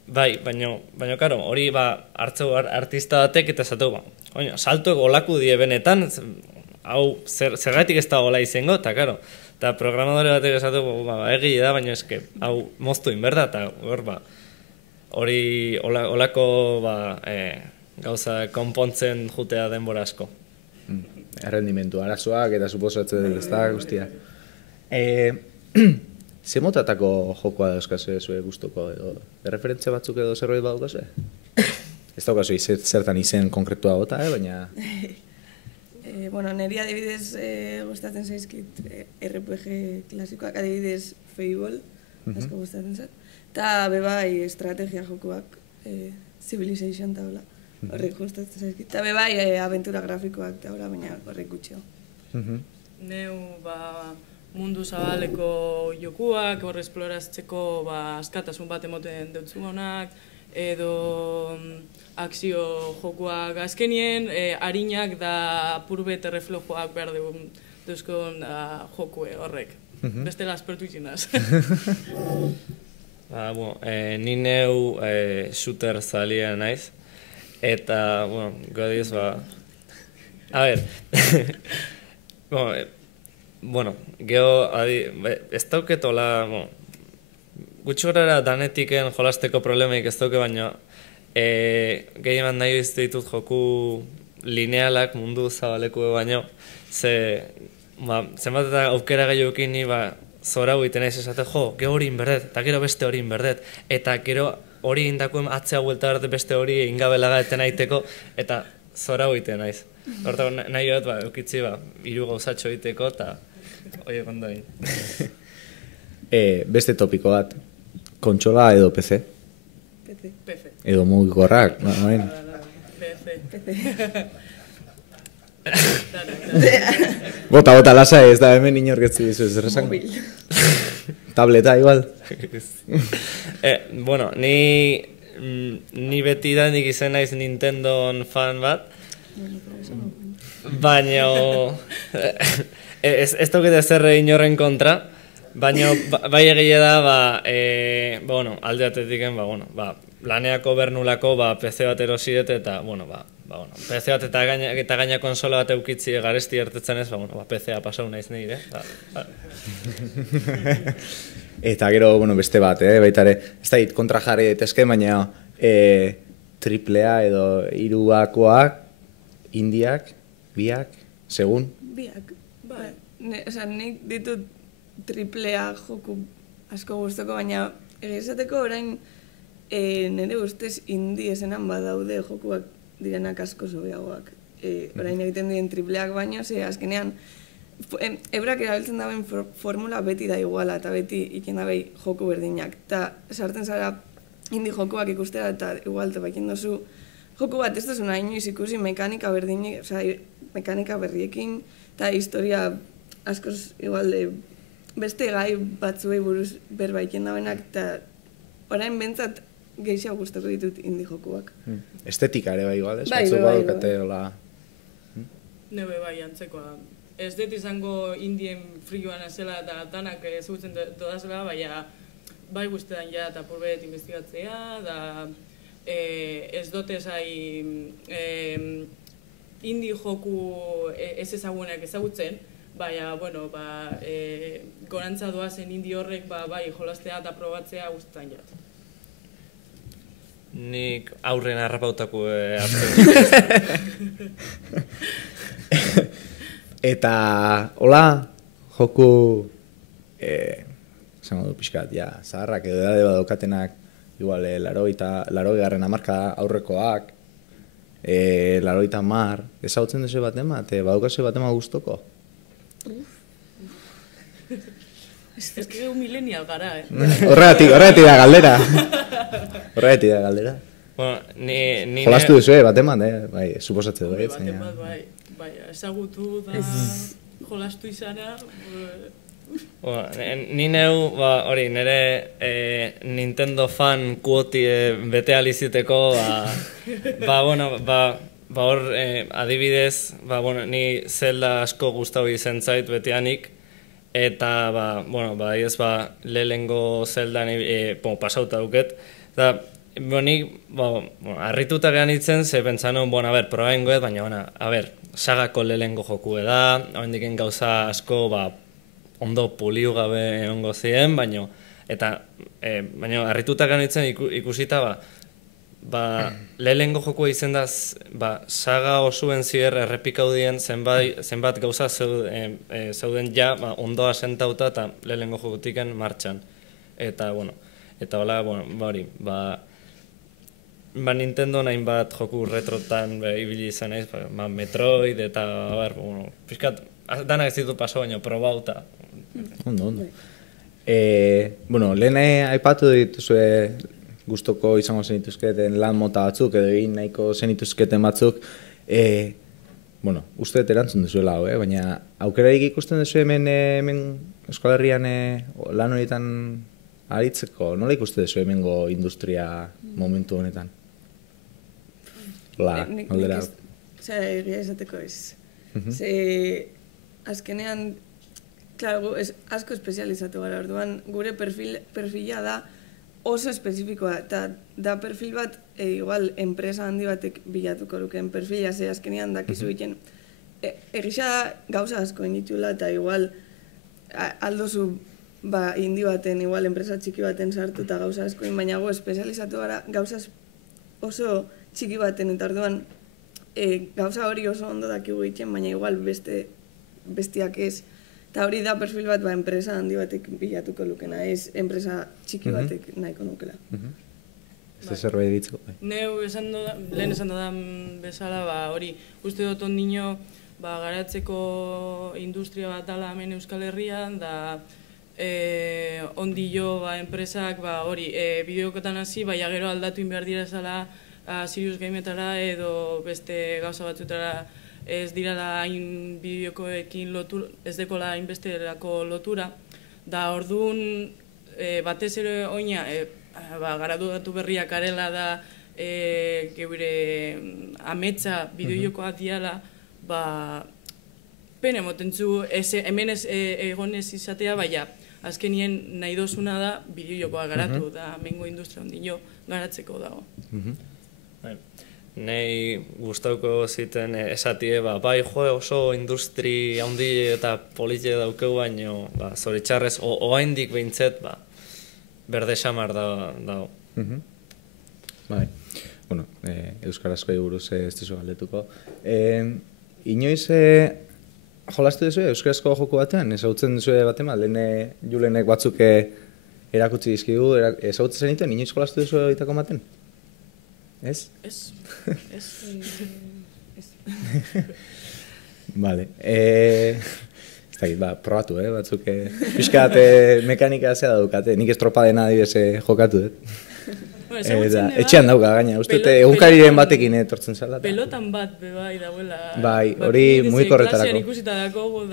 Bai, baina, karo, hori hartzeu artista batek eta esateu, salto olaku die benetan, hau zergatik ez da gola izango, eta karo, eta programadore batek esatu egile da, baina eske, hau moztu inberda, eta hori olako gauza konpontzen jutea denbora asko. Errendimentu arazoak eta suposatzen ez da guztia. Ze motatako jokoa dauzkaze zure guztoko edo? Erreferentzia batzuk edo zerbait badukase? Ez daukazu zertan izen konkretua gota, baina... Bueno, niri adibidez gustatzen zaizkit RPG klasikoak, adibidez Fable, asko gustatzen zait. Eta bebai estrategia jokoak, Civilization eta hola, horrek gustatzen zaizkit. Eta bebai aventura grafikoak eta hola, baina horrek gutxio. Neu, mundu zabaleko jokuak, hor esploraztzeko askatasun bat emoten dutzugonak, edo akzio jokuak azkenien, harinak da apurbet erreflojoak behar duzkon jokue horrek. Bestela aspertu itxinaz. Ni neu shooter zalia naiz, eta, godiz, a ber, geho, ez dauketola, gutxorara danetiken jolasteko problemaik ez dauke, baina gehieman nahi bizte ditut joku linealak mundu zabaleko baino, zenbat eta aukera gehiokin ni zora huiten naiz esate, gero hori inberdet, eta gero beste hori inberdet, eta gero hori indako atzea huelta berde beste hori ingabelaga eten aiteko, eta zora huiten naiz. Horta nahi hori, eukitzi, 3 gauzatxo egiteko, eta hori kondo egin. Beste topiko bat, kontsola edo PC? PC. Edo mugikorrak, PC. Bota, lasa ez da hemen inorketzi dizu ez errezango. Tableta, igual. Bueno, ni beti da nik izen naiz Nintendon fan bat, baina ez daukete zerre inorren kontra, baina bai egia da, alde atetiken, laneako bernulako PC bat erosidet eta, PC bat eta gaina konsola bat eukitzi garesti ertetzen ez, PC-a pasau naiz nire. Eta gero, beste bat, baita ere, ez da kontra jarri daitezke, baina triplea edo 3akoak, indiak, biak, segun? Biak, nik ditut triplea joku asko guztoko, baina egizateko orain nire ustez indi esenan badaude jokuak direnak asko zobeagoak. Orain egiten diren tripleak baino, azkenean eurak erabiltzen daben formula beti da iguala eta beti iken dabe joku berdinak. Eta sartzen zara indi jokuak ikustera eta igual topaiken dozu joku bat ez duzuna inoiz ikusi mekanika berdinek, mekanika berriekin eta historia askoz igual beste gai batzuei buruz berbaiken dabenak eta orain bentsat gehiago gustoko ditut indi jokuak. Estetika ere bai igual, ez? Batzuk badukate hola... Nebe bai antzekoa. Ez dut izango indien frioan azela eta danak ezugutzen dodazela, baina bai guztetan ja eta purbet investigatzea, da ez dut ezai indi joku ez ezagunak ezagutzen, baina, gorantza doazen indi horrek bai jolastea eta probatzea guztetan jat. Nik aurren harrapautako hartzen. Eta, hola, joku, zango du pixkat, zaharrak edo edade badaukatenak, igual, 80garren hamarkada aurrekoak, 80 ezautzen duzu bat emat, badaukazu bat emat guztoko? Ez que millennial gara, Horregatik da galdera. Horregatik da galdera. Jolastu duzu, bat eman, bai, suposatze du, bai, ezagutu da jolastu izana. Ni neu, nire Nintendo fan kuoti bete aliziteko, hor adibidez, ni Zelda asko gustau izen zait betianik, eta, lehenengo Zeldan pasauta duket. Eta, harrituta gehan itzen, ze pentsan nuen, probaen goet, baina, sagako lehenengo joku da, horrendiken gauza asko, ondo puliu gabe ongo ziren, baina, harrituta gehan itzen ikusita, lehenengo jokua izen da, saga osuen zier errepikaudien zenbat gauza zeuden ja ondo asentauta eta lehenengo jokutiken martxan. Eta, hola, hori, Nintendo nahin bat joku retrotan ibili izan naiz, Metroid eta, pixkat, danak ez ditu paso baina probauta. Ondo. Lehen aipatu dituzue gustoko izango zenituzketen lan mota batzuk, edo egin nahiko zenituzketen batzuk, uste erantzun duzuela hau, baina aukerarik ikusten duzu hemen Euskal Herrian lan horietan aritzeko, nola ikuste duzu hemengo industria momentu honetan? Nik egia esateko ez. Azkenean, asko espezializatu gara, orduan gure perfila da oso espezifikoa, eta da perfil bat, igual, enpresa handi batek bilatuko luken perfila, ze azkenean dakizu egiten, egisa gauza asko initula, eta igual, aldozu indi baten, igual, enpresa txiki baten sartu eta gauza asko, baina espezializatu gara gauza oso txiki baten, eta orduan, gauza hori oso ondo dakigu egiten, baina igual bestiak ez, Eta hori da perfil bat enpresa handi batek bilatuko lukena, ez enpresa txiki batek nahiko nukela. Ez zerbait ditzeko. Neu lehen esan dudan bezala, hori, uste dut ondino garatzeko industria bat dala hemen Euskal Herrian, da ondillo enpresak hori, bideokotan hasi, baina gero aldatu inbehar dira zala Serious Gametara edo beste gauza batzutara ez dirala hain bideokoekin ez dekola hainbesterako lotura, da orduan batez ere oina garatu berriak arela da geure ametsa bideojokoa diala, pene motentzu hemen egon ez izatea, baina azkenien nahi dozuna da bideojokoa garatu, da mengo industria ondino garatzeko dago. Nei gustauko ziten esatie, bai oso industri handi eta politie daukeu, baino zoritxarrez, oaindik behintzet, berde xamar dago. Bai, bueno, euskarazko buruz ez dizu galdetuko. Inoiz jolastu duzu euskarazko joko batean, ezagutzen duzu batean, lehen Julenek batzuk erakutsi dizkigu, ezagutzen zenituen, inoiz jolastu duzu itako baten? Ez? Ez. Vale. Ez dakit, probatu, batzuk pixkat mekanika zea daukate, nik estropadena adibidez jokatu, etxean dauka gaina, uste egunkariren batekin etortzen zala. Pelotan bat bebai dauela. Bai, hori mugikorretarako. Klasean ikusita dago,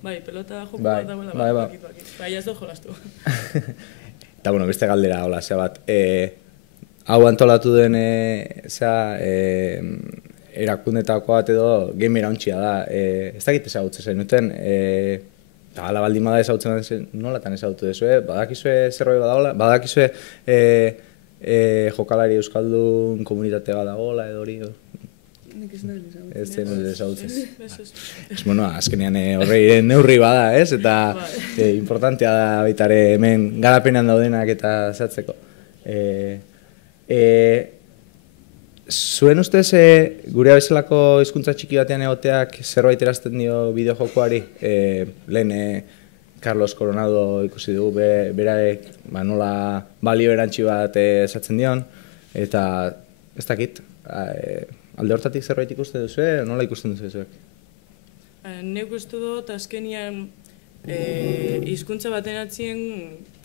bai, pelota joko bat dauela, bai, ez du jolastu. Eta, bueno, beste galdera, hola, zea bat, hau antolatu den erakundetako bat edo gamer hauntxia da, ez dakit ezagutzen zenuten, eta ala baldin bada ezagutzen zen, nolatan ezagutu dezu, badakizue zerbait badagoela, badakizue jokalari euskaldun komunitate bat dagoela edo hori, Nik ez nahi ezagutzen. Ez zen ezagutzen. Ez, bueno, azkenean horre neurri bada, ez? Eta importantea da baitare hemen garapenean daudenak eta zehatzeko. Zuen ustez gure bezalako hizkuntza txiki batean egoteak zerbait erazten dio bideojokoari? Lehen Carlos Coronado ikusi dugu, berarek nola balio erantzi bat esatzen dion, eta ez dakit, alde hortatik zerbait ikusten duzu, nola ikusten duzu zuek? Nek uste dut azkenian hizkuntza baten atzien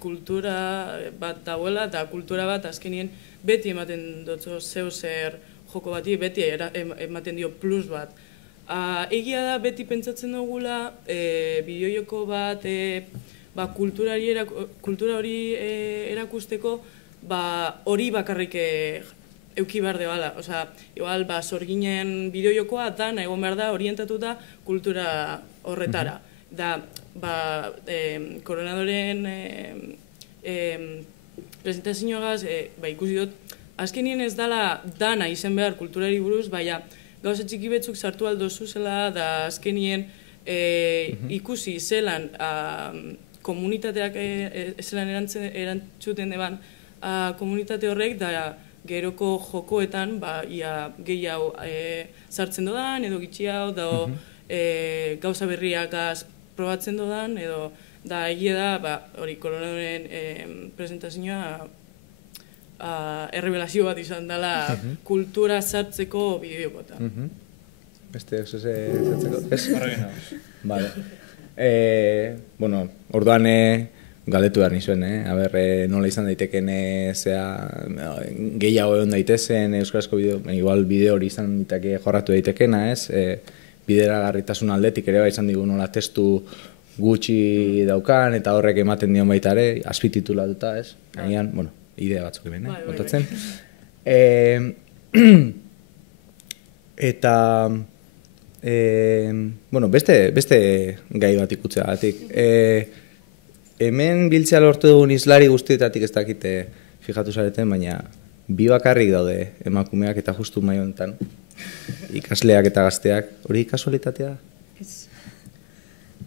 kultura bat dauela, eta kultura bat azkenien beti ematen dutzu zeu zer joko bati, beti ematen dio plus bat. Egia da beti pentsatzen dugula bideojoko bat kultura hori erakusteko hori bakarrik euki behar debala. Igual, sorginen bideojokoa dan egon behar da orientatuta kultura horretara. Da, Koronadoren presentazioagaz, ikusi dut, azkenien ez dala dana izen behar kulturari buruz, baina gauza txiki betzuk sartu aldozu zela, da azkenien ikusi zelan komunitateak zelan erantzuten deban komunitate horrek, da geroko jokoetan ia gehiago sartzen dodan, edo gitxiago, gauza berriakaz probatzen dodan, edo da egia da, hori Koronadoren presentazioa errebelazio bat izan dela kultura sartzeko bideojokoetan. Beste ez sartzeko? Ez? Horregin hau. Vale. Bueno, orduan galdetu behar nizuen, nola izan daiteken gehiago egon daitezen euskarazko bideo, igual bideo hori izan ditake jorratu daitekena, ez? Bideragarritasun aldetik ere izan digu nola testu gutxi daukan, eta horrek ematen dion baita ere, azpititulatuta, ez? Gainean, bueno, idea batzuk hemen, kontatzen. Eta, bueno, beste gai bat ikutzeagatik. Hemen biltzea lortu dugun islari guztietatik ez dakite fijatu zareten, baina bi bakarrik daude emakumeak eta justu mai honetan. Ikasleak eta gazteak, hori kasualitatea?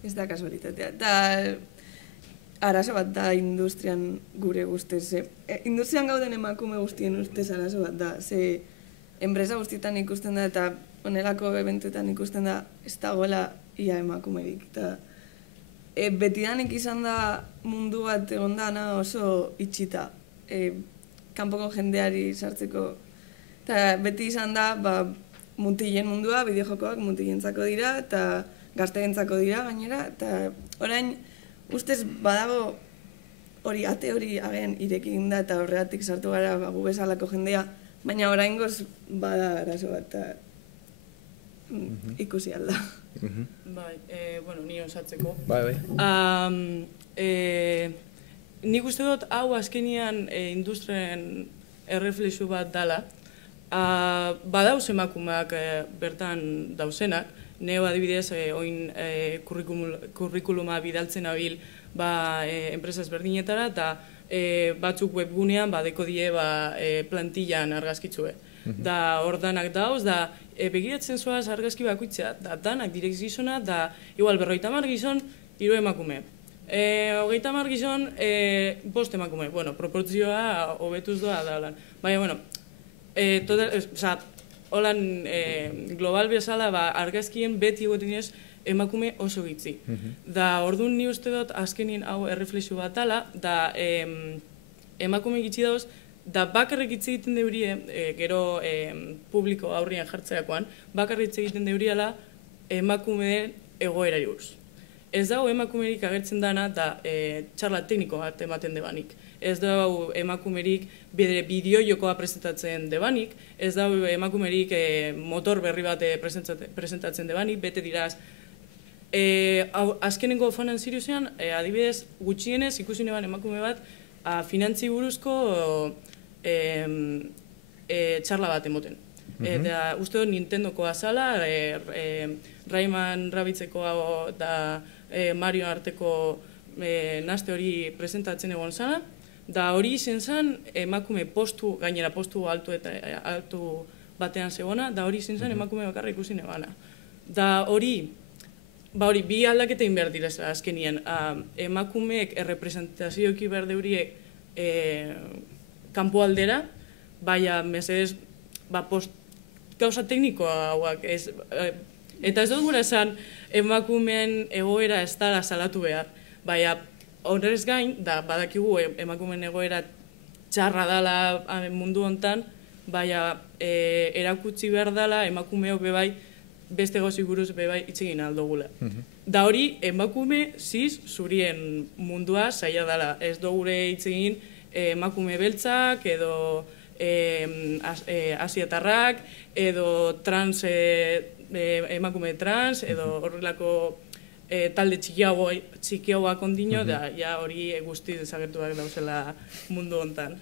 Ez da kasualitatea. Eta arazo bat da industrian gure guztez. Industrian gauden emakume guztien ustez arazo bat da. Ze enpresa guztietan ikusten da eta onelako eventuetan ikusten da ez dagoela ia emakumerik. betidanik izan da mundu bat egon dana oso itxita, kanpoko jendeari sartzeko. Eta beti izan da, mutilen mundua, bideojokoak mutilentzako dira, eta gazteentzako dira gainera, eta orain ustez badago hori ate hori agian irekin da, eta horregatik sartu gara gu bezalako jendea, baina oraingoz bada arazo bat, eta ikusi alda. Bai, bueno, ni osatzeko. Bai. Nik uste dut hau azkenian industrien erreflexu bat dala. Badauz emakumeak bertan dauzenak, neo adibidez oin kurrikuluma bidaltzen abil enpresa ezberdinetara, eta batzuk webgunean deko die plantillan argazkitzue. Da hor danak dauz, da begiratzen zoaz argazki bakoitzea, da danak direkt gizona, da igual 50 gizon, 3 emakume. 30 gizon, 5 emakume. Bueno, proportzioa hobetuz doa da holan. Baina, bueno, holan global bezala argazkien beti egoten ez emakume oso gitzi. Da orduan ni uste dut azkenien hau erreflexio bat dala, da emakume gitzi dauz, da bakarrik hitz egiten deurie, gero publiko aurrian jartzeakoan, bakarrik hitz egiten deuriala emakumeen egoerari buruz. Ez dago emakumerik agertzen dana da txarla tekniko bat ematen debanik. Ez dago emakumerik bideo-jokoa presentatzen debanik, ez dago emakumerik motor berri bat presentatzen debanik, bete diraz. Azkenengo Fan and Serious'ean, adibidez, gutxienez ikusi neban emakume bat finantzi buruzko txarla bat emoten. Uste dut Nintendoko azala, Rayman Rabbitzeko eta Mario arteko naste hori presentatzen egon zana, da hori izen zen emakume postu, gainera postu altu batean zegona, da hori izen zen emakume bakarra ikusi nebana. Da hori, bi aldaketa egin behar dira azkenien, emakumeek errepresentazioki behar deurie kanpo aldera, baina mesedez, gauza teknikoa hauak, eta ez dut gura esan emakumeen egoera ez dara salatu behar, baina horrez gain, da badakigu emakumeen egoera txarra dala mundu hontan, baina erakutsi behar dala emakumeok bebai beste gauzi buruz bebai hitz egin aldogula. Da hori emakume ziz zurien mundua zaila dala, ez dugure hitz egin emakume beltzak edo asiatarrak edo emakume trans edo horrelako talde txikiagoak ondino, da hori guzti desagertuak dauzela mundu hontan.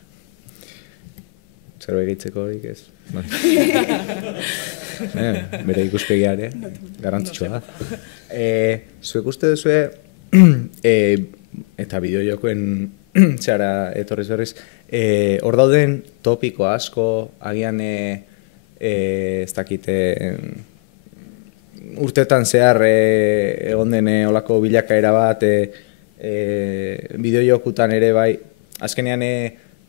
Zerbait gehitzeko horik ez? Bere ikuspegiare, garrantzitsua da. Zuek uste duzue, eta bideojokoen txara etorriz berriz, hor dauden topiko asko, agian ez dakite urtetan zehar egon den olako bilakaera bat, bideojokutan ere bai, azkenean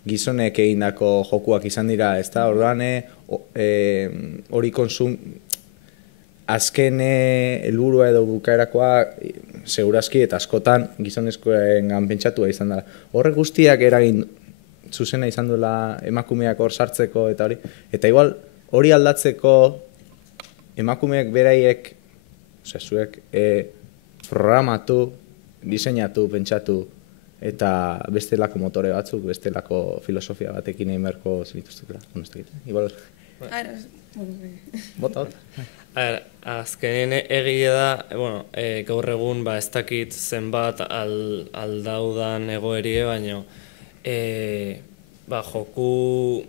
gizonek egindako jokuak izan dira, ez da, orduan hori azken helburua edo bukaerakoa segurazki eta askotan gizonezkoengan pentsatua izan dela. Horrek guztiak eragin zuzena izan duela emakumeak hor sartzeko eta hori. Eta igual hori aldatzeko emakumeak beraiek, zuek programatu, diseinatu, pentsatu, eta bestelako motore batzuk, bestelako filosofia batekin egin beharko zenituztekela. Igual... Bota. Azkenen egia da, gaur egun ez dakit zenbat aldaudan egoerie, baina joku,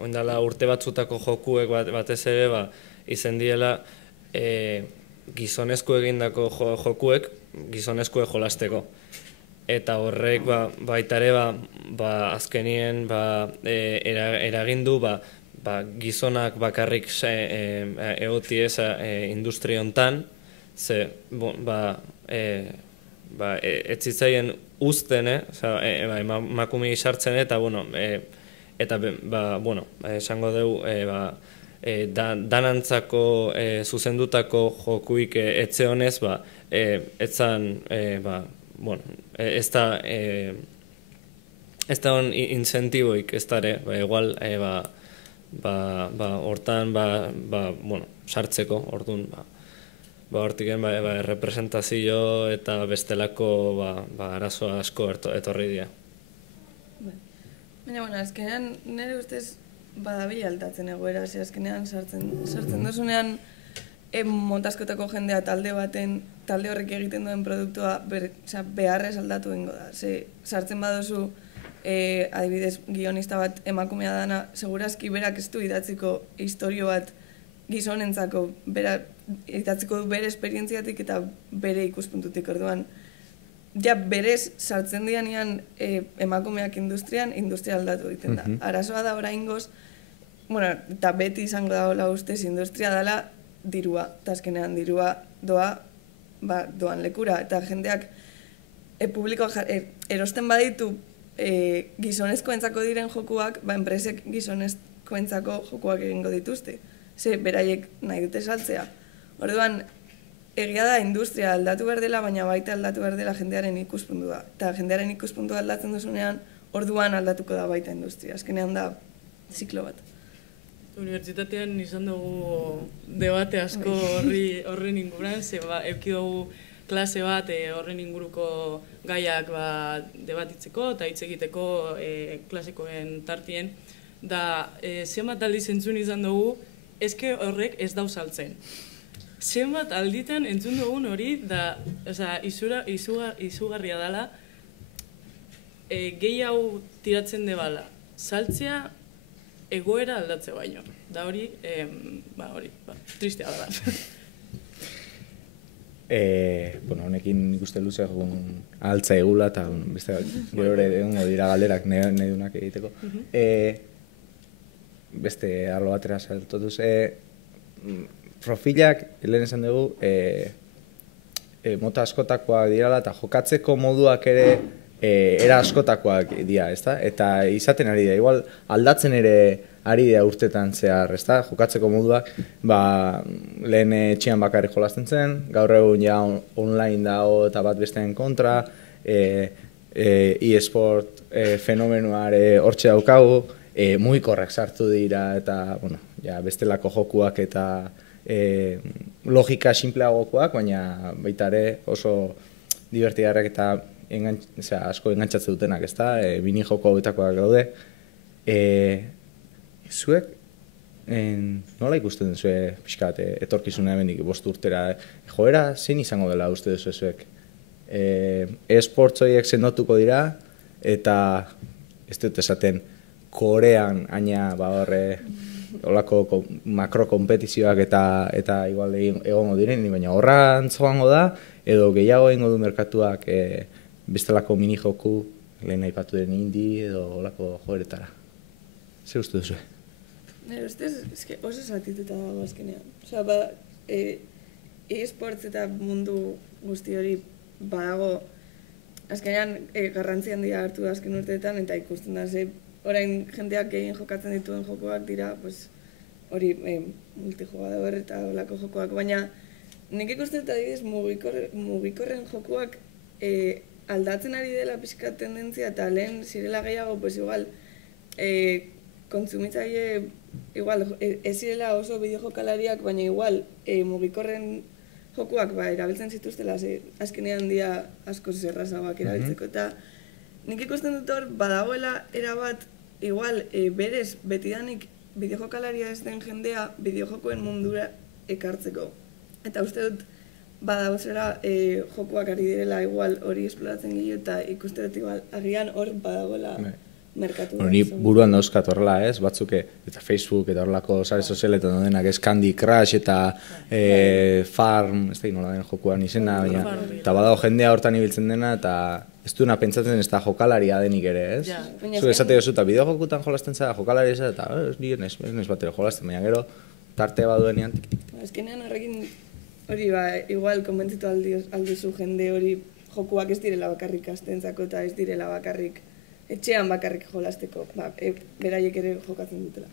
oindala urte batzutako jokuek batez ere izen diela gizonezko egindako jokuek gizonezkoe jolasteko. Eta horrek baitare azkenien eragindu gizonak bakarrik egotiez industria hontan, ze etzitzaien uzten, emakumei sartzen eta esango dugu danantzako zuzendutako jokuik etze honez, etzan, ez da hon incentiboik ez dare, igual, hortan, sartzeko, orduan, hortiken, representazio eta bestelako arazo asko etorri dira. Baina, azkenean, nire ustez badabil aldatzen egoera, azkenean sartzen duzunean montaskotako jendea talde horrek egiten duen produktua beharrez aldatu ingo da. Sartzen baduzu, adibidez, guionista bat emakumea dana, segurazki berak ez du idatziko historio bat gizonentzako, idatziko du bere esperientziatik eta bere ikuspuntutik orduan. Ja, berez sartzen dianean emakumeak industria aldatu egiten da. Arazoa da oraingoz, eta beti izango da hola ustez, industria dela dirua, eta azkenean dirua doan lekura, eta jendeak publikoa erosten baditu gizonezkoentzako diren jokuak, enpresek gizonezkoentzako jokuak egingo dituzte. Beraiek nahi dute saltzea. Orduan, egia da industria aldatu behar dela, baina baita aldatu behar dela jendearen ikuspuntua. Eta jendearen ikuspuntua aldatzen duzunean, orduan aldatuko da baita industria. Azkenean da ziklo bat. Unibertsitatean izan dugu debate asko horren inguruan, euki dugu klase bat horren inguruko gaiak debatitzeko eta hitz egiteko klasekoen tartien. Da, zenbat aldiz entzun izan dugu, eske horrek ez dau saltzen. Zenbat alditan entzun dugun hori, da, izugarria dela, gehi hau tiratzen debala, saltzea egoera aldatze baino. Da hori, tristea da. Honekin ikuste luze egun altza egula, eta gero ere egongo dira galderak nahi dunak egiteko. Beste arlo batera saltotuz. Profilak, lehen esan dugu, mota askotakoak dirala, eta jokatzeko moduak ere era askotakoak dira, ezta? Eta izaten ari da, igual aldatzen ere ari da urtetan zehar, ezta? Jokatzeko moduak, lehen etxean bakarrik jolasten zen, gaur egun ja online dago eta bat besteen kontra, e-sport fenomenoare hortxe daukagu, mugikorrak sartu dira eta, bestelako jokuak eta logika simpleagokoak, baina baita ere oso divertigarrak eta asko engantzatzen dutenak, ezta? Mini joko hauetakoak daude. Zuek, nola ikusten duzue pixkat etorkizuna hemendik 5 urtera? Joera, zein izango dela uste duzu zuek? E-sports horiek sendotuko dira, eta ez dut esaten Korean aina olako makrokompetizioak eta igual egongo diren, baina horrantz joango da, edo gehiago egingo du merkatuak bestelako mini-joku, lehen aipatu den indie edo olako joeretara. Zer uste duzu? Nire ustez, oso zatituta dago azkenean. E-sports eta mundu guzti hori badago azkenean garrantzi handia hartu da azken urteetan, eta ikusten da, orain jendeak gehien jokatzen dituen jokoak dira, hori multijugador eta olako jokoak, baina nik ikusten dut adibidez mugikorren jokoak aldatzen ari dela pixka tendentzia, eta lehen zirela gehiago, igual, kontsumitzaile, igual, ez zirela oso bideojokalariak, baina igual, mugikorren jokuak erabiltzen zituztela, azkenean dia asko zerrazagoak erabiltzeko, eta nik ikusten dut hor, badagoela erabat, igual, berez, betidanik bideojokalaria ez den jendea bideojokoen mundura ekartzeko. Eta uste dut, badauzera jokuak ari direla igual hori esploratzen gehiago, eta ikuste dut igual, agian hor badagoela merkatu. Ni buruan dauzkat horrela, ez? Batzuk, eta Facebook, eta horrelako sare sozialetan denak, ez? Candy Crush eta Farm, ez da nola den jokuan izena, eta badago jendea hortan ibiltzen dena, eta ez duena pentsatzen ez da jokalaria denik ere, ez? Zu esate jozu, eta bideojokutan jolasten zara jokalari ez da, eta ez batero jolasten, baina gero tarte baduenean. Azkenean horrekin hori igual konbentzitu alduzu jende hori jokuak ez direla bakarrik astentzako eta ez direla bakarrik etxean bakarrik jolasteko, beraiek ere jokatzen dutela.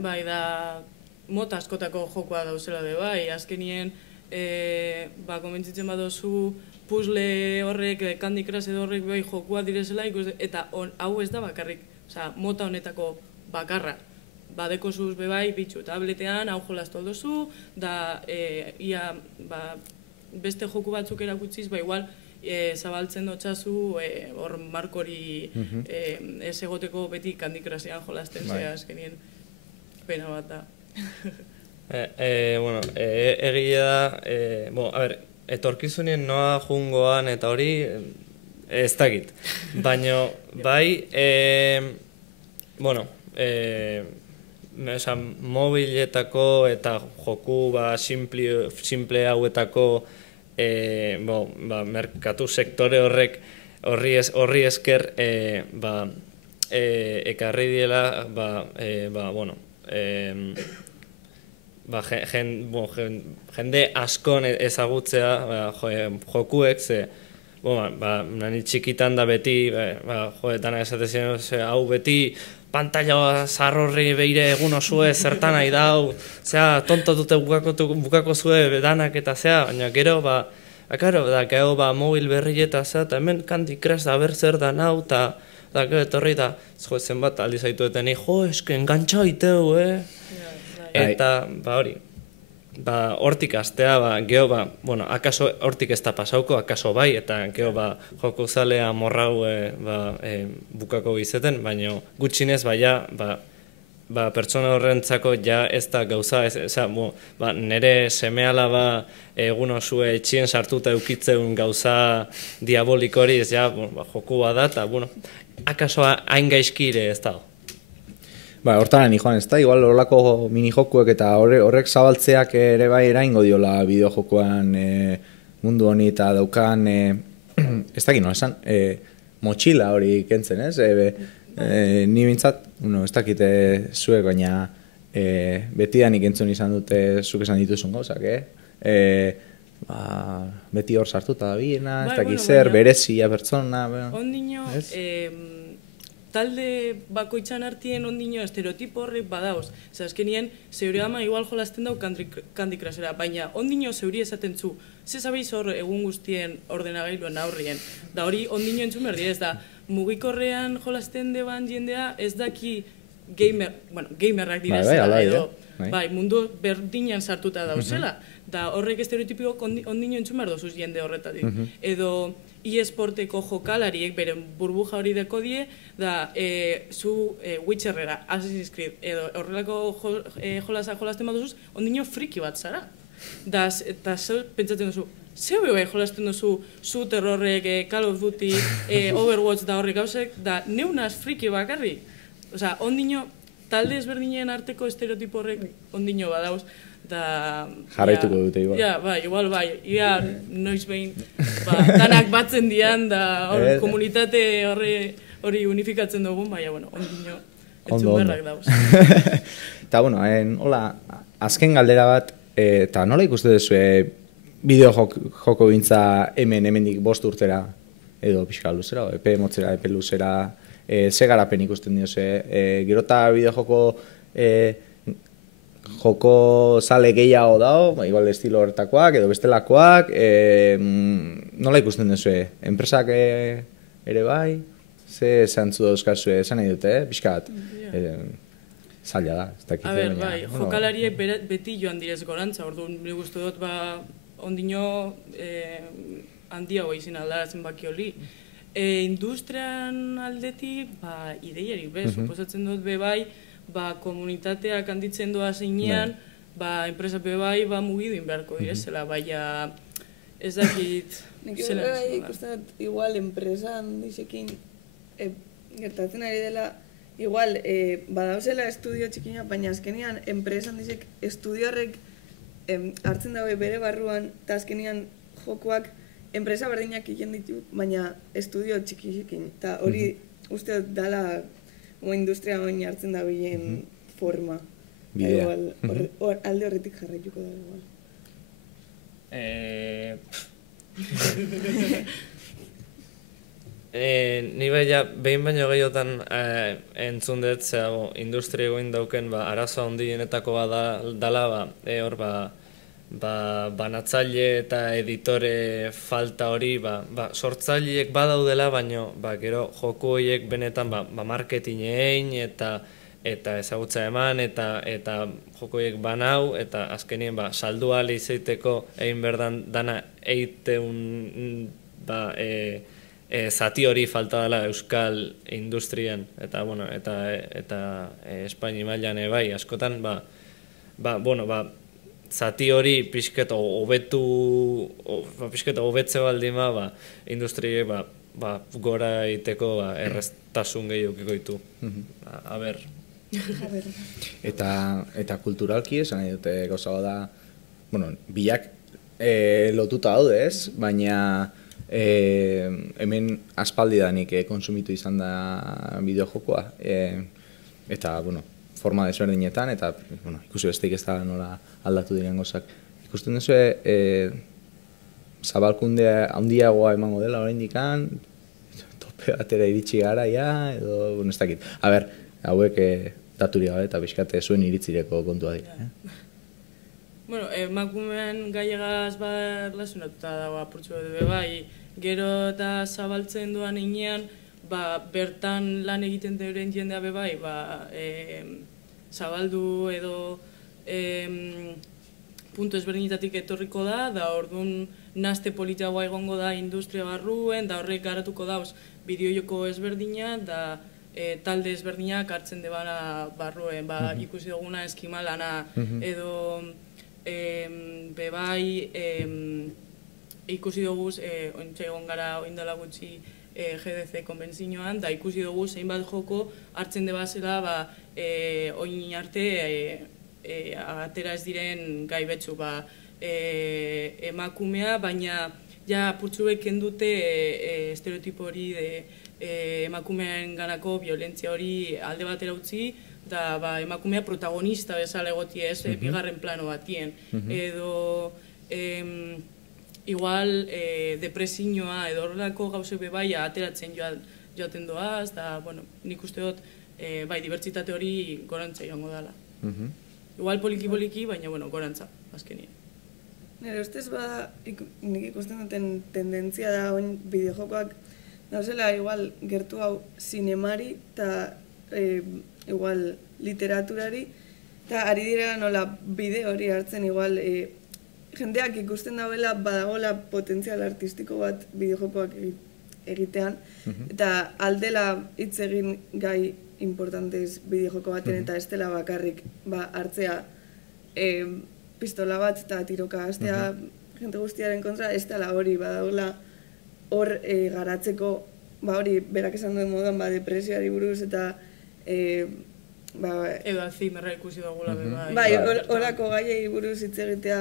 Bai, da mota askotako jokoa dauzela be bai, azkenien komentzitzen badozu puzzle horrek, Candy Crush edo horrek bai jokua direzela, eta hau ez da bakarrik, mota honetako bakarra. Badeko zuz be bai, bitxu tabletean, hau jolaztu aldozu, da beste joku batzuk erakutziz, igual zabaltzen dotxazu hor markori ez egoteko beti Candy Crushean jolazten zea azkenien pena bat da. Egile da, etorkizunien noa jungoan eta hori ez dakit. Baina, bai, mobiletako eta joku simple hauetako merkatu sektore horri esker ekarri diela jende askon ezagutzea jokuek, nani txikitan da beti, dana esatezen, hau beti pantalla zarrorri beire egun osue zertan nahi dau, tonto dute bukako zue danak eta baina gero, gero mobil berri eta eta hemen Candy Crush da ber zer da nau, eta gero etorri da, zenbat aldi zaitu eten, eske engantxa iteu, eta, hori, hortik astea, geho, akaso hortik ez da pasauko, akaso bai, eta geho, joko zalea morrau bukako bizeten, baina gutxinez, pertsona horrentzako ja ez da gauza, nire semeala egun osue etxien sartuta eukitzeun gauza diabolikori, jokua da, eta, akaso hain gaizkire ez da. Hortara ni joan, ez da, igual horrelako minijokuek eta horrek zabaltzeak ere bai eraingo diola bideojokoan mundu honi eta daukan, ez dakit nola esan, motxila hori kentzen, ez? Ni bintzat, ez dakit zuek, baina betidanik entzun izan dute zuk esan dituzun gauzak, beti hor sartuta da biena, ez dakit zer, berezia pertsona, ondino, talde bakoitzan artien ondino estereotipo horrek badauz. Azkenien, zeure ama igual jolazten dau Candy Crushera, baina ondino zeuri esaten zu. Ze zabeiz hor egun guztien ordenagailuen aurrien. Da hori ondino entzun berdi ez da, mugikorrean jolazten deban jendea ez daki gamerrak direzela edo. Mundu berdinean sartuta dauzela. Da horrek estereotipiko ondino entzun behar dozuz jende horretatik. Edo eSporteko jokalariek beren burbuja hori deko die, da zu Witcherrera, Assassin's Creed, edo horrelako jolazten bat duzuz, ondino friki bat zara. Da, pentsatzen duzu, zeu bai jolazten duzu, shooter horrek, Call of Duty, Overwatch da horrek gauzek, da neunaz friki bakarri. Osa, ondino, talde ezberdinen arteko estereotipo horrek ondino badauz. Jarraituko dute, igual. Igual, noiz behin, danak batzen dian, da komunitate hori unifikatzen dugun, ondino, entzun berrak dauz. Eta, hola, azken galdera bat, eta nola ikuste duzu bideo-joko bintza hemendik 5 urtera, edo pixka luzera, epe motzera, epe luzera, ze garapen ikusten dioze, gerota bideo-joko joko zale gehiago dao, igual estilo horretakoak edo bestelakoak, nola ikusten duzu, enpresak ere bai, ze zantzu dauzkazue, esan nahi dute, pixkat, zaila da, ez dakite. A ber, jokalariek beti joan direz gorantza, orduan nire guztu dut, ondino handiago izin aldara zenbaki hori. Industrian aldetik, ideiarik, suposatzen dut be bai, komunitateak handitzen doa zeinean, enpresa be bai, mugiduin beharko direzela, baina ez dakit... Nik ikusten dut, igual, enpresa handizekin gertatzen ari dela, igual, badauzela estudio txikina, baina azkenean, enpresa handizek estudio horrek hartzen daue bere barruan, eta azkenean jokoak enpresa berdinak egin ditu, baina estudio txikizekin, eta hori uste dut dala industria hori hartzen da bilen forma. Alde horretik jarraituko da. Ni ja behin baino gehiotan entzun dut, industria egoin dauken arazo handienetako dala, hor banatzaile eta editore falta hori, sortzaileek badaudela, baino gero joku horiek benetan marketing egin eta ezagutza eman eta joko horiek banau eta azkenien saldu ahal izaiteko egin berdan dana eiteun zati hori falta dela euskal industrian eta Espaini mailan bai askotan zati hori pixket hobetze baldin industriek gora egiteko erreztasun gehiago ditu. A ber. Eta kulturalki esan nahi dute gauza da, biak lotuta daude ez, baina hemen aspaldidanik konsumitu izan da bideojokoa eta forma desberdinetan eta ikusi besteik ez da nola aldatu diren gauzak. Ikusten duzu zabalkundea handiagoa emango dela oraindikan, tope batera iritsi gara edo ez dakit. A ber, hauek daturi gabe eta pixkate zuen iritzireko kontua dira. Emakumean gaiegaz erlazionatuta dago apurtxo dute bai, gero eta zabaltzen duan inean, bertan lan egiten deuren jendea bai, zabaldu edo puntu ezberdinetatik etorriko da orduan naste politiagoa egongo da industria barruen, da horrek garatuko dauz bideojoko ezberdina, da talde ezberdinak hartzen debana barruen, ikusi duguna eskimalana edo bebai ikusi duguz, ointxe egon gara oindala gutxi GDC konbentzioan, da ikusi dugu zein bat joko hartzen debazela oin arte atera ez diren gai betzu emakumea, baina ja apurtzuek kendute estereotipo hori emakumean ganako violentzia hori alde batera utzi, da emakumea protagonista bezala egotie ez, bigarren plano batien, edo igual depresioa edo horrelako gauze bai ateratzen joaten doaz, da nik uste dut dibertsitate hori gorantza joango dela. Igual poliki, baina gorantza, azkenien. Nire ustez nik ikusten duten tendentzia da oin bideojokoak dauzela igual gertu hau zinemari eta igual literaturari eta ari dira nola bide hori hartzen igual jendeak ikusten dauela badagola potentzial artistiko bat bideojokoak egitean eta aldela hitz egin gai importantez bideojoko baten eta ez dela bakarrik hartzea pistola bat eta tiroka hastea jente guztiaren kontra ez dela hori badagola hor garatzeko hori berak esan duen moduan depresioari buruz eta edo Alzheimerra ikusi dugula horako gaiei buruz hitz egitea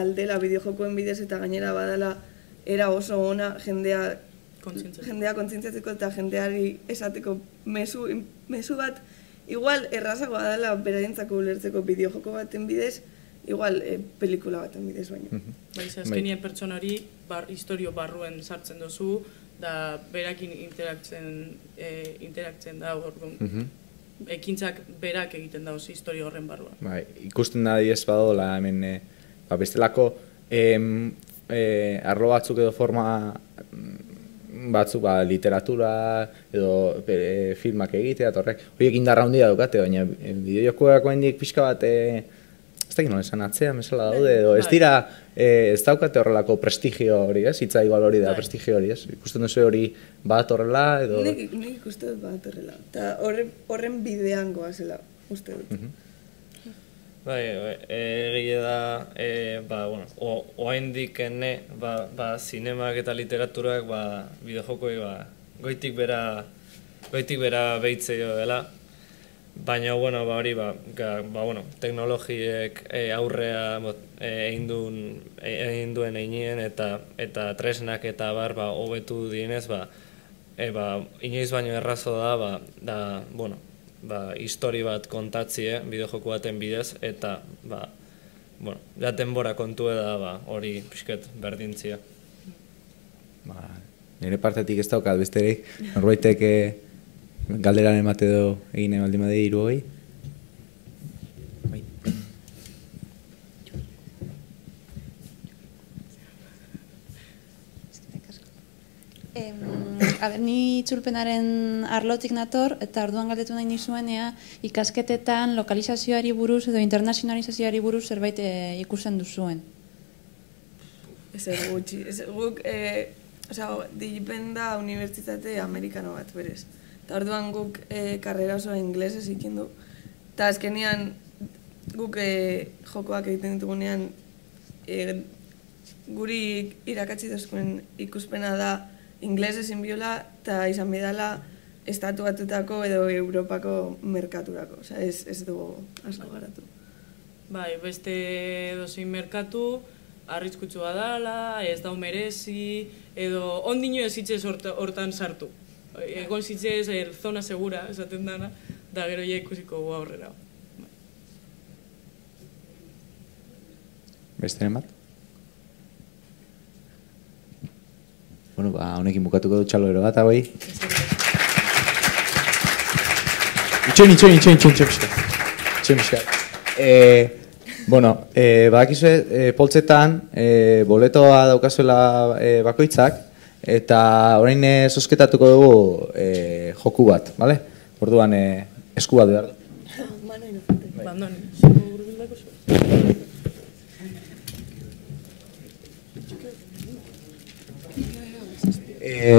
aldela bideojokoen bidez eta gainera badala era oso ona jendea kontzientziatzeko eta jendeari esateko mezu bat igual errazagoa dela beraientzako ulertzeko bideojoko baten bidez igual pelikula baten bidez baino. Azkenien pertsonari historio barruen sartzen dozu da berakin interaktzen da orduan. Ekintzak berak egiten dauz historio horren barruan. Ikusten da diez badola hemen bestelako arlo batzuk edo forma batzuk literatura edo filmak egitea eta horrek horiek indarra handia daukate, baina bideojokoak oraindik pixka bat ez dakit nola esan atzean bezala daude edo ez dira ez daukate horrelako prestigio hori, ez? Hitza igual hori da prestigio hori, ez? Ikusten duzu hori bat horrela edo... Nik ikusten dut bat horrela, eta horren bidean goazela uste dut. Egile da, oaindik ene, zinemak eta literaturak bideojokoi goitik bera behitze jo dela, baina hori teknologiek aurrea egin duen einien eta tresnak eta hobetu dienez, inoiz baino errazo da, histori bat kontatzie bideojoko baten bidez eta denbora kontu da hori pixket berdintzia. nire partetik ez daukat besterik, norbaitek galderan emate edo egin baldin badei 60. Ni itzulpenaren arlotik nator, eta orduan galdetu nahi nizuenea ikasketetan lokalizazioari buruz edo internazionalizazioari buruz zerbait ikusten duzuen. Ezer gutxi. Guk, Digipen da unibertsitate amerikano bat, berez. Eta orduan guk karrera oso inglesez ikindu. Eta azkenean guk jokoak egiten ditugunean guri irakatsi duzkuen ikuspena da inglesez inbiola eta izan bidala estatu batutako edo Europako merkaturako. Ez dugu asko garatu. Bai, beste dozein merkatu, arriskutsua dala, ez dau merezi, edo ondino ez hitzez hortan sartu. Egon zitzez, zona segura, esaten dana, da gero ja ikusiko gu aurrera. Besteren bat? Bueno, honekin bukatuko dut txalo bat, hau Itxoin. Bueno, badakizue, poltsetan, boletoa daukazuela bakoitzak, eta orain zozketatuko dugu joku bat, bale? Orduan, esku bat behar.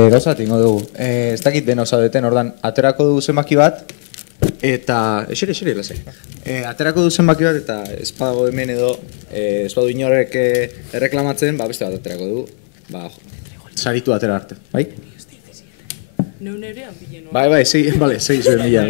Gauza bat ingo dugu. Ez dakit dena osaudeten, ordan, aterako dugu zenbaki bat, eta... Eseri, lasai. Aterako dugu zenbaki bat, eta ez badago hemen edo, ez badu inorek erreklamatzen, beste bat aterako dugu. Saritu atera arte, bai? Neun ere hanbilen. Bai, segi zuen bila.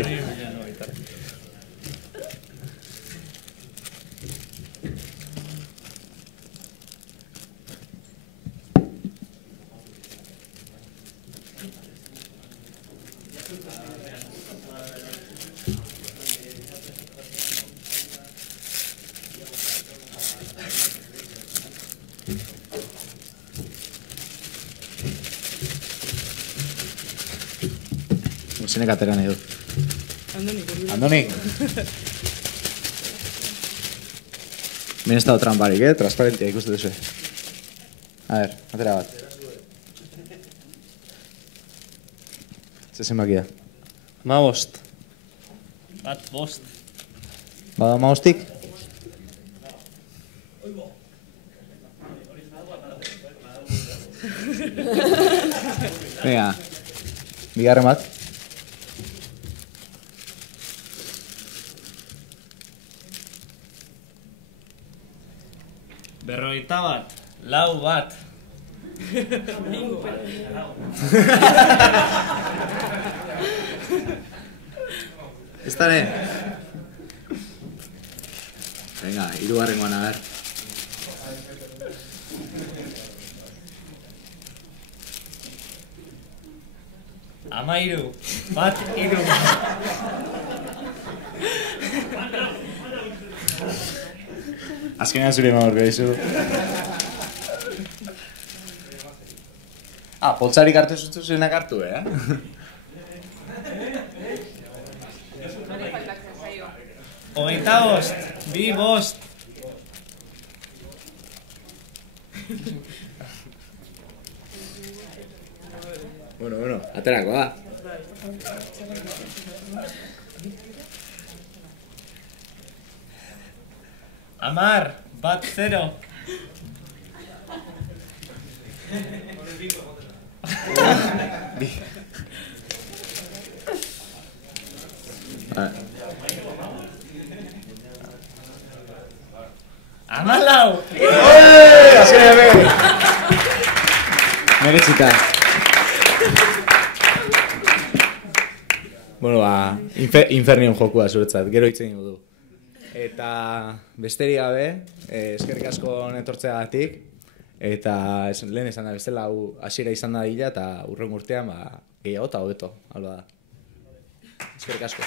Zenek atera nahi dut. Andoni. Ben ez dago tramparik, transparentia ikustu duzu. A ver, atera bat. Ze zenbaki da? 15. Bat, 5. Bada 15-tik? Venga, bigarren bat. Berrogeita bat, 4 bat. Ez da, ne? Venga, hirugarrengoan, a ber. Amairu, bat, 3. Azkenean zure maurko dizu. Poltsarik hartu zutu zuenak hartu, Hogeita 5, 2, 5. Bueno, aterako da. Amar, bat, 0. Amalau! Azkenean bego! Merezita. Bueno, infernion jokua zuretzat, gero hitzen dugu. Eta besterik gabe, eskerrik asko netortzeagatik, eta lehen esan da bestela, hasiera izan da dila, eta urren urtean gehiago eta hobeto, alba da. Eskerrik asko.